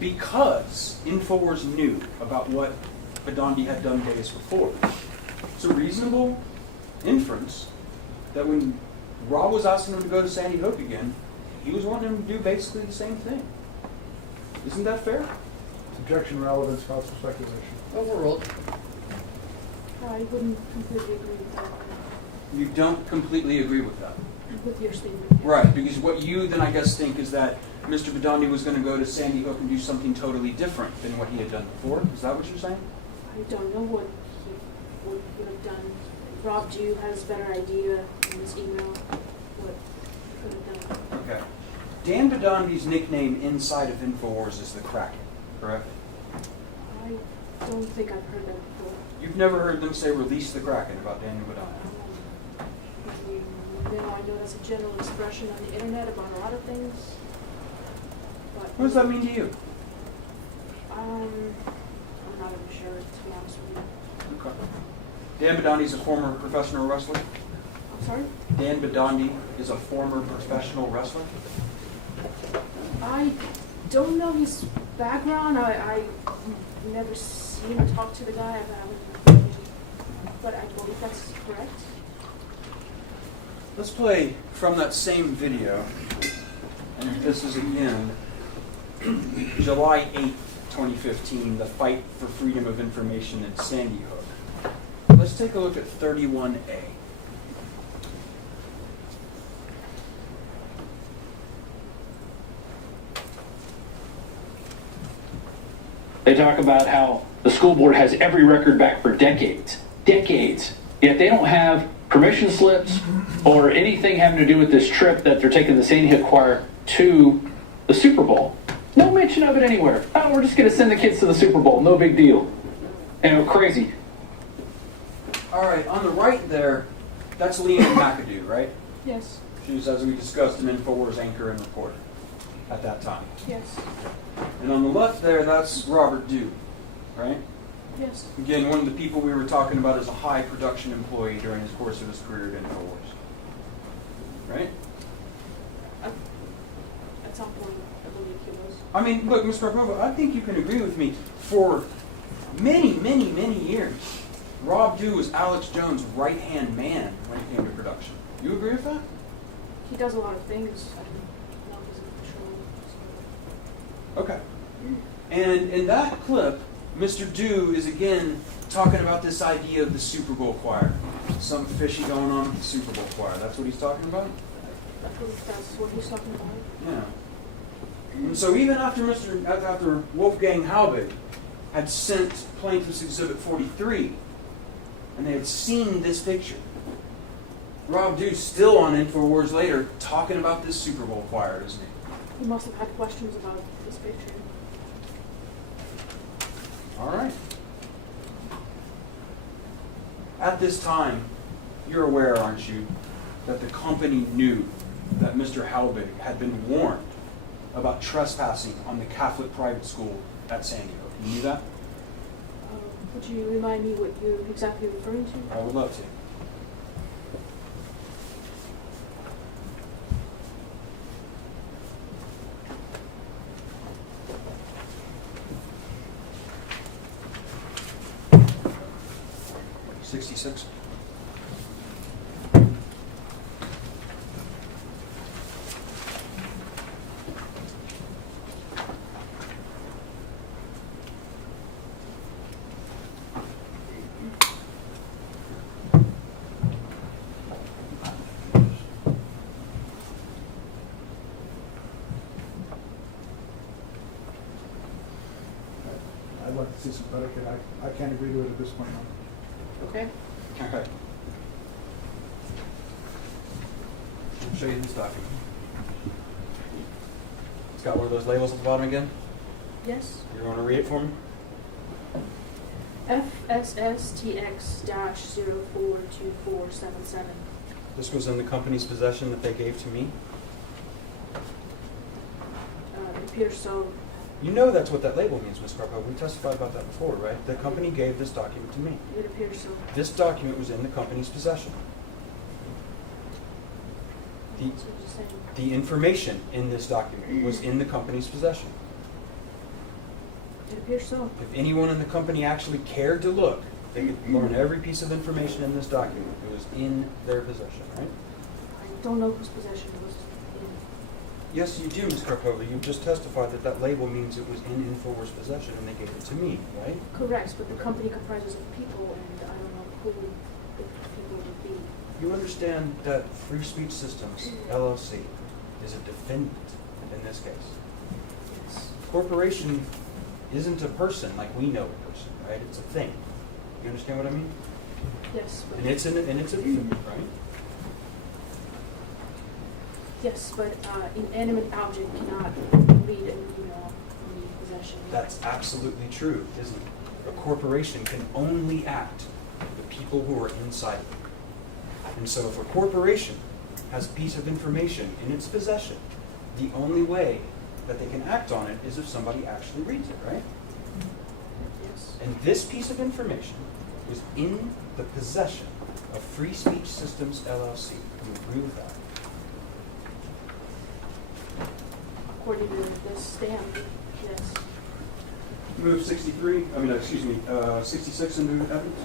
Because InfoWars knew about what Badandi had done days before, it's a reasonable inference that when Rob was asking him to go to Sandy Hook again, he was wanting him to do basically the same thing. Isn't that fair? Objection relevance, cost of speculation. Overruled. I wouldn't completely agree with that, You don't completely agree with that. with your statement. Right, because what you then I guess think is that Mr. Badandi was going to go to Sandy Hook and do something totally different than what he had done before. Is that what you're saying? I don't know what he would have done. Rob Dew has a better idea in his email what he could have done. Okay. Dan Badandi's nickname inside of InfoWars is the Kraken, correct? I don't think I've heard that before. You've never heard them say release the Kraken about Daniel Badandi. You know, I know that's a general expression on the internet about a lot of things. But What does that mean to you? I'm not even sure, to be honest with you. Okay. Dan Badandi's a former professional wrestler. I'm sorry? Dan Badandi is a former professional wrestler. I don't know his background. I never seen him talk to the guy. But I believe that's correct. Let's play from that same video, and this is again July 8th, 2015, the fight for freedom of information in Sandy Hook. Let's take a look at 31A. They talk about how the school board has every record back for decades, yet they don't have permission slips or anything having to do with this trip that they're taking the Sandy Hook Choir to the Super Bowl. No mention of it anywhere. Oh, we're just going to send the kids to the Super Bowl. No big deal. Crazy. All right, on the right there, that's Leanne McAdoo, right? Yes. She was, as we discussed, an InfoWars anchor and reporter at that time. Yes. And on the left there, that's Robert Dew, right? Yes. Again, one of the people we were talking about as a high production employee during his course of his career at InfoWars. Right? At some point, I believe he was. I mean, look, Mr. Markova, I think you can agree with me. For many, many, many years, Rob Dew was Alex Jones' right-hand man when it came to production. You agree with that? He does a lot of things. I don't know if he's in control. Okay. And in that clip, Mr. Dew is again talking about this idea of the Super Bowl choir. Some fishy going on with the Super Bowl choir. That's what he's talking about? I believe that's what he's talking about. Yeah. And so even after after Wolfgang Halbig had sent Plaintiff's Exhibit 43, and they had seen this picture, Rob Dew's still on InfoWars later talking about this Super Bowl choir, isn't he? He must have had questions about this picture. All right. At this time, you're aware, aren't you, that the company knew that Mr. Halbig had been warned about trespassing on the Catholic private school at Sandy Hook. You knew that? Would you remind me what you're exactly referring to? I would love to. '66. I'd like to see some predicate. I can't agree to it at this point. Okay. Okay. I'll show you this document. It's got one of those labels at the bottom again. Yes. You want to read it for me? FSSTX-042477. This was in the company's possession that they gave to me. appears so. You know that's what that label means, Ms. Carpo. We testified about that before, right? The company gave this document to me. It appears so. This document was in the company's possession. So just saying. The information in this document was in the company's possession. It appears so. If anyone in the company actually cared to look, they could learn every piece of information in this document. It was in their possession, right? I don't know whose possession it was in. Yes, you do, Ms. Karpova. You just testified that that label means it was in InfoWars' possession and they gave it to me, right? Correct, but the company comprises of people, and I don't know who the people would be. You understand that Free Speech Systems, LLC, is a defendant in this case. Yes. Corporation isn't a person like we know a person, right? It's a thing. You understand what I mean? Yes, but And it's a defendant, right? yes, but inanimate object cannot read an email in possession. That's absolutely true, isn't it? A corporation can only act with the people who are inside of it. And so if a corporation has a piece of information in its possession, the only way that they can act on it is if somebody actually reads it, right? Yes. And this piece of information was in the possession of Free Speech Systems, LLC. Do you agree with that? According to this stamp, yes. Move 66 into evidence.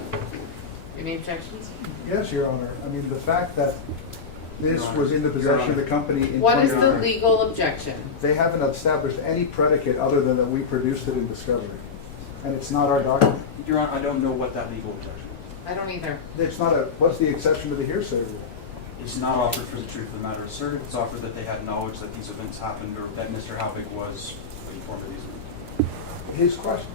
Any objections? Yes, Your Honor. I mean, the fact that this Your Honor. was in the possession of the company in What is 20 the legal objection? They haven't established any predicate other than that we produced it in discovery. And it's not our document. Your Honor, I don't know what that legal objection is. I don't either. It's not what's the exception to the hearsay rule? It's not offered for the truth of the matter asserted. It's offered that they had knowledge that these events happened or that Mr. Halbig was informed of these events. His question.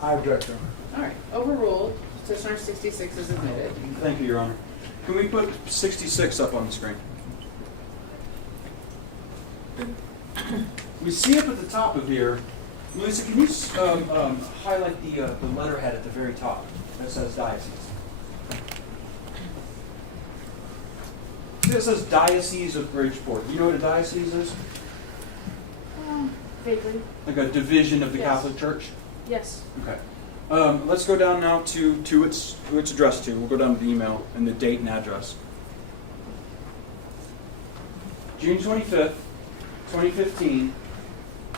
I object, Your Honor. All right, overruled. Petitioner 66 is admitted. Thank you, Your Honor. Can we put 66 up on the screen? We see up at the top of here. Melissa, can you highlight the letterhead at the very top that says diocese? See, it says Diocese of Bridgeport. Do you know what a diocese is? Vaguely. Like a division of the Yes. Catholic Church? Yes. Okay. Let's go down now to who it's addressed to. We'll go down to the email and the date and address. June 25th, 2015,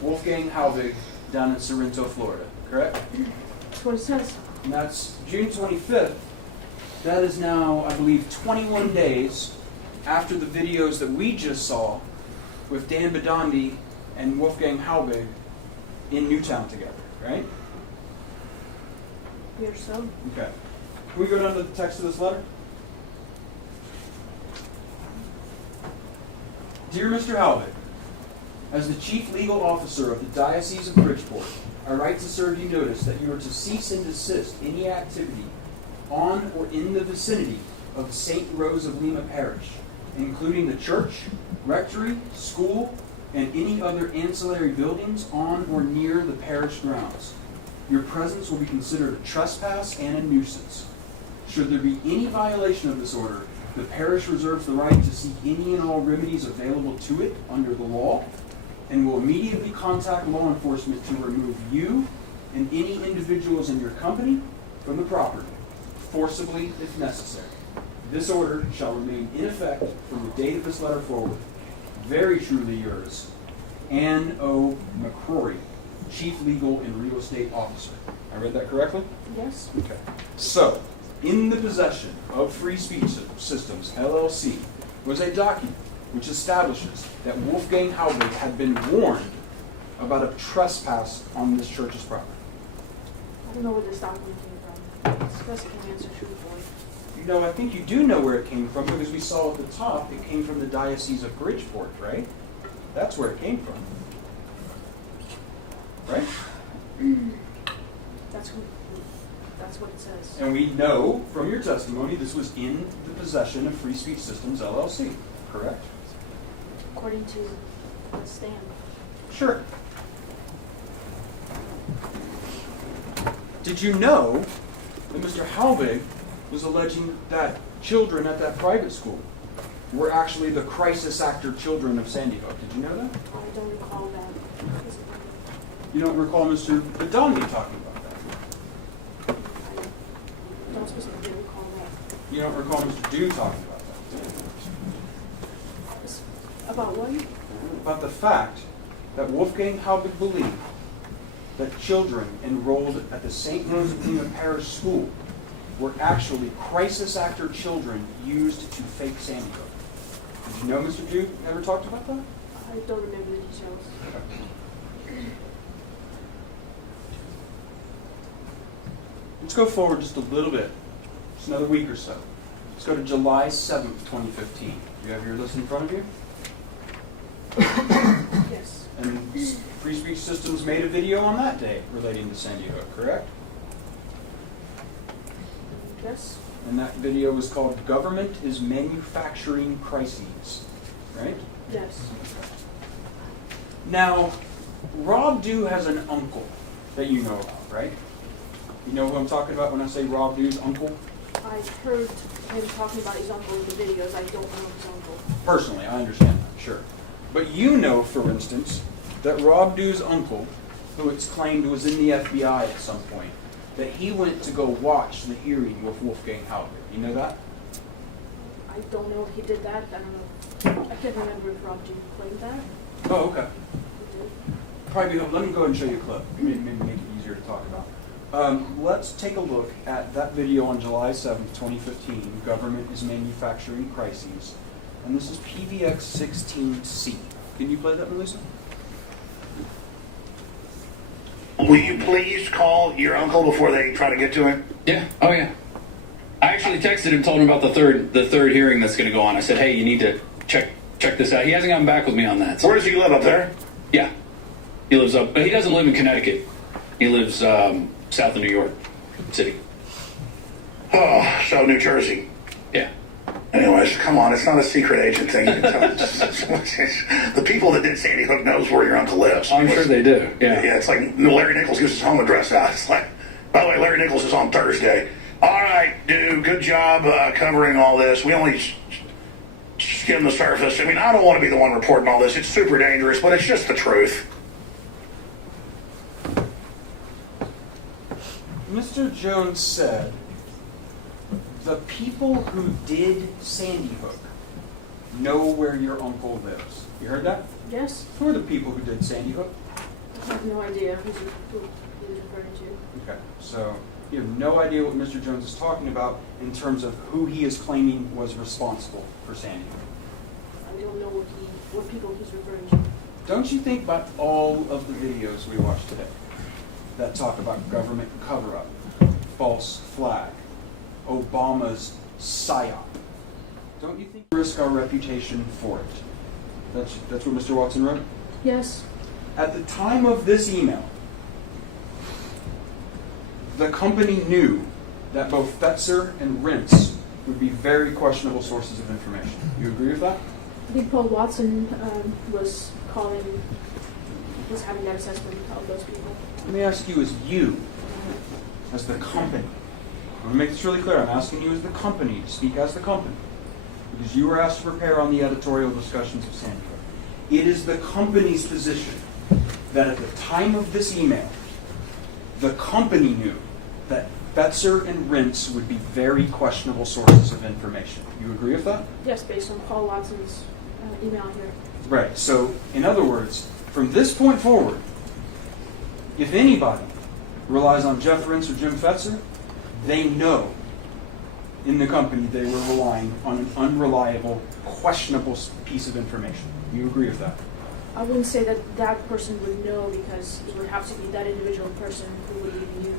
Wolfgang Halbig down in Sorrento, Florida. Correct? That's what it says. And that's June 25th. That is now, I believe, 21 days after the videos that we just saw with Dan Badandi and Wolfgang Halbig in Newtown together, right? Here so. Okay. Can we go down to the text of this letter? Dear Mr. Halbig, as the Chief Legal Officer of the Diocese of Bridgeport, I write to serve you notice that you are to cease and desist any activity on or in the vicinity of St. Rose of Lima Parish, including the church, rectory, school, and any other ancillary buildings on or near the parish grounds. Your presence will be considered a trespass and a nuisance. Should there be any violation of this order, the parish reserves the right to seek any and all remedies available to it under the law and will immediately contact law enforcement to remove you and any individuals in your company from the property, forcibly if necessary. This order shall remain in effect from the date of this letter forward. Very truly yours, Ann O. McCrory, Chief Legal and Real Estate Officer. I read that correctly? Yes. Okay. So, in the possession of Free Speech Systems, LLC, was a document which establishes that Wolfgang Halbig had been warned about a trespass on this church's property. I don't know where this document came from. This person can answer truthfully. No, I think you do know where it came from because we saw at the top it came from the Diocese of Bridgeport, right? That's where it came from. Right? That's what it says. And we know from your testimony this was in the possession of Free Speech Systems, LLC, correct? According to the stamp. Sure. Did you know that Mr. Halbig was alleging that children at that private school were actually the crisis actor children of Sandy Hook? Did you know that? I don't recall that. You don't recall Mr. Badani talking about that? I don't specifically recall that. You don't recall Mr. Dew talking about that? About what? About the fact that Wolfgang Halbig believed that children enrolled at the St. Rosemaria Parish School were actually crisis actor children used to fake Sandy Hook. Did you know Mr. Dew ever talked about that? I don't remember the details. Let's go forward just a little bit. Just another week or so. Let's go to July 7th, 2015. Do you have your list in front of you? Yes. And Free Speech Systems made a video on that day relating to Sandy Hook, correct? Yes. And that video was called Government is Manufacturing Crises, right? Yes. Now, Rob Dew has an uncle that you know about, right? You know who I'm talking about when I say Rob Dew's uncle? I heard him talking about his uncle in the videos. I don't know his uncle. Personally, I understand that, sure. But you know, for instance, that Rob Dew's uncle, who it's claimed was in the FBI at some point, that he went to go watch the hearing with Wolfgang Halbig. You know that? I don't know if he did that. I don't know. I can't remember if Rob Dew claimed that. Oh, okay. He did. Probably, let me go ahead and show you a clip. Maybe make it easier to talk about. Let's take a look at that video on July 7th, 2015, Government is Manufacturing Crises. And this is PVX 16C. Can you play that, Melissa? Will you please call your uncle before they try to get to him? Yeah. Oh yeah. I actually texted him, told him about the third hearing that's going to go on. I said, hey, you need to check this out. He hasn't gotten back with me on that. So. Where does he live, up there? Yeah. He lives up, but he doesn't live in Connecticut. He lives south of New York City. Oh, so New Jersey. Yeah. Anyways, come on, it's not a secret agent thing. You can tell. The people that did Sandy Hook knows where your uncle lives. I'm sure they do. Yeah. Yeah, it's like Larry Nichols gives his home address out. It's like, by the way, Larry Nichols is on Thursday. All right, dude, good job covering all this. We only skimmed the surface. I mean, I don't want to be the one reporting all this. It's super dangerous, but it's just the truth. Mr. Jones said the people who did Sandy Hook know where your uncle lives. You heard that? Yes. Who are the people who did Sandy Hook? I have no idea who he was referring to. Okay, so you have no idea what Mr. Jones is talking about in terms of who he is claiming was responsible for Sandy Hook. I don't know what people he's referring to. Don't you think about all of the videos we watched today that talk about government cover-up, false flag, Obama's PSYOP? Don't you think we risk our reputation for it? That's what Mr. Watson wrote? Yes. At the time of this email, the company knew that both Fetzer and Rintz would be very questionable sources of information. You agree with that? I think Paul Watson was having that assessment of those people. Let me ask you as you, as the company. I'm going to make this really clear. I'm asking you as the company to speak as the company. Because you were asked to prepare on the editorial discussions of Sandy Hook. It is the company's position that at the time of this email, the company knew that Fetzer and Rintz would be very questionable sources of information. You agree with that? Yes, based on Paul Watson's email here. Right. So, in other words, from this point forward, if anybody relies on Jeff Rintz or Jim Fetzer, they know in the company they were relying on an unreliable, questionable piece of information. You agree with that? I wouldn't say that that person would know, because it would have to be that individual person who would leave you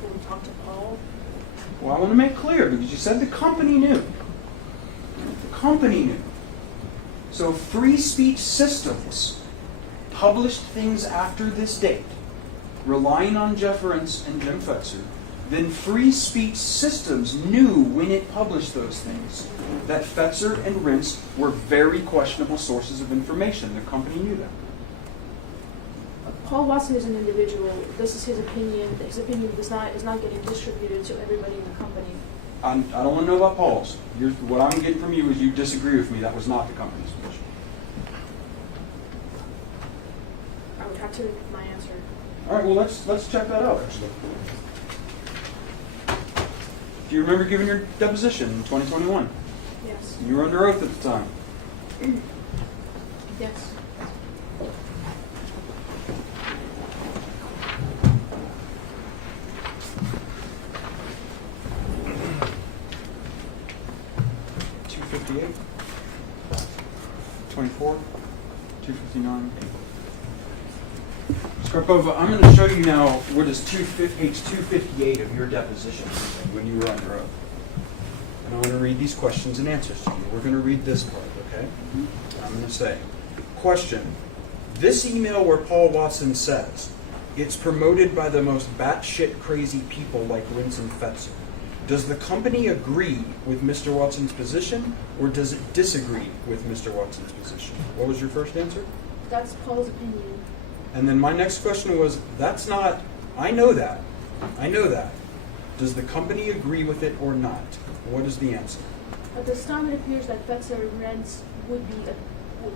who would talk to Paul. Well, I want to make clear, because you said the company knew. The company knew. So Free Speech Systems published things after this date, relying on Jeff Rintz and Jim Fetzer. Then Free Speech Systems knew when it published those things that Fetzer and Rintz were very questionable sources of information. The company knew that. Paul Watson is an individual. This is his opinion. His opinion is not getting distributed to everybody in the company. I don't want to know about Paul's. What I'm getting from you is you disagree with me. That was not the company's position. I would have to my answer. All right, well, let's check that out, actually. Do you remember giving your deposition in 2021? Yes. You were under oath at the time. Yes. $258, 24, 259. Scarpova, I'm going to show you now what is page 258 of your deposition when you were under oath. And I'm going to read these questions and answers to you. We're going to read this part, okay? I'm going to say, question, this email where Paul Watson says, it's promoted by the most batshit crazy people like Rintz and Fetzer. Does the company agree with Mr. Watson's position, or does it disagree with Mr. Watson's position? What was your first answer? That's Paul's opinion. And then my next question was, that's not, I know that. Does the company agree with it or not? What is the answer? At this time, it appears that Fetzer and Rentz would be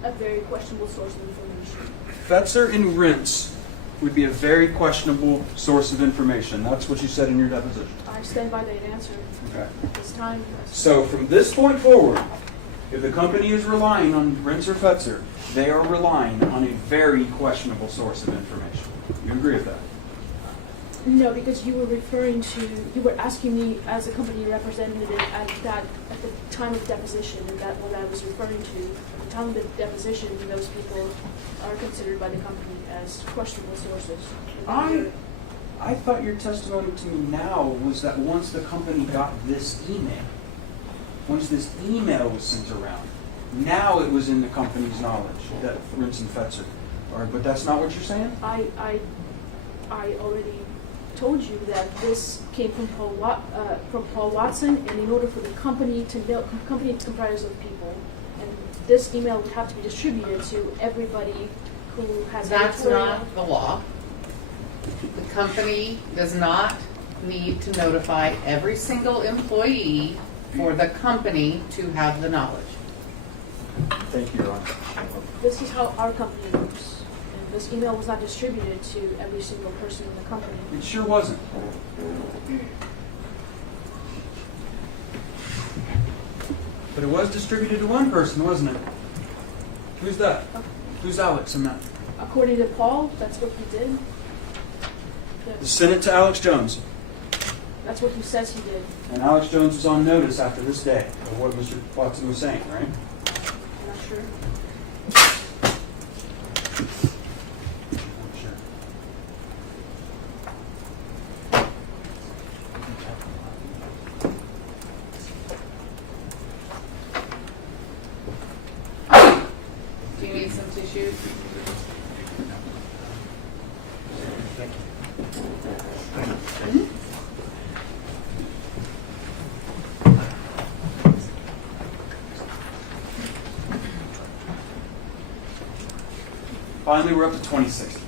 a very questionable source of information. Fetzer and Rintz would be a very questionable source of information. That's what you said in your deposition. I stand by that answer. Okay. At this time, yes. So from this point forward, if the company is relying on Rintz or Fetzer, they are relying on a very questionable source of information. You agree with that? No, because you were asking me as a company representative at the time of deposition, and that what I was referring to. At the time of the deposition, those people are considered by the company as questionable sources. I thought your testimony to me now was that once the company got this email, once this email was sent around, now it was in the company's knowledge that Rintz and Fetzer are, but that's not what you're saying? I already told you that this came from Paul Watson, and in order for the company to know, company is comprised of people, and this email would have to be distributed to everybody who has. That's not the law. The company does not need to notify every single employee for the company to have the knowledge. Thank you, Your Honor. This is how our company works. And this email was not distributed to every single person in the company. It sure wasn't. But it was distributed to one person, wasn't it? Who's that? Who's Alex in that? According to Paul, that's what he did. Send it to Alex Jones. That's what he says he did. And Alex Jones was on notice after this day of what Mr. Watson was saying, right? I'm not sure. Do you need some tissues? Thank you. Finally, we're up to 2016.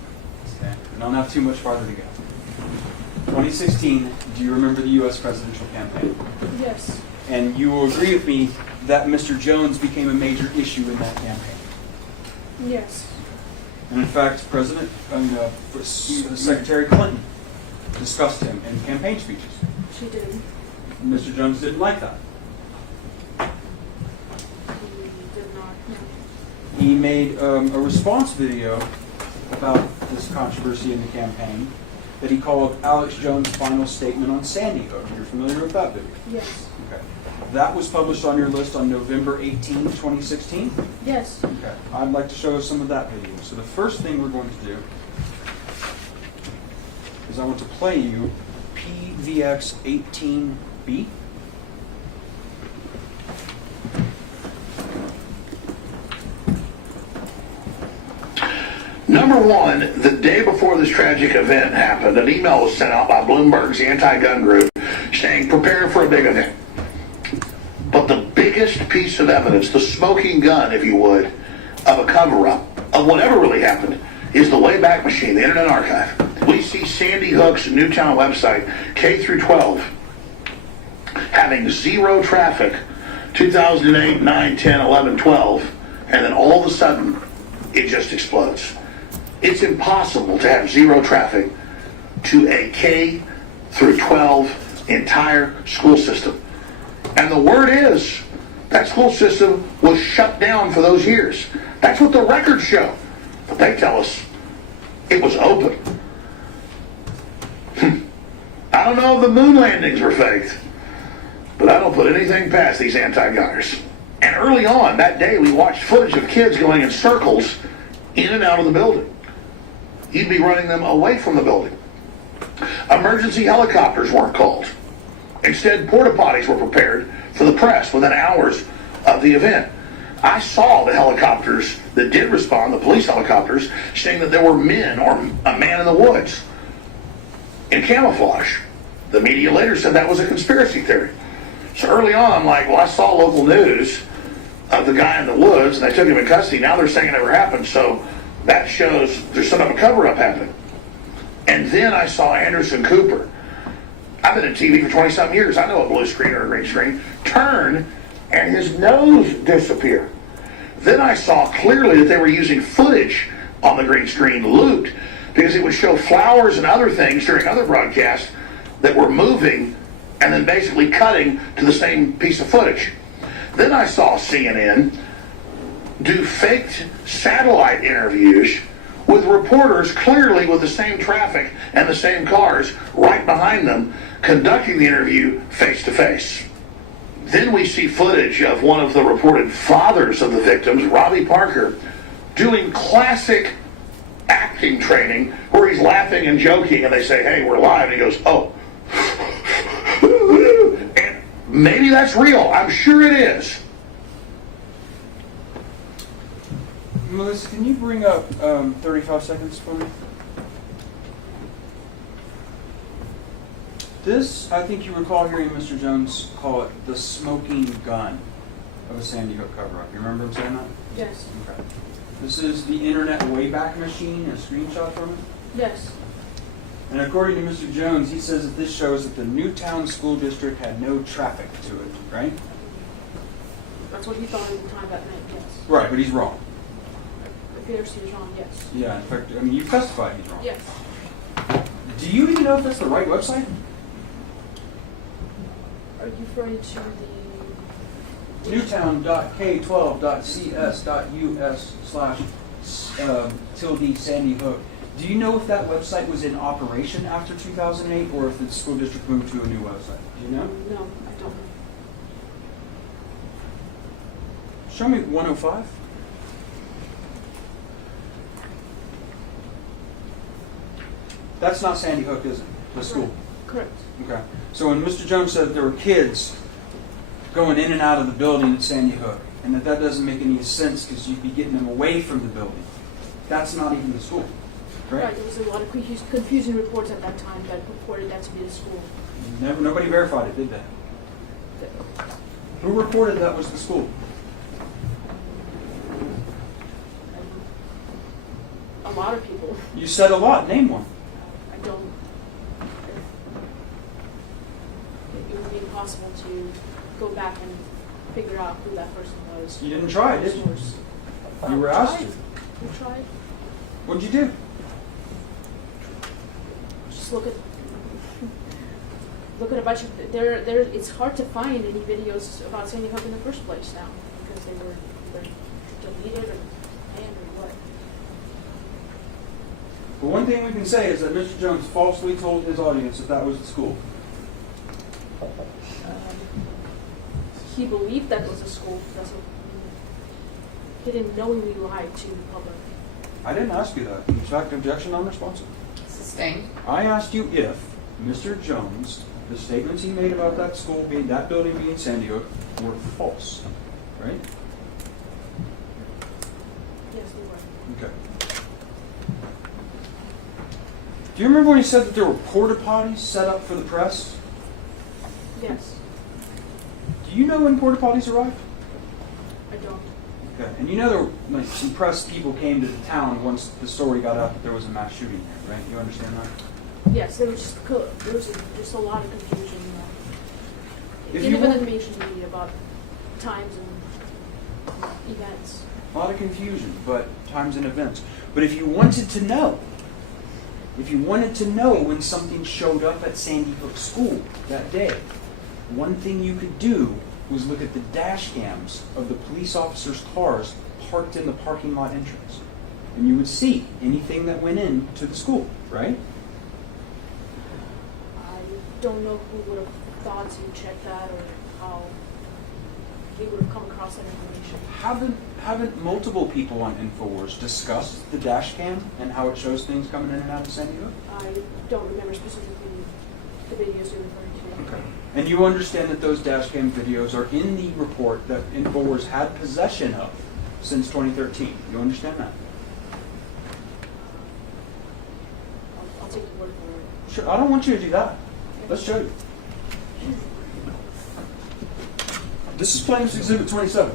Okay? We don't have too much farther to go. 2016, do you remember the U.S. presidential campaign? Yes. And you will agree with me that Mr. Jones became a major issue in that campaign. Yes. And in fact, Secretary Clinton discussed him in campaign speeches. She did. Mr. Jones didn't like that. He did not. No. He made a response video about this controversy in the campaign that he called Alex Jones' final statement on Sandy Hook. You're familiar with that video? Yes. Okay. That was published on your list on November 18, 2016? Yes. Okay. I'd like to show us some of that video. So the first thing we're going to do is I want to play you PVX 18B. Number one, the day before this tragic event happened, an email was sent out by Bloomberg's anti-gun group saying, prepare for a big event. But the biggest piece of evidence, the smoking gun, if you would, of a cover-up, of whatever really happened, is the Wayback Machine, the Internet Archive. We see Sandy Hook's Newtown website, K through 12, having zero traffic, 2008, 9, 10, 11, 12, and then all of a sudden, it just explodes. It's impossible to have zero traffic to a K through 12 entire school system. And the word is, that school system was shut down for those years. That's what the records show. But they tell us it was open. I don't know if the moon landings were faked, but I don't put anything past these anti-gunners. And early on that day, we watched footage of kids going in circles in and out of the building. You'd be running them away from the building. Emergency helicopters weren't called. Instead, porta potties were prepared for the press within hours of the event. I saw the helicopters that did respond, the police helicopters, saying that there were men or a man in the woods in camouflage. The media later said that was a conspiracy theory. So early on, I'm like, well, I saw local news of the guy in the woods, and they took him in custody. Now they're saying it never happened, so that shows there's some of a cover-up happening. And then I saw Anderson Cooper. I've been in TV for 20-something years. I know a blue screen or a green screen. Turn, and his nose disappear. Then I saw clearly that they were using footage on the green screen looped, because it would show flowers and other things during other broadcasts that were moving and then basically cutting to the same piece of footage. Then I saw CNN do faked satellite interviews with reporters clearly with the same traffic and the same cars right behind them conducting the interview face to face. Then we see footage of one of the reported fathers of the victims, Robbie Parker, doing classic acting training where he's laughing and joking and they say, hey, we're live, and he goes, oh. And maybe that's real. I'm sure it is. Melissa, can you bring up 35 seconds for me? This, I think you recall hearing Mr. Jones call it the smoking gun of a Sandy Hook cover-up. You remember him saying that? Yes. Okay. This is the Internet Wayback Machine, a screenshot from it? Yes. And according to Mr. Jones, he says that this shows that the Newtown School District had no traffic to it, right? That's what he thought at the time that night, yes. Right, but he's wrong. If he was wrong, yes. Yeah, in fact, I mean, you testified he's wrong. Yes. Do you even know if that's the right website? Are you referring to the... Newtown.k12.cs.us/tilde Sandy Hook. Do you know if that website was in operation after 2008 or if the school district moved to a new website? Do you know? No, I don't. Show me 105. That's not Sandy Hook, is it? The school? Correct. Okay. So when Mr. Jones said there were kids going in and out of the building at Sandy Hook, and that doesn't make any sense because you'd be getting them away from the building, that's not even the school, right? There was a lot of confusing reports at that time that purported that to be the school. Nobody verified it, did they? Who reported that was the school? A lot of people. You said a lot. Name one. I don't. It would be impossible to go back and figure out who that person was. You didn't try, did you? You were asked to. You tried. What'd you do? Just look at a bunch of it's hard to find any videos about Sandy Hook in the first place now because they're deleted or banned or what. But one thing we can say is that Mr. Jones falsely told his audience that that was the school. He believed that was a school. That's what he didn't knowingly lie to the public. I didn't ask you that. In fact, objection unresponsive. Sustained. I asked you if Mr. Jones, the statements he made about that school being, that building being Sandy Hook, were false, right? Yes, they were. Okay. Do you remember when he said that there were porta potties set up for the press? Yes. Do you know when porta potties arrived? I don't. Okay. And you know there were, like, some press people came to the town once the story got out that there was a mass shooting there, right? You understand that? Yes, there was just a lot of confusion. If Even you in want- the mainstream media about times and events. A lot of confusion, but times and events. But if you wanted to know when something showed up at Sandy Hook School that day, one thing you could do was look at the dash cams of the police officers' cars parked in the parking lot entrance. And you would see anything that went into the school, right? I don't know who would have thought to check that or how he would have come across that information. Haven't multiple people on InfoWars discussed the dash cam and how it shows things coming in and out of Sandy Hook? I don't remember specifically the videos you're referring to. Okay. And you understand that those dash cam videos are in the report that InfoWars had possession of since 2013. You understand that? I'll take the word for it. Sure. I don't want you to do that. Let's show you. This is Plaintiff's Exhibit 27.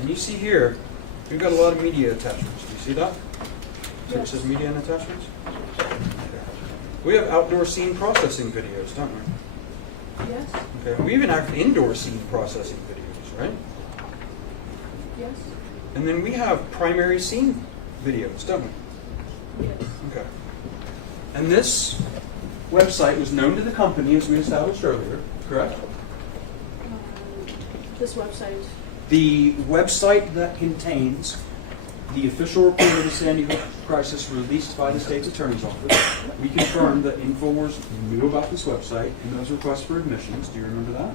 And you see here, we've got a lot of media attachments. Do you see that? So it says media and attachments? We have outdoor scene processing videos, don't we? Yes. Okay. We even have indoor scene processing videos, right? Yes. And then we have primary scene videos, don't we? Yes. Okay. And this website was known to the company, as we established earlier, correct? This website. The website that contains the official report of the Sandy Hook crisis released by the state's attorney's office. We confirmed that InfoWars knew about this website and those requests for admissions. Do you remember that?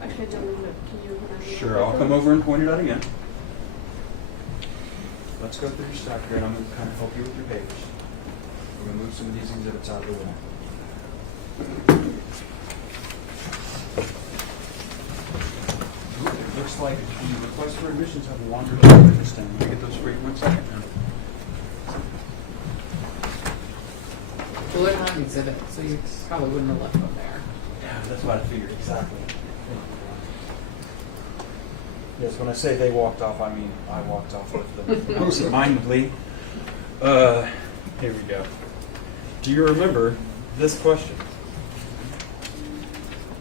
Actually, I don't remember. Can you remind me? Sure, I'll come over and point it out again. Let's go through your stack here, and I'm going to kind of help you with your papers. I'm going to move some of these exhibits out of the way. It looks like the requests for admissions have a longer time this time. Let me get those for you 1 second. Well, they're not an exhibit, so you probably wouldn't have left them there. Yeah, that's what I figured, exactly. Yes, when I say they walked off, I mean I walked off with them absent-mindedly. Here we go. Do you remember this question?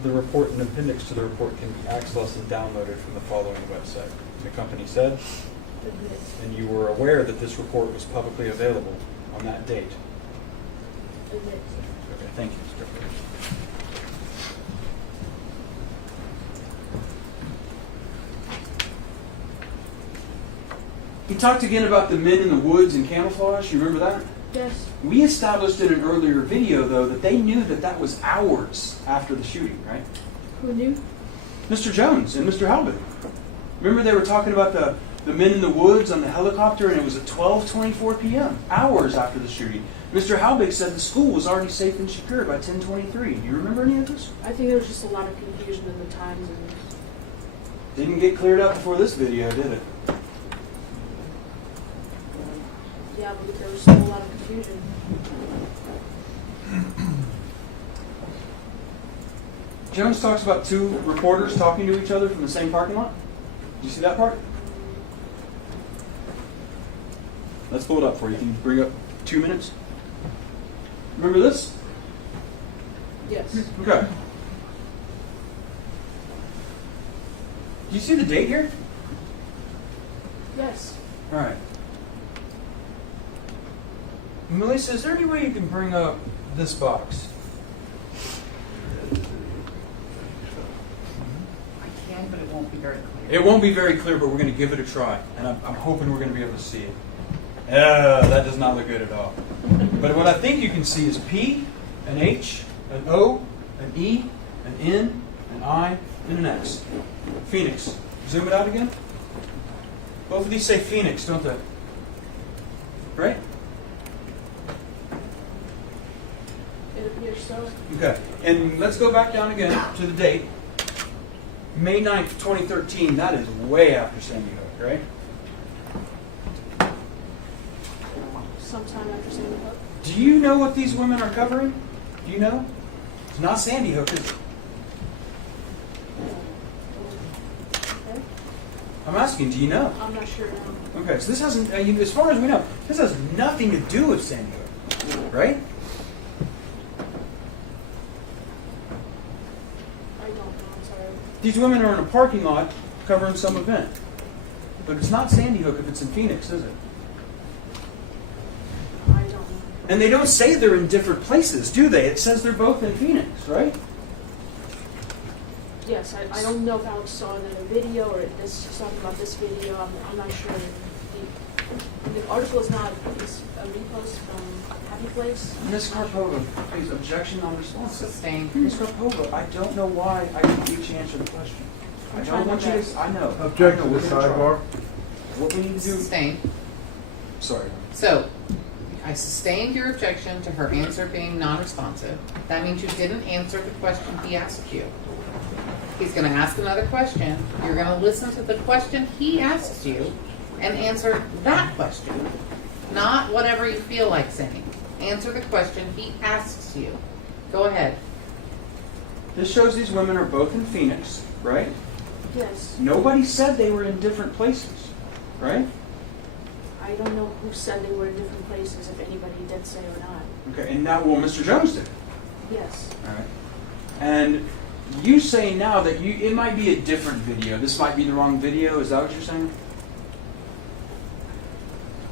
The report and appendix to the report can be accessed and downloaded from the following website. The company said, and you were aware that this report was publicly available on that date. Admit. Okay, thank you, Mr. President. He talked again about the men in the woods and camouflage. You remember that? Yes. We established in an earlier video, though, that they knew that that was hours after the shooting, right? Who knew? Mr. Jones and Mr. Halbig. Remember they were talking about the men in the woods on the helicopter, and it was at 12:24 p.m., hours after the shooting. Mr. Halbig said the school was already safe and secure by 10:23. Do you remember any of this? I think there was just a lot of confusion in the times. And Didn't get cleared up before this video, did it? yeah, but there was still a lot of confusion. Jones talks about two reporters talking to each other from the same parking lot. Did you see that part? Let's pull it up for you. Can you bring up 2 minutes? Remember this? Yes. Okay. Do you see the date here? Yes. All right. Melissa, is there any way you can bring up this box? I can, but it won't be very clear. It won't be very clear, but we're going to give it a try. And I'm hoping we're going to be able to see it. That does not look good at all. But what I think you can see is P, an H, an O, an E, an N, an I, and an X. Phoenix. Zoom it out again. Both of these say Phoenix, don't they? Right? It appears so. Okay. And let's go back down again to the date. May 9th, 2013. That is way after Sandy Hook, right? Sometime after Sandy Hook. Do you know what these women are covering? Do you know? It's not Sandy Hook, is it? Okay. I'm asking, do you know? I'm not sure now. Okay, so this hasn't, as far as we know, this has nothing to do with Sandy Hook, right? I don't know. I'm sorry. These women are in a parking lot covering some event. But it's not Sandy Hook if it's in Phoenix, is it? I don't know. And they don't say they're in different places, do they? It says they're both in Phoenix, right? Yes, I don't know if Alex saw another video or this something about this video. I'm not sure. The article is not it's a repost from Happy Place. Ms. Karpova, please, objection on response. Sustained. Ms. Karpova, I don't know why I didn't get you to answer the question. I don't want you to, I know. Object I to know, the we're gonna try. sidebar. What we need to do, Sustained. sorry. So, I sustained your objection to her answer being non-responsive. That means you didn't answer the question he asked you. He's going to ask another question. You're going to listen to the question he asks you and answer that question, not whatever you feel like saying. Answer the question he asks you. Go ahead. This shows these women are both in Phoenix, right? Yes. Nobody said they were in different places, right? I don't know who said they were in different places, if anybody did say or not. Okay, and now, well, Mr. Jones did. Yes. All right. And you say now that it might be a different video. This might be the wrong video. Is that what you're saying?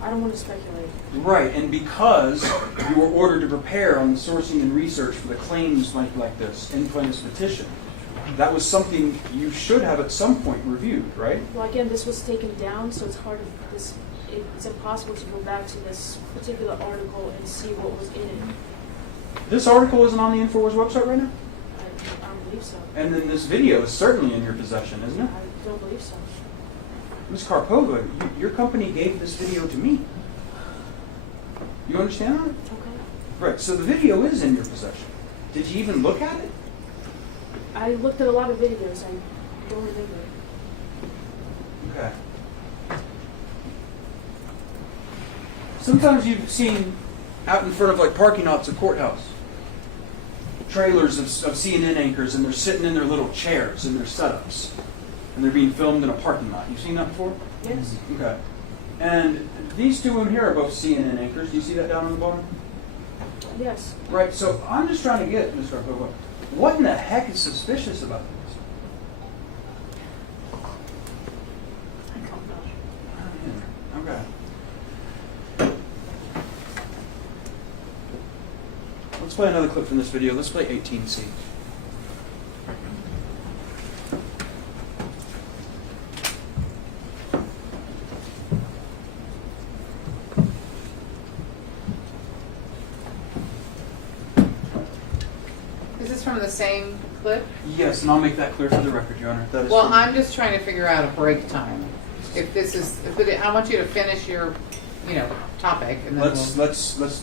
I don't want to speculate. Right, and because you were ordered to prepare on the sourcing and research for the claims like this in plaintiff's petition, that was something you should have at some point reviewed, right? Well, again, this was taken down, so it's hard to it's impossible to go back to this particular article and see what was in it. This article isn't on the InfoWars website right now? I don't believe so. And then this video is certainly in your possession, isn't it? I don't believe so. Ms. Karpova, your company gave this video to me. You understand that? Okay. Right, so the video is in your possession. Did you even look at it? I looked at a lot of videos. I don't remember. Okay. Sometimes you've seen out in front of like parking lots of courthouse, trailers of CNN anchors, and they're sitting in their little chairs in their setups, and they're being filmed in a parking lot. You've seen that before? Yes. Okay. And these two women here are both CNN anchors. Do you see that down on the bottom? Yes. Right, so I'm just trying to get, Ms. Karpova, what in the heck is suspicious about this? I don't know. Okay. Let's play another clip from this video. Let's play 18C. Is this from the same clip? Yes, and I'll make that clear for the record, Your Honor. That is Well, from- I'm just trying to figure out a break time. If this is, I want you to finish your, topic, and then Let's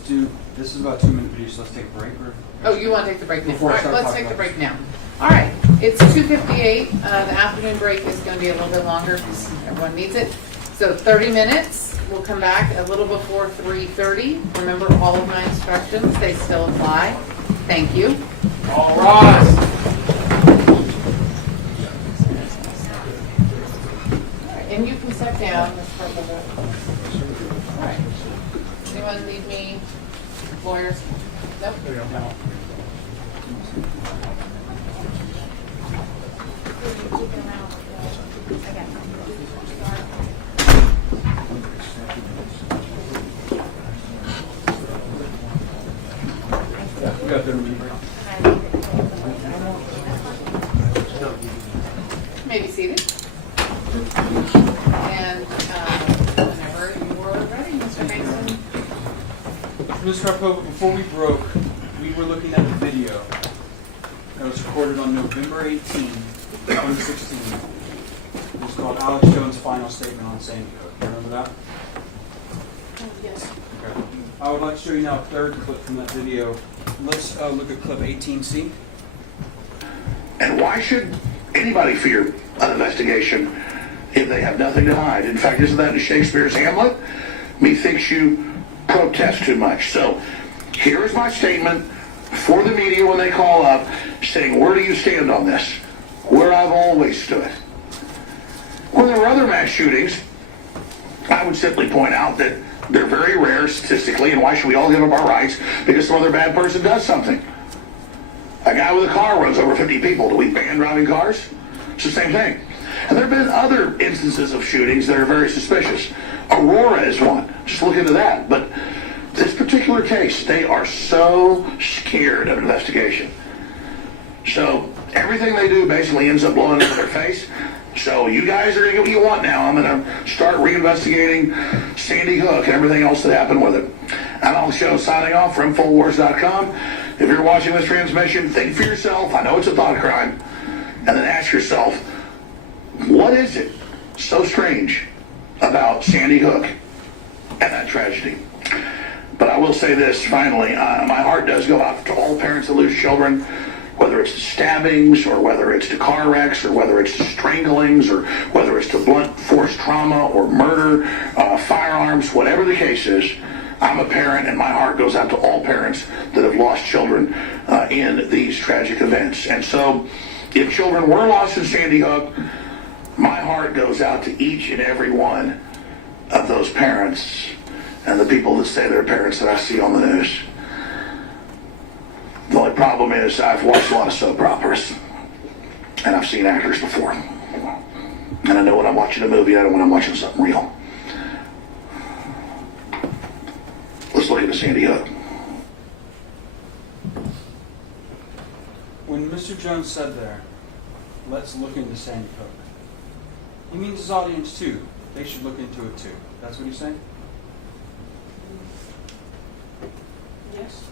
do. This is about a 2-minute video, so let's take a break. Or Oh, you want to take the break now? Before I All right, start let's talking take the about break now. All right, it's 2:58. The afternoon break is going to be a little bit longer because everyone needs it. So 30 minutes. We'll come back a little before 3:30. Remember all of my instructions; they still apply. Thank you. all rise. And you can sit down, Ms. Purple. All right. Anyone need me? Lawyers? Nope. We got 30 minutes. May be seated. And whenever you are ready, Mr. Mason. Ms. Karpova, before we broke, we were looking at the video that was recorded on November 18, 2016. It was called Alex Jones' Final Statement on Sandy Hook. You remember that? Yes. Okay. I would like to show you now a third clip from that video. Let's look at clip 18C. And why should anybody fear an investigation if they have nothing to hide? In fact, isn't that in Shakespeare's Hamlet? Methinks you protest too much. So here is my statement for the media when they call up saying, where do you stand on this? Where I've always stood. When there were other mass shootings, I would simply point out that they're very rare statistically, and why should we all give up our rights because some other bad person does something? A guy with a car runs over 50 people. Do we ban driving cars? It's the same thing. And there have been other instances of shootings that are very suspicious. Aurora is one. Just look into that. But this particular case, they are so scared of investigation. So everything they do basically ends up blowing into their face. So you guys are going to get what you want now. I'm going to start reinvestigating Sandy Hook and everything else that happened with it. I'm on the show signing off from InfoWars.com. If you're watching this transmission, think for yourself. I know it's a thought crime. And then ask yourself, what is it so strange about Sandy Hook and that tragedy? But I will say this finally, my heart does go out to all parents that lose children, whether it's to stabbings or whether it's to car wrecks or whether it's to stranglings or whether it's to blunt force trauma or murder, firearms, whatever the case is. I'm a parent and my heart goes out to all parents that have lost children in these tragic events. And so if children were lost in Sandy Hook, my heart goes out to each and every one of those parents and the people that say they're parents that I see on the news. The only problem is I've watched a lot of soap operas and I've seen actors before. And I know when I'm watching a movie, I know when I'm watching something real. Let's look into Sandy Hook. When Mr. Jones said there, let's look into Sandy Hook, he means his audience too. They should look into it too. That's what he's saying? Yes.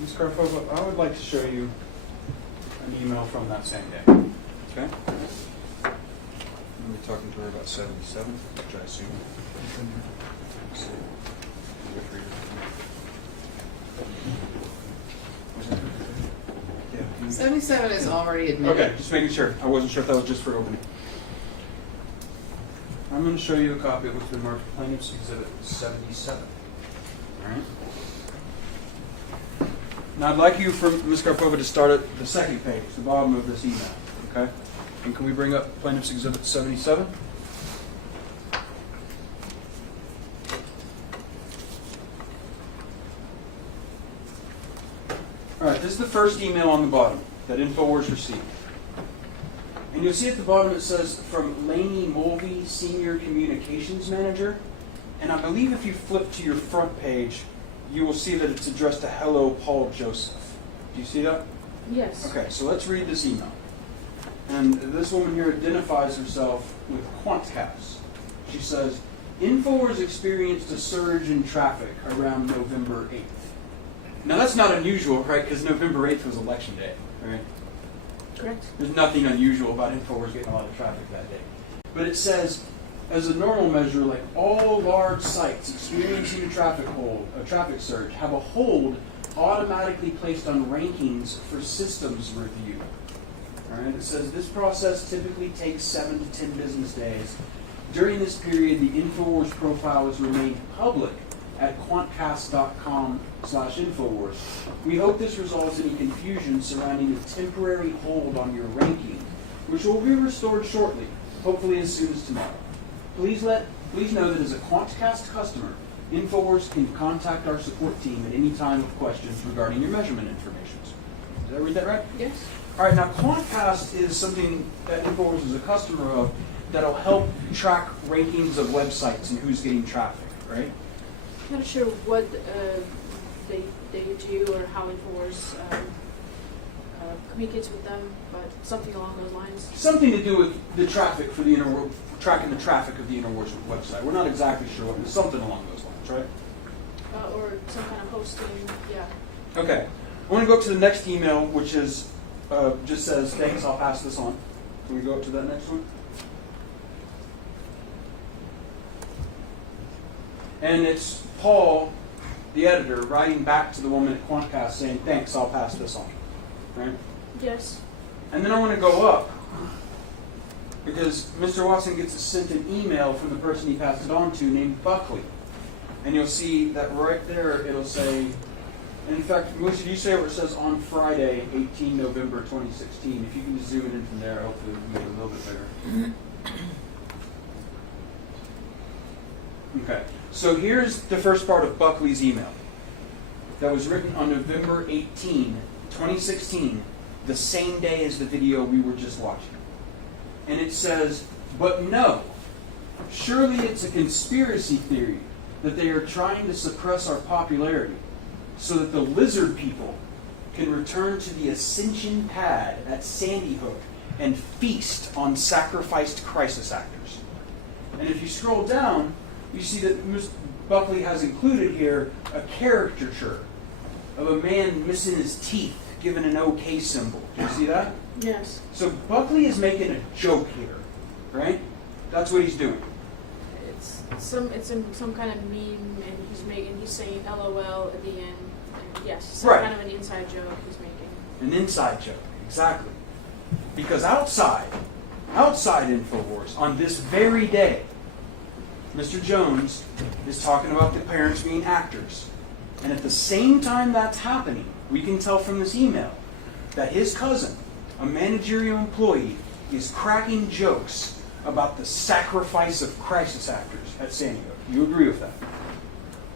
Ms. Karpova, I would like to show you an email from that same day. Okay? We're talking to her about 77, which I assume. Let's see. Yeah. 77 is already admitted. Okay, just making sure. I wasn't sure if that was just for opening. I'm going to show you a copy of what's been marked Plaintiff's Exhibit 77. All right? Now, I'd like you, from Ms. Karpova, to start at the second page, the bottom of this email. Okay? And can we bring up Plaintiff's Exhibit 77? All right, this is the first email on the bottom that InfoWars received. And you'll see at the bottom it says, from Lainey Mulvey, Senior Communications Manager. And I believe if you flip to your front page, you will see that it's addressed to Hello Paul Joseph. Do you see that? Yes. Okay, so let's read this email. And this woman here identifies herself with Quantcast. She says, InfoWars experienced a surge in traffic around November 8th. Now that's not unusual, right? Because November 8th was election day, right? Correct. There's nothing unusual about InfoWars getting a lot of traffic that day. But it says, as a normal measure, like all large sites experiencing a traffic surge have a hold automatically placed on rankings for systems review. All right, it says this process typically takes 7 to 10 business days. During this period, the InfoWars profile has remained public at quantcast.com/InfoWars. We hope this resolves any confusion surrounding the temporary hold on your ranking, which will be restored shortly, hopefully as soon as tomorrow. Please know that as a Quantcast customer, InfoWars can contact our support team at any time with questions regarding your measurement information. Did I read that right? Yes. All right, now Quantcast is something that InfoWars is a customer of that'll help track rankings of websites and who's getting traffic, right? I'm not sure what they do or how InfoWars communicates with them, but something along those lines. Something to do with the traffic for the tracking the traffic of the InfoWars website. We're not exactly sure what, but something along those lines, right? Or some kind of hosting, yeah. Okay. I want to go up to the next email, which is just says, thanks, I'll pass this on. Can we go up to that next one? And it's Paul, the editor, writing back to the woman at Quantcast saying, thanks, I'll pass this on. Right? Yes. And then I want to go up because Mr. Watson gets sent an email from the person he passed it on to named Buckley. And you'll see that right there it'll say, and in fact, Melissa, do you say where it says on Friday, 18 November 2016? If you can just zoom it in from there, hopefully we can make it a little bit bigger. Okay, so here's the first part of Buckley's email. that was written on November 18, 2016, the same day as the video we were just watching. And it says, "But no, surely it's a conspiracy theory that they are trying to suppress our popularity so that the lizard people can return to the ascension pad at Sandy Hook and feast on sacrificed crisis actors." And if you scroll down, you see that Mr. Buckley has included here a caricature of a man missing his teeth, given an OK symbol. Do you see that? Yes. So Buckley is making a joke here, right? That's what he's doing. It's some kind of meme, and he's saying LOL at the end. And yes, some Right. kind of an inside joke he's making. An inside joke, exactly. Because outside InfoWars, on this very day, Mr. Jones is talking about the parents being actors. And at the same time that's happening, we can tell from this email that his cousin, a managerial employee, is cracking jokes about the sacrifice of crisis actors at Sandy Hook. You agree with that?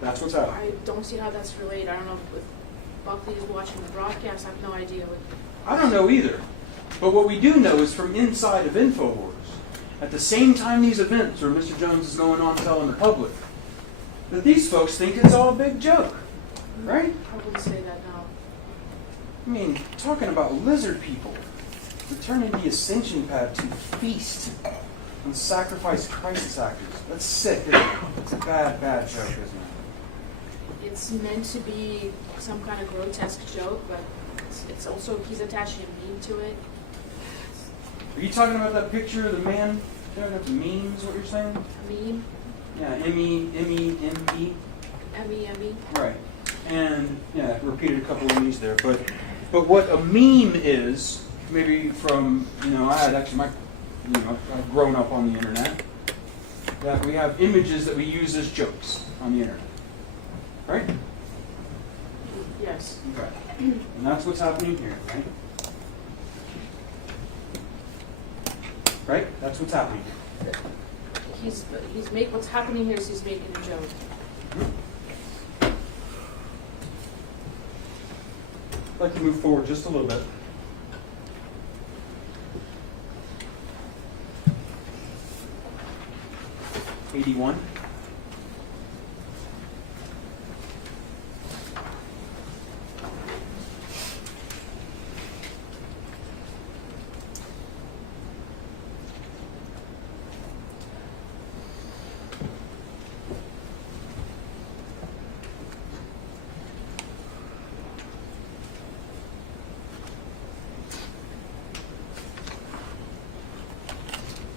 That's what's happening. I don't see how that's related. I don't know if Buckley is watching the broadcast. I have no idea. I don't know either. But what we do know is from inside of InfoWars, at the same time these events where Mr. Jones is going on telling the public, that these folks think it's all a big joke. Right? I wouldn't say that now. I mean, talking about lizard people returning the ascension pad to feast and sacrifice crisis actors. That's sick, isn't it? It's a bad, bad joke, isn't it? It's meant to be some kind of grotesque joke, but it's also, he's attaching a meme to it. Are you talking about that picture of the man showing up the memes, what you're saying? A meme? Yeah, M-E-M-E-M-E. M-E-M-E. Right. And, yeah, repeated a couple of E's there. But what a meme is, maybe from, I had actually I've grown up on the internet, that we have images that we use as jokes on the internet. Right? Yes. Okay. And that's what's happening here, right? Right? That's what's happening here. What's happening here is he's making a joke. I'd like to move forward just a little bit. '81.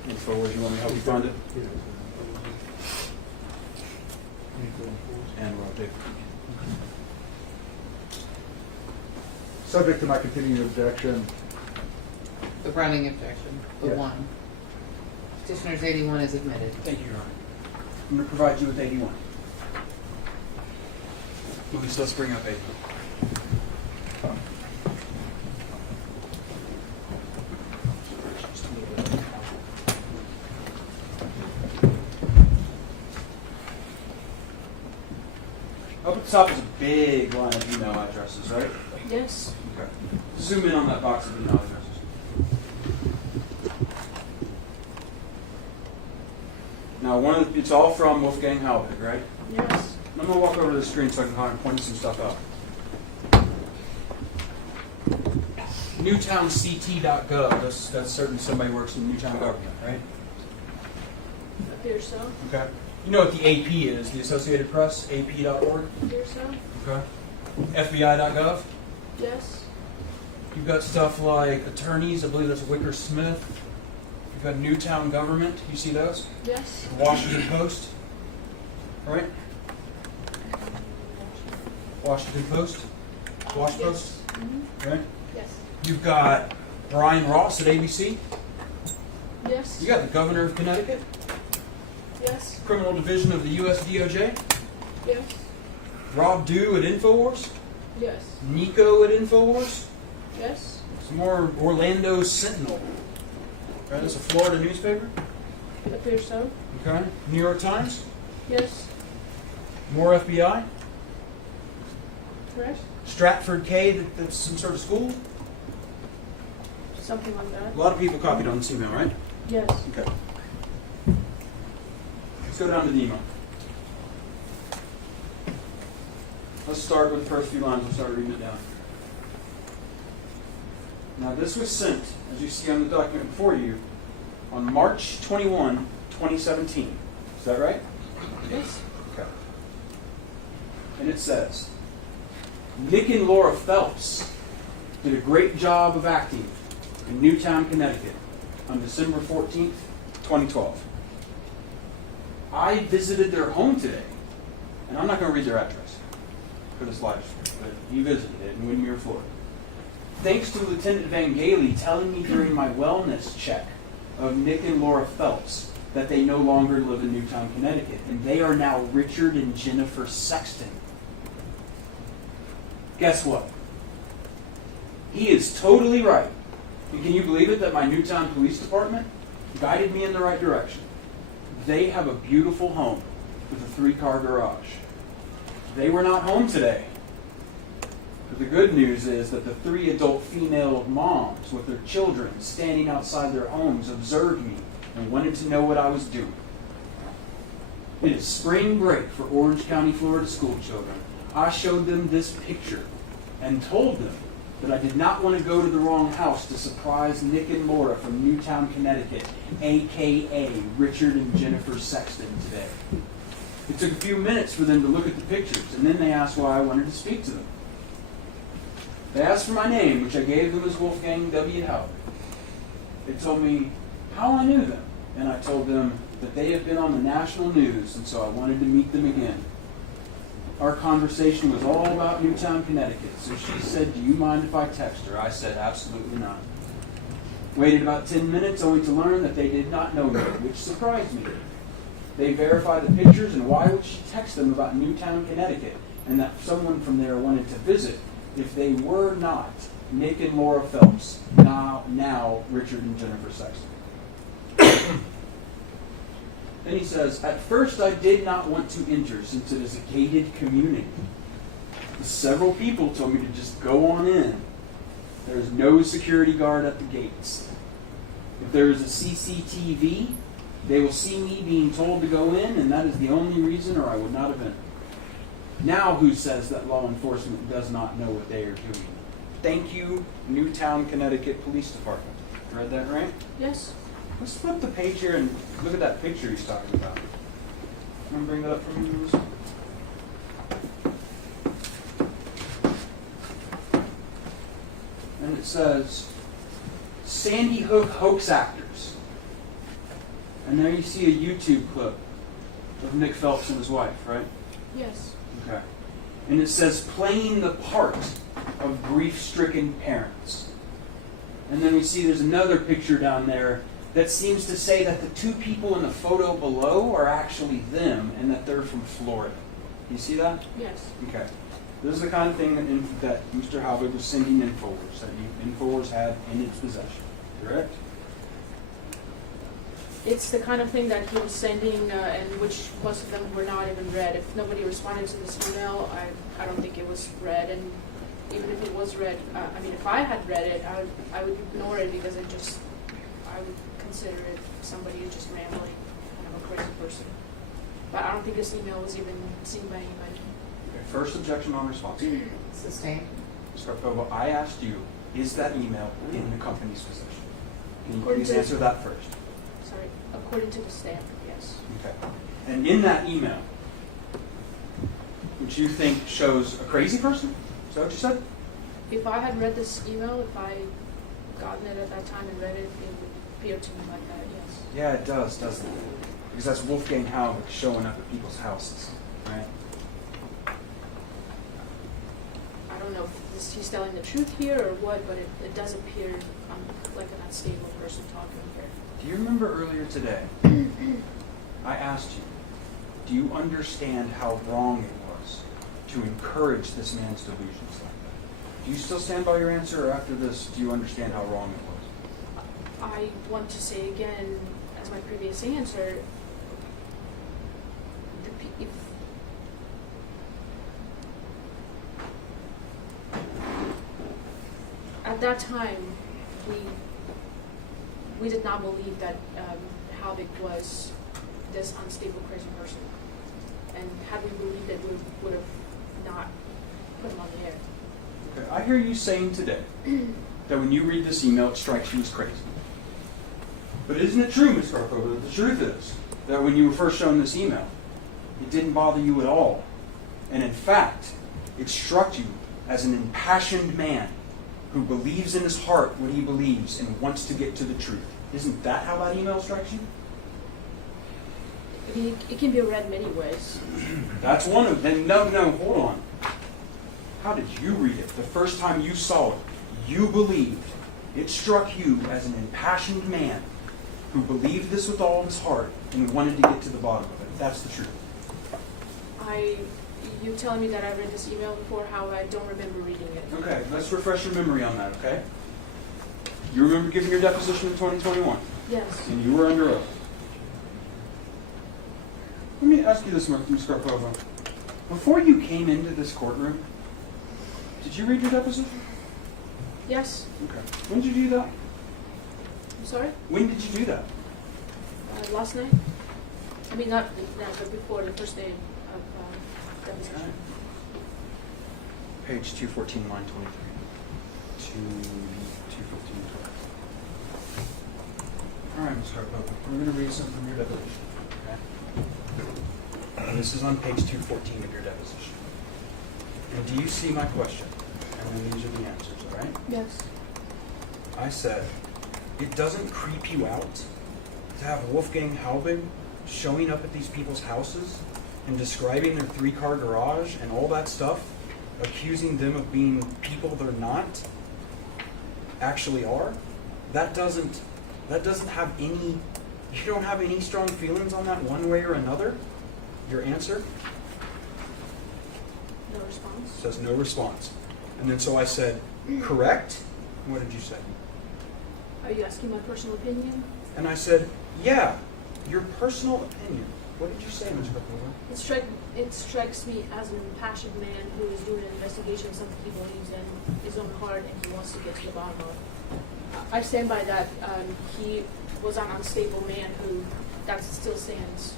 InfoWars, you want me to help you find it? And we'll take. Subject to my continuing objection. The running objection, the Yes. one. Petitioner's 81 is admitted. Thank you, Your Honor. I'm going to provide you with 81. Louise, let's bring up 81. Up at the top is a big line of email addresses, right? Yes. Okay. Zoom in on that box of email addresses. Now, it's all from Wolfgang Halbig, right? Yes. I'm going to walk over to the screen so I can kind of point some stuff out. NewtownCT.gov. That's certain somebody works in the Newtown government, right? Appears so. Okay. You know what the AP is, the Associated Press, ap.org? Appears so. Okay. FBI.gov. Yes. You've got stuff like attorneys, I believe that's Wicker Smith. You've got Newtown Government, you see those? Yes. Washington Post, right? Washington Post? Wash Yes. Post, Mm-hmm. right? Yes. You've got Brian Ross at ABC. Yes. You got the Governor of Connecticut, Yes. Criminal Division of the U.S. DOJ. Yes. Rob Dew at InfoWars. Yes. Nico at InfoWars. Yes. Some more Orlando Sentinel. Right, that's a Florida newspaper. Appears so. Okay. New York Times. Yes. More FBI. correct? Stratford K, that's some sort of school? Something like that. A lot of people copied on this email, right? Yes. Okay. Let's go down to the email. Let's start with the first few lines and start reading it down. Now, this was sent, as you see on the document before you, on March 21, 2017. Is that right? Yes. Okay. And it says, Nick and Laura Phelps did a great job of acting in Newtown, Connecticut on December 14th, 2012. I visited their home today, and I'm not going to read their address for this live stream, but you visited it in Windermere, Florida. Thanks to Lieutenant Van Gailey telling me during my wellness check of Nick and Laura Phelps that they no longer live in Newtown, Connecticut, and they are now Richard and Jennifer Sexton. Guess what? He is totally right. And can you believe it that my Newtown Police Department guided me in the right direction? They have a beautiful home with a 3-car garage. They were not home today. But the good news is that the 3 adult female moms with their children standing outside their homes observed me and wanted to know what I was doing. It is spring break for Orange County, Florida school children. I showed them this picture and told them that I did not want to go to the wrong house to surprise Nick and Laura from Newtown, Connecticut, a.k.a. Richard and Jennifer Sexton today. It took a few minutes for them to look at the pictures, and then they asked why I wanted to speak to them. They asked for my name, which I gave them as Wolfgang W. Howard. They told me how I knew them, and I told them that they have been on the national news, and so I wanted to meet them again. Our conversation was all about Newtown, Connecticut, so she said, "Do you mind if I text her?" I said, "Absolutely not." Waited about 10 minutes only to learn that they did not know me, which surprised me. They verified the pictures, and why would she text them about Newtown, Connecticut, and that someone from there wanted to visit if they were not Nick and Laura Phelps, now Richard and Jennifer Sexton? Then he says, "At first I did not want to enter since it is a gated community. Several people told me to just go on in. There is no security guard at the gates. If there is a CCTV, they will see me being told to go in, and that is the only reason, or I would not have entered. Now who says that law enforcement does not know what they are doing? Thank you, Newtown, Connecticut Police Department." Read that right? Yes. Let's flip the page here and look at that picture he's talking about. Want to bring that up for me, Melissa? And it says, Sandy Hook hoax actors. And there you see a YouTube clip of Nick Phelps and his wife, right? Yes. Okay. And it says, playing the part of grief-stricken parents. And then we see there's another picture down there that seems to say that the 2 people in the photo below are actually them and that they're from Florida. You see that? Yes. Okay. This is the kind of thing that Mr. Halbig was sending InfoWars, that InfoWars had in its possession. Correct? It's the kind of thing that he was sending, and which most of them were not even read. If nobody responded to this email, I don't think it was read. And even if it was read, I mean, if I had read it, I would ignore it because I would consider it somebody who's just rambling, kind of a crazy person. But I don't think this email was even seen by anybody. Okay. First objection on response. Sustained. Mr. Provo, I asked you, is that email in the company's possession? Can you According please to- answer that first? Sorry, according to the stamp, yes. Okay. And in that email, which you think shows a crazy person? Is that what you said? If I had read this email, if I gotten it at that time and read it, it would appear to me like that, yes. Yeah, it does, doesn't it? Because that's Wolfgang Howard showing up at people's houses, right? I don't know if he's telling the truth here or what, but it does appear like an unstable person talking here. Do you remember earlier today, I asked you, do you understand how wrong it was to encourage this man's delusions like that? Do you still stand by your answer, or after this, do you understand how wrong it was? I want to say again, as my previous answer, at that time, we did not believe that Halvik was this unstable, crazy person. And had we believed it, we would have not put him on the air. Okay, I hear you saying today that when you read this email, it strikes you as crazy. But isn't it true, Ms. Garpo, that the truth is that when you were first shown this email, it didn't bother you at all? And in fact, it struck you as an impassioned man who believes in his heart what he believes and wants to get to the truth. Isn't that how that email strikes you? I mean, it can be read many ways. That's one of them. No, hold on. How did you read it? The first time you saw it, you believed. It struck you as an impassioned man who believed this with all his heart and wanted to get to the bottom of it. That's the truth. You telling me that I read this email before, how I don't remember reading it. Okay, let's refresh your memory on that, okay? You remember giving your deposition in 2021? Yes. And you were under oath. Let me ask you this, Ms. Garpova. Before you came into this courtroom, did you read your deposition? Yes. Okay. When did you do that? I'm sorry? When did you do that? Last night. I mean, not now, but before the first day of deposition. Okay. Page 214, line 23. 215. All right, Ms. Garpova. We're going to read something from your deposition. Okay? And this is on page 214 of your deposition. And do you see my question? And then these are the answers, all right? Yes. I said, it doesn't creep you out to have Wolfgang Halbig showing up at these people's houses and describing their 3-car garage and all that stuff, accusing them of being people they're not, actually are? That doesn't have any, you don't have any strong feelings on that one way or another? Your answer? No response. Says no response. And then so I said, correct? And what did you say? Are you asking my personal opinion? And I said, yeah, your personal opinion. What did you say, Ms. Garpova? It strikes me as an impassioned man who is doing an investigation of something he believes in his own heart and he wants to get to the bottom of. I stand by that. He was an unstable man who, that still stands.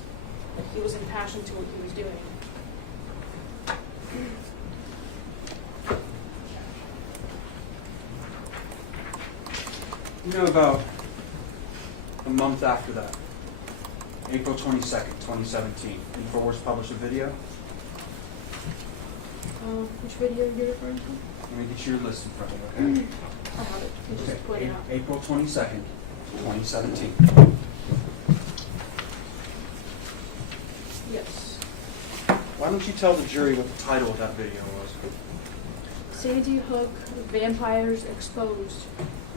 He was impassioned to what he was doing. You know, about a month after that, April 22nd, 2017, InfoWars published a video. Which video are you referring to? Let me get your list in front of you, okay? I have it. You just put it out. April 22nd, 2017. Yes. Why don't you tell the jury what the title of that video was? Sandy Hook, Vampires Exposed.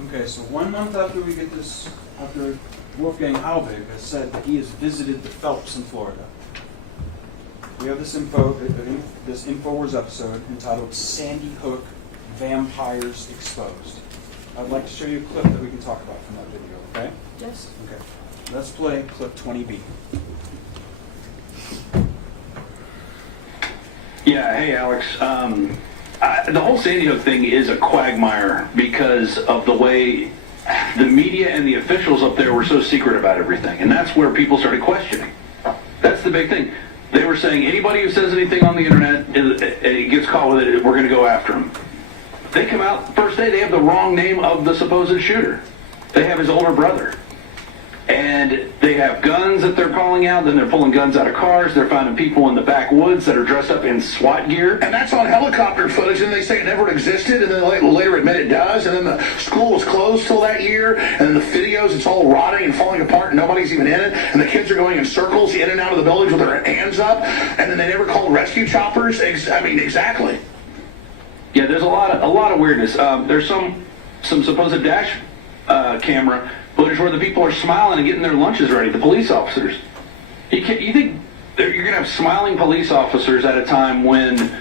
Okay, so 1 month after we get this, after Wolfgang Halbig has said that he has visited the Phelps in Florida, we have this InfoWars episode entitled Sandy Hook, Vampires Exposed. I'd like to show you a clip that we can talk about from that video, okay? Yes. Okay. Let's play clip 20B. Yeah, hey Alex. The whole Sandy Hook thing is a quagmire because of the way the media and the officials up there were so secret about everything. And that's where people started questioning. That's the big thing. They were saying anybody who says anything on the internet and he gets caught with it, we're going to go after him. They come out, first day, they have the wrong name of the supposed shooter. They have his older brother. And they have guns that they're calling out, then they're pulling guns out of cars, they're finding people in the backwoods that are dressed up in SWAT gear. And that's on helicopter footage, and they say it never existed, and then later admit it does, and then the school was closed till that year, and then the videos, it's all rotting and falling apart, and nobody's even in it, and the kids are going in circles in and out of the buildings with their hands up, and then they never called rescue choppers. Exactly. Yeah, there's a lot of weirdness. There's some supposed dash camera footage where the people are smiling and getting their lunches ready, the police officers. You think you're going to have smiling police officers at a time when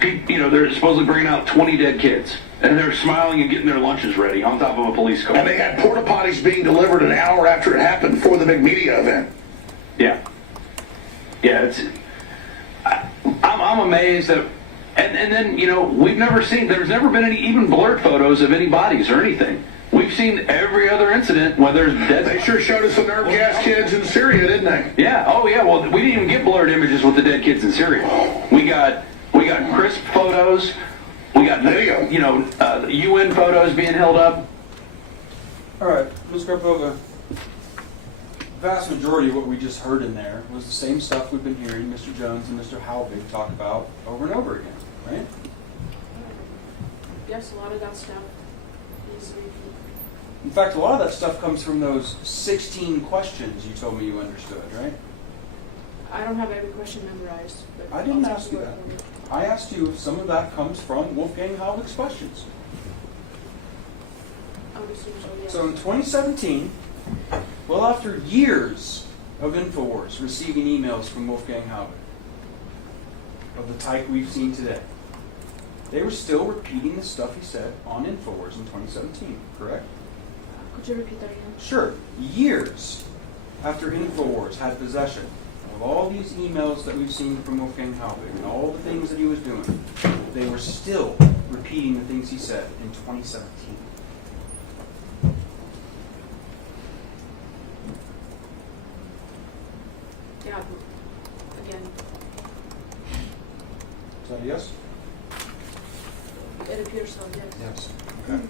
they're supposedly bringing out 20 dead kids, and they're smiling and getting their lunches ready on top of a police car. And they had porta potties being delivered an hour after it happened for the big media event. Yeah, I'm amazed that And then, you know, there's never been any even blurred photos of any bodies or anything. We've seen every other incident where there's dead. They sure showed us some nerve gas kids in Syria, didn't they? Yeah. Oh, yeah. Well, we didn't even get blurred images with the dead kids in Syria. We got crisp photos. We got UN photos being held up. All right, Ms. Karpova, the vast majority of what we just heard in there was the same stuff we've been hearing Mr. Jones and Mr. Halbig talk about over and over again, right? Yes, a lot of that stuff is repeat. In fact, a lot of that stuff comes from those 16 questions you told me you understood, right? I don't have every question memorized. But I didn't I'll ask you take a that. look at it. I asked you if some of that comes from Wolfgang Halbig's questions. I would assume so, yes. So in 2017, well, after years of InfoWars receiving emails from Wolfgang Halbig of the type we've seen today, they were still repeating the stuff he said on InfoWars in 2017, correct? Could you repeat that again? Sure. Years after InfoWars had possession of all these emails that we've seen from Wolfgang Halbig and all the things that he was doing, they were still repeating the things he said in 2017. Yeah, again, Is that a yes? it appears so, yes. Yes. Okay.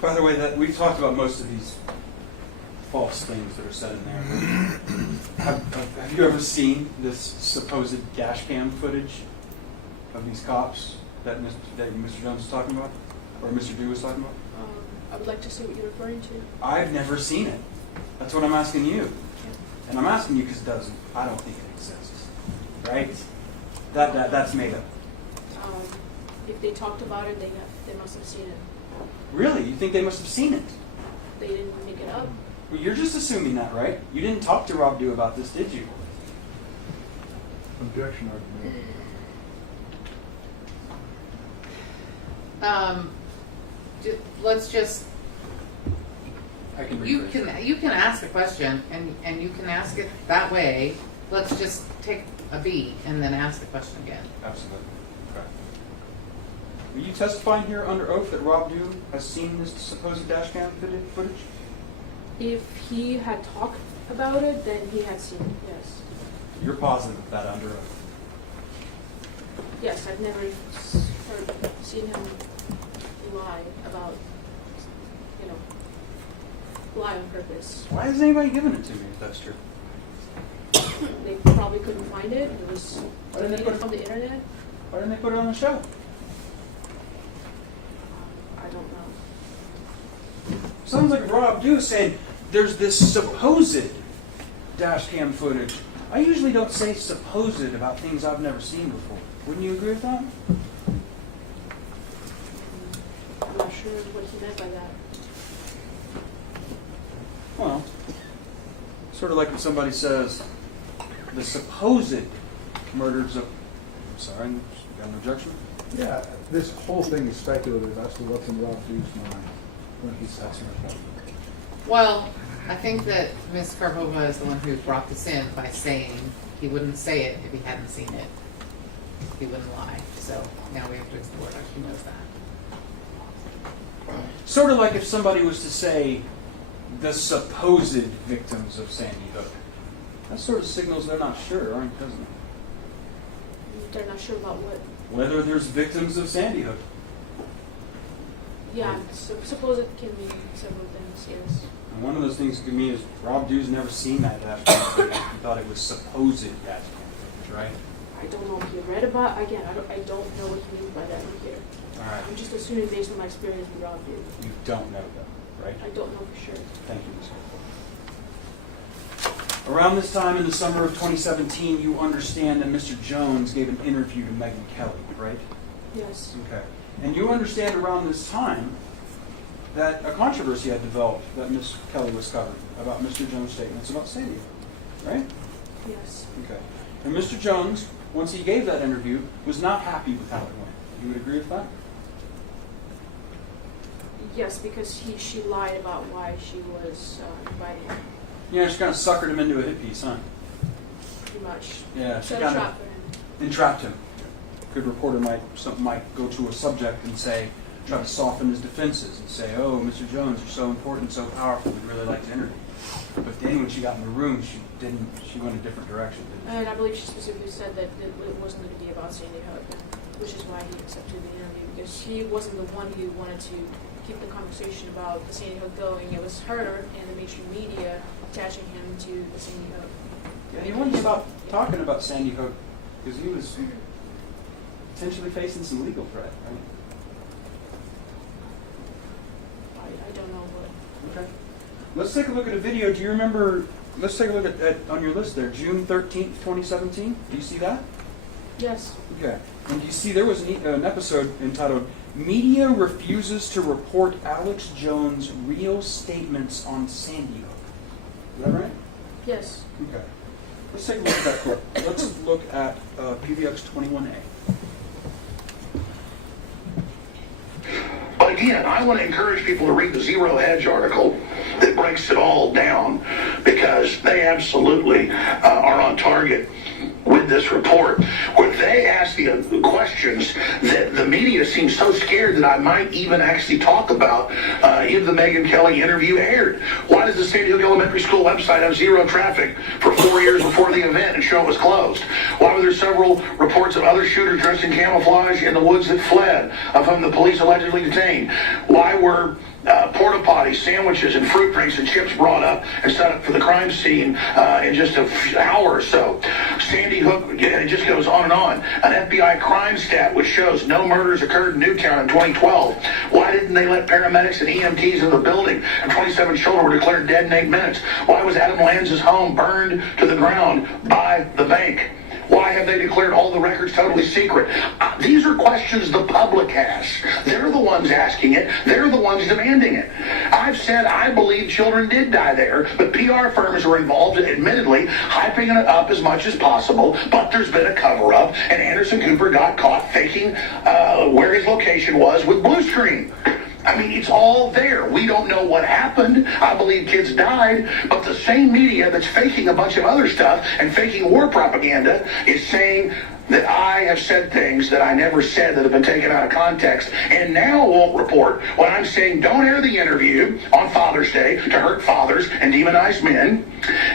By the way, that we've talked about most of these false things that are said in there. Have you ever seen this supposed dash cam footage of these cops that Mr. Jones was talking about, or Mr. Dew was talking about? I would like to see what you're referring to. I've never seen it. That's what I'm asking you. And I'm asking you because I don't think it exists. Right? That's made up. If they talked about it, they must have seen it. Really? You think they must have seen it? They didn't make it up. Well, you're just assuming that, right? You didn't talk to Rob Dew about this, did you? Objection argument. Let's just. I can You rephrase can ask a question and you can ask it that way. Let's just take a beat and then ask the question again. Absolutely. Okay. Are you testifying here under oath that Rob Dew has seen this supposed dash cam footage? If he had talked about it, then he had seen it, yes. You're positive of that under oath? Yes, I've never seen him lie about, lie on purpose. Why hasn't anybody given it to me if that's true? They probably couldn't find it. It was deleted from the internet. Why didn't they put it on the show? I don't know. Sounds like Rob Dew saying there's this supposed dash cam footage. I usually don't say supposed about things I've never seen before. Wouldn't you agree with that? I'm not sure what he meant by that. Well, sort of like when somebody says the supposed murders of. I'm sorry, you got an objection? Yeah, this whole thing is speculative as to what's in Rob Dew's mind when he says it. Well, I think that Ms. Karpova is the one who brought this in by saying he wouldn't say it if he hadn't seen it. He wouldn't lie. So now we have to explore it. She knows that. Sort of like if somebody was to say the supposed victims of Sandy Hook. That sort of signals they're not sure, aren't it? Doesn't it? They're not sure about what. Whether there's victims of Sandy Hook. Yeah, suppose it can mean several things, yes. And one of those things could mean is Rob Dew's never seen that dash cam footage. He thought it was supposed dash cam footage, right? I don't know if you read about, again, I don't know what he means by that right here. All right. I'm just assuming based on my experience with Rob Dew. You don't know though, right? I don't know for sure. Thank you, Ms. Cole. Around this time in the summer of 2017, you understand that Mr. Jones gave an interview to Megyn Kelly, right? Yes. Okay. And you understand around this time that a controversy had developed that Ms. Kelly was covering about Mr. Jones' statements about Sandy Hook, right? Yes. Okay. And Mr. Jones, once he gave that interview, was not happy with how it went. You would agree with that? Yes, because she lied about why she was inviting him. Yeah, she kind of suckered him into a hit piece, huh? Pretty much. Yeah, she Set a kind trap of for him. entrapped him. good reporter might go to a subject and say, try to soften his defenses and say, oh, Mr. Jones, you're so important, so powerful, we'd really like to interview you. But then when she got in the room, she went a different direction. And I believe she specifically said that it wasn't going to be about Sandy Hook, which is why he accepted the interview, because he wasn't the one who wanted to keep the conversation about the Sandy Hook going. It was her and the mainstream media attaching him to the Sandy Hook. Yeah, he wouldn't stop talking about Sandy Hook because he was potentially facing some legal threat, right? I don't know what. Okay. Let's take a look at a video. Do you remember? Let's take a look at on your list there, June 13th, 2017. Do you see that? Yes. Okay. And you see there was an episode entitled "Media Refuses to Report Alex Jones' Real Statements on Sandy Hook." Is that right? Yes. Okay. Let's take a look at that clip. Let's look at PVX 21A. But again, I want to encourage people to read the Zero Hedge article that breaks it all down, because they absolutely are on target with this report, where they ask the questions that the media seems so scared that I might even actually talk about if the Megyn Kelly interview aired. Why does the Sandy Hook Elementary School website have zero traffic for 4 years before the event and show it was closed? Why were there several reports of other shooters dressed in camouflage in the woods that fled, of whom the police allegedly detained? Why were porta potties, sandwiches, and fruit drinks and chips brought up and set up for the crime scene in just an hour or so? Sandy Hook, it just goes on and on. An FBI crime stat which shows no murders occurred in Newtown in 2012. Why didn't they let paramedics and EMTs in the building? And 27 children were declared dead in 8 minutes. Why was Adam Lanz's home burned to the ground by the bank? Why have they declared all the records totally secret? These are questions the public has. They're the ones asking it. They're the ones demanding it. I've said I believe children did die there, but PR firms were involved, admittedly, hyping it up as much as possible, but there's been a cover-up, and Anderson Cooper got caught faking where his location was with blue screen. I mean, it's all there. We don't know what happened. I believe kids died, but the same media that's faking a bunch of other stuff and faking war propaganda is saying that I have said things that I never said that have been taken out of context, and now won't report when I'm saying don't air the interview on Father's Day to hurt fathers and demonize men,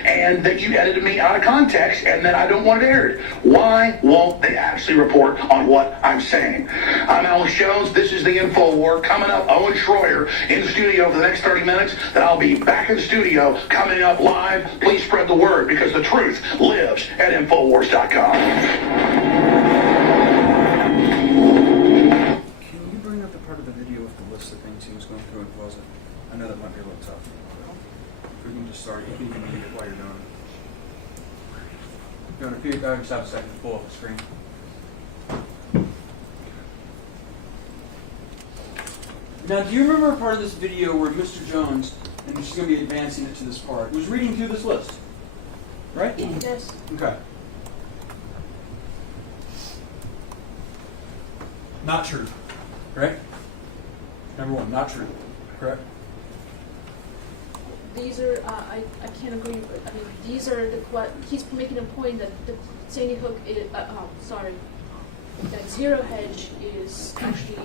and that you edited me out of context and that I don't want it aired. Why won't they actually report on what I'm saying? I'm Alex Jones. This is the InfoWars. Coming up, Owen Schroyer in the studio for the next 30 minutes. Then I'll be back in the studio coming up live. Please spread the word, because the truth lives at InfoWars.com. Can you bring up the part of the video with the list of things he was going through in the closet? I know that might be a little tough. We can just start. You can even read it while you're doing it. You want to just have a second to pull up the screen? Now, do you remember a part of this video where Mr. Jones, and she's going to be advancing it to this part, was reading through this list? Right? Yes. Okay. Not true. Right? Number one, not true. Correct? These are, I can't agree, but I mean, these are he's making a point that the Sandy Hook is, that Zero Hedge is actually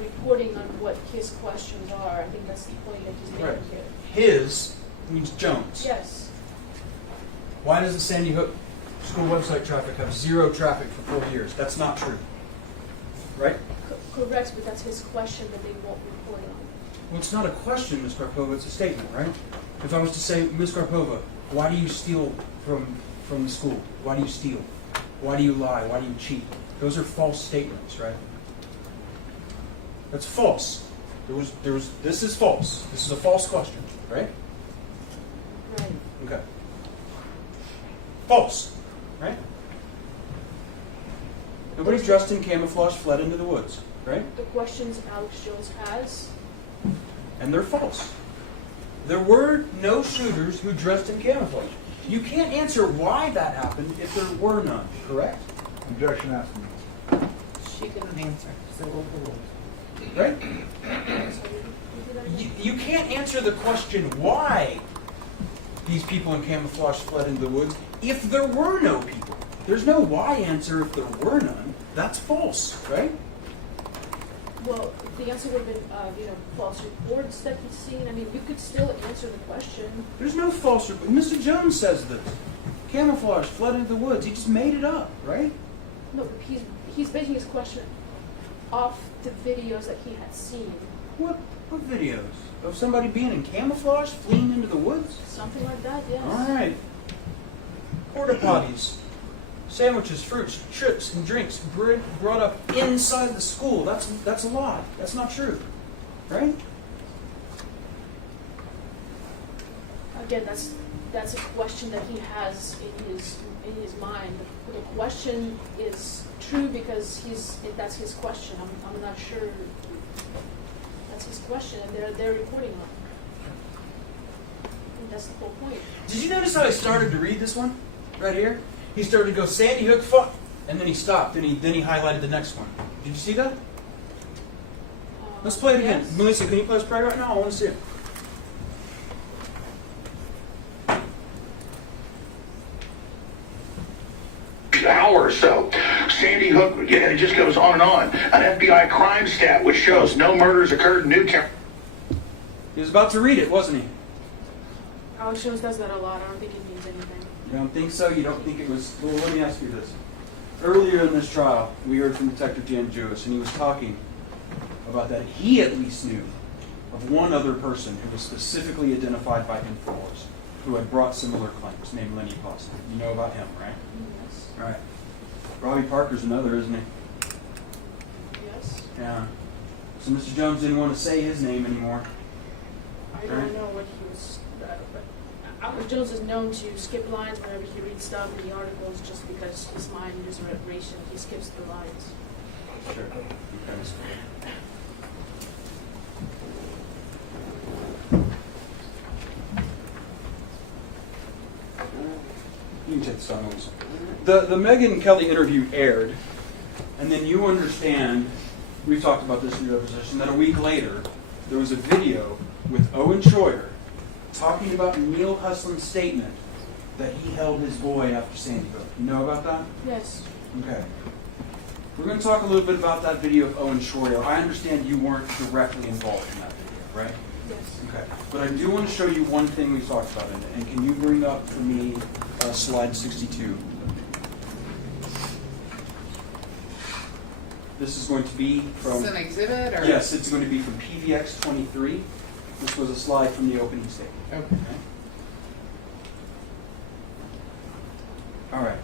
reporting on what his questions are. I think that's the point that he's making Right. here. His means Jones. Yes. Why does the Sandy Hook school website traffic have zero traffic for 4 years? That's not true. Right? Correct, but that's his question that they won't report on. Well, it's not a question, Ms. Karpova, it's a statement, right? If I was to say, Ms. Karpova, why do you steal from the school? Why do you steal? Why do you lie? Why do you cheat? Those are false statements, right? That's false. This is false. This is a false question, right? Right. Okay. False, right? Nobody dressed in camouflage fled into the woods, right? The questions Alex Jones has. And they're false. There were no shooters who dressed in camouflage. You can't answer why that happened if there were none, correct? Objection asked. She couldn't answer. So we'll rule. Right? You can't answer the question why these people in camouflage fled into the woods if there were no people. There's no why answer if there were none. That's false, right? Well, the answer would have been, false reports that he's seen. I mean, you could still answer the question. There's no false report. Mr. Jones says this. Camouflage fled into the woods. He just made it up, right? No, he's basing his question off the videos that he had seen. What videos? Of somebody being in camouflage, fleeing into the woods? Something like that, yes. All right. Porta potties, sandwiches, fruits, chips, and drinks brought up inside the school. That's a lie. That's not true, right? Again, that's a question that he has in his mind. The question is true because that's his question. I'm not sure. That's his question, and they're reporting on it. And that's the whole point. Did you notice how I started to read this one right here? He started to go Sandy Hook fuck, and then he stopped, and then he highlighted the next one. Did you see that? Let's play it again. Yes. Melissa, can you play us play right now? I want to see it. Hour or so. Sandy Hook, yeah, it just goes on and on. An FBI crime stat which shows no murders occurred in New County. He was about to read it, wasn't he? Alex Jones does that a lot. I don't think it means anything. You don't think so? You don't think it was... Well, let me ask you this. Earlier in this trial, we heard from Detective Jan Jewis, and he was talking about that he at least knew of one other person who was specifically identified by InfoWars, who had brought similar claims, named Lenny Boston. You know about him, right? Yes. Right. Robbie Parker's another, isn't he? Yes. Yeah. So Mr. Jones didn't want to say his name anymore. I don't know what he was. But Alex Jones is known to skip lines whenever he reads stuff in the articles, just because his mind is racing. He skips the lines. Sure. Okay. You can take the stop, Melissa. The Megyn Kelly interview aired, and then you understand, we've talked about this in your deposition, that a week later, there was a video with Owen Schroyer talking about Neil Husland's statement that he held his boy after Sandy Hook. You know about that? Yes. Okay. We're going to talk a little bit about that video of Owen Schroyer. I understand you weren't directly involved in that video, right? Yes. Okay. But I do want to show you one thing we talked about in it. And can you bring up for me slide 62? This is going to be from... Is this an exhibit? Or? Yes, it's going to be from PVX 23. This was a slide from the opening statement. Okay. All right.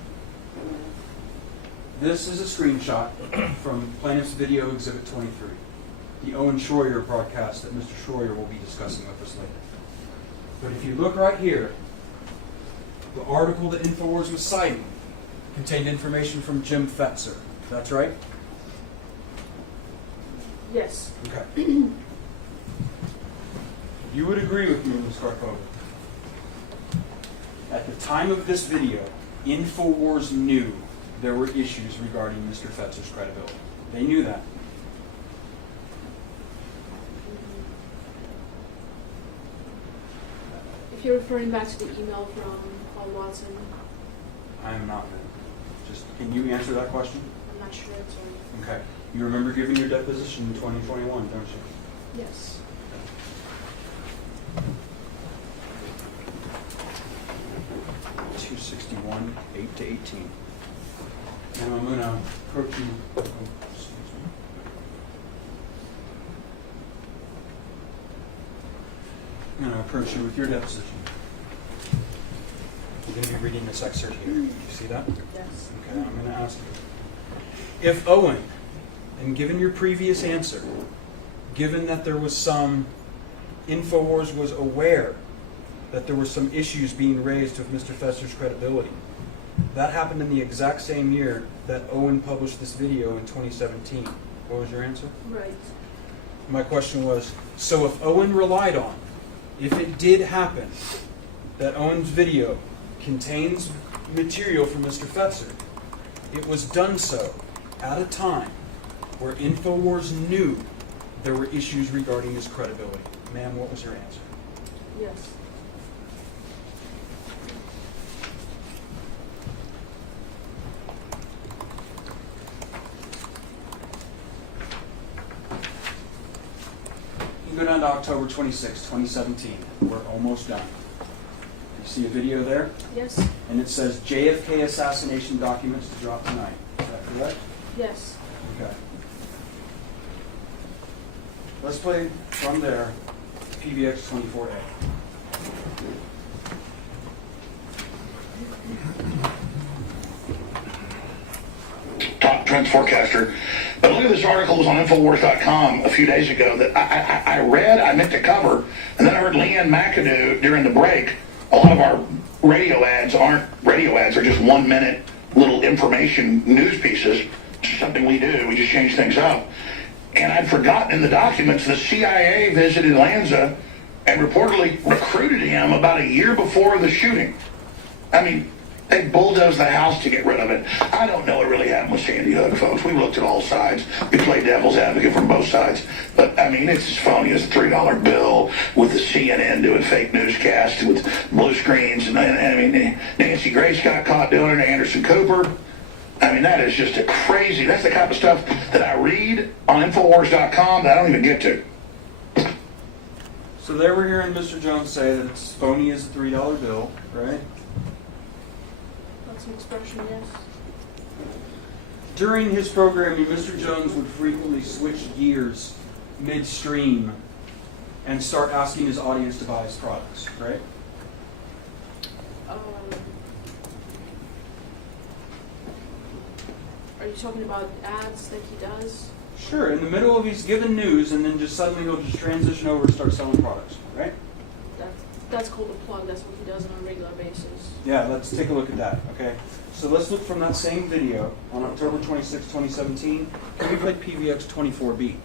This is a screenshot from Plaintiff's Video Exhibit 23, the Owen Schroyer broadcast that Mr. Schroyer will be discussing with us later. But if you look right here, the article that InfoWars was citing contained information from Jim Fetzer. That's right? Yes. Okay. You would agree with me, Ms. Karpova. At the time of this video, InfoWars knew there were issues regarding Mr. Fetzer's credibility. They knew that. If you're referring back to the email from Paul Watson, I am not. Just, can you answer that question? I'm not sure. Sorry. Okay. You remember giving your deposition in 2021, don't you? Yes. 261, 8 to 18. Now I'm going to approach you. Oh, excuse me. I'm going to approach you with your deposition. You're going to be reading this excerpt here. Do you see that? Yes. Okay, I'm going to ask you. If Owen, and given your previous answer, given that there was some, InfoWars was aware that there were some issues being raised with Mr. Fetzer's credibility, that happened in the exact same year that Owen published this video in 2017. What was your answer? Right. My question was, so if Owen relied on, if it did happen, that Owen's video contains material from Mr. Fetzer, it was done so at a time where InfoWars knew there were issues regarding his credibility. Ma'am, what was your answer? Yes. can go down to October 26, 2017. We're almost done. You see a video there? Yes. And it says JFK assassination documents to drop tonight. Is that correct? Yes. Okay. Let's play from there PBX 24A. Top trends forecaster. But look at this article, it was on InfoWars.com a few days ago that I read, I meant to cover, and then I heard Leanne McAdoo during the break. A lot of our radio ads aren't radio ads, they're just 1 minute little information news pieces. It's something we do, we just change things up. And I'd forgotten in the documents the CIA visited Lanza and reportedly recruited him about a year before the shooting. I mean, they bulldozed the house to get rid of it. I don't know what really happened with Sandy Hook, folks. We looked at all sides. We played devil's advocate from both sides. But, I mean, it's as phony as a $3 bill with the CNN doing fake newscasts with blue screens. And I mean, Nancy Grace got caught doing it, Anderson Cooper. I mean, that is just a crazy, that's the kind of stuff that I read on InfoWars.com that I don't even get to. So there we're hearing Mr. Jones say that it's phony as a $3 bill, right? That's an expression, yes. During his programming, Mr. Jones would frequently switch gears midstream and start asking his audience to buy his products, right? Are you talking about ads that he does? Sure, in the middle of he's given news and then just suddenly he'll just transition over and start selling products, right? That's called a plug. That's what he does on a regular basis. Yeah, let's take a look at that, okay? So let's look from that same video on October 26, 2017. Can we play PVX 24B?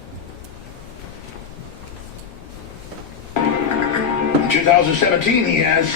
In 2017, he has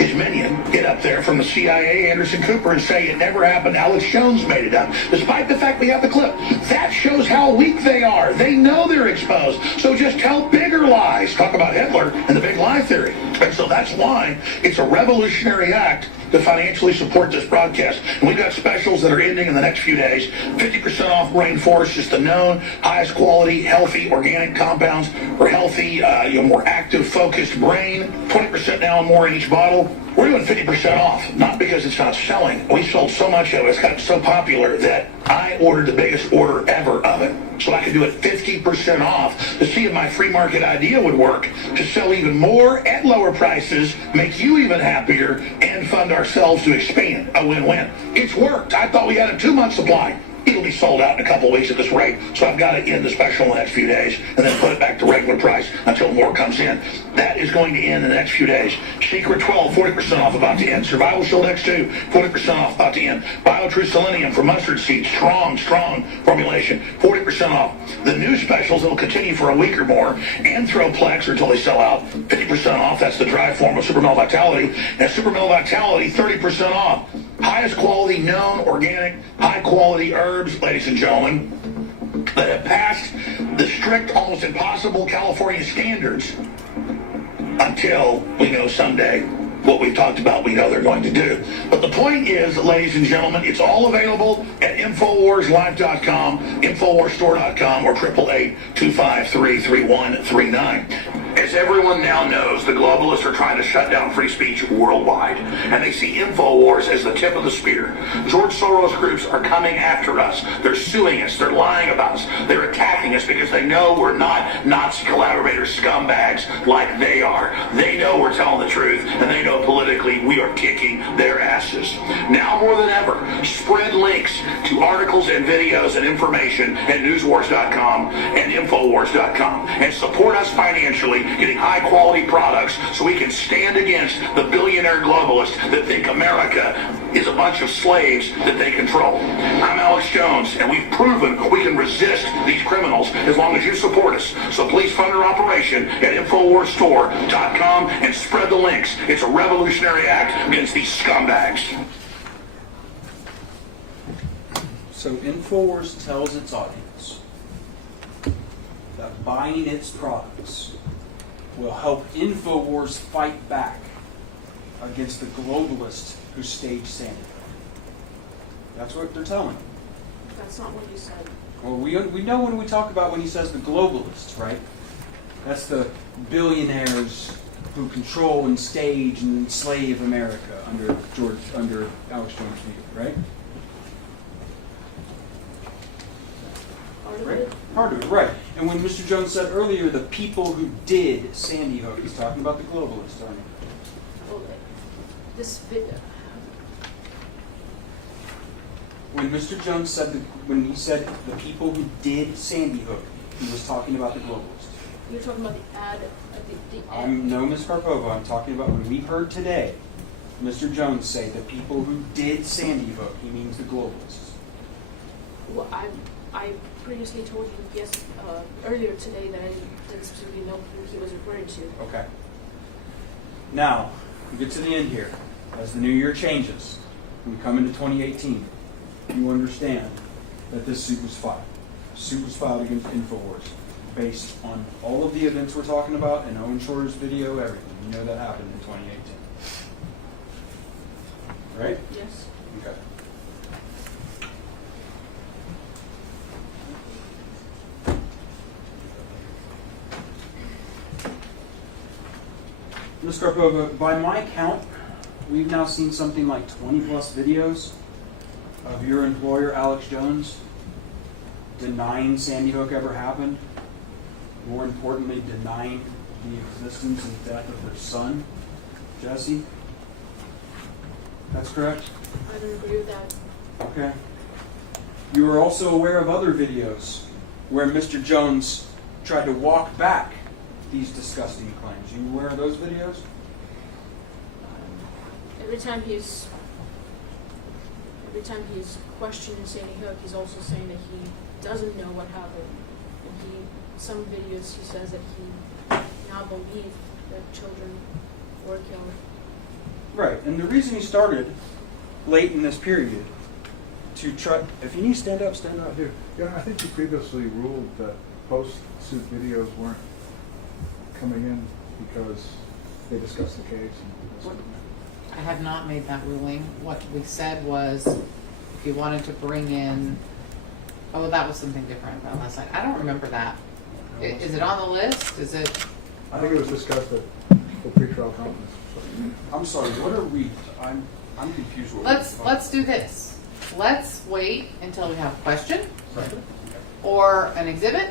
his minion get up there from the CIA, Anderson Cooper, and say it never happened. Alex Jones made it up, despite the fact we have the clip. That shows how weak they are. They know they're exposed. So just tell bigger lies. Talk about Hitler and the big lie theory. And so that's why it's a revolutionary act to financially support this broadcast. And we've got specials that are ending in the next few days. 50% off Rainforest, just the known highest quality, healthy, organic compounds for healthy, more active, focused brain. 20% now and more in each bottle. We're doing 50% off, not because it's not selling. We sold so much of it, it's gotten so popular that I ordered the biggest order ever of it. So I could do it 50% off to see if my free market idea would work, to sell even more at lower prices, make you even happier, and fund ourselves to expand. A win-win. It's worked. I thought we had a 2-month supply. It'll be sold out in a couple of weeks at this rate, so I've got to end the special in the next few days and then put it back to regular price until more comes in. That is going to end in the next few days. Secret 12, 40% off, about to end. Survival Shield X2, 40% off, about to end. BioTrue Selenium for mustard seeds, strong formulation, 40% off. The new specials that will continue for a week or more, Anthroplex until they sell out, 50% off. That's the dry form of Super Male Vitality. And Super Male Vitality, 30% off. Highest quality known organic, high quality herbs, ladies and gentlemen, that have passed the strict, almost impossible California standards until we know someday what we've talked about, we know they're going to do. But the point is, ladies and gentlemen, it's all available at InfoWarsLive.com, InfoWarsStore.com, or 888-253-3139. As everyone now knows, the globalists are trying to shut down free speech worldwide, and they see InfoWars as the tip of the spear. George Soros groups are coming after us. They're suing us. They're lying about us. They're attacking us because they know we're not Nazi collaborator scumbags like they are. They know we're telling the truth, and they know politically we are kicking their asses. Now more than ever, spread links to articles and videos and information at newswars.com and InfoWars.com, and support us financially, getting high quality products so we can stand against the billionaire globalists that think America is a bunch of slaves that they control. I'm Alex Jones, and we've proven we can resist these criminals as long as you support us. So please fund our operation at InfoWarsStore.com and spread the links. It's a revolutionary act against these scumbags. So InfoWars tells its audience that buying its products will help InfoWars fight back against the globalists who staged Sandy. That's what they're telling. That's not what you said. Well, we know when we talk about when he says the globalists, right? That's the billionaires who control and stage and enslave America under Alex Jones Jr., right? Right. Part of it, right. And when Mr. Jones said earlier, the people who did Sandy Hook, he's talking about the globalists, aren't he? Well, this video. When Mr. Jones said, when he said the people who did Sandy Hook, he was talking about the globalists. You're talking about the ad. The ad. No, Ms. Karpova, I'm talking about when we heard today Mr. Jones say the people who did Sandy Hook, he means the globalists. Well, I previously told you earlier today that I didn't specifically know who he was referring to. Okay. Now, we get to the end here. As the new year changes, we come into 2018, you understand that this suit was filed. The suit was filed against InfoWars based on all of the events we're talking about and Owen Shorter's video, everything. You know that happened in 2018. Right? Yes. Okay. Ms. Karpova, by my count, we've now seen something like 20 plus videos of your employer, Alex Jones, denying Sandy Hook ever happened. More importantly, denying the existence and death of their son, Jesse. That's correct? I don't agree with that. Okay. You were also aware of other videos where Mr. Jones tried to walk back these disgusting claims. You aware of those videos? Every time he's questioning Sandy Hook, he's also saying that he doesn't know what happened. And some videos he says that he now believes that children were killed. Right, and the reason he started late in this period to try, if you need to stand up here. Yeah, I think you previously ruled that post-suit videos weren't coming in because they discussed the case. I have not made that ruling. What we said was, if you wanted to bring in, oh, that was something different about last night. I don't remember that. Is it on the list? Is it? I think it was discussed at the pretrial conference. I'm sorry, what are we, I'm confused. Let's do this. Let's wait until we have a question Right. or an exhibit,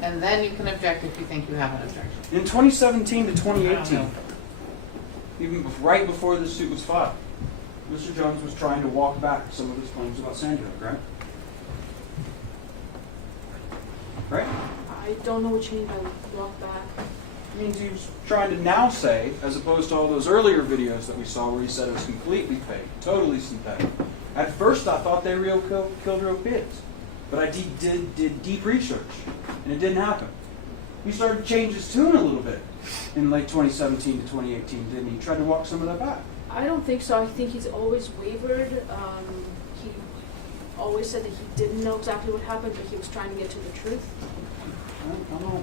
and then you can object if you think you have an objection. In 2017 to 2018, even right before this suit was filed, Mr. Jones was trying to walk back some of his claims about Sandy Hook, right? Right? I don't know what you mean by walk back. It means he was trying to now say, as opposed to all those earlier videos that we saw where he said it was completely fake, totally synthetic. At first I thought they killed real kids, but I did deep research, and it didn't happen. He started to change his tune a little bit in late 2017 to 2018, didn't he? Tried to walk some of that back. I don't think so. I think he's always wavered. He always said that he didn't know exactly what happened, but he was trying to get to the truth. I don't know.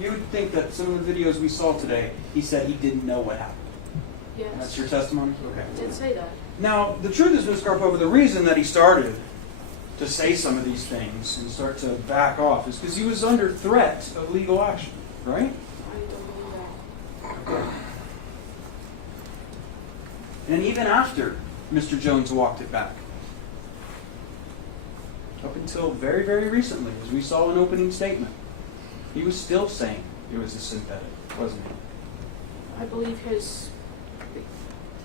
You would think that some of the videos we saw today, he said he didn't know what happened. Yes. That's your testimony? Okay. I did say that. Now, the truth is, Ms. Karpova, the reason that he started to say some of these things and start to back off is because he was under threat of legal action, right? I don't believe that. And even after Mr. Jones walked it back, up until very, very recently, as we saw an opening statement, he was still saying it was a synthetic, wasn't he? I believe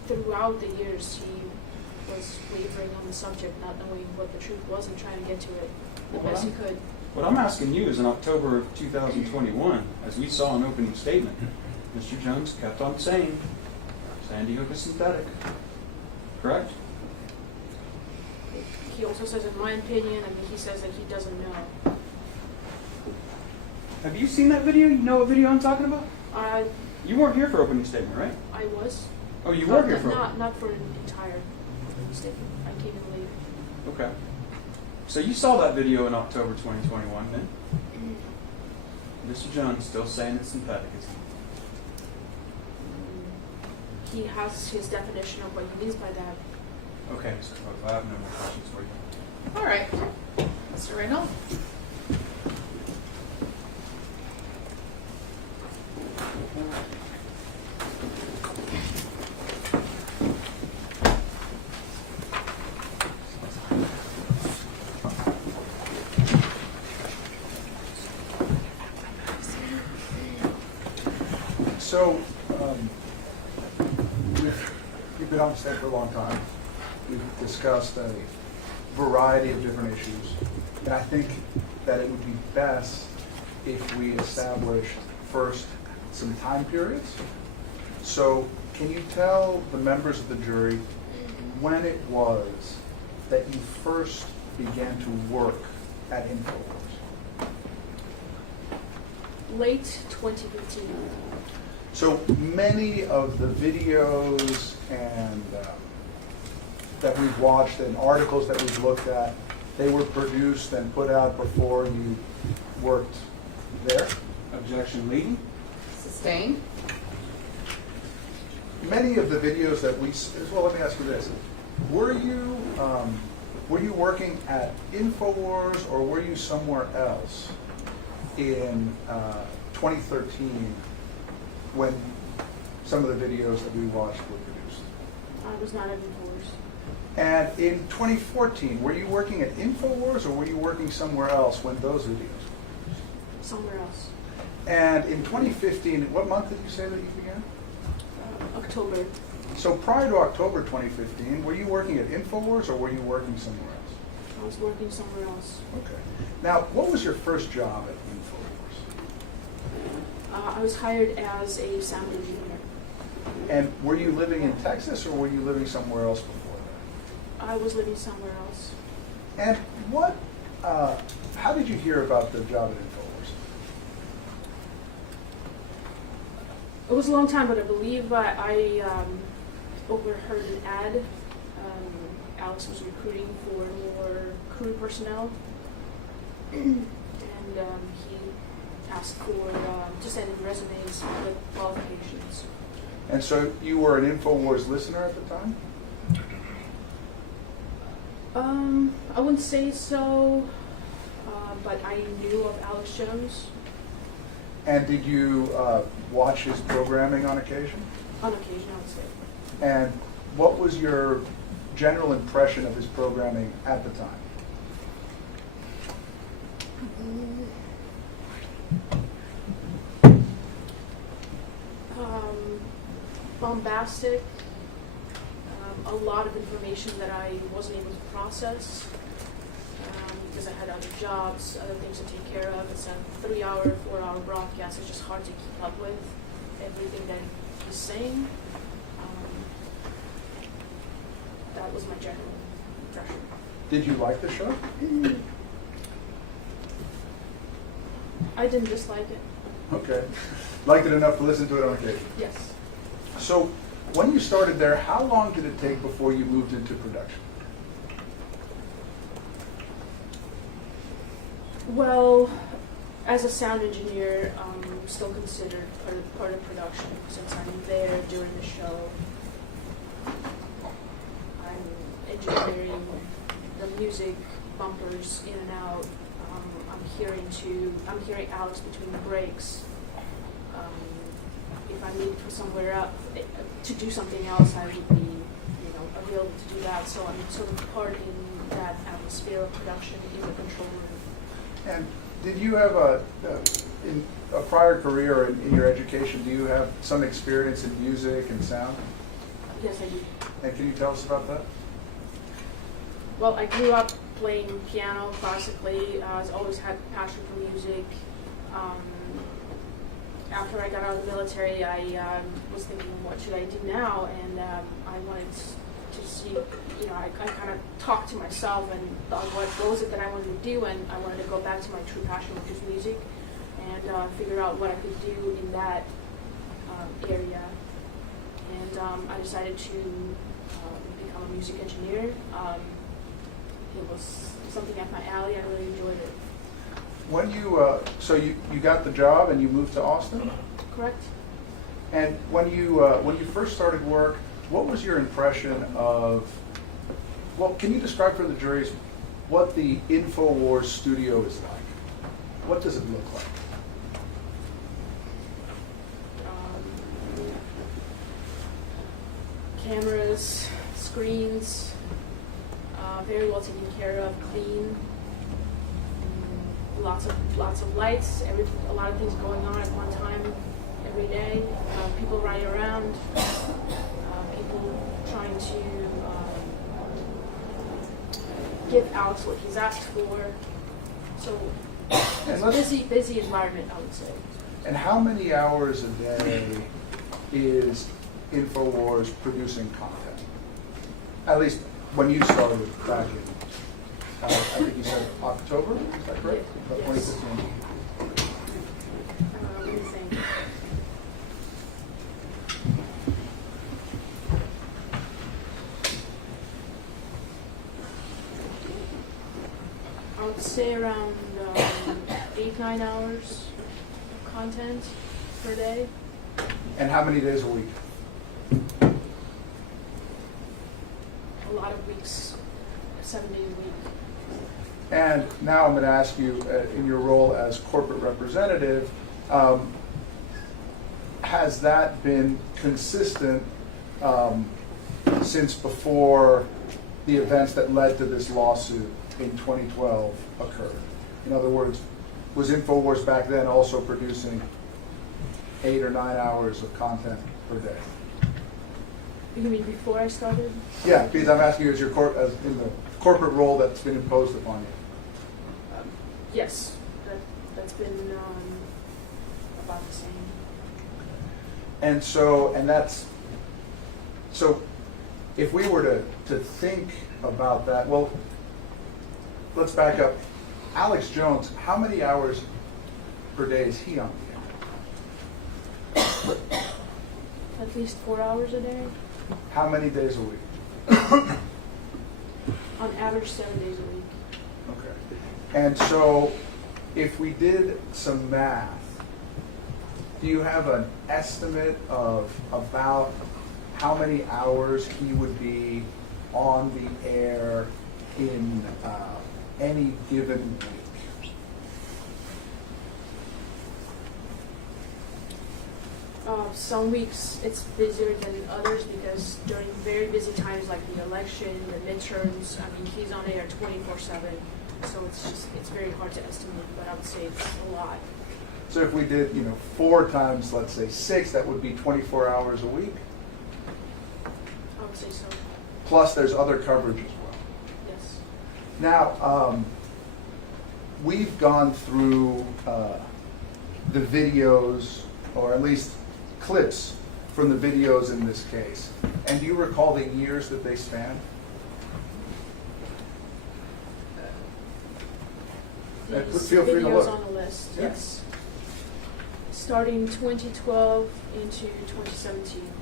throughout the years he was wavering on the subject, not knowing what the truth was and trying to get to it the best he could. What I'm asking you is in October of 2021, as we saw an opening statement, Mr. Jones kept on saying Sandy Hook is synthetic, correct? He also says, in my opinion, he says that he doesn't know. Have you seen that video? You know what video I'm talking about? I You weren't here for opening statement, right? was. Oh, you were here for Not for an entire statement. I came in late. Okay. So you saw that video in October 2021, then? Mr. Jones still saying it's synthetic, isn't He has his definition of what he means by that. he? Okay, Mr. Pope, I have no more questions for you. All right. Mr. Reynolds? So, you've been on the stand for a long time. We've discussed a variety of different issues. And I think that it would be best if we establish first some time periods. So, can you tell the members of the jury when it was that you first began to work at InfoWars? Late 2015. So many of the videos and that we've watched and articles that we've looked at, they were produced and put out before you worked there? Objection leading. Sustained? Many of the videos that we, well, let me ask you this. Were you working at InfoWars or were you somewhere else in 2013 when some of the videos that we watched were produced? I was not at InfoWars. And in 2014, were you working at InfoWars or were you working somewhere else when those videos? Somewhere else. And in 2015, what month did you say that you began? October. So prior to October 2015, were you working at InfoWars or were you working somewhere else? I was working somewhere else. Okay. Now, what was your first job at InfoWars? I was hired as a sound engineer. And were you living in Texas or were you living somewhere else before that? I was living somewhere else. And what, how did you hear about the job at InfoWars? It was a long time, but I believe I overheard an ad. Alex was recruiting for more crew personnel, and he asked for to send in resumes with qualifications. And so you were an InfoWars listener at the time? I wouldn't say so, but I knew of Alex Jones. And did you watch his programming on occasion? On occasion, I would say. And what was your general impression of his programming at the time? Bombastic. A lot of information that I wasn't able to process because I had other jobs, other things to take care of. It's a 3-hour, 4-hour broadcast. It's just hard to keep up with everything that he's saying. That was my general impression. Did you like the show? I didn't dislike it. Okay. Liked it enough to listen to it on occasion? Yes. So when you started there, how long did it take before you moved into production? Well, as a sound engineer, I'm still considered part of production since I'm there during the show. I'm engineering the music, bumpers in and out. I'm hearing Alex between the breaks. If I need for somewhere else to do something else, I would be, available to do that. So I'm sort of part in that atmosphere of production in the control room. And did you have in a prior career or in your education, do you have some experience in music and sound? Yes, I do. And can you tell us about that? Well, I grew up playing piano classically. I always had passion for music. After I got out of the military, I was thinking, what should I do now? And I wanted to see, I kind of talked to myself and thought, what was it that I wanted to do? And I wanted to go back to my true passion, which is music, and figure out what I could do in that area. And I decided to become a music engineer. It was something up my alley. I really enjoyed it. When you you got the job and you moved to Austin? Correct. And when you first started work, what was your impression of? Well, can you describe for the juries what the InfoWars studio is like? What does it look like? Cameras, screens, very well taken care of, clean. Lots of lights. A lot of things going on at one time. every day. People running around, people trying to give Alex what he's asked for. So it's a busy environment, I would say. And how many hours a day is InfoWars producing content? At least when you started back in, I think you said October, is that correct? Yes. 2015. Let me think. I would say around 8-9 hours of content per day. And how many days a week? A lot of weeks, 7 days a week. And now I'm going to ask you, in your role as corporate representative, has that been consistent since before the events that led to this lawsuit in 2012 occurred? In other words, was InfoWars back then also producing 8 or 9 hours of content per day? You mean before I started? Yeah, because I'm asking you as as in the corporate role that's been imposed upon you. Yes, that's been about the same. And so, so if we were to think about that, well, let's back up. Alex Jones, how many hours per day is he on the air? At least 4 hours a day. How many days a week? On average, 7 days a week. Okay. And so if we did some math, do you have an estimate of about how many hours he would be on the air in any given week? Some weeks it's busier than others because during very busy times like the election, the midterms, I mean, he's on air 24/7. So it's very hard to estimate, but I would say it's a lot. So if we did, 4 times, let's say 6, that would be 24 hours a week? I would say so. Plus there's other coverage as well. Yes. Now, we've gone through the videos, or at least clips from the videos in this case. And do you recall the years that they span? These Feel free to videos look. on the list, Yeah. yes. Starting 2012 into 2017.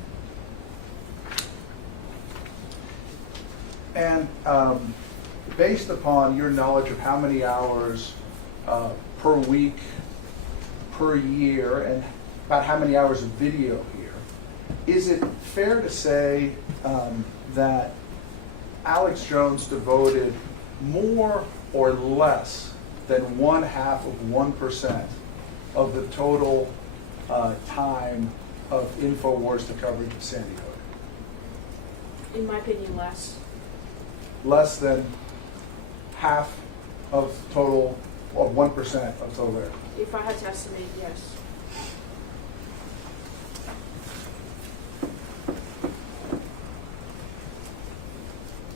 And based upon your knowledge of how many hours per week, per year, and about how many hours of video here, is it fair to say that Alex Jones devoted more or less than 0.5% of the total time of InfoWars to coverage of Sandy Hook? In my opinion, less. Less than half of total, or 1% of total air? If I had to estimate, yes.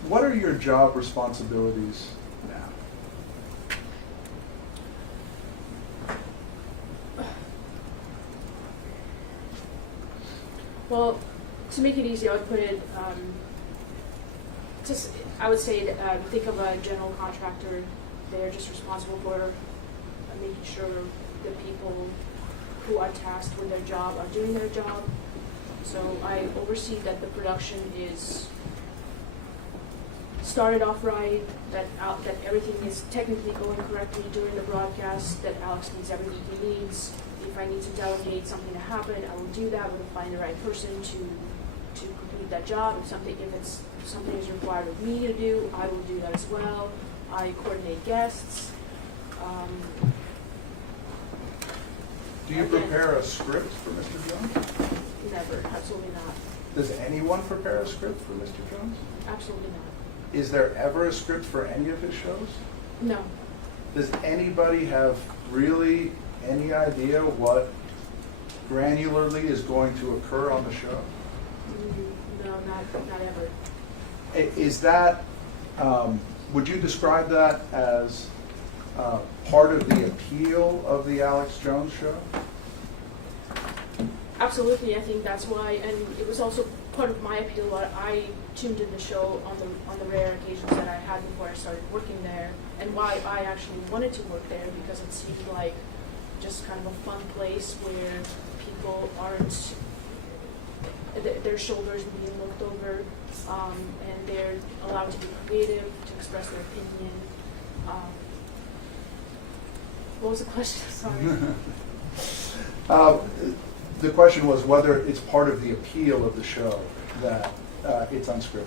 What are your job responsibilities now? Well, to make it easy, I would put it, I would say, think of a general contractor. They're just responsible for making sure the people who are tasked with their job are doing their job. So I oversee that the production is started off right, that everything is technically going correctly during the broadcast, that Alex needs everything he needs. If I need to delegate something to happen, I will do that. We'll find the right person to complete that job. If something is required of me to do, I will do that as well. I coordinate guests. Do you prepare a script for Mr. Jones? Never, absolutely not. Does anyone prepare a script for Mr. Jones? Absolutely not. Is there ever a script for any of his shows? No. Does anybody have really any idea what granularly is going to occur on the show? No, not ever. Is that, would you describe that as part of the appeal of the Alex Jones show? Absolutely, I think that's why, and it was also part of my appeal why I tuned in the show on the rare occasions that I had before I started working there, and why I actually wanted to work there, because it seemed like just kind of a fun place where people aren't, their shoulders being looked over, and they're allowed to be creative, to express their opinion. What was the question? Sorry. The question was whether it's part of the appeal of the show that it's unscripted.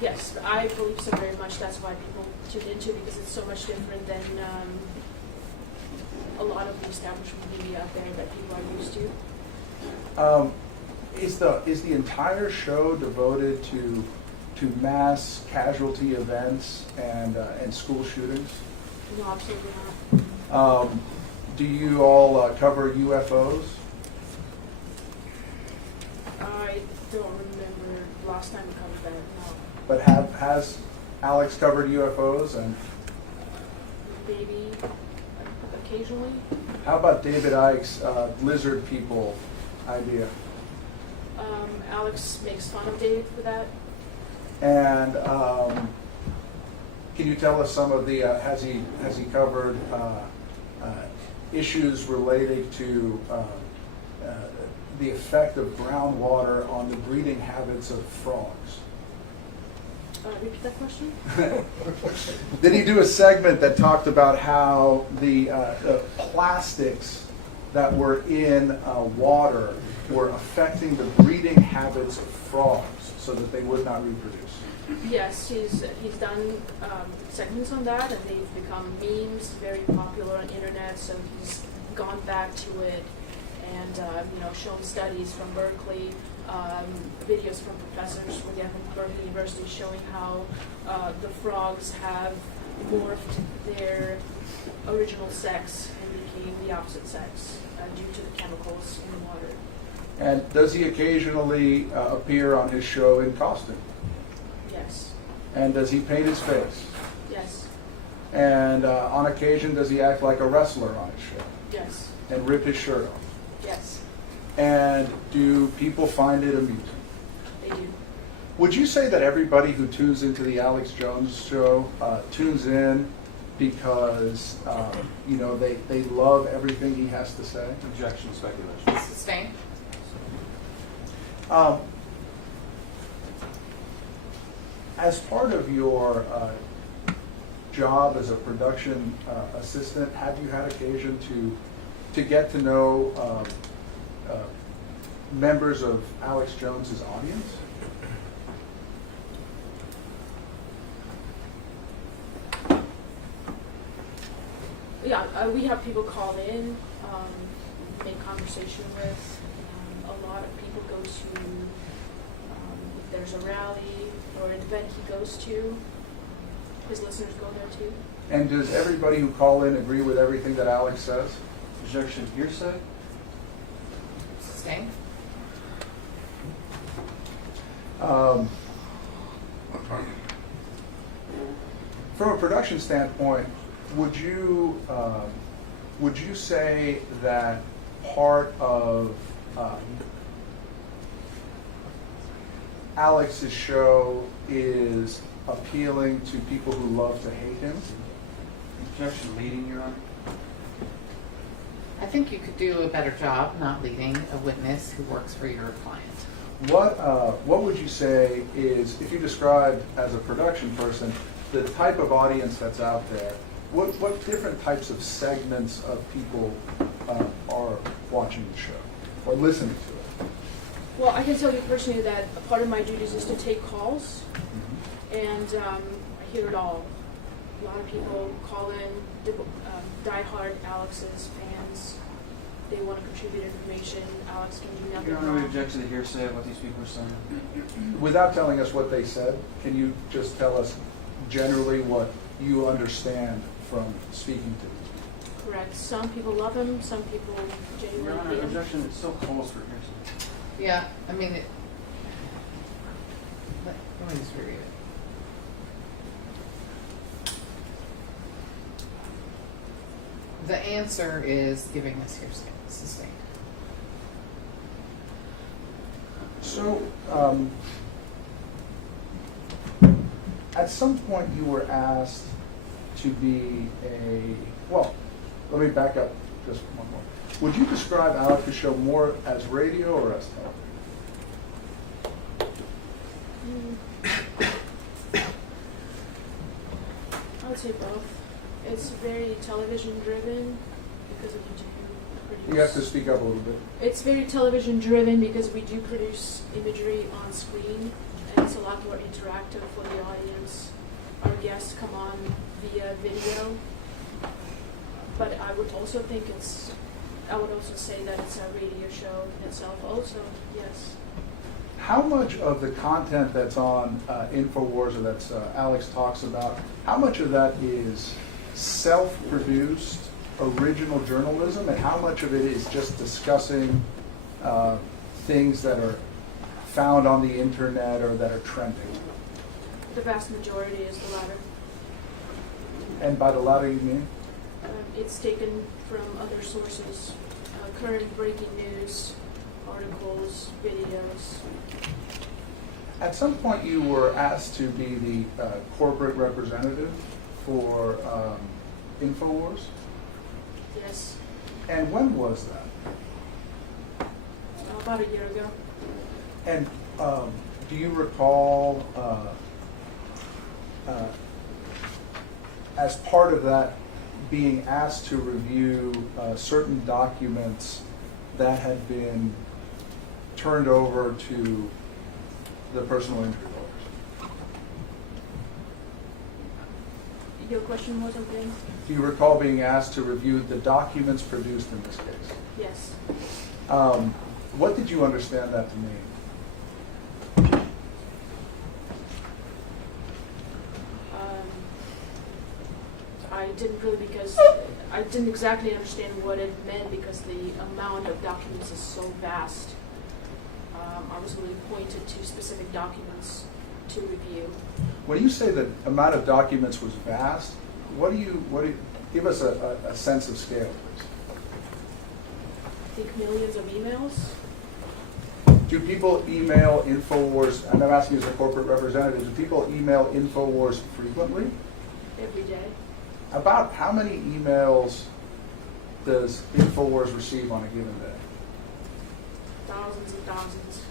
Yes, I believe so very much. That's why people tune into, because it's so much different than a lot of the establishment media out there that people are used to. Is the entire show devoted to mass casualty events and school shootings? No, absolutely not. Do you all cover UFOs? I don't remember the last time we covered that, no. But has Alex covered UFOs? And Maybe occasionally. how about David Icke's lizard people idea? Alex makes fun of David for that. And can you tell us some of the has he covered issues related to the effect of groundwater on the breeding habits of frogs? Repeat that question? Did he do a segment that talked about how the plastics that were in water were affecting the breeding habits of frogs so that they would not reproduce? Yes, he's done segments on that, and they've become memes, very popular on the internet. So he's gone back to it and shown studies from Berkeley, videos from professors from Berkeley University showing how the frogs have morphed their original sex and became the opposite sex due to the chemicals in the water. And does he occasionally appear on his show in costume? Yes. And does he paint his face? Yes. And on occasion, does he act like a wrestler on his show? Yes. And rip his shirt off? Yes. And do people find it amusing? They do. Would you say that everybody who tunes into the Alex Jones show tunes in because they love everything he has to say? Objection, speculation. Sustained. As part of your job as a production assistant, have you had occasion to get to know members of Alex Jones's audience? Yeah, we have people call in, make conversation with. A lot of people go to, if there's a rally or an event he goes to, his listeners go there too. And does everybody who call in agree with everything that Alex says? Objection, hearsay. Sustained. From a production standpoint, would you say that part of Alex's show is appealing to people who love to hate him? Objection, leading, Your Honor. I think you could do a better job not leading a witness who works for your client. What would you say is, if you described as a production person the type of audience that's out there, what different types of segments of people are watching the show or listening to it? Well, I can tell you personally that a part of my duties is to take calls, and I hear it all. A lot of people call in, diehard Alex's fans. They want to contribute information. Alex can do nothing Your Honor, we wrong. object to the hearsay of what these people are saying. Without telling us what they said, can you just tell us generally what you understand from speaking to these people? Correct. Some people love him, some people Your genuinely Honor, hate him. objection, it still calls for hearsay. Yeah, I mean, let me just read it. The answer is giving this hearsay sustained. So, at some point you were asked to be well, let me back up just one more. Would you describe Alex's show more as radio or as television? I would say both. It's very television driven because we do produce. You have to speak up a little bit. It's very television driven because we do produce imagery on screen, and it's a lot more interactive for the audience. Our guests come on via video, but I would also say that it's a radio show in itself also, yes. How much of the content that's on InfoWars or that's Alex talks about, how much of that is self-produced original journalism, and how much of it is just discussing things that are found on the internet or that are trending? The vast majority is the latter. And by the latter you mean? It's taken from other sources, current breaking news, articles, videos. At some point you were asked to be the corporate representative for InfoWars? Yes. And when was that? About a year ago. And do you recall, as part of that, being asked to review certain documents that had been turned over to the personal injury lawyers? Your question was okay? Do you recall being asked to review the documents produced in this case? Yes. What did you understand that to mean? I didn't really, because I didn't exactly understand what it meant because the amount of documents is so vast. I was really pointed to specific documents to review. When you say the amount of documents was vast, give us a sense of scale, please. I think millions of emails. Do people email InfoWars, and I'm asking as a corporate representative, do people email InfoWars frequently? Every day. About how many emails does InfoWars receive on a given day? Thousands and thousands.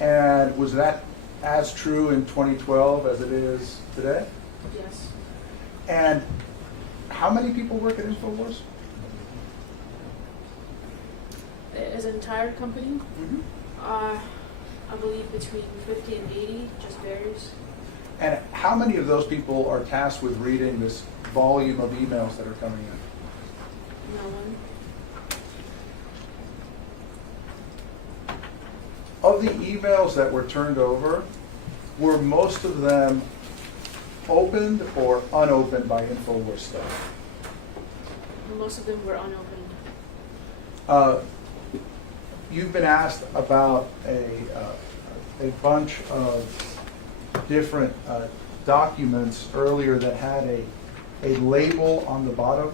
And was that as true in 2012 as it is today? Yes. And how many people work at InfoWars? As an entire company, I believe between 50 and 80, just varies. And how many of those people are tasked with reading this volume of emails that are coming in? No one. Of the emails that were turned over, were most of them opened or unopened by InfoWars staff? Most of them were unopened. You've been asked about a bunch of different documents earlier that had a label on the bottom.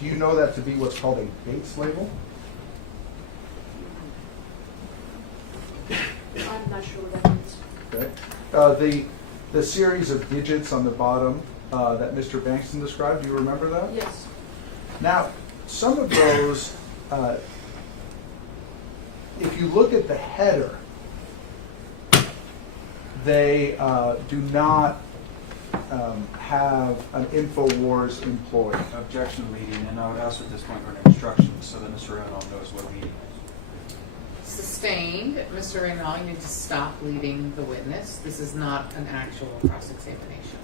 Do you know that to be what's called a Bates label? I'm not sure what that means. Okay. The series of digits on the bottom that Mr. Bankston described, do you remember that? Yes. Now, some of those, if you look at the header, they do not have an InfoWars employee. Objection leading, and I would ask at this point for an instruction so that Mr. Reynolds knows what leading is. Sustained. Mr. Reynolds, you need to stop leading the witness. This is not an actual cross-examination.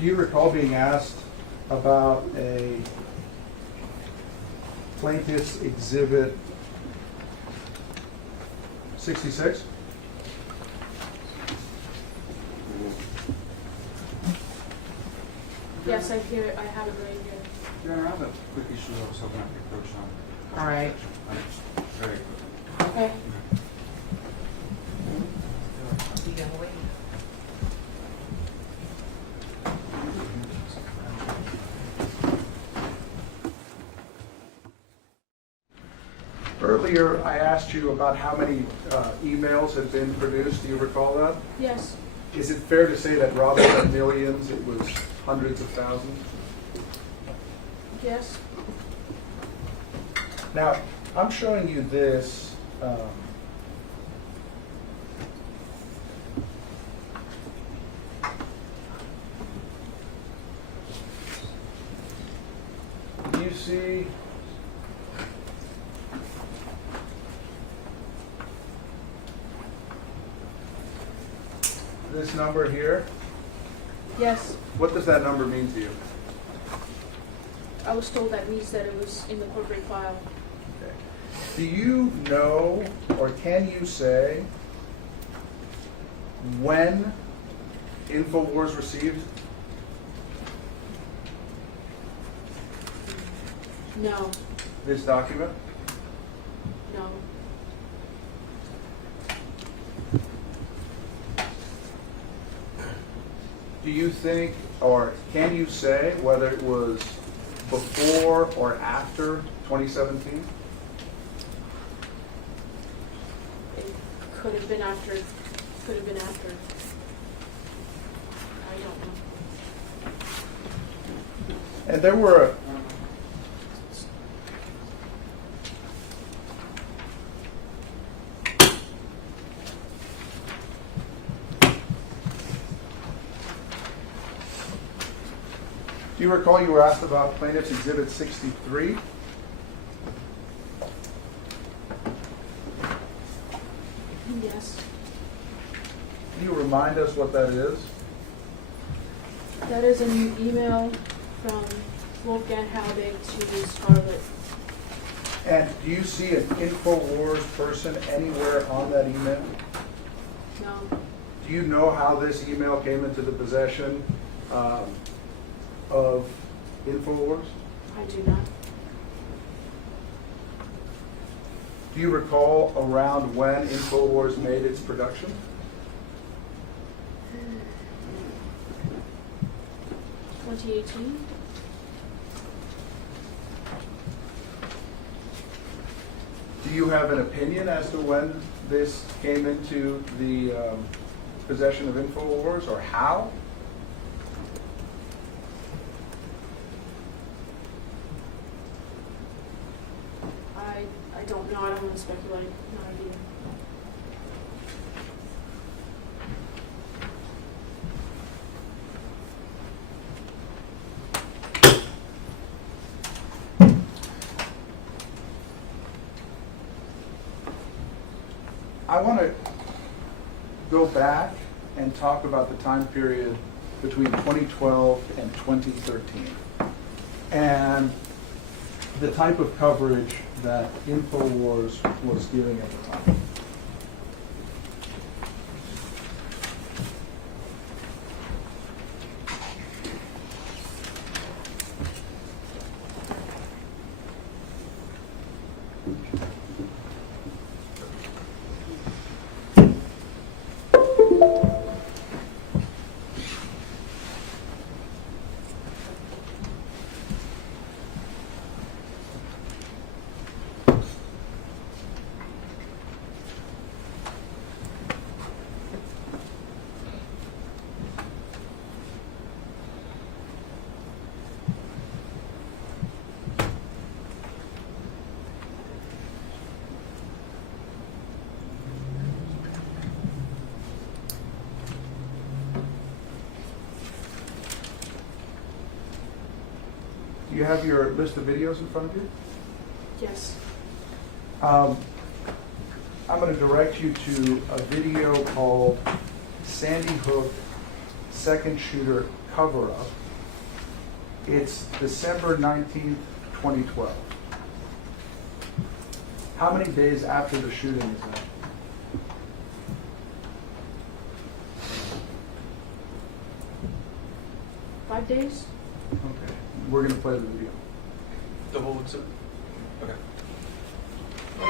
Do you recall being asked about a plaintiff's exhibit 66? Yes, I have it right here. Your Honor, I have a quick issue I was hoping I could approach on. All right. Very quick. Okay. Earlier, I asked you about how many emails had been produced. Do you recall that? Yes. Is it fair to say that rather than millions, it was hundreds of thousands? Yes. Now, I'm showing you this. Do you see this number here? Yes. What does that number mean to you? I was told that means that it was in the corporate file. Okay. Do you know, or can you say, when InfoWars received? No. This document? No. Do you think, or can you say whether it was before or after 2017? It could have been after. Could have been after. I don't know. And there were Do you recall you were asked about Plaintiff's Exhibit 63? Yes. Can you remind us what that is? That is an email from Wolfgang Halbig to Scarlett. And do you see an InfoWars person anywhere on that email? No. Do you know how this email came into the possession of InfoWars? I do not. Do you recall around when InfoWars made its production? Hmm. 2018. Do you have an opinion as to when this came into the possession of InfoWars, or how? I don't know. I don't want to speculate. No idea. I want to go back and talk about the time period between 2012 and 2013 and the type of coverage that InfoWars was giving at the time. Do you have your list of videos in front of you? Yes. I'm going to direct you to a video called Sandy Hook Second Shooter cover-up. It's December 19th, 2012. How many days after the shooting is that? Five days? Okay. We're going to play the video. The whole exhibit? Okay. What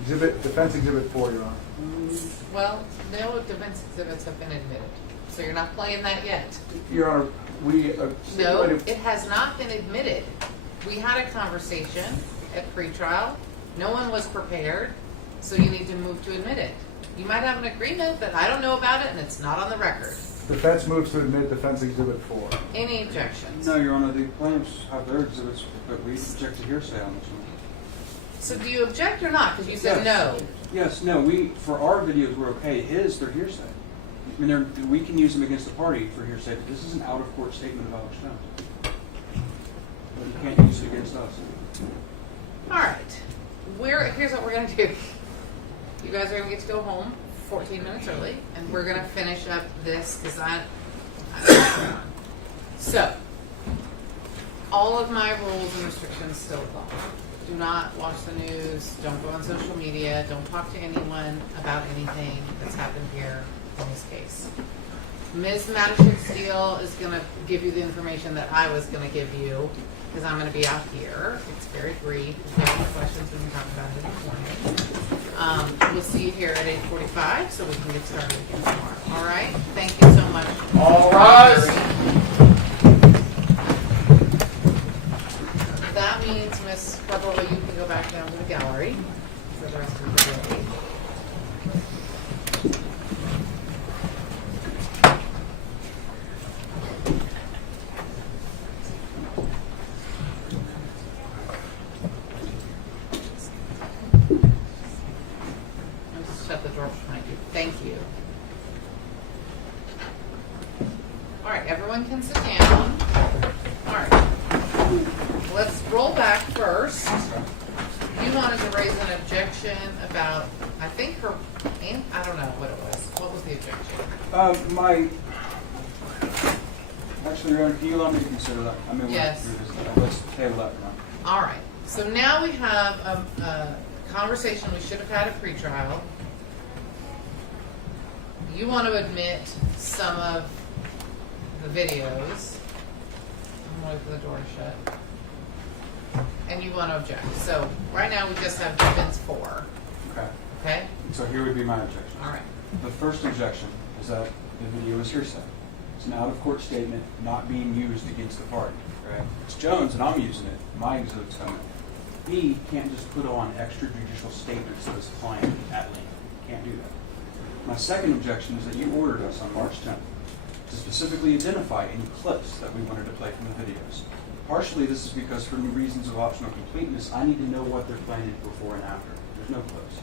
exhibit was this? Defense Exhibit 4, Your Honor. Well, no defense exhibits have been admitted, so you're not playing that yet. Your Honor, we No, stipulated- it has not been admitted. We had a conversation at pretrial. No one was prepared, so you need to move to admit it. You might have an agreement that I don't know about it and it's not on the record. Defense moves to admit Defense Exhibit 4. Any objections? No, Your Honor, the plaintiffs have their exhibits, but we object to hearsay on this one. So do you object or not? Because you said no. Yes, no, for our videos, we're okay. They're hearsay. I mean, we can use them against the party for hearsay, but this is an out-of-court statement of Alex Jones. But you can't use it against us. All right. Here's what we're going to do. You guys are going to get to go home 14 minutes early, and we're going to finish up this because So, all of my rules and restrictions still apply. Do not watch the news. Don't go on social media. Don't talk to anyone about anything that's happened here in this case. Ms. Madison-Steele is going to give you the information that I was going to give you because I'm going to be out here. It's very brief. If you have any questions, we can talk about it in the morning. We'll see you here at 8:45 so we can get started again tomorrow. All right? Thank you so much. All rise. That means, Ms. Barbola, you can go back down to the gallery for the rest of the day. I'll just shut the door behind you. Thank you. All right, everyone can sit down. All right. Let's roll back first. You wanted to raise an objection about, I think her, I don't know what it was. What was the objection? Actually, Your Honor, can you allow me to consider that? I mean, Yes. let's table that for now. All right. So now we have a conversation we should have had at pretrial. You want to admit some of the videos. I'm waiting for the door to shut. And you want to object. So right now we just have defense 4. Okay. Okay? So here would be my objection. All right. The first objection is that the video is hearsay. It's an out-of-court statement not being used against the party. Right? It's Jones, and I'm using it. My exhibit's coming. He can't just put on extrajudicial statements to his client at length. Can't do that. My second objection is that you ordered us on March 10th to specifically identify any clips that we wanted to play from the videos. Partially, this is because for reasons of optional completeness, I need to know what they're playing before and after. There's no clips.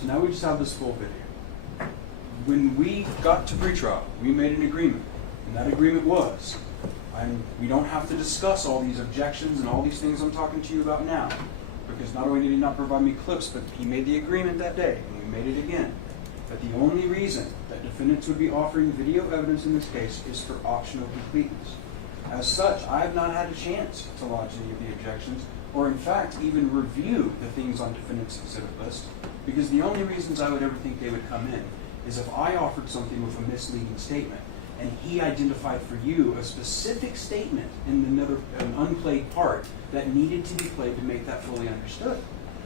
So now we just have this full video. When we got to pretrial, we made an agreement, and that agreement was, we don't have to discuss all these objections and all these things I'm talking to you about now, because not only did he not provide me clips, but he made the agreement that day, and we made it again, that the only reason that defendants would be offering video evidence in this case is for optional completeness. As such, I have not had a chance to lodge any of the objections, or in fact, even review the things on defendant's exhibit list, because the only reasons I would ever think they would come in is if I offered something with a misleading statement, and he identified for you a specific statement in an unplayed part that needed to be played to make that fully understood.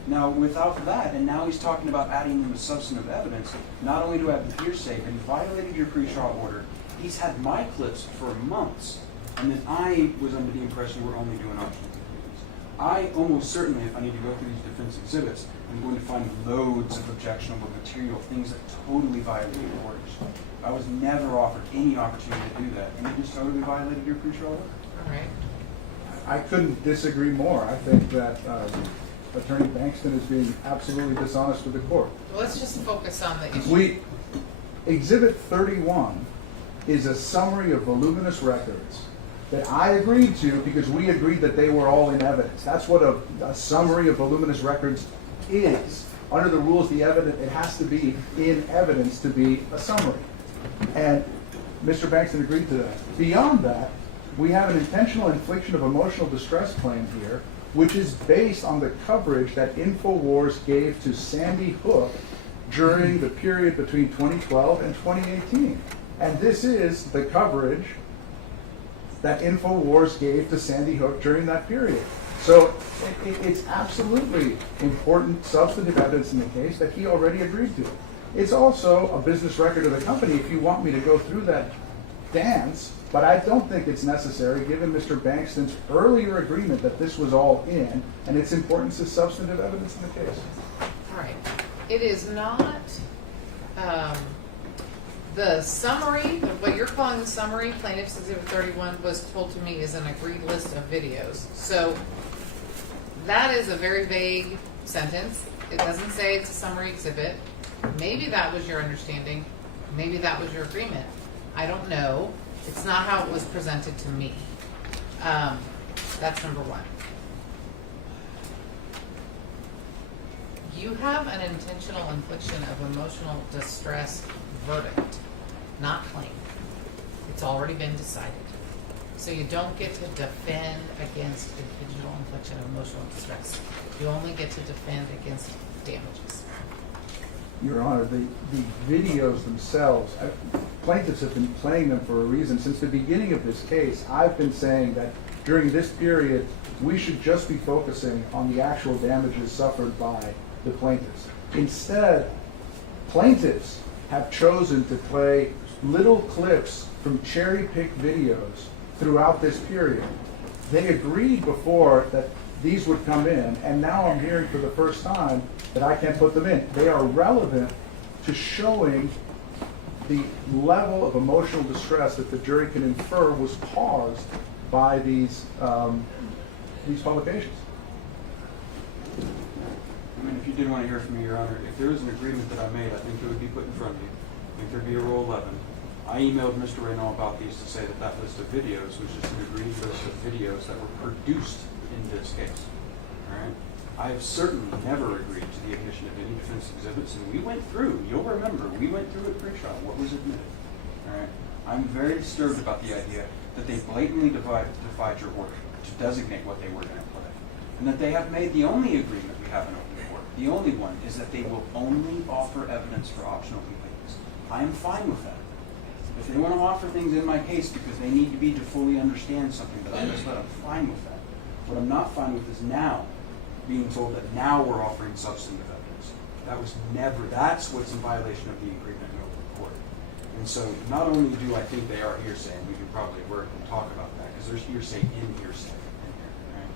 Now, without that, and now he's talking about adding them as substantive evidence, not only do I have the hearsay, but he violated your pre-trial order. He's had my clips for months, and then I was under the impression we're only doing optional completeness. I almost certainly, if I need to go through these defense exhibits, I'm going to find loads of objectionable material, things that totally violate your orders. I was never offered any opportunity to do that, and you just totally violated your pre-trial order. All right. I couldn't disagree more. I think that Attorney Bankston is being absolutely dishonest with the court. Well, let's just focus on the issue. Exhibit 31 is a summary of voluminous records that I agreed to because we agreed that they were all in evidence. That's what a summary of voluminous records is. under the rules, it has to be in evidence to be a summary. And Mr. Bankston agreed to that. Beyond that, we have an intentional infliction of emotional distress claim here, which is based on the coverage that InfoWars gave to Sandy Hook during the period between 2012 and 2018. And this is the coverage that InfoWars gave to Sandy Hook during that period. So it's absolutely important substantive evidence in the case that he already agreed to. It's also a business record of the company if you want me to go through that dance, but I don't think it's necessary given Mr. Bankston's earlier agreement that this was all in, and its importance is substantive evidence in the case. All right. It is not the summary, what you're calling the summary, Plaintiff's Exhibit 31, was told to me is an agreed list of videos. So that is a very vague sentence. It doesn't say it's a summary exhibit. Maybe that was your understanding. Maybe that was your agreement. I don't know. It's not how it was presented to me. That's number one. You have an intentional infliction of emotional distress verdict, not claim. It's already been decided. So you don't get to defend against intentional infliction of emotional distress. You only get to defend against damages. Your Honor, the videos themselves, plaintiffs have been playing them for a reason. Since the beginning of this case, I've been saying that during this period, we should just be focusing on the actual damages suffered by the plaintiffs. Instead, plaintiffs have chosen to play little clips from cherry-picked videos throughout this period. They agreed before that these would come in, and now I'm hearing for the first time that I can't put them in. They are relevant to showing the level of emotional distress that the jury can infer was caused by these publications. I mean, if you did want to hear from me, Your Honor, if there was an agreement that I made, I think it would be put in front of you. I think there'd be a Rule 11. I emailed Mr. Reynal about these to say that that list of videos was just an agreed list of videos that were produced in this case. All right? I have certainly never agreed to the admission of any defense exhibits, and we went through, you'll remember, we went through at pre-trial what was admitted. All right? I'm very disturbed about the idea that they blatantly defied your order to designate what they were going to play, and that they have made the only agreement we have in open court, the only one, is that they will only offer evidence for optional complaints. I am fine with that. If they want to offer things in my case because they need to be to fully understand something that I misled, I'm fine with that. What I'm not fine with is now being told that now we're offering substantive evidence. That was never, that's what's in violation of the agreement in open court. And so not only do I think they are hearsay, and we can probably work and talk about that, because there's hearsay in hearsay in here, right?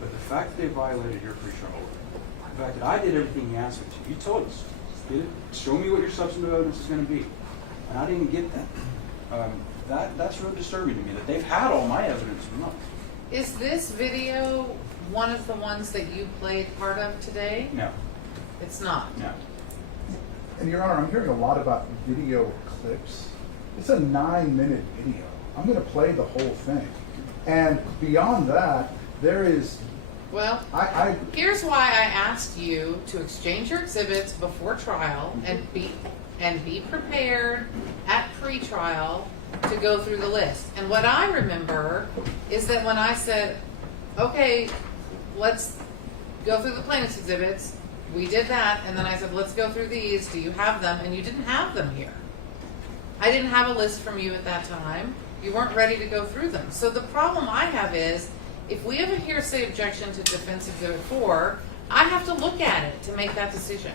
But the fact that they violated your pre-trial order, the fact that I did everything you asked me to, you told us, show me what your substantive evidence is going to be. And I didn't get that. That's really disturbing to me, that they've had all my evidence for months. Is this video one of the ones that you played part of today? No. It's not? No. And Your Honor, I'm hearing a lot about video clips. It's a 9-minute video. I'm going to play the whole thing. And beyond that, there is... Well, here's why I asked you to exchange your exhibits before trial and be prepared at pre-trial to go through the list. And what I remember is that when I said, okay, let's go through the plaintiff's exhibits, we did that, and then I said, let's go through these, do you have them? And you didn't have them here. I didn't have a list from you at that time. You weren't ready to go through them. So the problem I have is, if we have a hearsay objection to Defense Exhibit 4, I have to look at it to make that decision.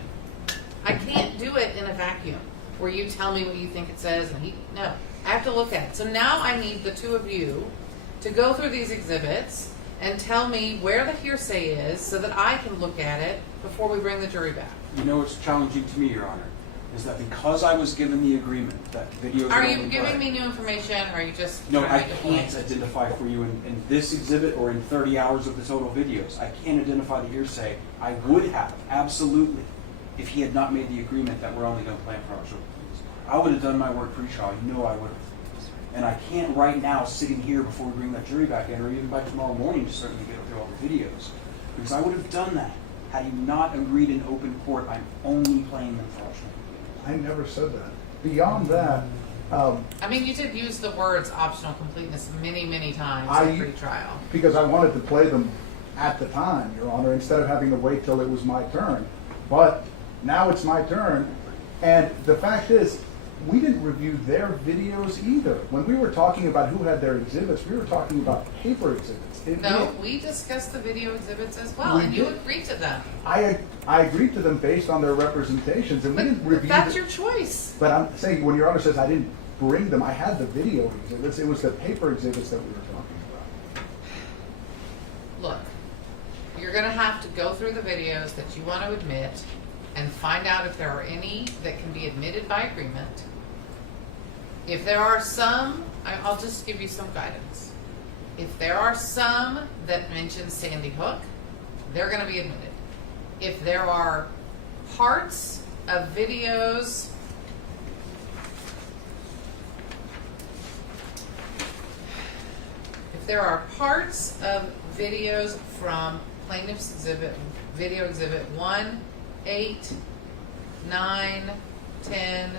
I can't do it in a vacuum where you tell me what you think it says and no. I have to look at it. So now I need the two of you to go through these exhibits and tell me where the hearsay is so that I can look at it before we bring the jury back. You know what's challenging to me, Your Honor, is that because I was given the agreement that videos are you giving me new information, or are you just no, I trying to can't identify for you in this exhibit or in 30 hours of the total videos. I can't identify the hearsay. I would have, absolutely, if he had not made the agreement that we're only going to plan for optional complaints. I would have done my work pre-trial. You know I would have. And I can't right now, sitting here before we bring that jury back in, or even by tomorrow morning, to certainly get through all the videos. Because I would have done that Had you not agreed in open court, I'm only playing them for optional. I never said that. Beyond that, I mean, you did use the words optional completeness many, many times in pre-trial. because I wanted to play them at the time, Your Honor, instead of having to wait till it was my turn. But now it's my turn, and the fact is, we didn't review their videos either. When we were talking about who had their exhibits, we were talking about paper exhibits. No, we discussed the video exhibits as well, and you agreed to them. I agreed to them based on their representations, and we didn't review. That's your choice. But I'm saying, when Your Honor says I didn't bring them, I had the video exhibits. It was the paper exhibits that we were talking about. Look, you're going to have to go through the videos that you want to admit and find out if there are any that can be admitted by agreement. If there are some, I'll just give you some guidance. If there are some that mention Sandy Hook, they're going to be admitted. If there are parts of videos from plaintiff's exhibit, video exhibit 1, 8, 9, 10,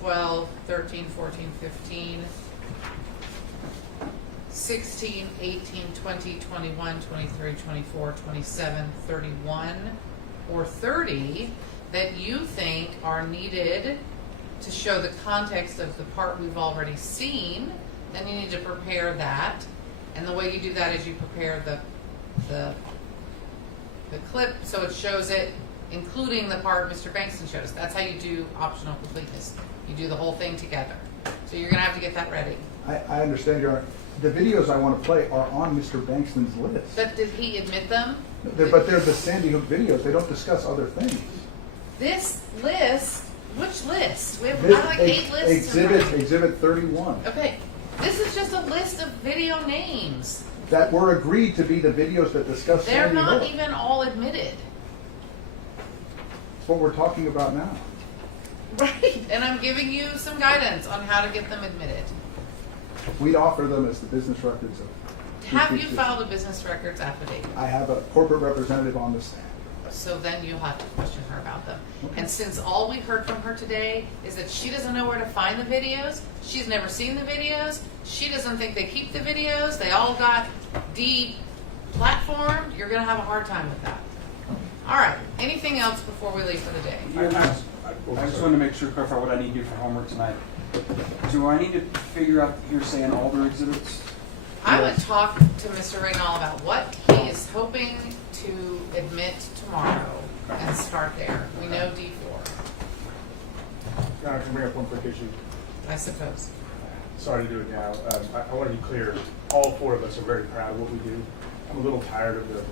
12, 13, 14, 15, 16, 18, 20, 21, 23, 24, 27, 31, or 30 that you think are needed to show the context of the part we've already seen, then you need to prepare that. And the way you do that is you prepare the clip so it shows it, including the part Mr. Bankston shows. That's how you do optional completeness. You do the whole thing together. So you're going to have to get that ready. I understand, Your Honor. The videos I want to play are on Mr. Bankston's list. But did he admit them? But they're the Sandy Hook videos. They don't discuss other things. This list, which list? We have This like 8 lists. Exhibit 31. Okay, this is just a list of video names. That were agreed to be the videos that discuss They're Sandy not Hook. even all admitted. That's what we're talking about now. Right, and I'm giving you some guidance on how to get them admitted. We'd offer them as the business records of. Have you filed a business records affidavit? I have a corporate representative on the stand. So then you'll have to question her about them. And since all we heard from her today is that she doesn't know where to find the videos, she's never seen the videos, she doesn't think they keep the videos, they all got de-platformed, you're going to have a hard time with that. All right, anything else before we leave for the day? I just want to make sure, clarify what I need to do for homework tonight. Do I need to figure out hearsay in all their exhibits? I would talk to Mr. Raynal about what he is hoping to admit tomorrow and start there. We know D4. I can bring up one quick issue. I suppose. Sorry to do it now. I want to be clear. All 4 of us are very proud of what we do. I'm a little tired of the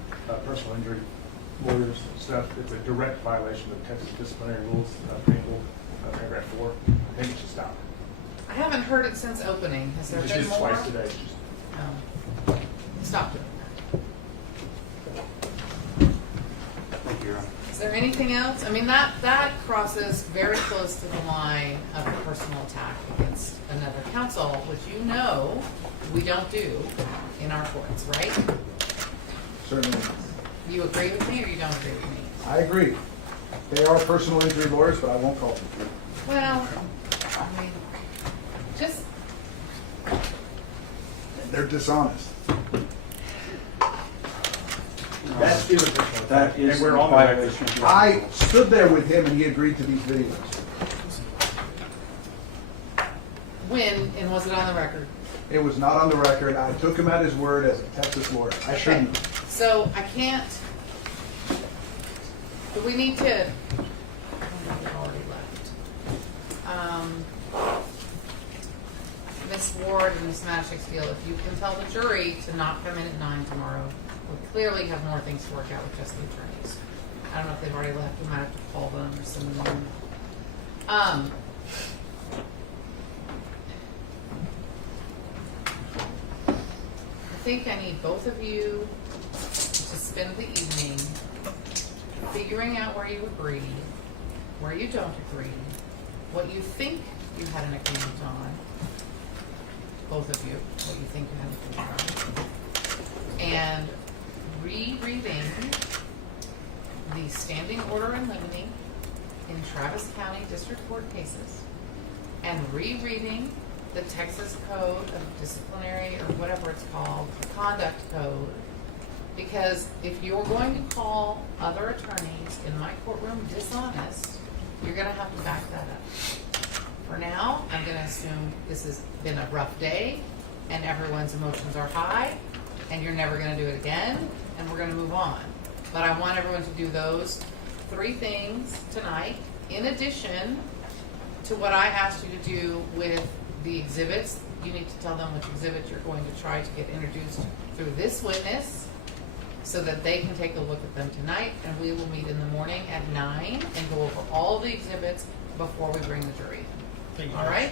personal injury lawyers stuff. It's a direct violation of Texas disciplinary rules, paragraph 4. I think it should stop. I haven't heard it since opening. Has there Just been used more? twice today. Stop doing that. Thank you, Your Honor. Is there anything else? I mean, that crosses very close to the line of a personal attack against another counsel, which you know we don't do in our courts, right? Certainly. You agree with me or you don't agree with me? I agree. They are personal injury lawyers, but I won't call them. Well, I mean, just... They're dishonest. That's irreversible. That is And we're a on the violation of your I stood there with him and he agreed to these videos. When, and was it on the record? It was not on the record. I took him at his word as a Texas lawyer. I shouldn't. So I can't, but we need to, we've already left. Ms. Ward and Ms. Matchexfield, if you can tell the jury to not come in at 9 tomorrow, we clearly have more things to work out with just the attorneys. I don't know if they've already left, we might have to call them or send them in. I think I need both of you to spend the evening figuring out where you agree, where you don't agree, what you think you had an agreement on, both of you, what you think you had an agreement on, and rereading the standing order in limine in Travis County District Court cases and rereading the Texas Code of Disciplinary, or whatever it's called, the Conduct Code, because if you're going to call other attorneys in my courtroom dishonest, you're going to have to back that up. For now, I'm going to assume this has been a rough day and everyone's emotions are high and you're never going to do it again and we're going to move on. But I want everyone to do those 3 things tonight, in addition to what I asked you to do with the exhibits. You need to tell them which exhibit you're going to try to get introduced through this witness so that they can take a look at them tonight, and we will meet in the morning at 9 and go over all the exhibits before we bring the jury in. All right?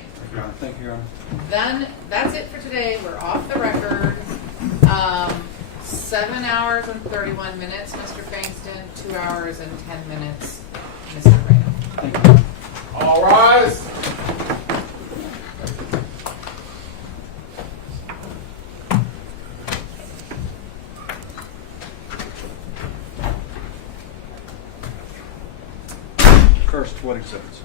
Thank you, Your Honor. Then, that's it for today. We're off the record. 7 hours and 31 minutes, Mr. Fangston. 2 hours and 10 minutes, Mr. Reno. Thank you. All rise. First, what exhibits?